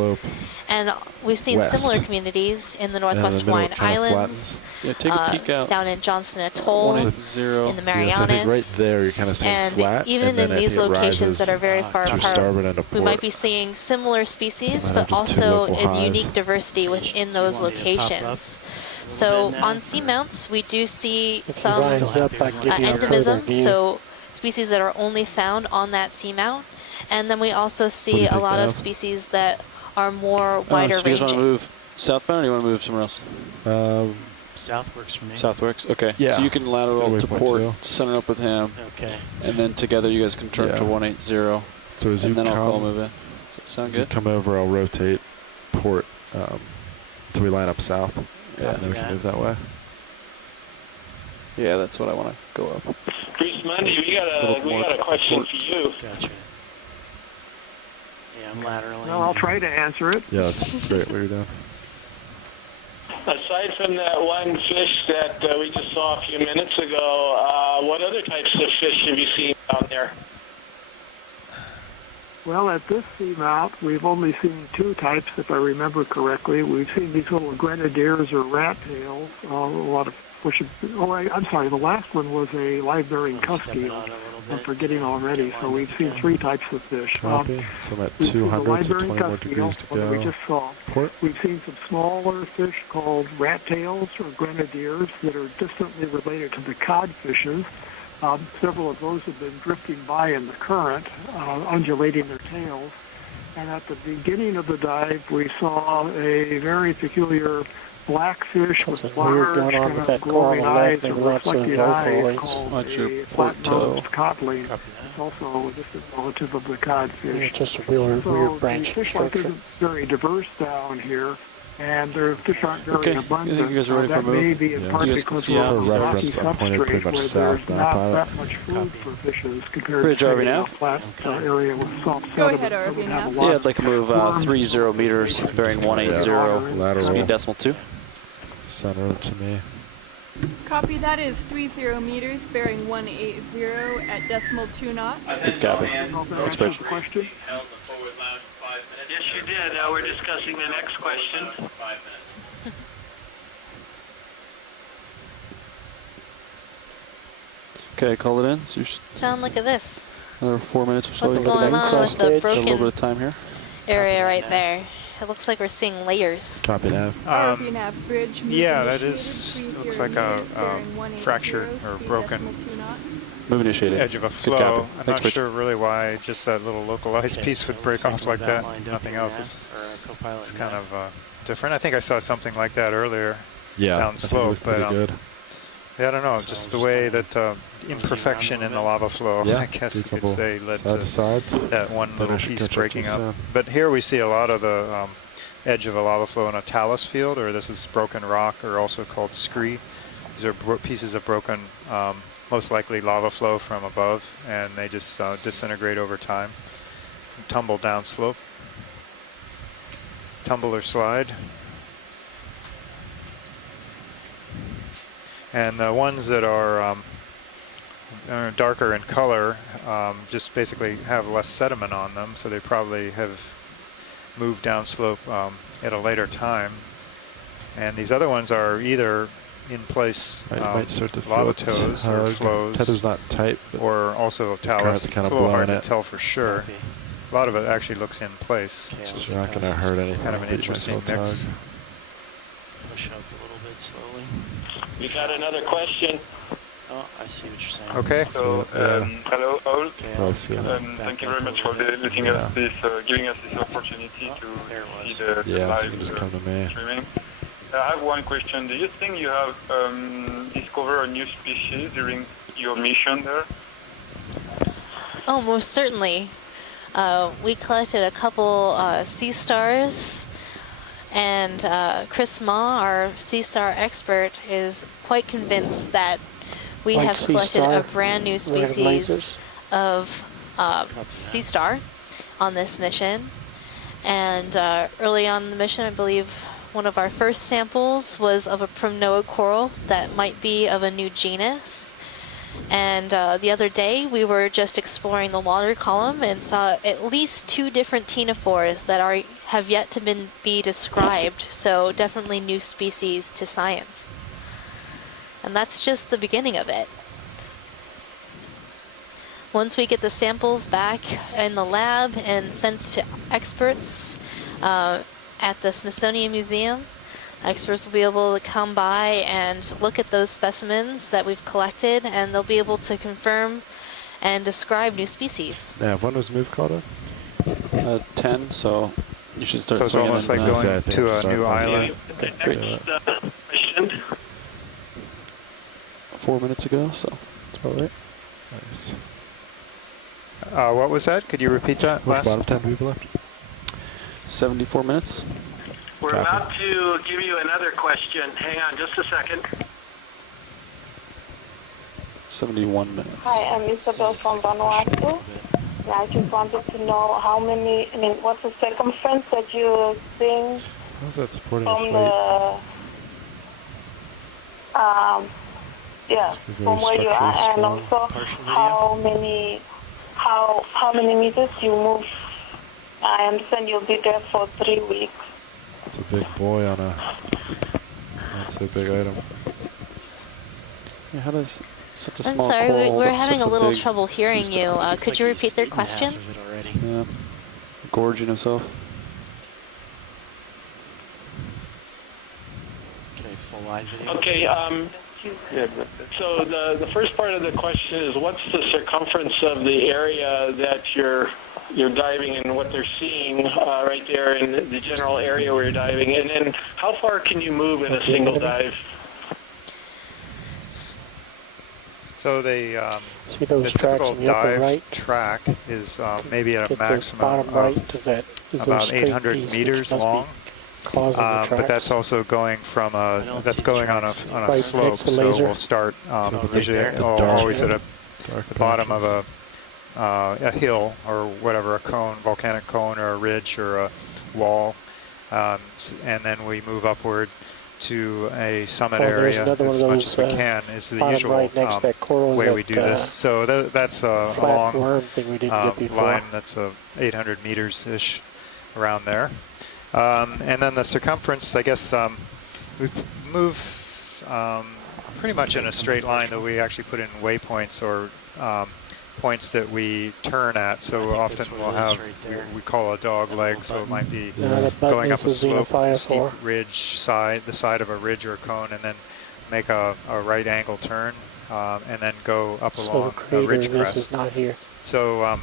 And we've seen similar communities in the Northwest Hawaiian Islands, yeah, take a peek out. Down in Johnston Atoll, 180. in the Marianas. Yes, I think right there you're kind of seeing and flat, even and then in these locations that are very far to apart, starboard and to we port. might be seeing similar species, So but just two also local in highs. unique diversity within those locations. So on seamounts, we do see some endemism, so species that are only found on that seamount. And then we also see a lot of species that are more wider So do you guys want to ranging. move southbound, or do you want to move somewhere else? South works for me. South works. Okay. Yeah. So you can lateral to port, to center up with him. Okay. And then together you guys can turn to 180. So as you and then come, I'll call move in. Does that sound as good? you come over, I'll rotate port until we line up south. Yeah. And then we can move that way. Yeah, that's what I want to go up. Bruce Mundy, we got a question for you. Gotcha. Yeah, I'm laterally. Well, I'll try to answer it. Yeah, that's great what you're doing. Aside from that one fish that we just saw a few minutes ago, what other types of fish have you seen down there? Well, at this seamount, we've only seen two types, if I remember correctly. We've seen these little grenadiers or rat tails, a lot of fish. I'm sorry, the last one was a live-bearing cuskeel. I'm forgetting already. So we've seen three types of fish. Copy. So I'm at We've seen the 200, so live-bearing 20 more cuskeel, degrees to one that we go. just saw. Port. We've seen some smaller fish called rat tails or grenadiers that are distantly related to the codfishes. Several of those have been drifting by in the current, undulating their tails. And at the beginning of the dive, we saw a very peculiar blackfish with large, kind of glowing eyes or reflecting eyes called a flat-nosed codling. It's also a distant relative of the codfish. It's just a weird branch the fish life structure. isn't very diverse down here, and their fish aren't very abundant. I think you guys are ready for a that may move. be in part You because can see of for the rocky reference, I'm pointed pretty substrate much where south there's now, not pilot. that much food for fishes compared Bridge to over say, now. a flat area with soft Go sediment ahead, that would have a RV lot Yeah, I'd like to move 30 meters, bearing 180, Lateral. speed decimal 2. Center to me. Copy, that is 30 meters, bearing 180 at decimal 2 knots. Good copy. Thanks, Bridge. Question? Yes, you did. We're discussing the next question. Okay, call it in. So you should John, look at this. another 4 minutes or so. What's Look at going that. on with the A little bit broken of time here. area right there? It looks like we're seeing layers. Copy nav. RV nav bridge. Yeah, that initiated, is 30 looks like a meters, bearing 180, fractured or speed broken decimal 2 knots. Move initiated. edge of a Good flow. copy. I'm Thanks, not Rich. sure really why just that little localized Okay, piece so would it break looks off like like we're that. about lined up Nothing in else. that, It's, or Copilot it's in kind that. of different. I think I saw something like that earlier Yeah, down I think it slope, looked pretty but good. yeah, I don't know, So just the just way kinda that imperfection in the lava flow, Yeah, I guess do a you could couple say, led side to sides. that one Then little I should piece catch up breaking too up. soon. But here we see a lot of the edge of a lava flow in a talus field, or this is broken rock, or also called scree. These are pieces of broken, most likely lava flow from above, and they just disintegrate over time, tumble down slope, tumble or slide. And the ones that are darker in color just basically have less sediment on them, so they probably have moved down slope at a later time. And these other ones are either in place might start to lava float. toes or flows, Tether's not tight, but or also talus. current's It's kind a of little hard blowing to it. tell for sure. A lot of it actually looks in place. It's not going to hurt anything. Kind of an Pretty much interesting all mix. tug. Push up a little bit slowly. We got another question. Oh, I see what you're saying. Okay. So, hello all. Thank you very much for letting us this, giving us this opportunity to see the Yeah, so you live can just come to me. streaming. I have one question. Do you think you have discovered a new species during your mission there? Oh, most certainly. We collected a couple sea stars, and Chris Ma, our sea star expert, is quite convinced that we Like have sea collected star, a brand new red species lasers. of sea star on this mission. And early on in the mission, I believe one of our first samples was of a primnoid coral that might be of a new genus. And the other day, we were just exploring the water column and saw at least 2 different ctenophores that have yet to be described, so definitely new species to science. And that's just the beginning of it. Once we get the samples back in the lab and sent to experts at the Smithsonian Museum, experts will be able to come by and look at those specimens that we've collected, and they'll be able to confirm and describe new species. Yeah, when was move called up? 10, so you should start. So it's almost like going to a new island. Okay, next question. 4 minutes ago, so that's about right. Nice. What was that? Could you repeat that? Which bottom 10 people left? 74 minutes. We're about to give you another question. Hang on just a second. 71 minutes. Hi, I'm Isabel from Vanuatu. And I just wanted to know how many, what's the circumference that you're seeing How's that supporting from its weight? from where you are, and also how many meters you move. I understand you'll be there for 3 weeks. It's a big boy on a. That's a big item. Yeah, how does such a I'm small sorry, coral we're look having such a little big trouble hearing sea you. star? Could you repeat their question? Yeah, gorging himself. Okay, full live video. Okay, so the first part of the question is, what's the circumference of the area that you're diving in, what they're seeing right there in the general area where you're diving, and then how far can you move in a single dive? So the See those tracks typical in the upper dive right? track is maybe at a Get the maximum bottom right of that is those about straight 800 E's, which meters must be long. causing the But tracks. that's also going from that's going on a Right slope. next to So laser. we'll start right usually there. always at a Darker bottom of a hill or whatever, a cone, volcanic cone, or a ridge or a wall, and then we move upward to a summit there's area another one as of much those, as we can. Is the bottom usual right next to that coral is way that, we do this. So that's a flat long worm thing we didn't get before. line that's 800 meters ish around there. And then the circumference, I guess, we move pretty much in a straight line, though we actually put in waypoints or points that we turn at. So often we'll have, we call a dog leg, so it might be going up a slope, steep ridge side, the side of a ridge or a cone, and then make a right angle turn, and then go up along a ridge crest. This is not here. So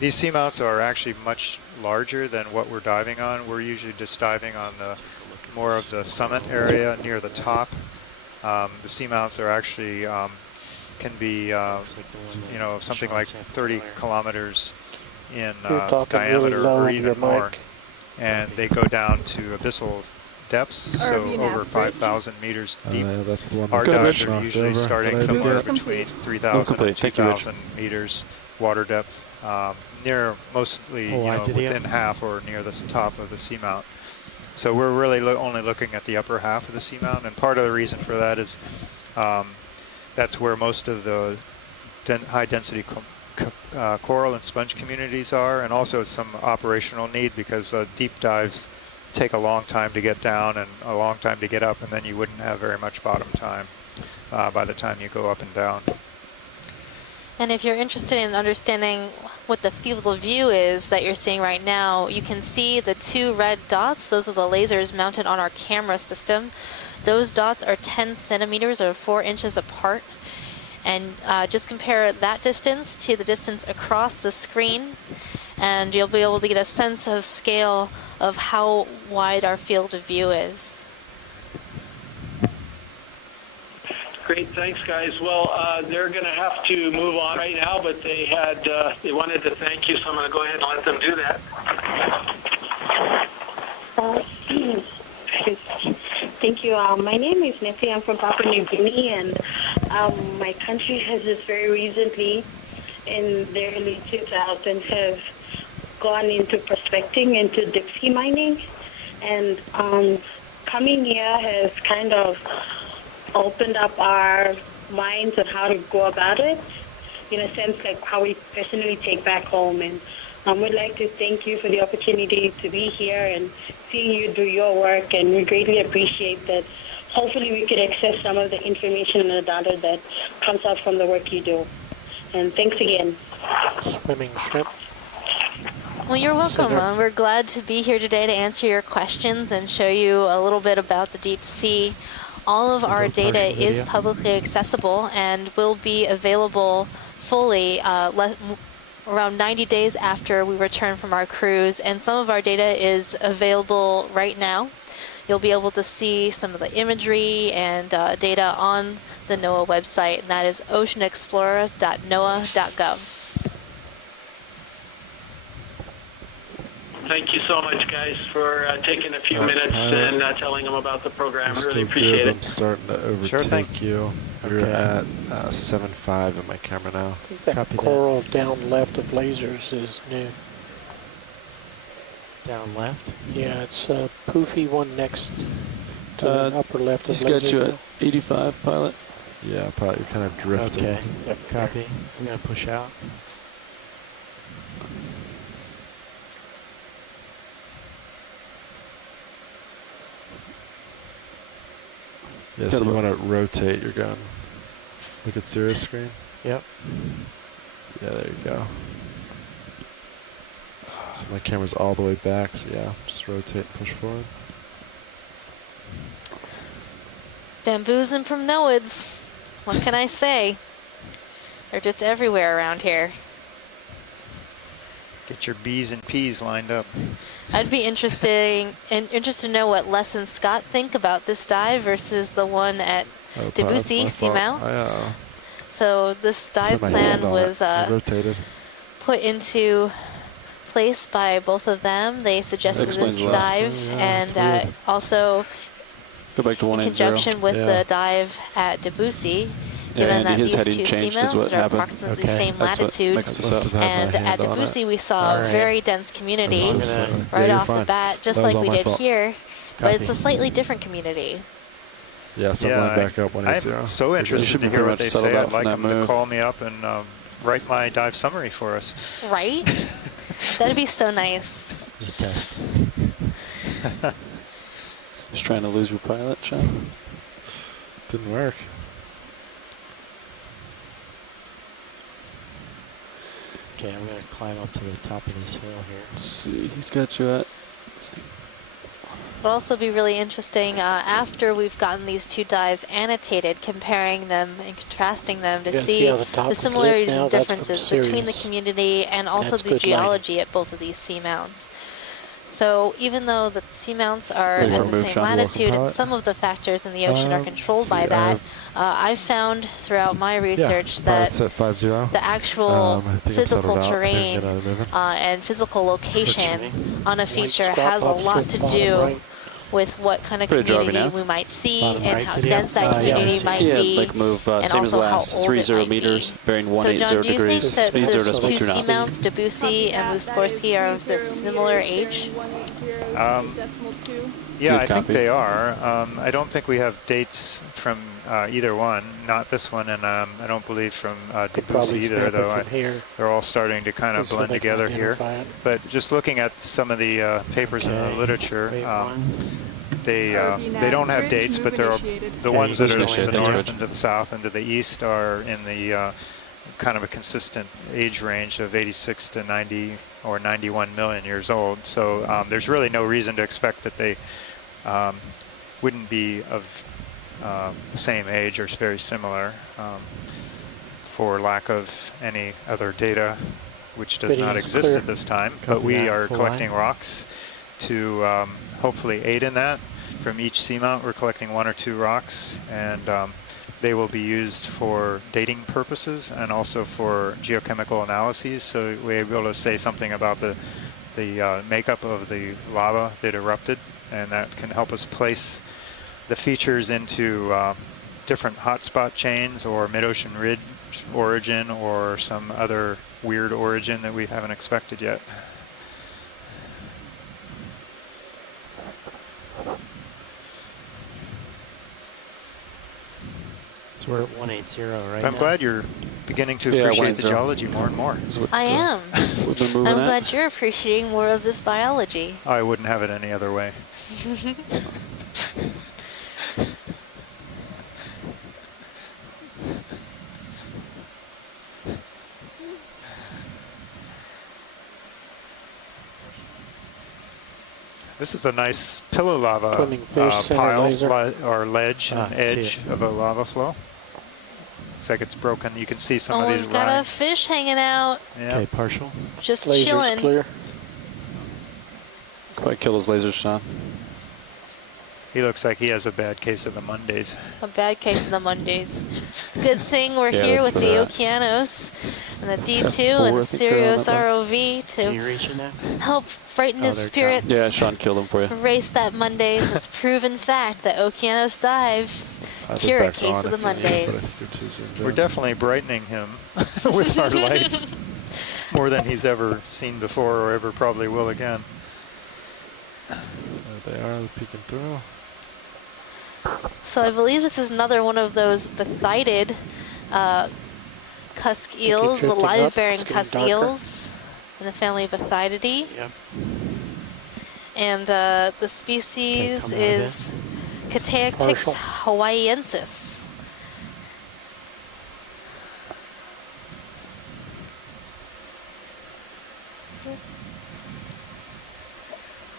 these seamounts are actually much larger than what we're diving on. We're usually just diving on the more of the summit area near the top. The seamounts are actually can be something like 30 kilometers in diameter or even more, and they go down to abyssal depths, so over 5,000 meters deep. That's the one. Our dives are usually starting somewhere between 3,000 and 2,000 meters water depth, near mostly within half or near the top of the seamount. So we're really only looking at the upper half of the seamount, and part of the reason for that is that's where most of the high-density coral and sponge communities are, and also some operational need because deep dives take a long time to get down and a long time to get up, and then you wouldn't have very much bottom time by the time you go up and down. And if you're interested in understanding what the field of view is that you're seeing right now, you can see the 2 red dots. Those are the lasers mounted on our camera system. Those dots are 10 centimeters or 4 inches apart. And just compare that distance to the distance across the screen, and you'll be able to get a sense of scale of how wide our field of view is. Great, thanks, guys. Well, they're going to have to move on right now, but they wanted to thank you, so I'm going to go ahead and let them do that. Thank you. My name is Nancy. I'm from Papua New Guinea, and my country has just very recently, in the early 2000s, have gone into prospecting, into deep sea mining, and coming here has kind of opened up our minds on how to go about it, in a sense like how we personally take back home and We'd like to thank you for the opportunity to be here and seeing you do your work, and we greatly appreciate that. Hopefully we could access some of the information and the data that comes out from the work you do. And thanks again. Swimming shrimp. Well, you're welcome. We're glad to be here today to answer your questions and show you a little bit about the deep sea. All of our data is publicly accessible and will be available fully around 90 days after we return from our cruise. And some of our data is available right now. You'll be able to see some of the imagery and data on the NOAA website, and that is oceanexplorer.noaa.gov. Thank you so much, guys, for taking a few minutes and telling them about the program. Really appreciate it. I'm starting to overtake you. We're at 7.5 in my camera now. I think that coral down left of lasers is new. Down left? Yeah, it's a poofy one next to the upper left of He's laser. got you at 85, pilot. Yeah, pilot, you're kind of drifting. Okay, yep, copy. I'm going to push out. Yeah, so you want to rotate your gun. Look at Sirius screen. Yep. Yeah, there you go. So my camera's all the way back, so yeah, just rotate and push forward. Bamboos from NOAAs. What can I say? They're just everywhere around here. Get your B's and P's lined up. I'd be interested to know what Les and Scott think about this dive versus the one at Debussy Seamount. So this dive plan was put into place by both of them. They suggested this dive, and also go back to in conjunction with the dive at Debussy. Given that these two seamounts are approximately the same latitude, and at Debussy we saw a very dense community right off the bat, just like we did here, but it's a slightly different community. Yeah, so I'm back up 180. I'm so interested to hear what they say. I'd like them to call me up and write my dive summary for us. Right? That'd be so nice. Test. Just trying to lose your pilot, Sean. Didn't work. Okay, I'm going to climb up to the top of this hill here. Let's see, he's got you at. It'll also be really interesting after we've gotten these two dives annotated, comparing them and contrasting them to see the similarities and differences between the community and also the geology at both of these seamounts. So even though the seamounts are at the same latitude and some of the factors in the ocean are controlled by that, I've found throughout my research that the actual physical terrain and physical location on a feature has a lot to do with what kind of community we might see and how dense that community might be, like move and same as also last, how old 30 meters, bearing 180 degrees, speed 0 decimal 2 knots. Do you think that the two seamounts, Debussy and Mussorgsky, are of the similar age? Yeah, I think they are. I don't think we have dates from either one, not this one, and I don't believe from Debussy either, though they're all starting to kind of blend together here. But just looking at some of the papers in the literature, they don't have dates, but they're the ones that are to the north and to the south and to the east are in the kind of a consistent age range of 86 to 90 or 91 million years old. So there's really no reason to expect that they wouldn't be of the same age or very similar for lack of any other data, which does not exist at this time. But we are collecting rocks to hopefully aid in that. From each seamount, we're collecting 1 or 2 rocks, and they will be used for dating purposes and also for geochemical analyses. So we're able to say something about the makeup of the lava that erupted, and that can help us place the features into different hotspot chains or mid-ocean ridge origin or some other weird origin that we haven't expected yet. So we're at 180 right now. I'm glad you're beginning to appreciate the geology more and more. I am. I'm glad you're appreciating more of this biology. I wouldn't have it any other way. This is a nice pillow lava pile or ledge and edge of a lava flow. Looks like it's broken. You can see some of these we've got a fish hanging out. Yeah. Okay, partial. Just chilling. Clear. Probably kill his lasers, Sean. He looks like he has a bad case of the Mondays. A bad case of the Mondays. It's a good thing we're here with the Okeanos and the D2 and the Sirius ROV to help brighten his spirits. Yeah, Sean killed him for you. Erase that Mondays. It's proven fact that Okeanos dives cure a case of the Mondays. We're definitely brightening him with our lights more than he's ever seen before or ever probably will again. There they are, they're peeking through. So I believe this is another one of those bathydid cusk eels, the live-bearing cusk eels in the family of Bathydidae. Yep. And the species is Cateatrix hawaiiensis.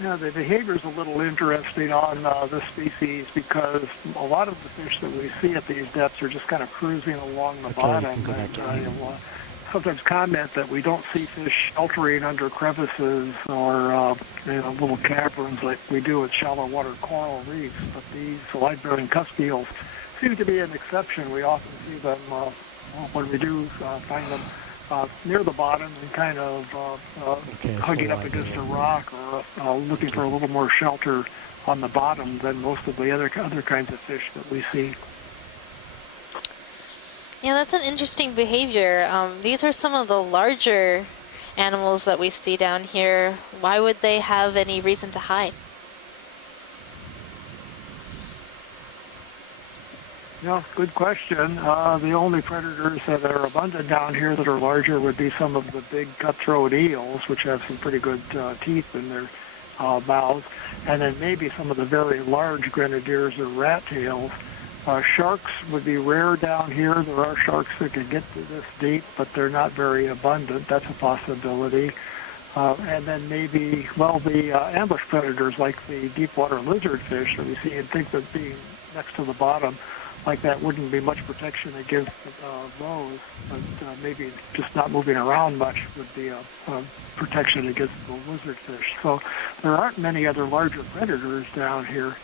Yeah, the behavior is a little interesting on this species because a lot of the fish that we see at these depths are just kind of cruising along the bottom. And sometimes comment that we don't see fish sheltering under crevices or little caverns like we do at shallow water coral reefs. But these live-bearing cusk eels seem to be an exception. We often see them when we do find them near the bottom and kind of hugging up against a rock or looking for a little more shelter on the bottom than most of the other kinds of fish that we see. Yeah, that's an interesting behavior. These are some of the larger animals that we see down here. Why would they have any reason to hide? Yeah, good question. The only predators that are abundant down here that are larger would be some of the big cutthroat eels, which have some pretty good teeth in their mouths, and then maybe some of the very large grenadiers or rat tails. Sharks would be rare down here. There are sharks that can get to this deep, but they're not very abundant. That's a possibility. And then maybe, the ambush predators like the deep water lizardfish that we see and think that being next to the bottom like that wouldn't be much protection against those, but maybe just not moving around much would be a protection against the lizardfish. So there aren't many other larger predators down here.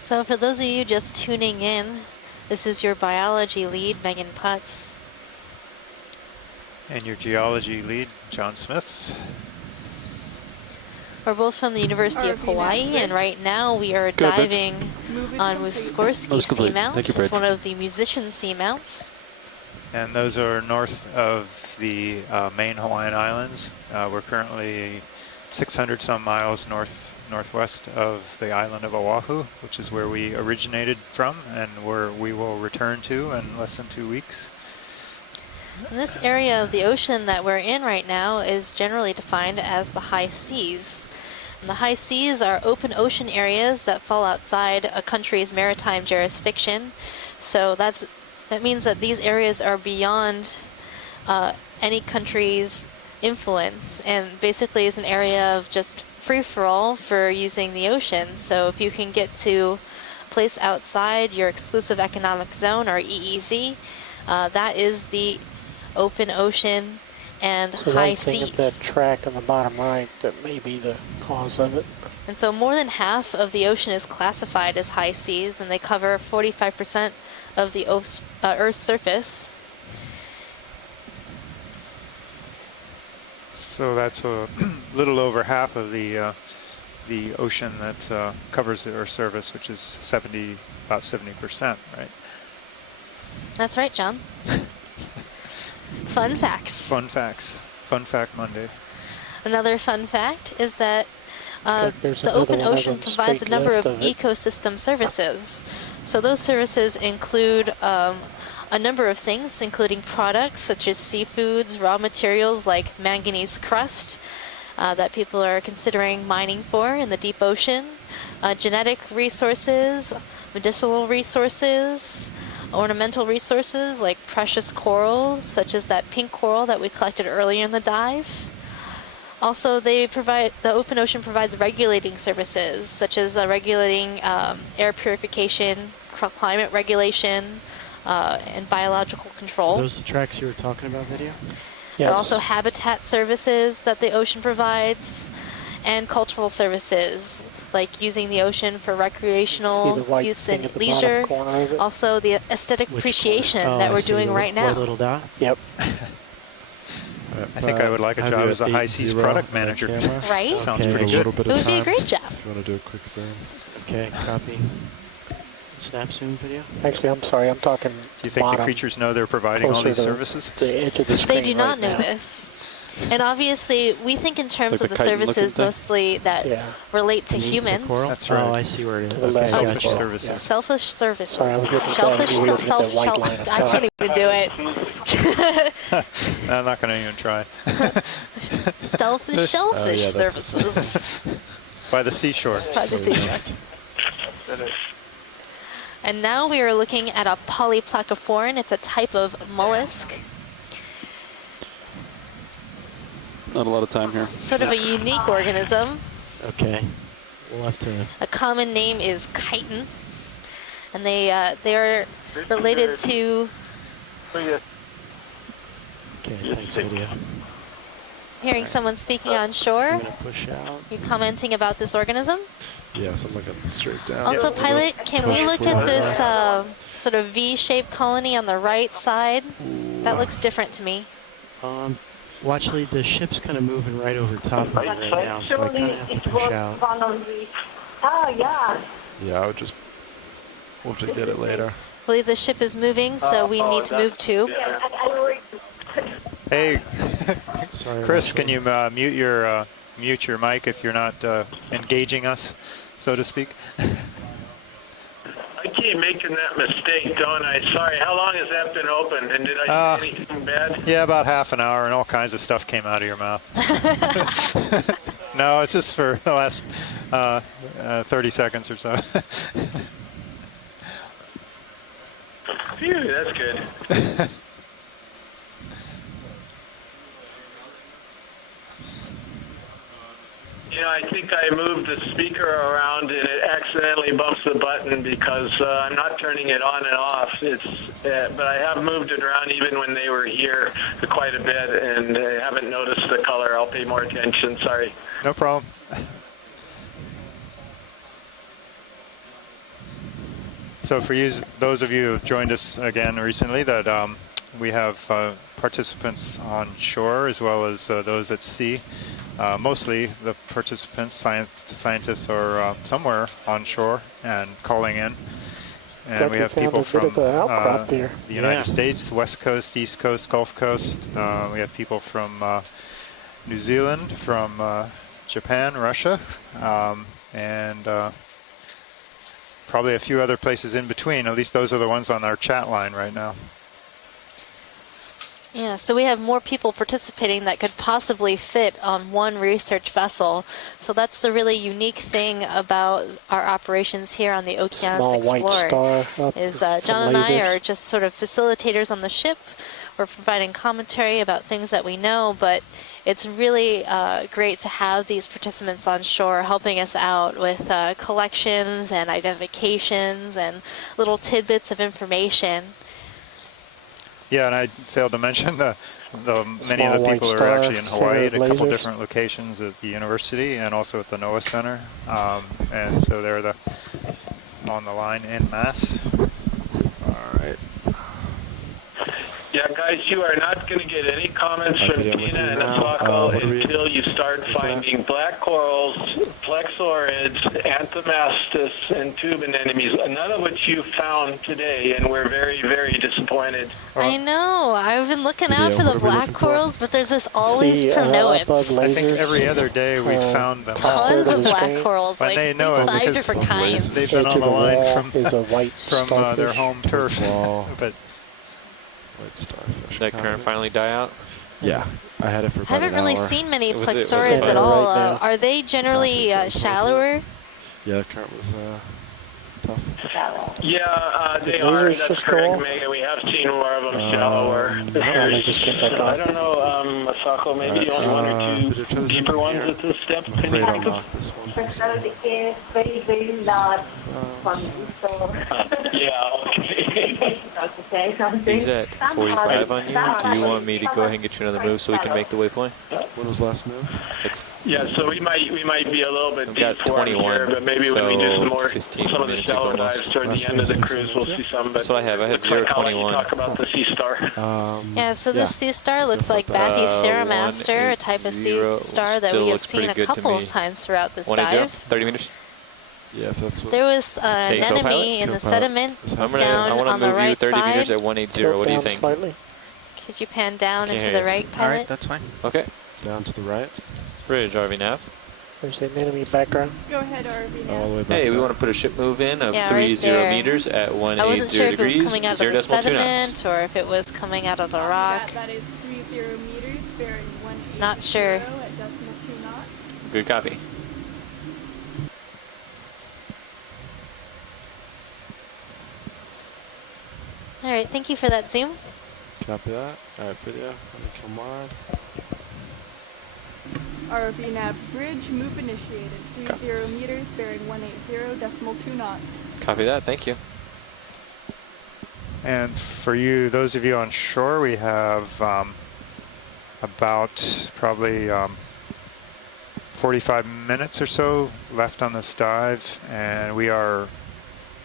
So for those of you just tuning in, this is your biology lead, Megan Putz. And your geology lead, John Smith. We're both from the University of Hawaii, and right now we are diving on Mussorgsky Seamount. It's one of the musician seamounts. And those are north of the main Hawaiian Islands. We're currently 600 some miles northwest of the island of Oahu, which is where we originated from and where we will return to in less than 2 weeks. And this area of the ocean that we're in right now is generally defined as the high seas. And the high seas are open ocean areas that fall outside a country's maritime jurisdiction. So that means that these areas are beyond any country's influence, and basically is an area of just free-for-all for using the ocean. So if you can get to a place outside your exclusive economic zone, or EEZ, that is the open ocean and so high that thing seas. at that track on the bottom right, that may be the cause of it. And so more than half of the ocean is classified as high seas, and they cover 45% of the Earth's surface. So that's a little over half of the ocean that covers the Earth's surface, which is about 70%, right? That's right, John. Fun facts. Fun facts. Fun fact Monday. Another fun fact is that There's the another open one ocean of them provides a straight number of left of it. ecosystem services. So those services include a number of things, including products such as seafoods, raw materials like manganese crust that people are considering mining for in the deep ocean, genetic resources, medicinal resources, ornamental resources like precious corals, such as that pink coral that we collected earlier in the dive. Also, the open ocean provides regulating services, such as regulating air purification, climate regulation, and biological control. Are those the tracks you were talking about, video? There are also habitat services that the ocean provides, and cultural services, like using the ocean for recreational use and leisure. Also, the aesthetic appreciation that we're doing right now. Little dot? Yep. I think I would like a job as a high seas product manager. Right? Sounds pretty good. It would be a great job. If you want to do a quick zoom. Okay, copy. Snap zoom video? Actually, I'm sorry, I'm talking. Do you think the creatures know they're providing all these services? The edge of the screen They do not right know now. this. And obviously, we think in terms Like of the the chitin-looking services thing? mostly that relate to humans. That's right. Oh, I see where it is. To the left. Okay, Selfish gotcha. services. Selfish services. Sorry, I was looking at Shellfish, that, you were looking at that white line of I can't even do it. I'm not going to even try. Selfish shellfish services. By the seashore. By the seashore. And now we are looking at a polyplacophorn. It's a type of mollusk. Not a lot of time here. Sort of a unique organism. Okay. We'll have to... A common name is chitin. And they are related to... Okay, thanks, video. Hearing someone speaking on shore. I'm going to push out. You commenting about this organism? Yes, I'm looking straight down. Also, pilot, can we look at this sort of V-shaped colony on the right side? That looks different to me. Well, actually, the ship's kind of moving right over top of me right now, so I kind of have to push out. Yeah, I would just. We'll have to get it later. I believe the ship is moving, so we need to move too. Hey, Sorry, Chris, can you mute your mic if you're not engaging us, so to speak? I keep making that mistake, don't I? Sorry, how long has that been open? And did I do anything bad? Yeah, about half an hour, and all kinds of stuff came out of your mouth. No, it's just for the last 30 seconds or so. Phew, that's good. You know, I think I moved the speaker around and it accidentally bumps the button because I'm not turning it on and off. But I have moved it around even when they were here quite a bit, and I haven't noticed the color. I'll pay more attention. Sorry. No problem. So for those of you who have joined us again recently, that we have participants on shore as well as those at sea. Mostly the participants, scientists, are somewhere on shore and calling in. And we have people from the United States, West Coast, East Coast, Gulf Coast. We have people from New Zealand, from Japan, Russia, and probably a few other places in between. At least those are the ones on our chat line right now. Yeah, so we have more people participating that could possibly fit on one research vessel. So that's the really unique thing about our operations here on the Okeanos Explorer. Is John and I are just sort of facilitators on the ship. We're providing commentary about things that we know, but it's really great to have these participants on shore helping us out with collections and identifications and little tidbits of information. Yeah, and I failed to mention many of the people are actually in Hawaii at a couple different locations at the university and also at the NOAA Center. And so they're on the line en masse. All right. Yeah, guys, you are not going to get any comments from Tina and Mussorgsky until you start finding black corals, plexaurids, anthomastus, and tube anemones, none of which you found today, and we're very, very disappointed. I know. I've been looking out for the black corals, but there's just always pronoids. I think every other day we found them. Tons of black corals, like they know these 5 different kinds. They've been on the line from their home turf. But white starfish. Did that current finally die out? Yeah, I had it for about I haven't really seen many plexaurids at all. Are they generally shallower? Yeah, the current was tough. Yeah, they are. That's correct, Megan. We have seen more of them shallower. I don't know, Masako, maybe only one or two deeper ones at this step. Can you think of? Plexaurids became very, very large for me. So yeah, okay. to say something. He's at 45 on you. Do you want me to go ahead and get you another move so we can make the waypoint? What was the last move? Yeah, so we might be a little bit deep for 21 here, but maybe when we do some of the shallow ago dives toward the end of the cruise, we'll see some. But that's what I have. I have 021. Talk about the sea star. Yeah, so this sea star looks like Bathy's Ceramaster, a type of sea star that we have seen a couple of times throughout this dive. 30 meters. Yeah, if that's what. There was an enemy in the sediment down on the right 30 side. meters at 180. What do you think? Slightly. Could you pan down into the right, pilot? All right, that's fine. Okay. Down to the right. Bridge, RV nav. There's an enemy background. Go ahead, RV nav. All the way back. Hey, we want to put a ship move in of Yeah, 30 right meters at 180 I wasn't sure if it degrees. was coming out of the 0.2 knots. sediment or if it was coming out of the rock. That is 30 meters, bearing 180 Not sure. at decimal 2 knots. Good copy. All right, thank you for that zoom. Copy that. All right, video. Let me come wide. RV nav bridge, move initiated. 30 meters, bearing 180, decimal 2 knots. Copy that. Thank you. And for you, those of you on shore, we have about probably 45 minutes or so left on this dive, and we are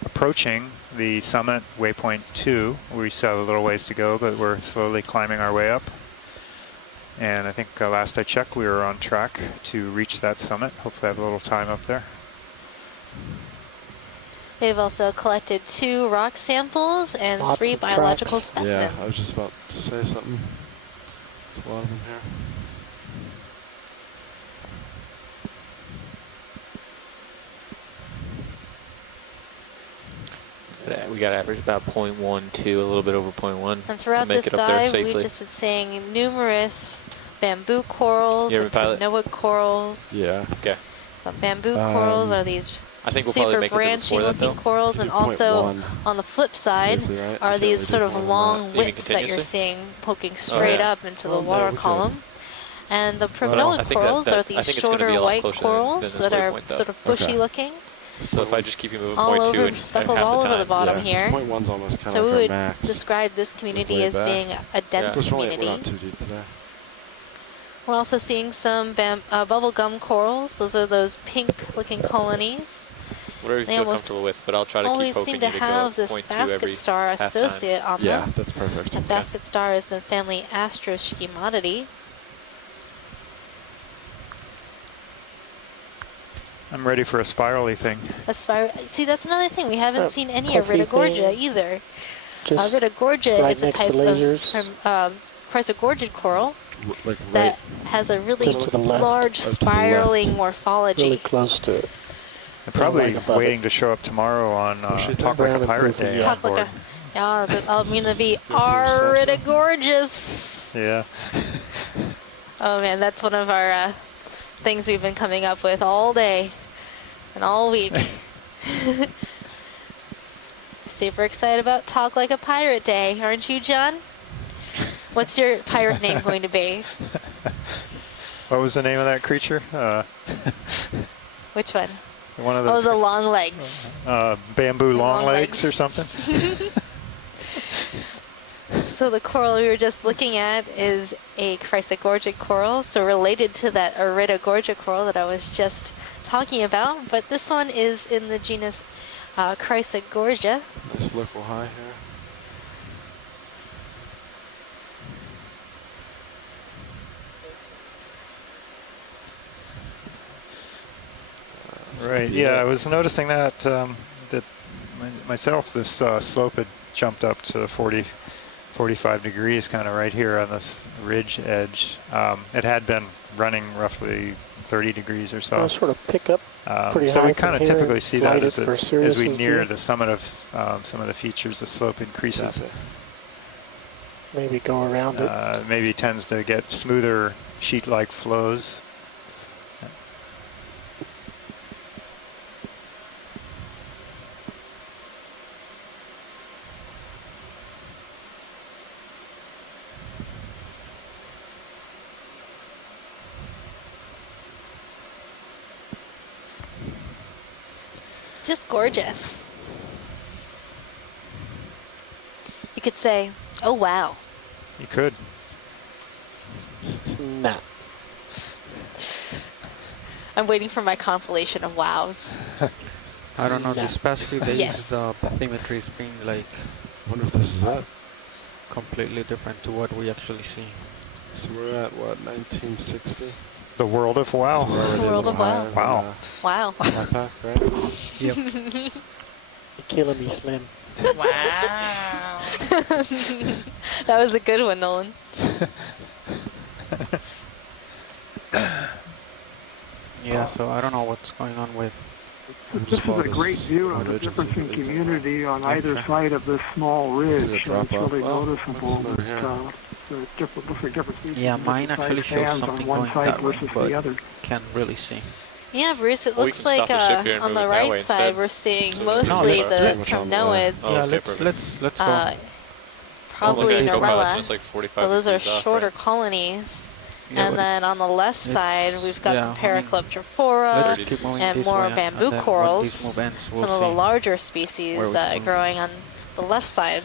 approaching the summit, waypoint 2. We still have a little ways to go, but we're slowly climbing our way up. And I think last I checked, we were on track to reach that summit. Hopefully I have a little time up there. We've also collected 2 rock samples and Lots 3 of biological tracks. specimens. Yeah, I was just about to say something. There's a lot of them here. We got to average about 0.12, a little bit over 0.1. And throughout this dive, we've just been seeing numerous bamboo corals, and canoic corals. Yeah. Okay. Some bamboo corals are these super branching looking corals, and also on the flip side are these sort of long whips that you're seeing poking straight up into the water column. And the prognoic corals are these shorter white corals that are sort of bushy looking. So if I just keep you moving all 0.2 over, and speckled half all the over the bottom yeah, here. 0.1's almost kind So of we would max describe this community as being a dense community. We're not too deep today. We're also seeing some bubblegum corals. Those are those pink-looking colonies. Whatever you feel comfortable with, but I'll try to keep always poking seem to have this basket star associate on them. Yeah, that's perfect. And basket star is the family Mussorgsky. I'm ready for a spirally thing. See, that's another thing. We haven't seen any Iridogorgia either. Iridogorgia is a type of chrysogorgid coral that has a really large spiraling morphology. Really close to it. I'm probably waiting to show up tomorrow on Talk Like a Pirate Day. Yeah, I'm going to be Iridogorgeous. Yeah. Oh man, that's one of our things we've been coming up with all day and all week. Super excited about Talk Like a Pirate Day, aren't you, John? What's your pirate name going to be? What was the name of that creature? Which one? One of those. Oh, the long legs. Bamboo long legs or something. So So the coral we were just looking at is a chrysogorgic coral, so related to that iridogorgic coral that I was just talking about. But this one is in the genus Chrysogorgia. Nice local high here. Right. Yeah, I was noticing that myself. This slope had jumped up to 45 degrees, kind of right here on this ridge edge. It had been running roughly 30 degrees or so. It'll sort of pick up pretty so high we kind of from here, typically see that as we near view. the summit of some of the features, the slope increases. Maybe go around it. Maybe tends to get smoother sheet-like flows. Just gorgeous. You could say, oh wow. You could. Nah. I'm waiting for my compilation of wows. I don't know, this past few days Yes. the bathymetry's been like, I wonder if this is it. Completely different to what we actually see. So we're at what, 1960? The world of wow. So The world of wow. Wow. Wow. Backpack, right? Yep. You're killing me, Slim. Wow. That was a good one, Nolan. Yeah, so I don't know what's going on with... This is a great view of the difference in community on either side of this small ridge. It's really noticeable. Yeah, mine actually shows something going that way, but can't really see. Yeah, Bruce, it Well, we looks can like stop the ship here and on move the it that way right side instead. we're seeing No, mostly let's the do it. primnoids. Yeah, perfect. let's go. Probably Okay, Norella. so it's like 45 So those are degrees off, shorter right? colonies. Yeah, And then on the left side, we've got some Paracleptrophora let's keep moving and this more way, bamboo and then corals. when these move ends, we'll Some of the see larger species where we can move. growing on the left side.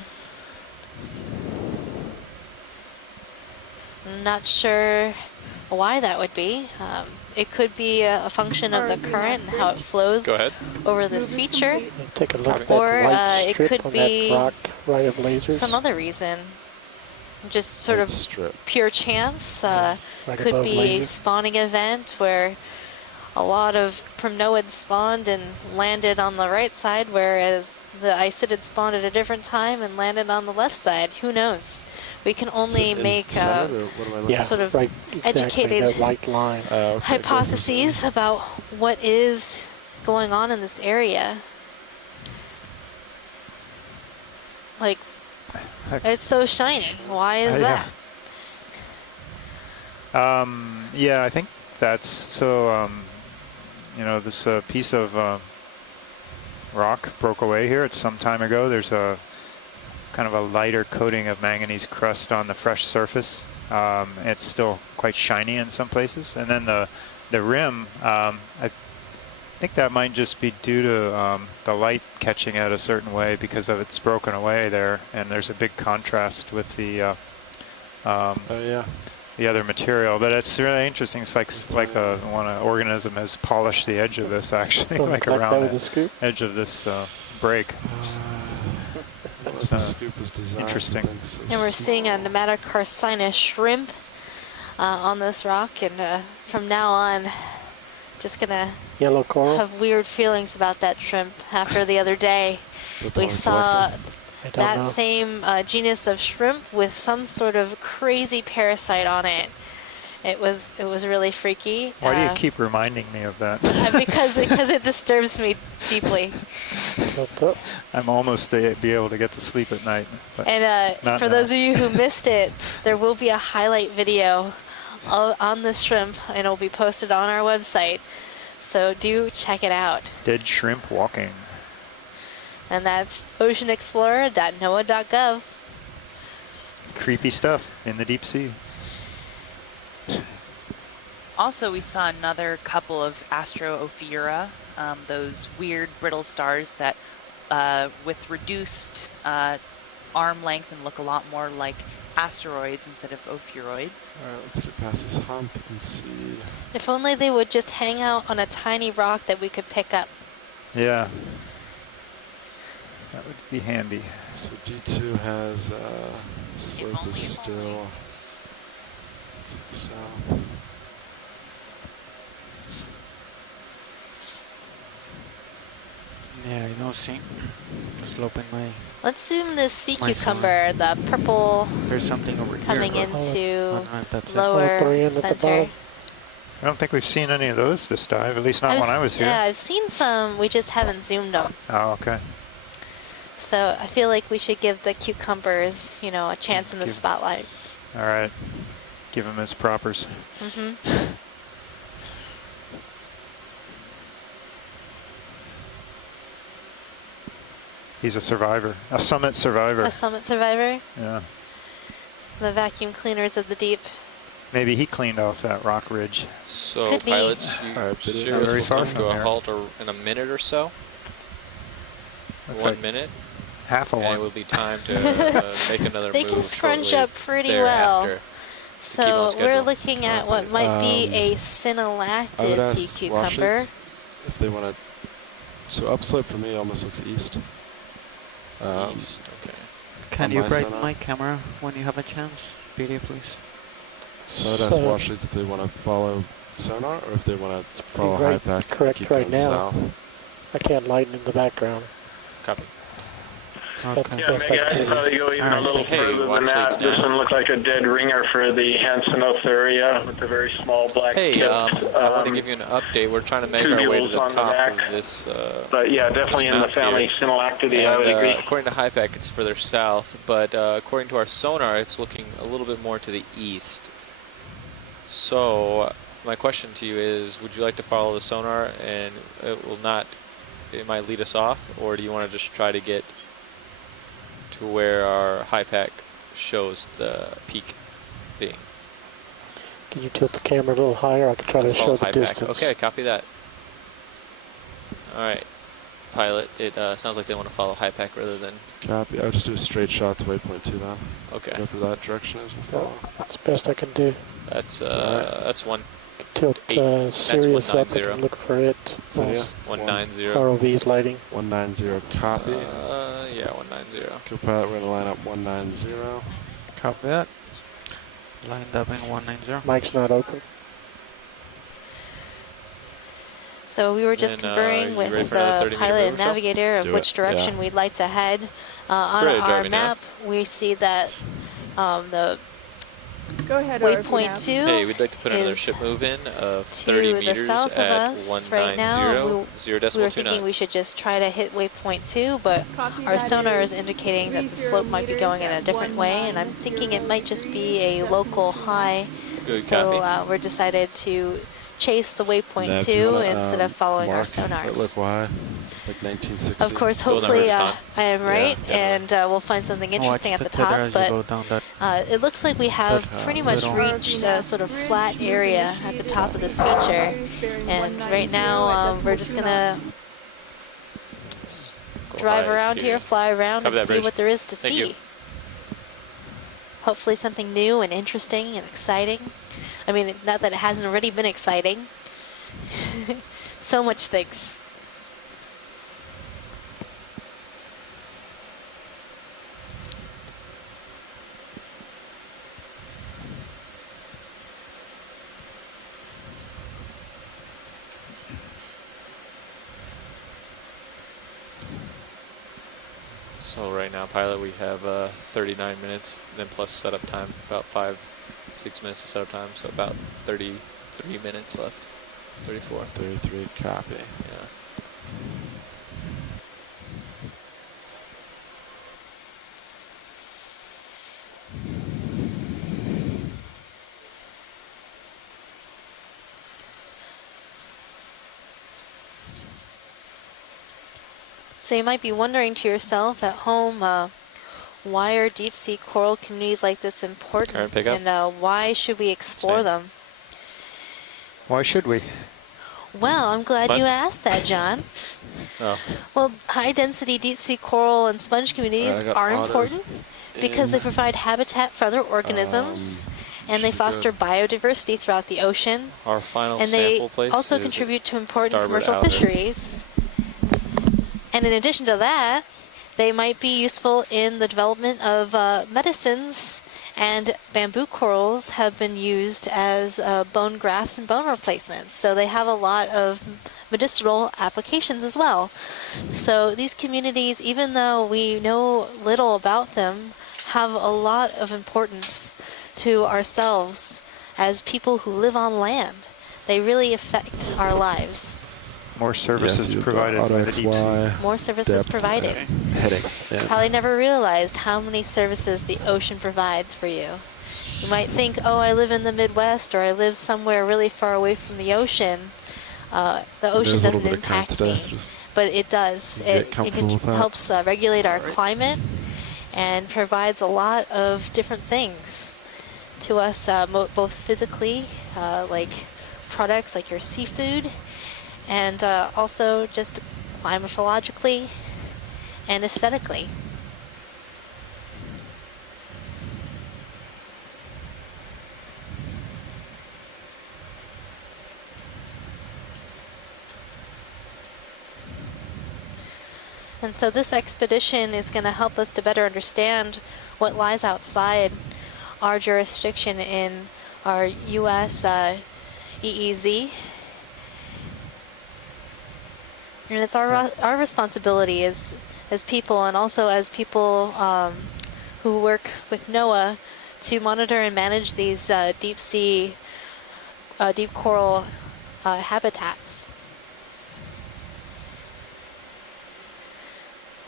Not sure why that would be. It could be a function of the current and how it flows Go ahead. over this feature. Take a look at Or that white it strip could on be that rock right of lasers. some other reason. Just sort of pure chance. Right Could above be a laser. spawning event where a lot of primnoids spawned and landed on the right side, whereas the Isidid spawned at a different time and landed on the left side. Who knows? We can only make sort of educated that white line. hypotheses about what is going on in this area. Like, it's so shiny. Why is that? Yeah, I think that's so. You know, this piece of rock broke away here some time ago. There's a kind of a lighter coating of manganese crust on the fresh surface. It's still quite shiny in some places, and then the rim. I think that might just be due to the light catching it a certain way because of it's broken away there, and there's a big contrast with the the other material. But it's really interesting. It's like when an organism has polished the edge of this, actually, like around the edge of this break. It's interesting. And we're seeing a nematocarcina shrimp on this rock, and from now on, just gonna yellow coral. Have weird feelings about that shrimp. After the other day, we saw that same genus of shrimp with some sort of crazy parasite on it. It was really freaky. Why do you keep reminding me of that? Because it disturbs me deeply. I'm almost to be able to get to sleep at night. And for those of you who missed it, there will be a highlight video on the shrimp, and it'll be posted on our website. So do check it out. Dead shrimp walking. And that's oceanexplorer.noaa.gov. Creepy stuff in the deep sea. Also, we saw another couple of Astro-Ophiura, those weird brittle stars that with reduced arm length and look a lot more like asteroids instead of ophiuroids. All right, let's get past this hump and see. If only they would just hang out on a tiny rock that we could pick up. Yeah. That would be handy. So D2 has slope is still south. Yeah, you know, see, sloping my. Let's zoom this sea cucumber, the purple. There's something over coming here. Into lower center. I don't think we've seen any of those this dive, at least not when I was here. Yeah, I've seen some. We just haven't zoomed them. Oh, okay. So I feel like we should give the cucumbers, you know, a chance in the spotlight. All right. Give them his propers. Mm-hmm. He's a survivor, a summit survivor. A summit survivor? Yeah. The vacuum cleaners of the deep. Maybe he cleaned off that rock ridge. So Could pilots, you Sirius will come to a here. halt in a minute or so. That's 1 like minute. Half a and one. it will be time to make another They move. can scrunch shortly up pretty thereafter. well. So we're looking at what might be a synallactid sea cucumber. If they want to, so upslope for me almost looks east. East, okay. Can you brighten my camera when you have a chance? Video, please. So I'd ask Washleys if they want to follow sonar or if they want to follow high pack. Correct keep right going now. south. I can't lighten in the background. Copy. That's the Yeah, best maybe I I'd can probably do. go even a little further than that. This one looks like a dead ringer for the Hansenothuria with the very small black Hey, tips. I want to give you an update. We're trying to make our way to the tubules on top the of back. this. But yeah, definitely this in the map family here. Synallactidae, I And, would agree. according to HIPAC, it's further south, but according to our sonar, it's looking a little bit more to the east. So my question to you is, would you like to follow the sonar and it might lead us off, or do you want to just try to get to where our HIPAC shows the peak being? Can you tilt the camera a little higher? I can try to show the distance. Okay, copy that. All right, pilot. It sounds like they want to follow HIPAC rather than. Copy. I would just do a straight shot to waypoint 2 then. Okay. Go for that direction as we follow. That's the best I can do. That's right. that's one. Tilt Sirius up and look for it. So yeah, 190. ROV's lighting. 190. Copy. Yeah, 190. Copilot, we're going to line up 190. Copy that. Lined up in 190. Mic's not open. So we were just conferring with the pilot and navigator of which direction we'd like to head. On our map, we see that the Go ahead, waypoint 2 Hey, we'd like to put another ship move in of 30 to meters the south of at us 190, right now. We were 0.29. thinking we should just try to hit waypoint 2, but our sonar is indicating that the slope might be going in a different way, and I'm thinking it might just be a local high. Good so copy. we're decided to chase the waypoint 2 instead of following our sonars. Look why. Like 1960. Of course, hopefully I am right, and we'll find something interesting at the top, but it looks like we have pretty much reached a sort of flat area at the top of this feature, and right now we're just going to drive around here, fly around, and see what there is to see. Hopefully something new and interesting and exciting. I mean, not that it hasn't already been exciting. So much things. So right now, pilot, we have 39 minutes, then plus setup time, about 5-6 minutes of setup time, so about 33 minutes left. 34. 33, copy. Yeah. So you might be wondering to yourself at home, why are deep sea coral communities like this important, and why should we explore them? Why should we? Well, I'm glad you asked that, John. Oh. Well, high-density deep-sea coral and sponge communities are important because they provide habitat for other organisms, and they foster biodiversity throughout the ocean. Our final and sample place they also is contribute to important starboard commercial outer. fisheries. And in addition to that, they might be useful in the development of medicines, and bamboo corals have been used as bone grafts and bone replacements. So they have a lot of medicinal applications as well. So these communities, even though we know little about them, have a lot of importance to ourselves as people who live on land. They really affect our lives. More services provided by the deep sea. More services provided. Heading. Yeah. Probably never realized how many services the ocean provides for you. You might think, oh, I live in the Midwest, or I live somewhere really far away from the ocean. The ocean doesn't impact me, but it does. It helps regulate our climate and provides a lot of different things to us, both physically, like products like your seafood, and also just climatologically and aesthetically. And so this expedition is going to help us to better understand what lies outside our jurisdiction in our U.S. EEZ. And it's our responsibility as people, and also as people who work with NOAA, to monitor and manage these deep sea, deep coral habitats.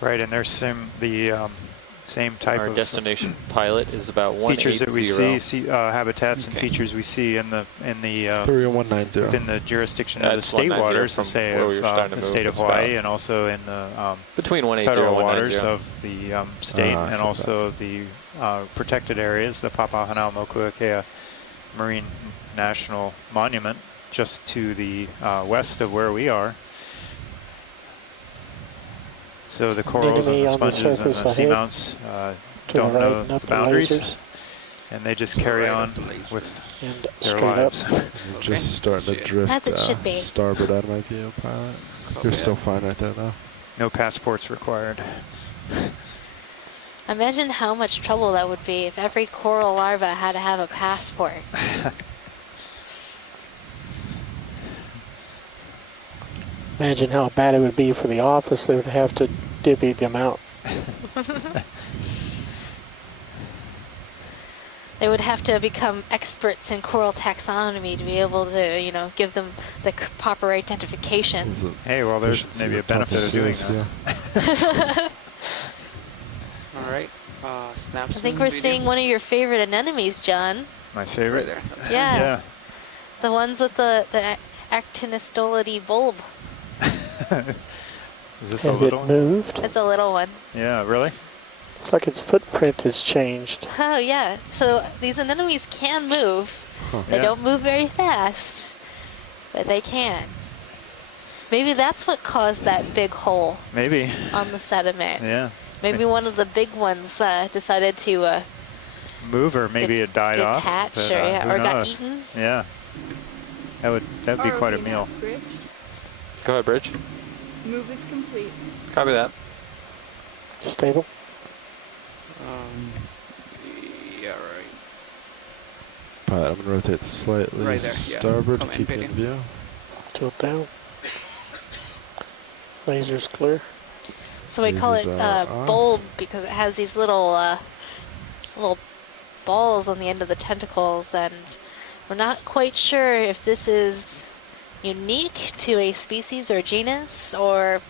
Right, and there's the same type Our of destination pilot is about 180. features that we see habitats and features we see in the 30190 within the jurisdiction of the state waters, say of the state of Hawaii, and also in the between 180 federal and waters of the state, and also the protected areas, the Papahanaumokuakea Marine National Monument, just to the west of where we are. So the corals and the sponges and the seamounts don't know the boundaries, and they just carry on with their lives. You're just starting to drift As it should be. starboard out of my view, pilot. You're still fine right there, though. No passports required. Imagine how much trouble that would be if every coral larva had to have a passport. Imagine how bad it would be for the office. They would have to divvy them out. They would have to become experts in coral taxonomy to be able to, give them the proper identification. Hey, well, there's maybe a benefit of doing that. All right. Snaps. I think we're seeing one of your favorite anemones, John. My favorite? Right there. Yeah. The ones with the actinostolidae bulb. Is this Has a little it moved? It's a little one. Yeah, really? Looks like its footprint has changed. Oh, yeah. So these anemones can move. They don't move very fast, but they can. Maybe that's what caused that big hole. Maybe. On the sediment. Yeah. Maybe one of the big ones decided to move, or maybe it died off. Detach, But, or got knows? eaten. Yeah. That'd be quite a meal. Bridge. Go ahead, Bridge. Move is complete. Copy that. Stable. Yeah, right. Pilot, I'm going to rotate slightly Right there, starboard to Come in, keep you in Peyton. view. Tilt down. Laser's clear. So we call it bulb because it has these little balls on the end of the tentacles, and we're not quite sure if this is unique to a species or genus, or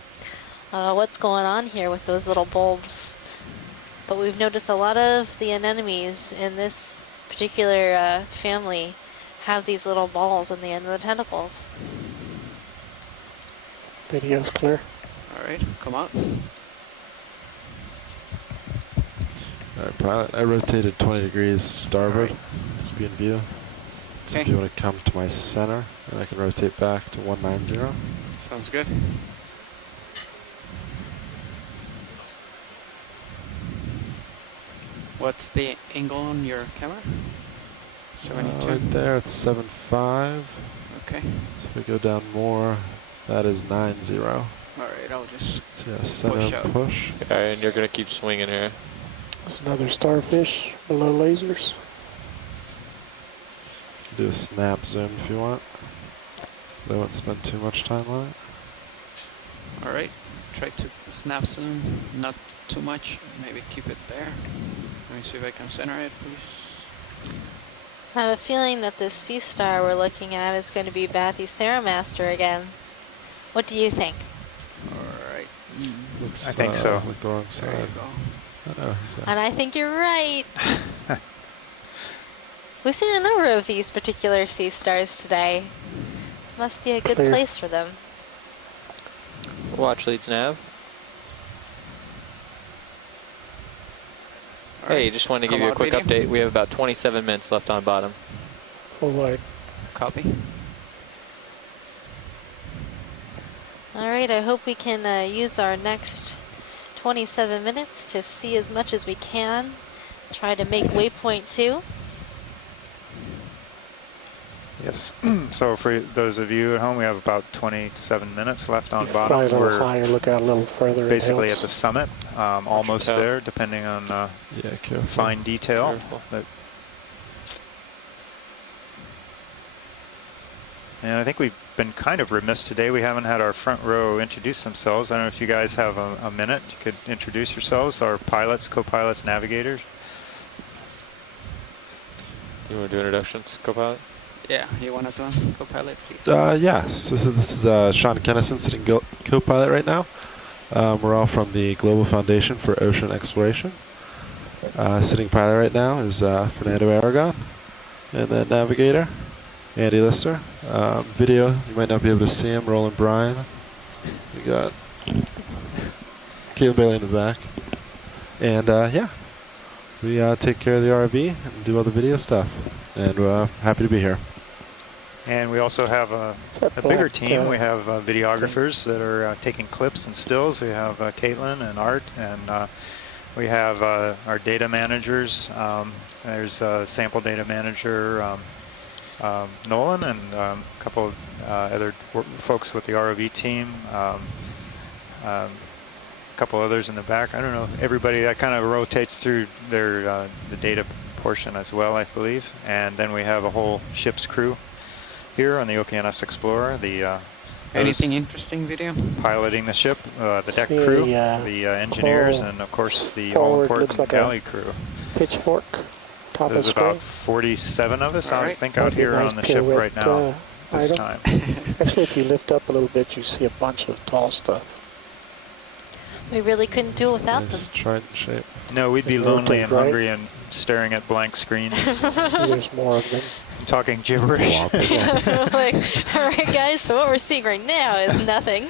what's going on here with those little bulbs. But we've noticed a lot of the anemones in this particular family have these little balls on the end of the tentacles. Video's clear. All right, come on. Alright, pilot, I rotated 20 degrees starboard. Keep you in view. So if you want to come to my center, and I can rotate back to 190. Sounds good. What's the angle on your camera? 72? Right there, it's 7.5. Okay. So if we go down more, that is 9.0. All right, I'll just so yeah, center push. Okay, and you're going to keep swinging here. There's another starfish below lasers. You can do a snap zoom if you want. But I won't spend too much time on it. All right, try to snap zoom, not too much. Maybe keep it there. Let me see if I can center it, please. I have a feeling that this sea star we're looking at is going to be Bathyceramaster again. What do you think? All right. Looks, I think so. Like the wrong side. There you go. And I think you're right. We've seen a number of these particular sea stars today. Must be a good place for them. Watch leads nav. Hey, just wanted to give you a quick update. We have about 27 minutes left on bottom. Full wide. Copy. All right, I hope we can use our next 27 minutes to see as much as we can. Try to make waypoint 2. Yes. So for those of you at home, we have about 27 minutes left on bottom. Fly a little higher, look out a little further. Basically at the summit, almost there, depending on fine detail. But and I think we've been kind of remiss today. We haven't had our front row introduce themselves. I don't know if you guys have a minute. You could introduce yourselves, our pilots, co-pilots, navigators. You want to do introductions, co-pilot? Yeah, you want to do co-pilot, please? Yeah, so this is Sean Kennison sitting co-pilot right now. We're all from the Global Foundation for Ocean Exploration. Sitting pilot right now is Fernando Aragon, and then navigator, Andy Lister. Video, you might not be able to see him, Roland Bryan. We got Caleb Bailey in the back. And yeah, we take care of the RV and do all the video stuff. And we're happy to be here. And we also have a bigger team. We have videographers that are taking clips and stills. We have Caitlin and Art, and we have our data managers. There's a sample data manager, Nolan, and a couple of other folks with the ROV team. A couple others in the back. I don't know. Everybody that kind of rotates through their the data portion as well, I believe. And then we have a whole ship's crew here on the Okeanos Explorer. Anything interesting video? Piloting the ship, the deck crew, the engineers, and of course the all-important galley crew. Pitchfork. Top There's of about 47 of us, I think, out here on the ship right now this time. Actually, if you lift up a little bit, you see a bunch of tall stuff. We really couldn't do it without them. Trident shape. No, we'd be lonely and hungry and staring at blank screens. There's more of them. Talking gibberish. Like, all right, guys, so what we're seeing right now is nothing.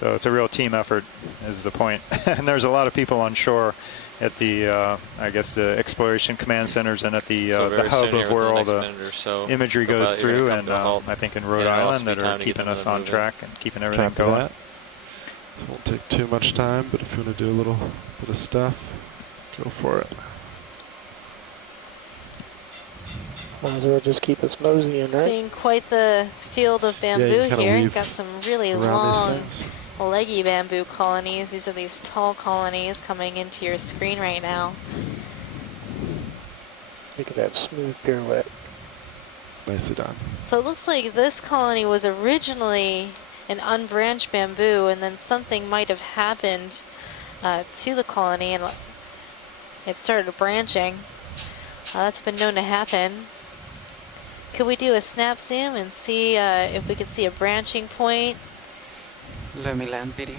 So it's a real team effort is the point. And there's a lot of people on shore at the, I guess, the exploration command centers and at the hub of where all the imagery goes through. And I think in Rhode Island that are keeping us on track and keeping everything going. It won't take too much time, but if you want to do a little bit of stuff, go for it. Might as well just keep us moseying, right? Seeing quite the field of bamboo here. You've got some really long, leggy bamboo colonies. These are these tall colonies coming into your screen right now. Look at that smooth pirouette. Nicely done. So it looks like this colony was originally an unbranched bamboo, and then something might have happened to the colony, and it started branching. That's been known to happen. Could we do a snap zoom and see if we could see a branching point? Let me land video.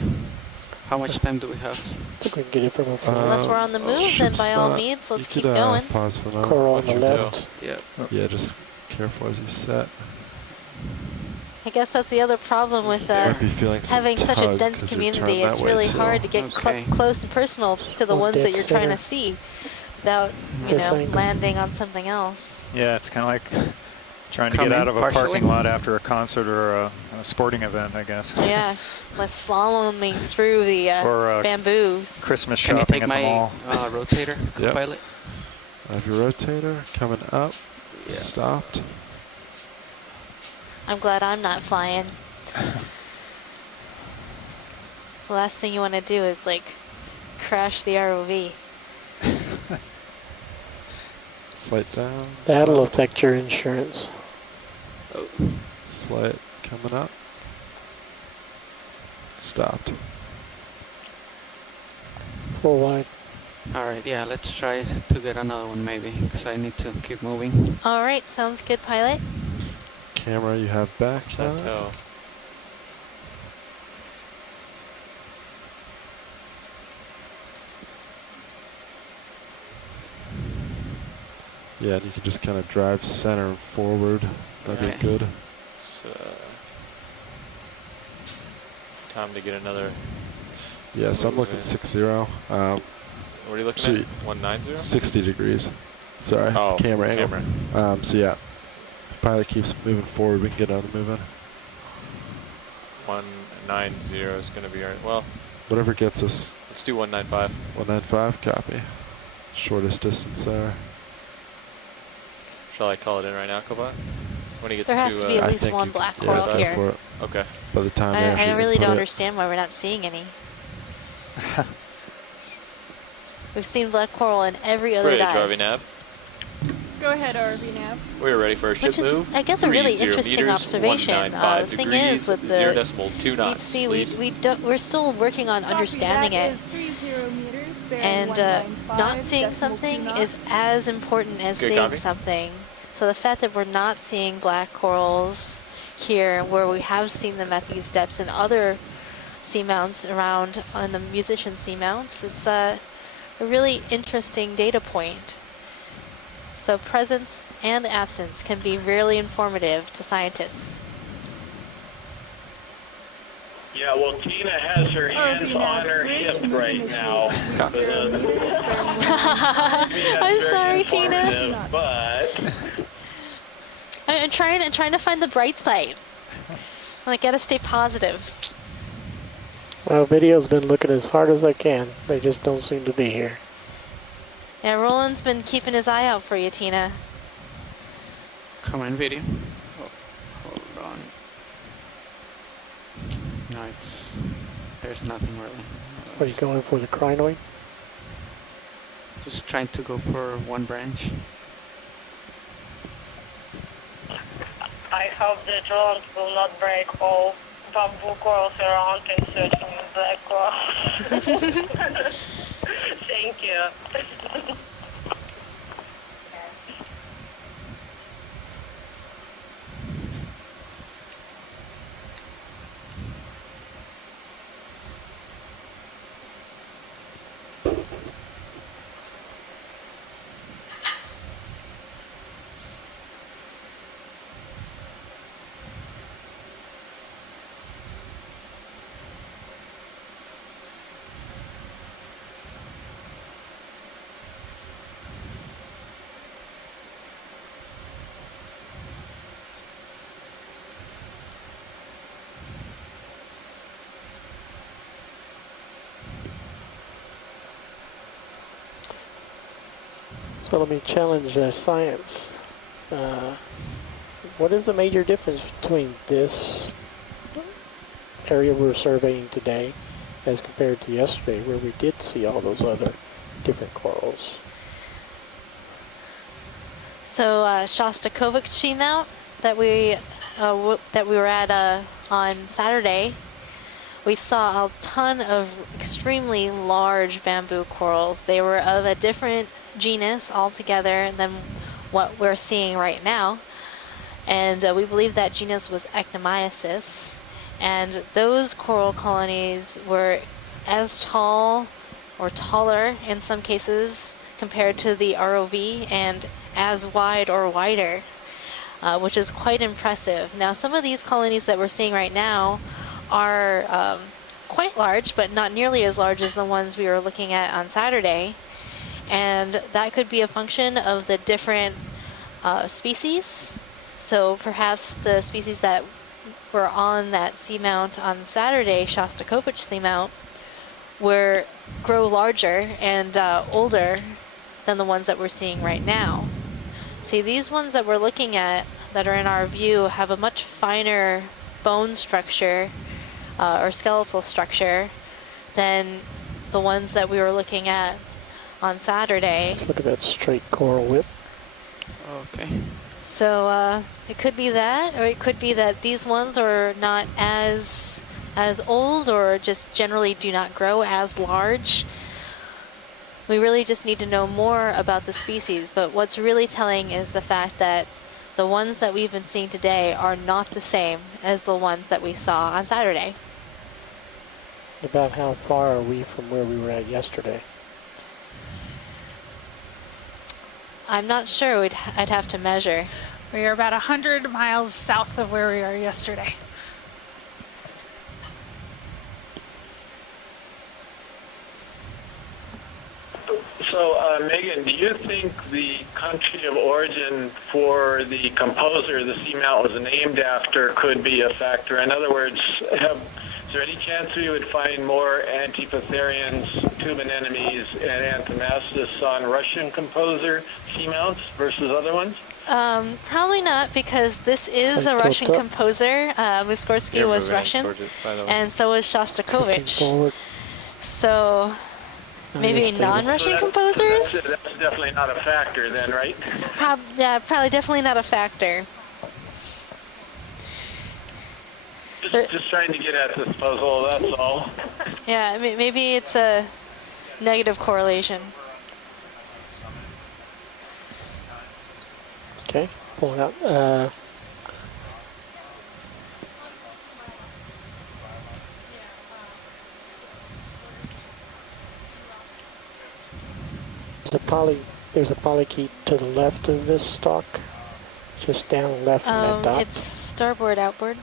How much time do we have? I think we can get it from a Unless we're on the move, then by all means, let's keep going. Pause for now. Coral on the left. Yeah. Yeah, just careful as you set. I guess that's the other problem with having such a dense community. It's really hard to get close and personal to the ones that you're trying to see without, you know, landing on something else. Yeah, it's kind of like Trying to get out of a parking lot after a concert or a sporting event, I guess. Yeah, let's slaloming through the bamboos. Christmas shopping at the mall. Rotator, co-pilot? I have your rotator coming up. Yeah. Stopped. I'm glad I'm not flying. The last thing you want to do is like crash the ROV. Slight down. That'll affect your insurance. Oh. Slight coming up. Stopped. Full wide. Alright, yeah, let's try to get another one maybe, because I need to keep moving. Alright, sounds good, pilot. Camera you have back. Yeah, and you can just kind of drive center and forward. That'd be good. So, time to get another. Yes, I'm looking 6-0. What are you looking at? 190? 60 degrees. Sorry, camera angle. So yeah, if pilot keeps moving forward, we can get another moving. 190 is going to be our, well. Whatever gets us. Let's do 195. 195, copy. Shortest distance there. Shall I call it in right now, Cobot? When he gets there has to be at least one black coral here. Okay. By the time I really don't understand why we're not seeing any. We've seen black coral in every other dive. Ready, RV nav? Go ahead, RV nav. We're ready for a ship move. I guess a really interesting meters, observation. The thing is, with the 0.2 knots, deep sea, we're still working on understanding it. And not seeing something is as important as seeing something. So the fact that we're not seeing black corals here, where we have seen them at these depths in other seamounts around on the musician seamounts, it's a really interesting data point. So presence and absence can be really informative to scientists. Yeah, well, Tina has her hands on her hip right now. I'm sorry, Tina. But I'm trying to find the bright side. I gotta stay positive. Well, video's been looking as hard as I can. They just don't seem to be here. Yeah, Roland's been keeping his eye out for you, Tina. Come in, video. Oh, hold on. No, there's nothing really. What are you going for, the crinoid? Just trying to go for one branch. I hope the drones will not break all bamboo corals around in searching black coral. Thank you. So let me challenge science. What is the major difference between this area we're surveying today as compared to yesterday, where we did see all those other different corals? So Shostakovich seamount that we were at on Saturday, we saw a ton of extremely large bamboo corals. They were of a different genus altogether than what we're seeing right now. And we believe that genus was Echinopsis. And those coral colonies were as tall or taller in some cases compared to the ROV, and as wide or wider, which is quite impressive. Now, some of these colonies that we're seeing right now are quite large, but not nearly as large as the ones we were looking at on Saturday. And that could be a function of the different species So perhaps the species that were on that seamount on Saturday, Shostakovich seamount, grow larger and older than the ones that we're seeing right now. See, these ones that we're looking at that are in our view have a much finer bone structure or skeletal structure than the ones that we were looking at on Saturday. Let's look at that straight coral width. Okay. So it could be that, or it could be that these ones are not as old or just generally do not grow as large. We really just need to know more about the species, but what's really telling is the fact that the ones that we've been seeing today are not the same as the ones that we saw on Saturday. About how far are we from where we were at yesterday? I'm not sure. I'd have to measure. We are about 100 miles south of where we were yesterday. So, Megan, do you think the country of origin for the composer the seamount was named after could be a factor? In other words, is there any chance we would find more Antipatherians, tube anemones, and Anthomastus on Russian composer seamounts versus other ones? Probably not, because this is a Russian composer. Mussorgsky was Russian, and so was Shostakovich. So maybe non-Russian composers? That's definitely not a factor then, right? Yeah, probably definitely not a factor. Just trying to get at this puzzle, that's all. Yeah, maybe it's a negative correlation. Okay, pull it out. There's a polychaete to the left of this stalk, just down left from that dot. It's starboard outboard.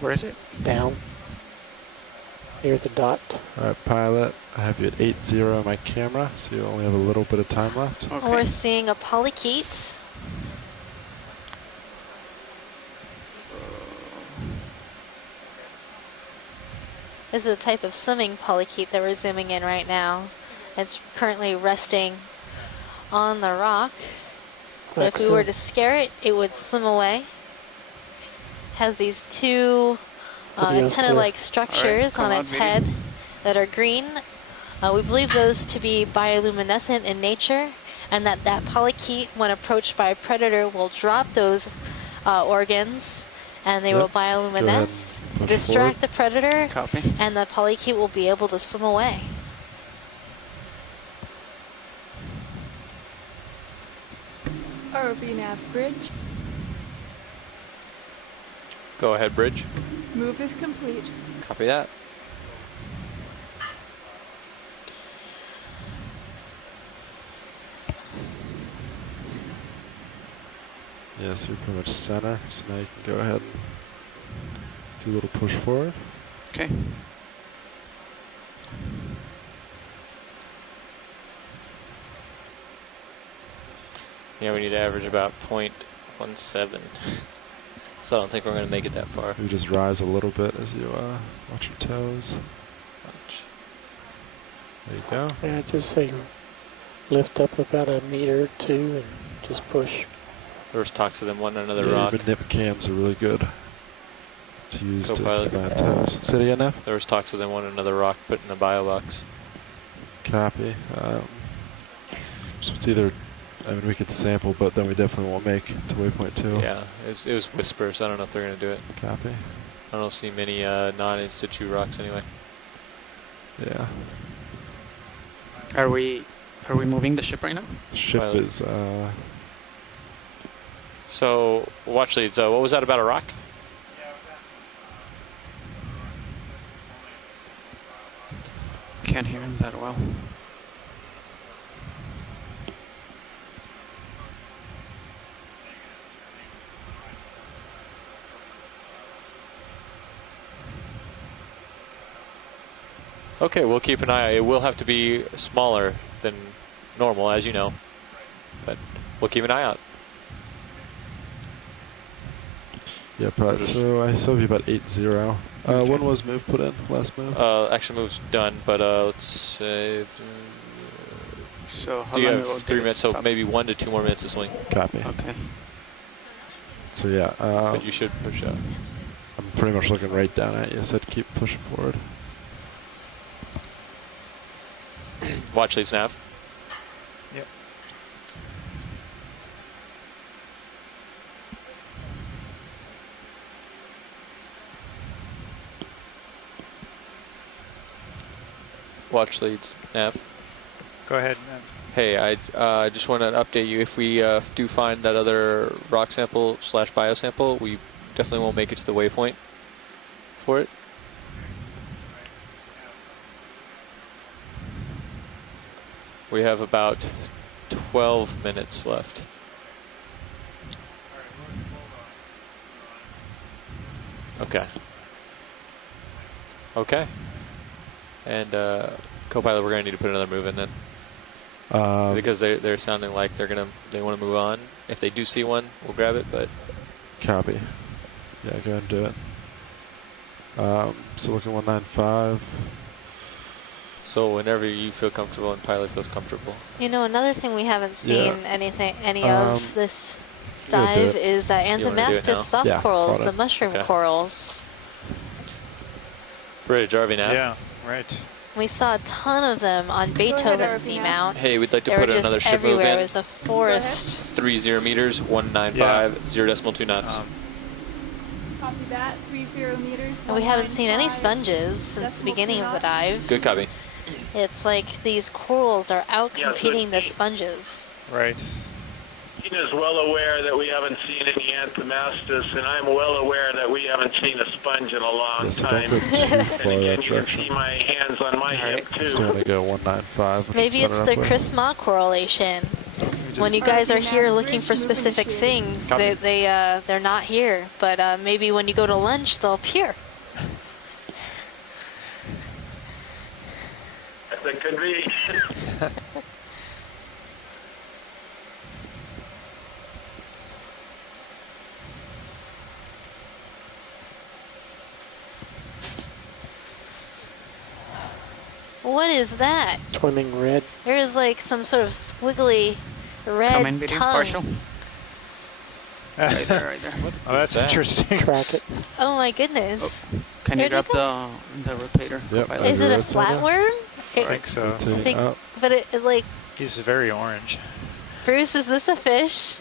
Where is it? Down. Near the dot. Alright, pilot, I have you at 80 on my camera, so you only have a little bit of time left. Okay. We're seeing a polychaete. This is a type of swimming polychaete that we're zooming in right now. It's currently resting on the rock. But if we were to scare it, it would swim away. Has these two antenna-like structures on its head that are green. We believe those to be bioluminescent in nature, and that polychaete, when approached by a predator, will drop those organs, and they will bioluminesce, distract the predator, and the polychaete will be able to swim away. ROV nav bridge. Go ahead, bridge. Move is complete. Copy that. Yes, you're pretty much center, so now you can go ahead and do a little push forward. Okay. Yeah, we need to average about 0.17. So I don't think we're going to make it that far. You just rise a little bit as you watch your toes. There you go. Yeah, just say lift up about a meter or two and just push. There was talks of them wanting another yeah, rock. Even nip cams are really good to use to keep on toes. Say it again, Neff? There was talks of them wanting another rock put in the bio box. Copy. So it's either, I mean, we could sample, but then we definitely won't make to waypoint 2. Yeah, it was whispers. I don't know if they're going to do it. Copy. I don't see many non-in-situ rocks anyway. Yeah. Are we moving the ship right now? Ship is. So watch leads. What was that about a rock? Can't hear him that well. Okay, we'll keep an eye. It will have to be smaller than normal, as you know. but we'll keep an eye out. Yeah, probably. So I saw you about 8-0. Okay. When was move put in? Last move? Actually, move's done, but let's say. So how Do you long have will 3 minutes? So stop? maybe 1 to 2 more minutes to swing. Copy. Okay. So yeah, But you should push out. I'm pretty much looking right down at you, so I'd keep pushing forward. Watch leads nav. Yep. Watch leads nav. Go ahead, Nav. Hey, I just want to update you. If we do find that other rock sample / biosample, we definitely won't make it to the waypoint for it. We have about 12 minutes left. Okay. Okay. And co-pilot, we're gonna need to put another move in then. Because they're sounding like they want to move on. If they do see one, we'll grab it. But copy. Yeah, go ahead and do it. So looking 195. So whenever you feel comfortable and pilot feels comfortable. You know, another thing we haven't seen any of this dive is Anthomastus soft corals, the mushroom corals. Bridge, RV nav. Yeah, right. We saw a ton of them on Beethoven Seamount. Hey, we'd like to put another ship move in. It was a forest. 30 meters, 195, 0.2 knots. Copy that, 30 meters. And we haven't seen any sponges since the beginning of the dive. Good copy. It's like these corals are out competing the sponges. Right. Dean is well aware that we haven't seen any Anthomastus, and I'm well aware that we haven't seen a sponge in a long time. And again, you can see my hands on my hip, too. Still going to go 195. Maybe it's the Chris Ma correlation. When you guys are here looking for specific things, they're not here. But maybe when you go to lunch, they'll appear. That could be. What is that? Swimming red. There is like some sort of squiggly red tongue. Partial. Right there, right there. Oh, that's interesting. Track it. Oh my goodness. Oh. Can you grab the rotator? Yep. Is it a flatworm? I think so. But it like... He's very orange. Bruce, is this a fish?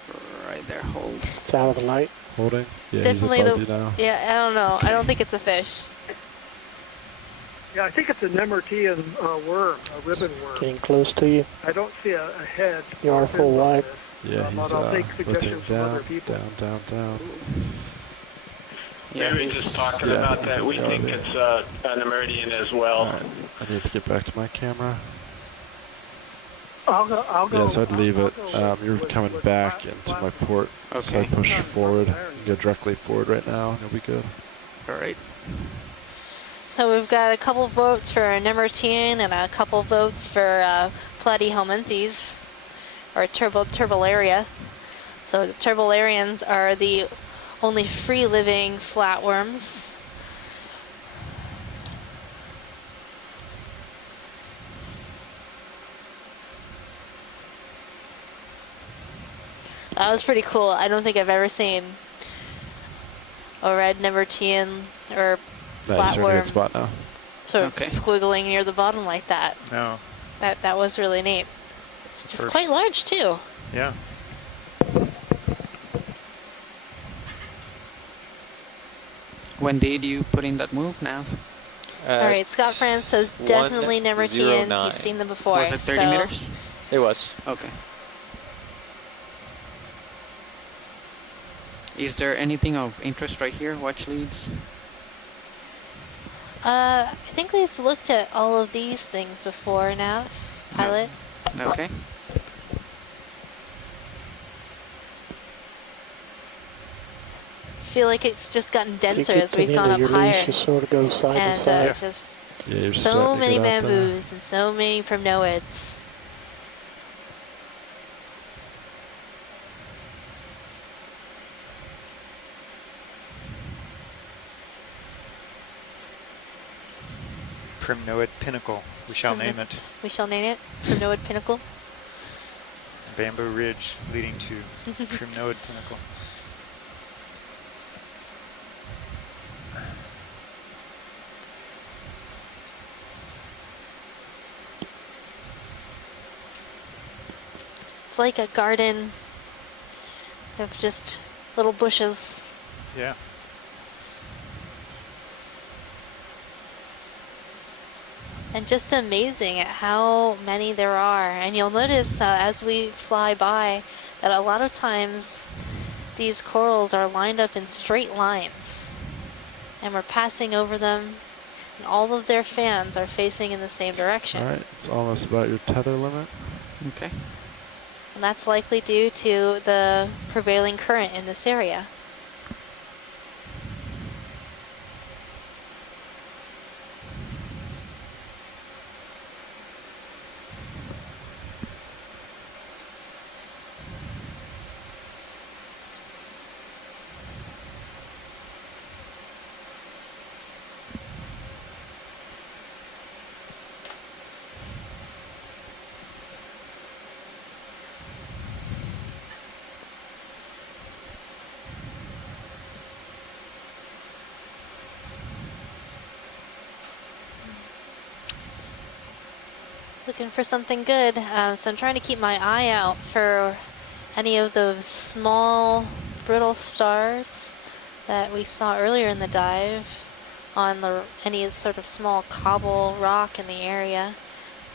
Right there, hold. It's out of the light. Holding? Yeah, Definitely he's above you now. Yeah, I don't know. I don't think it's a fish. Yeah, I think it's a Nemertean worm, a ribbon worm. Getting close to you. I don't see a head. You are full wide. Yeah, he's rotating down, down. Yeah, we were just talking about that. We think it's a Nemertean as well. Right. I need to get back to my camera. I'll go. Yes, I'd leave it. You're coming back into my port. Okay. So I push forward. You can go directly forward right now, and you'll be good. All right. So we've got a couple votes for Nemertean and a couple votes for Platyhelminthes, or Turbularia. So the Turbularians are the only free-living flatworms. That was pretty cool. I don't think I've ever seen a red Nemertean or Nice, you're in a good flatworm spot now. sort of squiggling near the bottom like that. No. That was really neat. It's quite large too. Yeah. When did you put in that move, Nav? All right, Scott France says definitely Nemertean. 109. He's seen them before. Was it 30 meters? It was. Okay. Is there anything of interest right here? Watch leads. I think we've looked at all of these things before, Nav, pilot. Okay. I feel like it's just gotten denser You get as to we've the gone end up of your higher. leash, you sort of go side to And side. just Yeah, you're so starting to many get out there. bamboos and so many primnoids. primnoid pinnacle. We shall name it. We shall name it Primnoid Pinnacle. Bamboo ridge leading to Primnoid Pinnacle. It's like a garden of just little bushes. Yeah. And just amazing at how many there are. And you'll notice as we fly by that a lot of times these corals are lined up in straight lines. And we're passing over them, and all of their fans are facing in the same direction. All right, it's almost about your tether limit. Okay. And that's likely due to the prevailing current in this area. Looking for something good, so I'm trying to keep my eye out for any of those small brittle stars that we saw earlier in the dive on any sort of small cobble rock in the area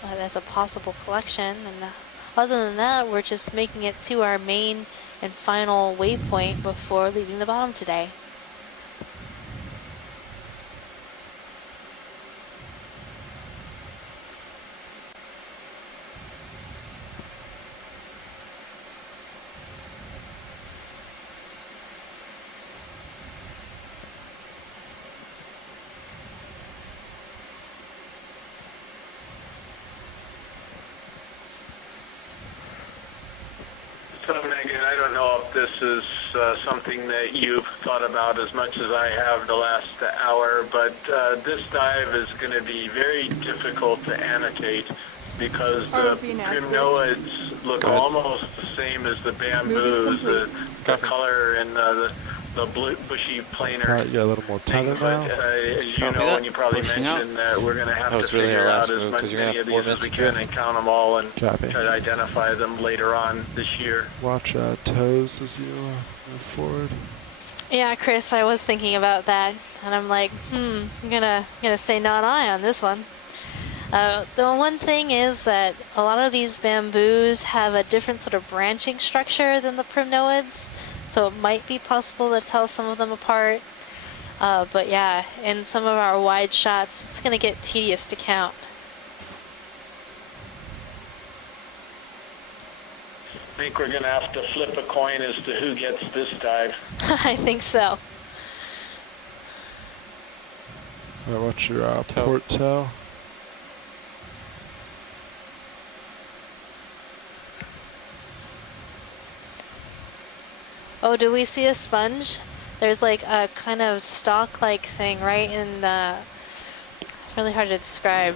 as a possible collection. And other than that, we're just making it to our main and final waypoint before leaving the bottom today. So Megan, I don't know if this is something that you've thought about as much as I have the last hour, but this dive is going to be very difficult to annotate because the primnoids look almost the same as the bamboos, the color and the bushy planar. You got a little more tether now. As you know, and you probably mentioned that we're going to have to figure out as much many of these as we can and count them all and try to identify them later on this year. Watch toes as you move forward. Yeah, Chris, I was thinking about that, and I'm like, I'm gonna say not I on this one. The one thing is that a lot of these bamboos have a different sort of branching structure than the primnoids. So it might be possible to tell some of them apart. But yeah, in some of our wide shots, it's going to get tedious to count. I think we're going to have to flip a coin as to who gets this dive. I think so. All right, what's your port toe? Oh, do we see a sponge? There's like a kind of stalk-like thing right in it's really hard to describe.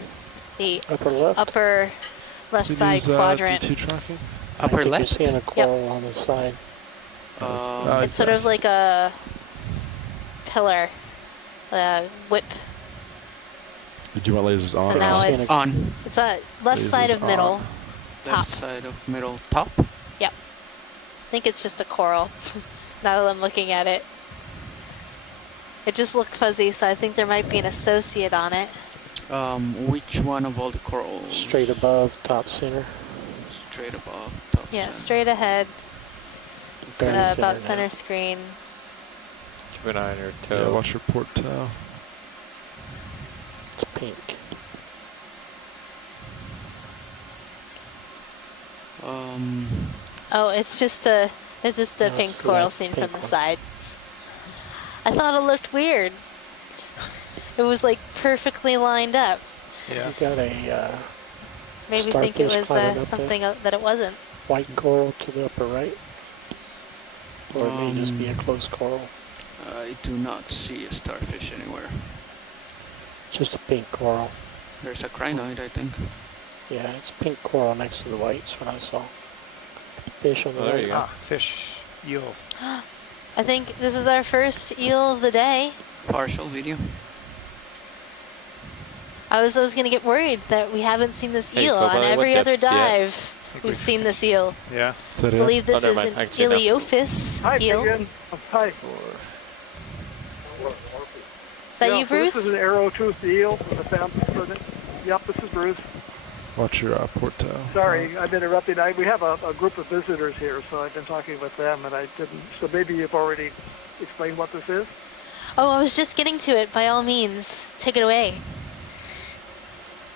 The upper left side quadrant. D2 tracking? Upper left? You're seeing a coral on the side. It's sort of like a pillar, whip. Did you want lasers on? So now it's on. It's a left side of middle, top. Left side of middle, top? Yep. I think it's just a coral, now that I'm looking at it. It just looked fuzzy, so I think there might be an associate on it. Which one of all the corals? Straight above, top center. Straight above, top Yeah, center. straight ahead. It's about center screen. Keep an eye on your toe. Yeah, watch your port toe. It's pink. Oh, it's just a pink coral seen from the side. I thought it looked weird. It was like perfectly lined up. Yeah. You got a maybe think it was something that it wasn't. White coral to the upper right? Or it may just be a close coral. I do not see a starfish anywhere. Just a pink coral. There's a crinoid, I think. Yeah, it's pink coral next to the whites when I saw. Fish on the there right. you go. Fish, eel. I think this is our first eel of the day. Partial video. I was going to get worried that we haven't seen this Hey, eel Cobalt, on every other depths yet? dive. We've seen this eel. Yeah. I believe this never is mind. I an can see it now. Iliophis eel. Is Hi. that you, Bruce? This is an arrow-toothed eel from the family. Yep, this is Bruce. Watch your porto. Sorry, I'm interrupting. We have a group of visitors here, so I've been talking with them, and I didn't. So maybe you've already explained what this is? Oh, I was just getting to it. By all means, take it away.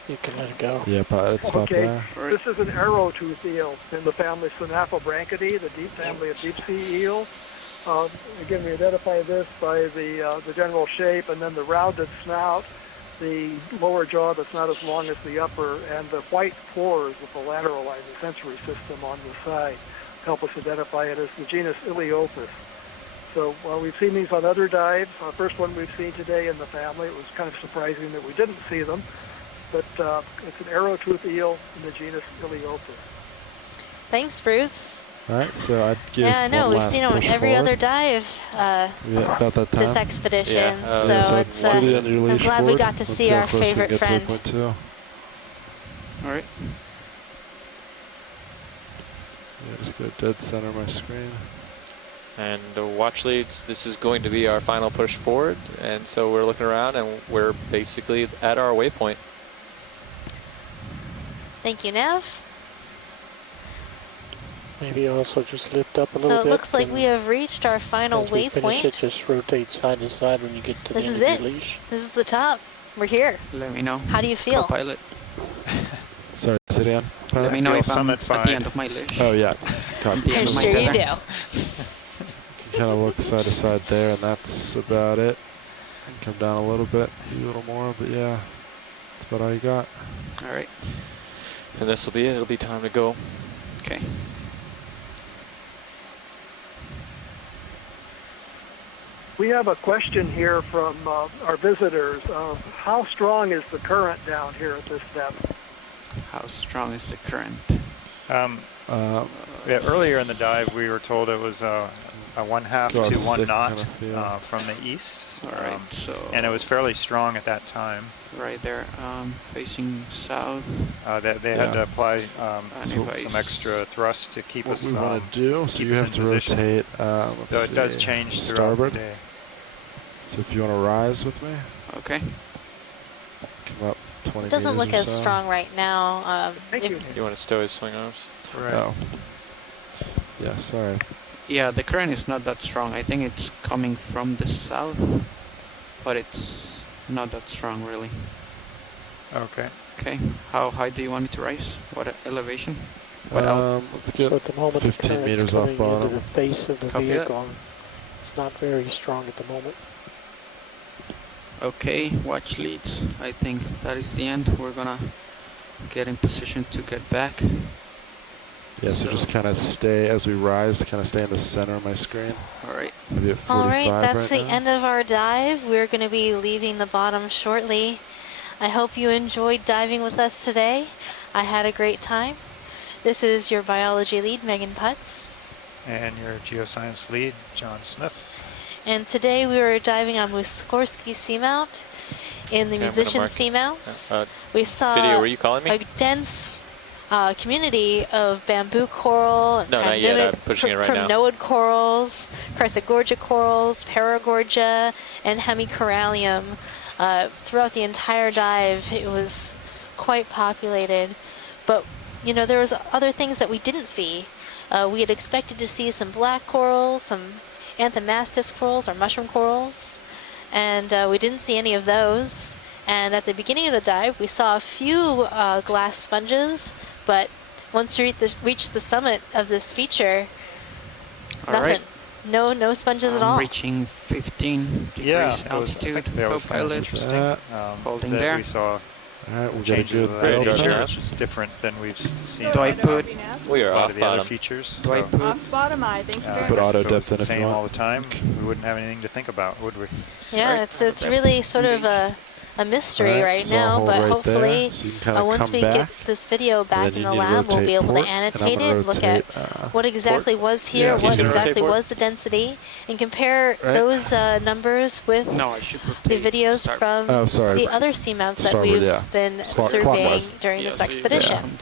You can let it go. Yeah, pilot, stop there. This is an arrow-toothed eel in the family Synaphobranchidae, the deep family of deep-sea eels. Again, we identify this by the general shape, and then the rounded snout, the lower jaw that's not as long as the upper, and the white pores with the lateral line, the sensory system on the side, help us identify it as the genus Iliophis. So we've seen these on other dives. The first one we've seen today in the family. It was kind of surprising that we didn't see them, but it's an arrow-toothed eel in the genus Iliophis. Thanks, Bruce. All right, so I'd give Yeah, no, we've seen them on every other dive about that time. this expedition. Yeah, so it's, I'm glad we got to see our favorite friend. All right. Yeah, just go dead center of my screen. And watch leads, this is going to be our final push forward. And so we're looking around and we're basically at our waypoint. Thank you, Nev. Maybe also just lift up a little bit. So it looks like we have reached our final As we finish it, waypoint. just rotate side to side when you get to This the is end it. of your leash. This is the top. We're here. Let me know. How do you feel? Co-pilot. Sorry, sit down. Let me know if I'm at the end of my leash. Oh, yeah. Copy. I'm sure you do. You kind of look side to side there, and that's about it. Come down a little bit, maybe a little more, but yeah, that's about all you got. All right. And this will be it. It'll be time to go. Okay. We have a question here from our visitors. How strong is the current down here at this depth? How strong is the current? Yeah, earlier in the dive, we were told it was a 1/2 to 1 knot from the east. All right, and it was fairly strong at that time. Right there, facing south. They had to apply some extra thrust to keep us. What we want to do, so you have to rotate. Though it does change throughout the day. So if you want to rise with me. Okay. Come up 20 It doesn't meters look or as so. strong right now. You want to stow his swing arms? Right. Oh. Yeah, sorry. Yeah, the current is not that strong. I think it's coming from the south, but it's not that strong really. Okay. Okay. How high do you want me to rise? What elevation? Let's get So at the moment, 15 the meters current's off coming into bottom. the face of the Copy vehicle. It's not very strong at the moment. Okay, watch leads. I think that is the end. We're gonna get in position to get back. Yeah, so just kind of stay, as we rise, kind of stay in the center of my screen. All right. Maybe at 45 All right, that's right the now. end of our dive. We're going to be leaving the bottom shortly. I hope you enjoyed diving with us today. I had a great time. This is your biology lead, Megan Putz. And your geoscience lead, John Smith. And today we were diving on Mussorgsky Seamount in the musician Seamounts. We saw Video, were you calling me? a dense community of bamboo coral, No, not yet. I'm pushing it right now. primnoid corals, Chrysogorgia corals, Paragorgia, and Hemicorallium. Throughout the entire dive, it was quite populated. But, you know, there was other things that we didn't see. We had expected to see some black corals, some anthomastus corals or mushroom corals, and we didn't see any of those. And at the beginning of the dive, we saw a few glass sponges, but once you reach the summit of this feature, nothing. No sponges at all. Reaching 15 degrees altitude. That was kind of interesting. Holding that there. we saw. All right, we got a Changes good of the delta. feature, which is different than we've seen. Do I put? We are a lot off of the other bottom. features. Do I put? Off bottom eye, thank you very Put much. auto If it was depth in the if you same want. all the time, we wouldn't have anything to think about, would we? Yeah, Right. it's really sort of a a mystery right now, but hopefully once we get this video back in the lab, we'll be able to annotate it, look at what exactly was here, what exactly was the density, and compare those numbers with the videos from the other seamounts that we've been surveying during this expedition.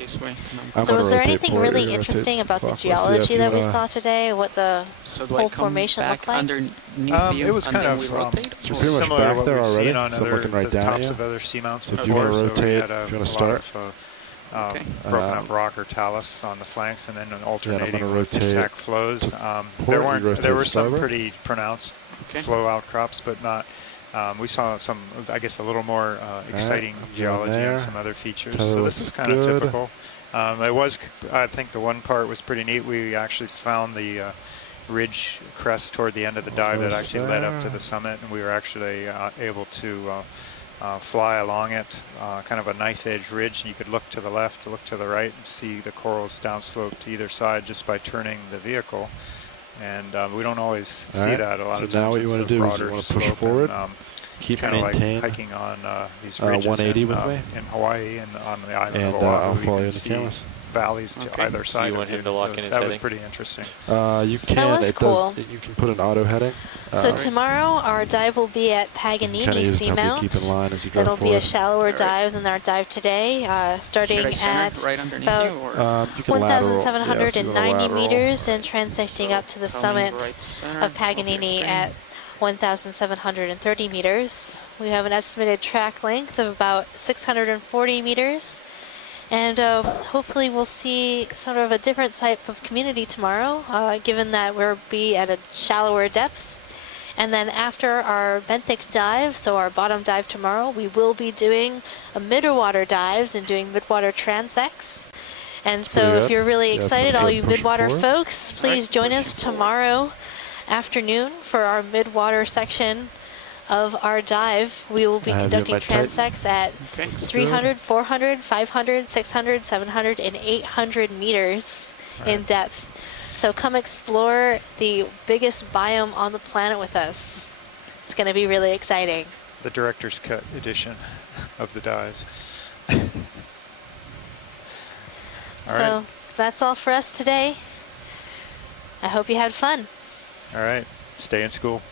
So was there anything really interesting about the geology that we saw today, what the whole formation looked like? It was kind of similar to what we've seen on the tops of other seamounts so if you want to rotate, if you want to start, broken up rock or talus on the flanks, and then alternating with tack flows. There were some pretty pronounced flow outcrops, but not. We saw some, I guess, a little more exciting geology and some other features. So this is kind of typical. It was, I think, the one part was pretty neat. We actually found the ridge crest toward the end of the dive that actually led up to the summit, and we were actually able to fly along it, kind of a knife edge ridge, and you could look to the left, look to the right, and see the corals downslope to either side just by turning the vehicle. And we don't always see that a lot of times. So now what you want to do is you want to push forward, keep maintain, like hiking on these ridges 180 with me in Hawaii and on the island and of Oahu. I'll follow you in the see cameras. Valleys to either side. You want him to lock in his That was heading? pretty interesting. You can. That was cool. You can put an auto heading. So tomorrow our dive will be at Paganini Seamount. It'll be a shallower dive than our dive today, starting at about 1,790 meters and transecting up to the summit of Paganini at 1,730 meters. We have an estimated track length of about 640 meters. And hopefully we'll see sort of a different type of community tomorrow, given that we'll be at a shallower depth. And then after our benthic dive, so our bottom dive tomorrow, we will be doing a midwater dives and doing midwater transects. And so if you're really excited, all you midwater folks, please join us tomorrow afternoon for our midwater section of our dive. We will be conducting transects at 300, 400, 500, 600, 700, and 800 meters in depth. So come explore the biggest biome on the planet with us. It's going to be really exciting. The director's cut edition of the dives. So that's all for us today. I hope you had fun. All right. Stay in school.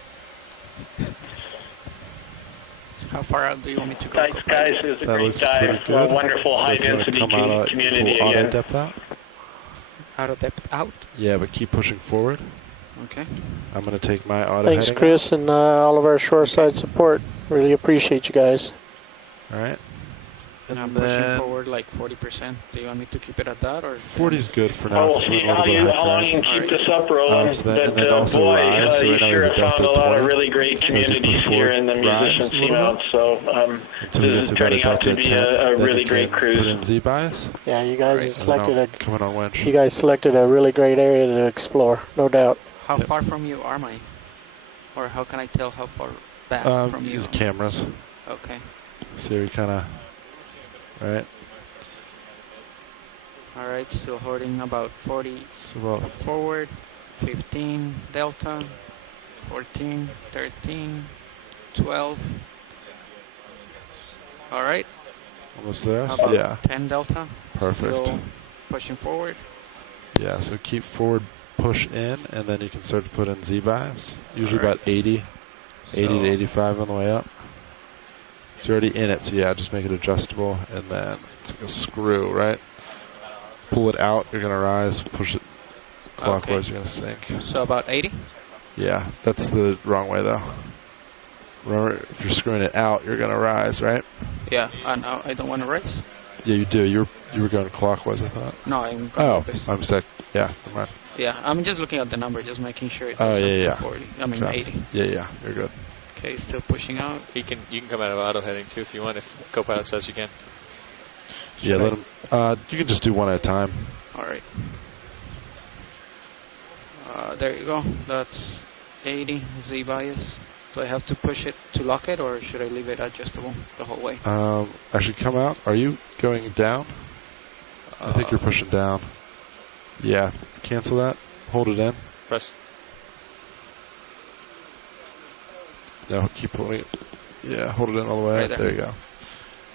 How far out do you want me to go? Thanks, guys. It was a great dive. A wonderful high-density community again. Depth out? Auto depth out? Yeah, but keep pushing forward. Okay. I'm going to take my auto Thanks, Chris, and all of our shoreside support. Really appreciate you guys. All right. And I'm pushing forward like 40%. Do you want me to keep it at that, or 40 is good for now? We'll see how long you can keep this up rolling. But boy, you sure have found a lot of really great communities here in the musician Seamount. So this is turning out to be a really great cruise. Put in Z-bias. Yeah, you guys selected a really great area to explore, no doubt. How far from you are my? Or how can I tell how far back from you? Use cameras. Okay. So we kind of. Alright. Alright, still holding about 40 forward, 15 delta, 14, 13, 12. Alright. Almost there? About 10 delta. Perfect. Still pushing forward. Yeah, so keep forward, push in, and then you can start to put in Z-bias. Usually about 80 to 85 on the way up. It's already in it, so yeah, just make it adjustable, and then it's like a screw, right? Pull it out, you're going to rise. Push it clockwise, you're going to sink. So about 80? Yeah, that's the wrong way, though. Remember, if you're screwing it out, you're going to rise, right? Yeah, I don't want to raise. Yeah, you do. You were going clockwise, I thought. No, I'm I'm stuck. Yeah, never mind. Yeah, I'm just looking at the number, just making sure it goes up to 40. I mean, 80. Yeah, you're good. Okay, still pushing out. You can come out of auto heading too if you want, if co-pilot says you can. Yeah, let him. You can just do one at a time. All right. There you go. That's 80 Z bias. Do I have to push it to lock it, or should I leave it adjustable the whole way? Actually, come out. Are you going down? I think you're pushing down. Yeah, cancel that. Hold it in. Press. No, keep pulling it. Yeah, hold it in all the way. Right there you go.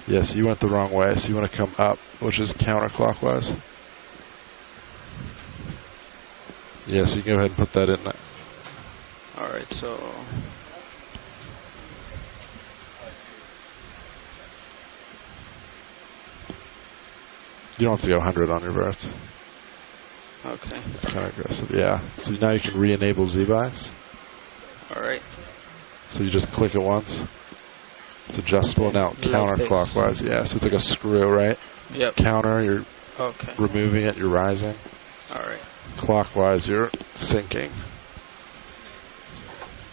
Yeah, so you went the wrong way. So you want to come up, which is counterclockwise. Yeah, so you can go ahead and put that in. All right, so you don't have to go 100 on your verts. okay. It's kind of aggressive, yeah. So now you can re-enable Z-bias. All right. So you just click it once. It's adjustable now, Like counterclockwise. Yeah, so it's like a screw, right? Yep. Counter, you're Okay. removing it, you're rising. All right. Clockwise, you're sinking.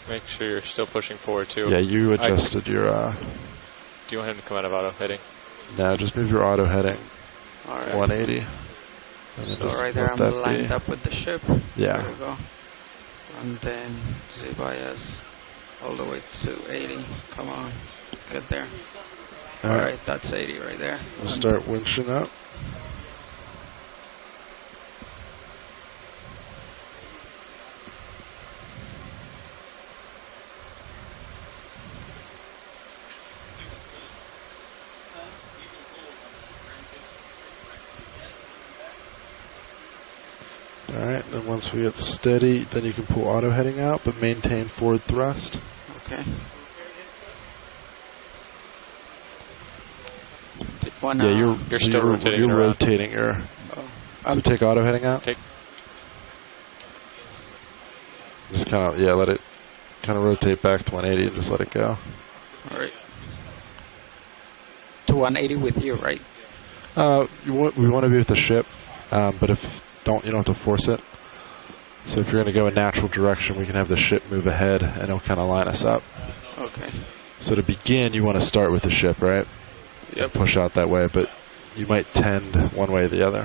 Make sure you're still pushing forward too. Yeah, you adjusted your... Do you want him to come out of auto heading? No, just move your auto heading. All right. 180. And then So just right there, let I'm that lined be. up with the ship. Yeah. There we go. And then Z-bias all the way to 80. Come on. Get there. All All right. right, that's 80 right there. We'll start winching up. Alright, then once we get steady, then you can pull auto heading out, but maintain forward thrust. Okay. Yeah, you're still rotating you're it around. rotating your... Oh. So take auto heading out. Take. Just kind of, yeah, let it kind of rotate back to 180 and just let it go. All right. To 180 with you, right? We want to be with the ship, but if you don't have to force it. So if you're going to go a natural direction, we can have the ship move ahead and it'll kind of line us up. Okay. So to begin, you want to start with the ship, right? Yep. Push out that way, but you might tend one way or the other.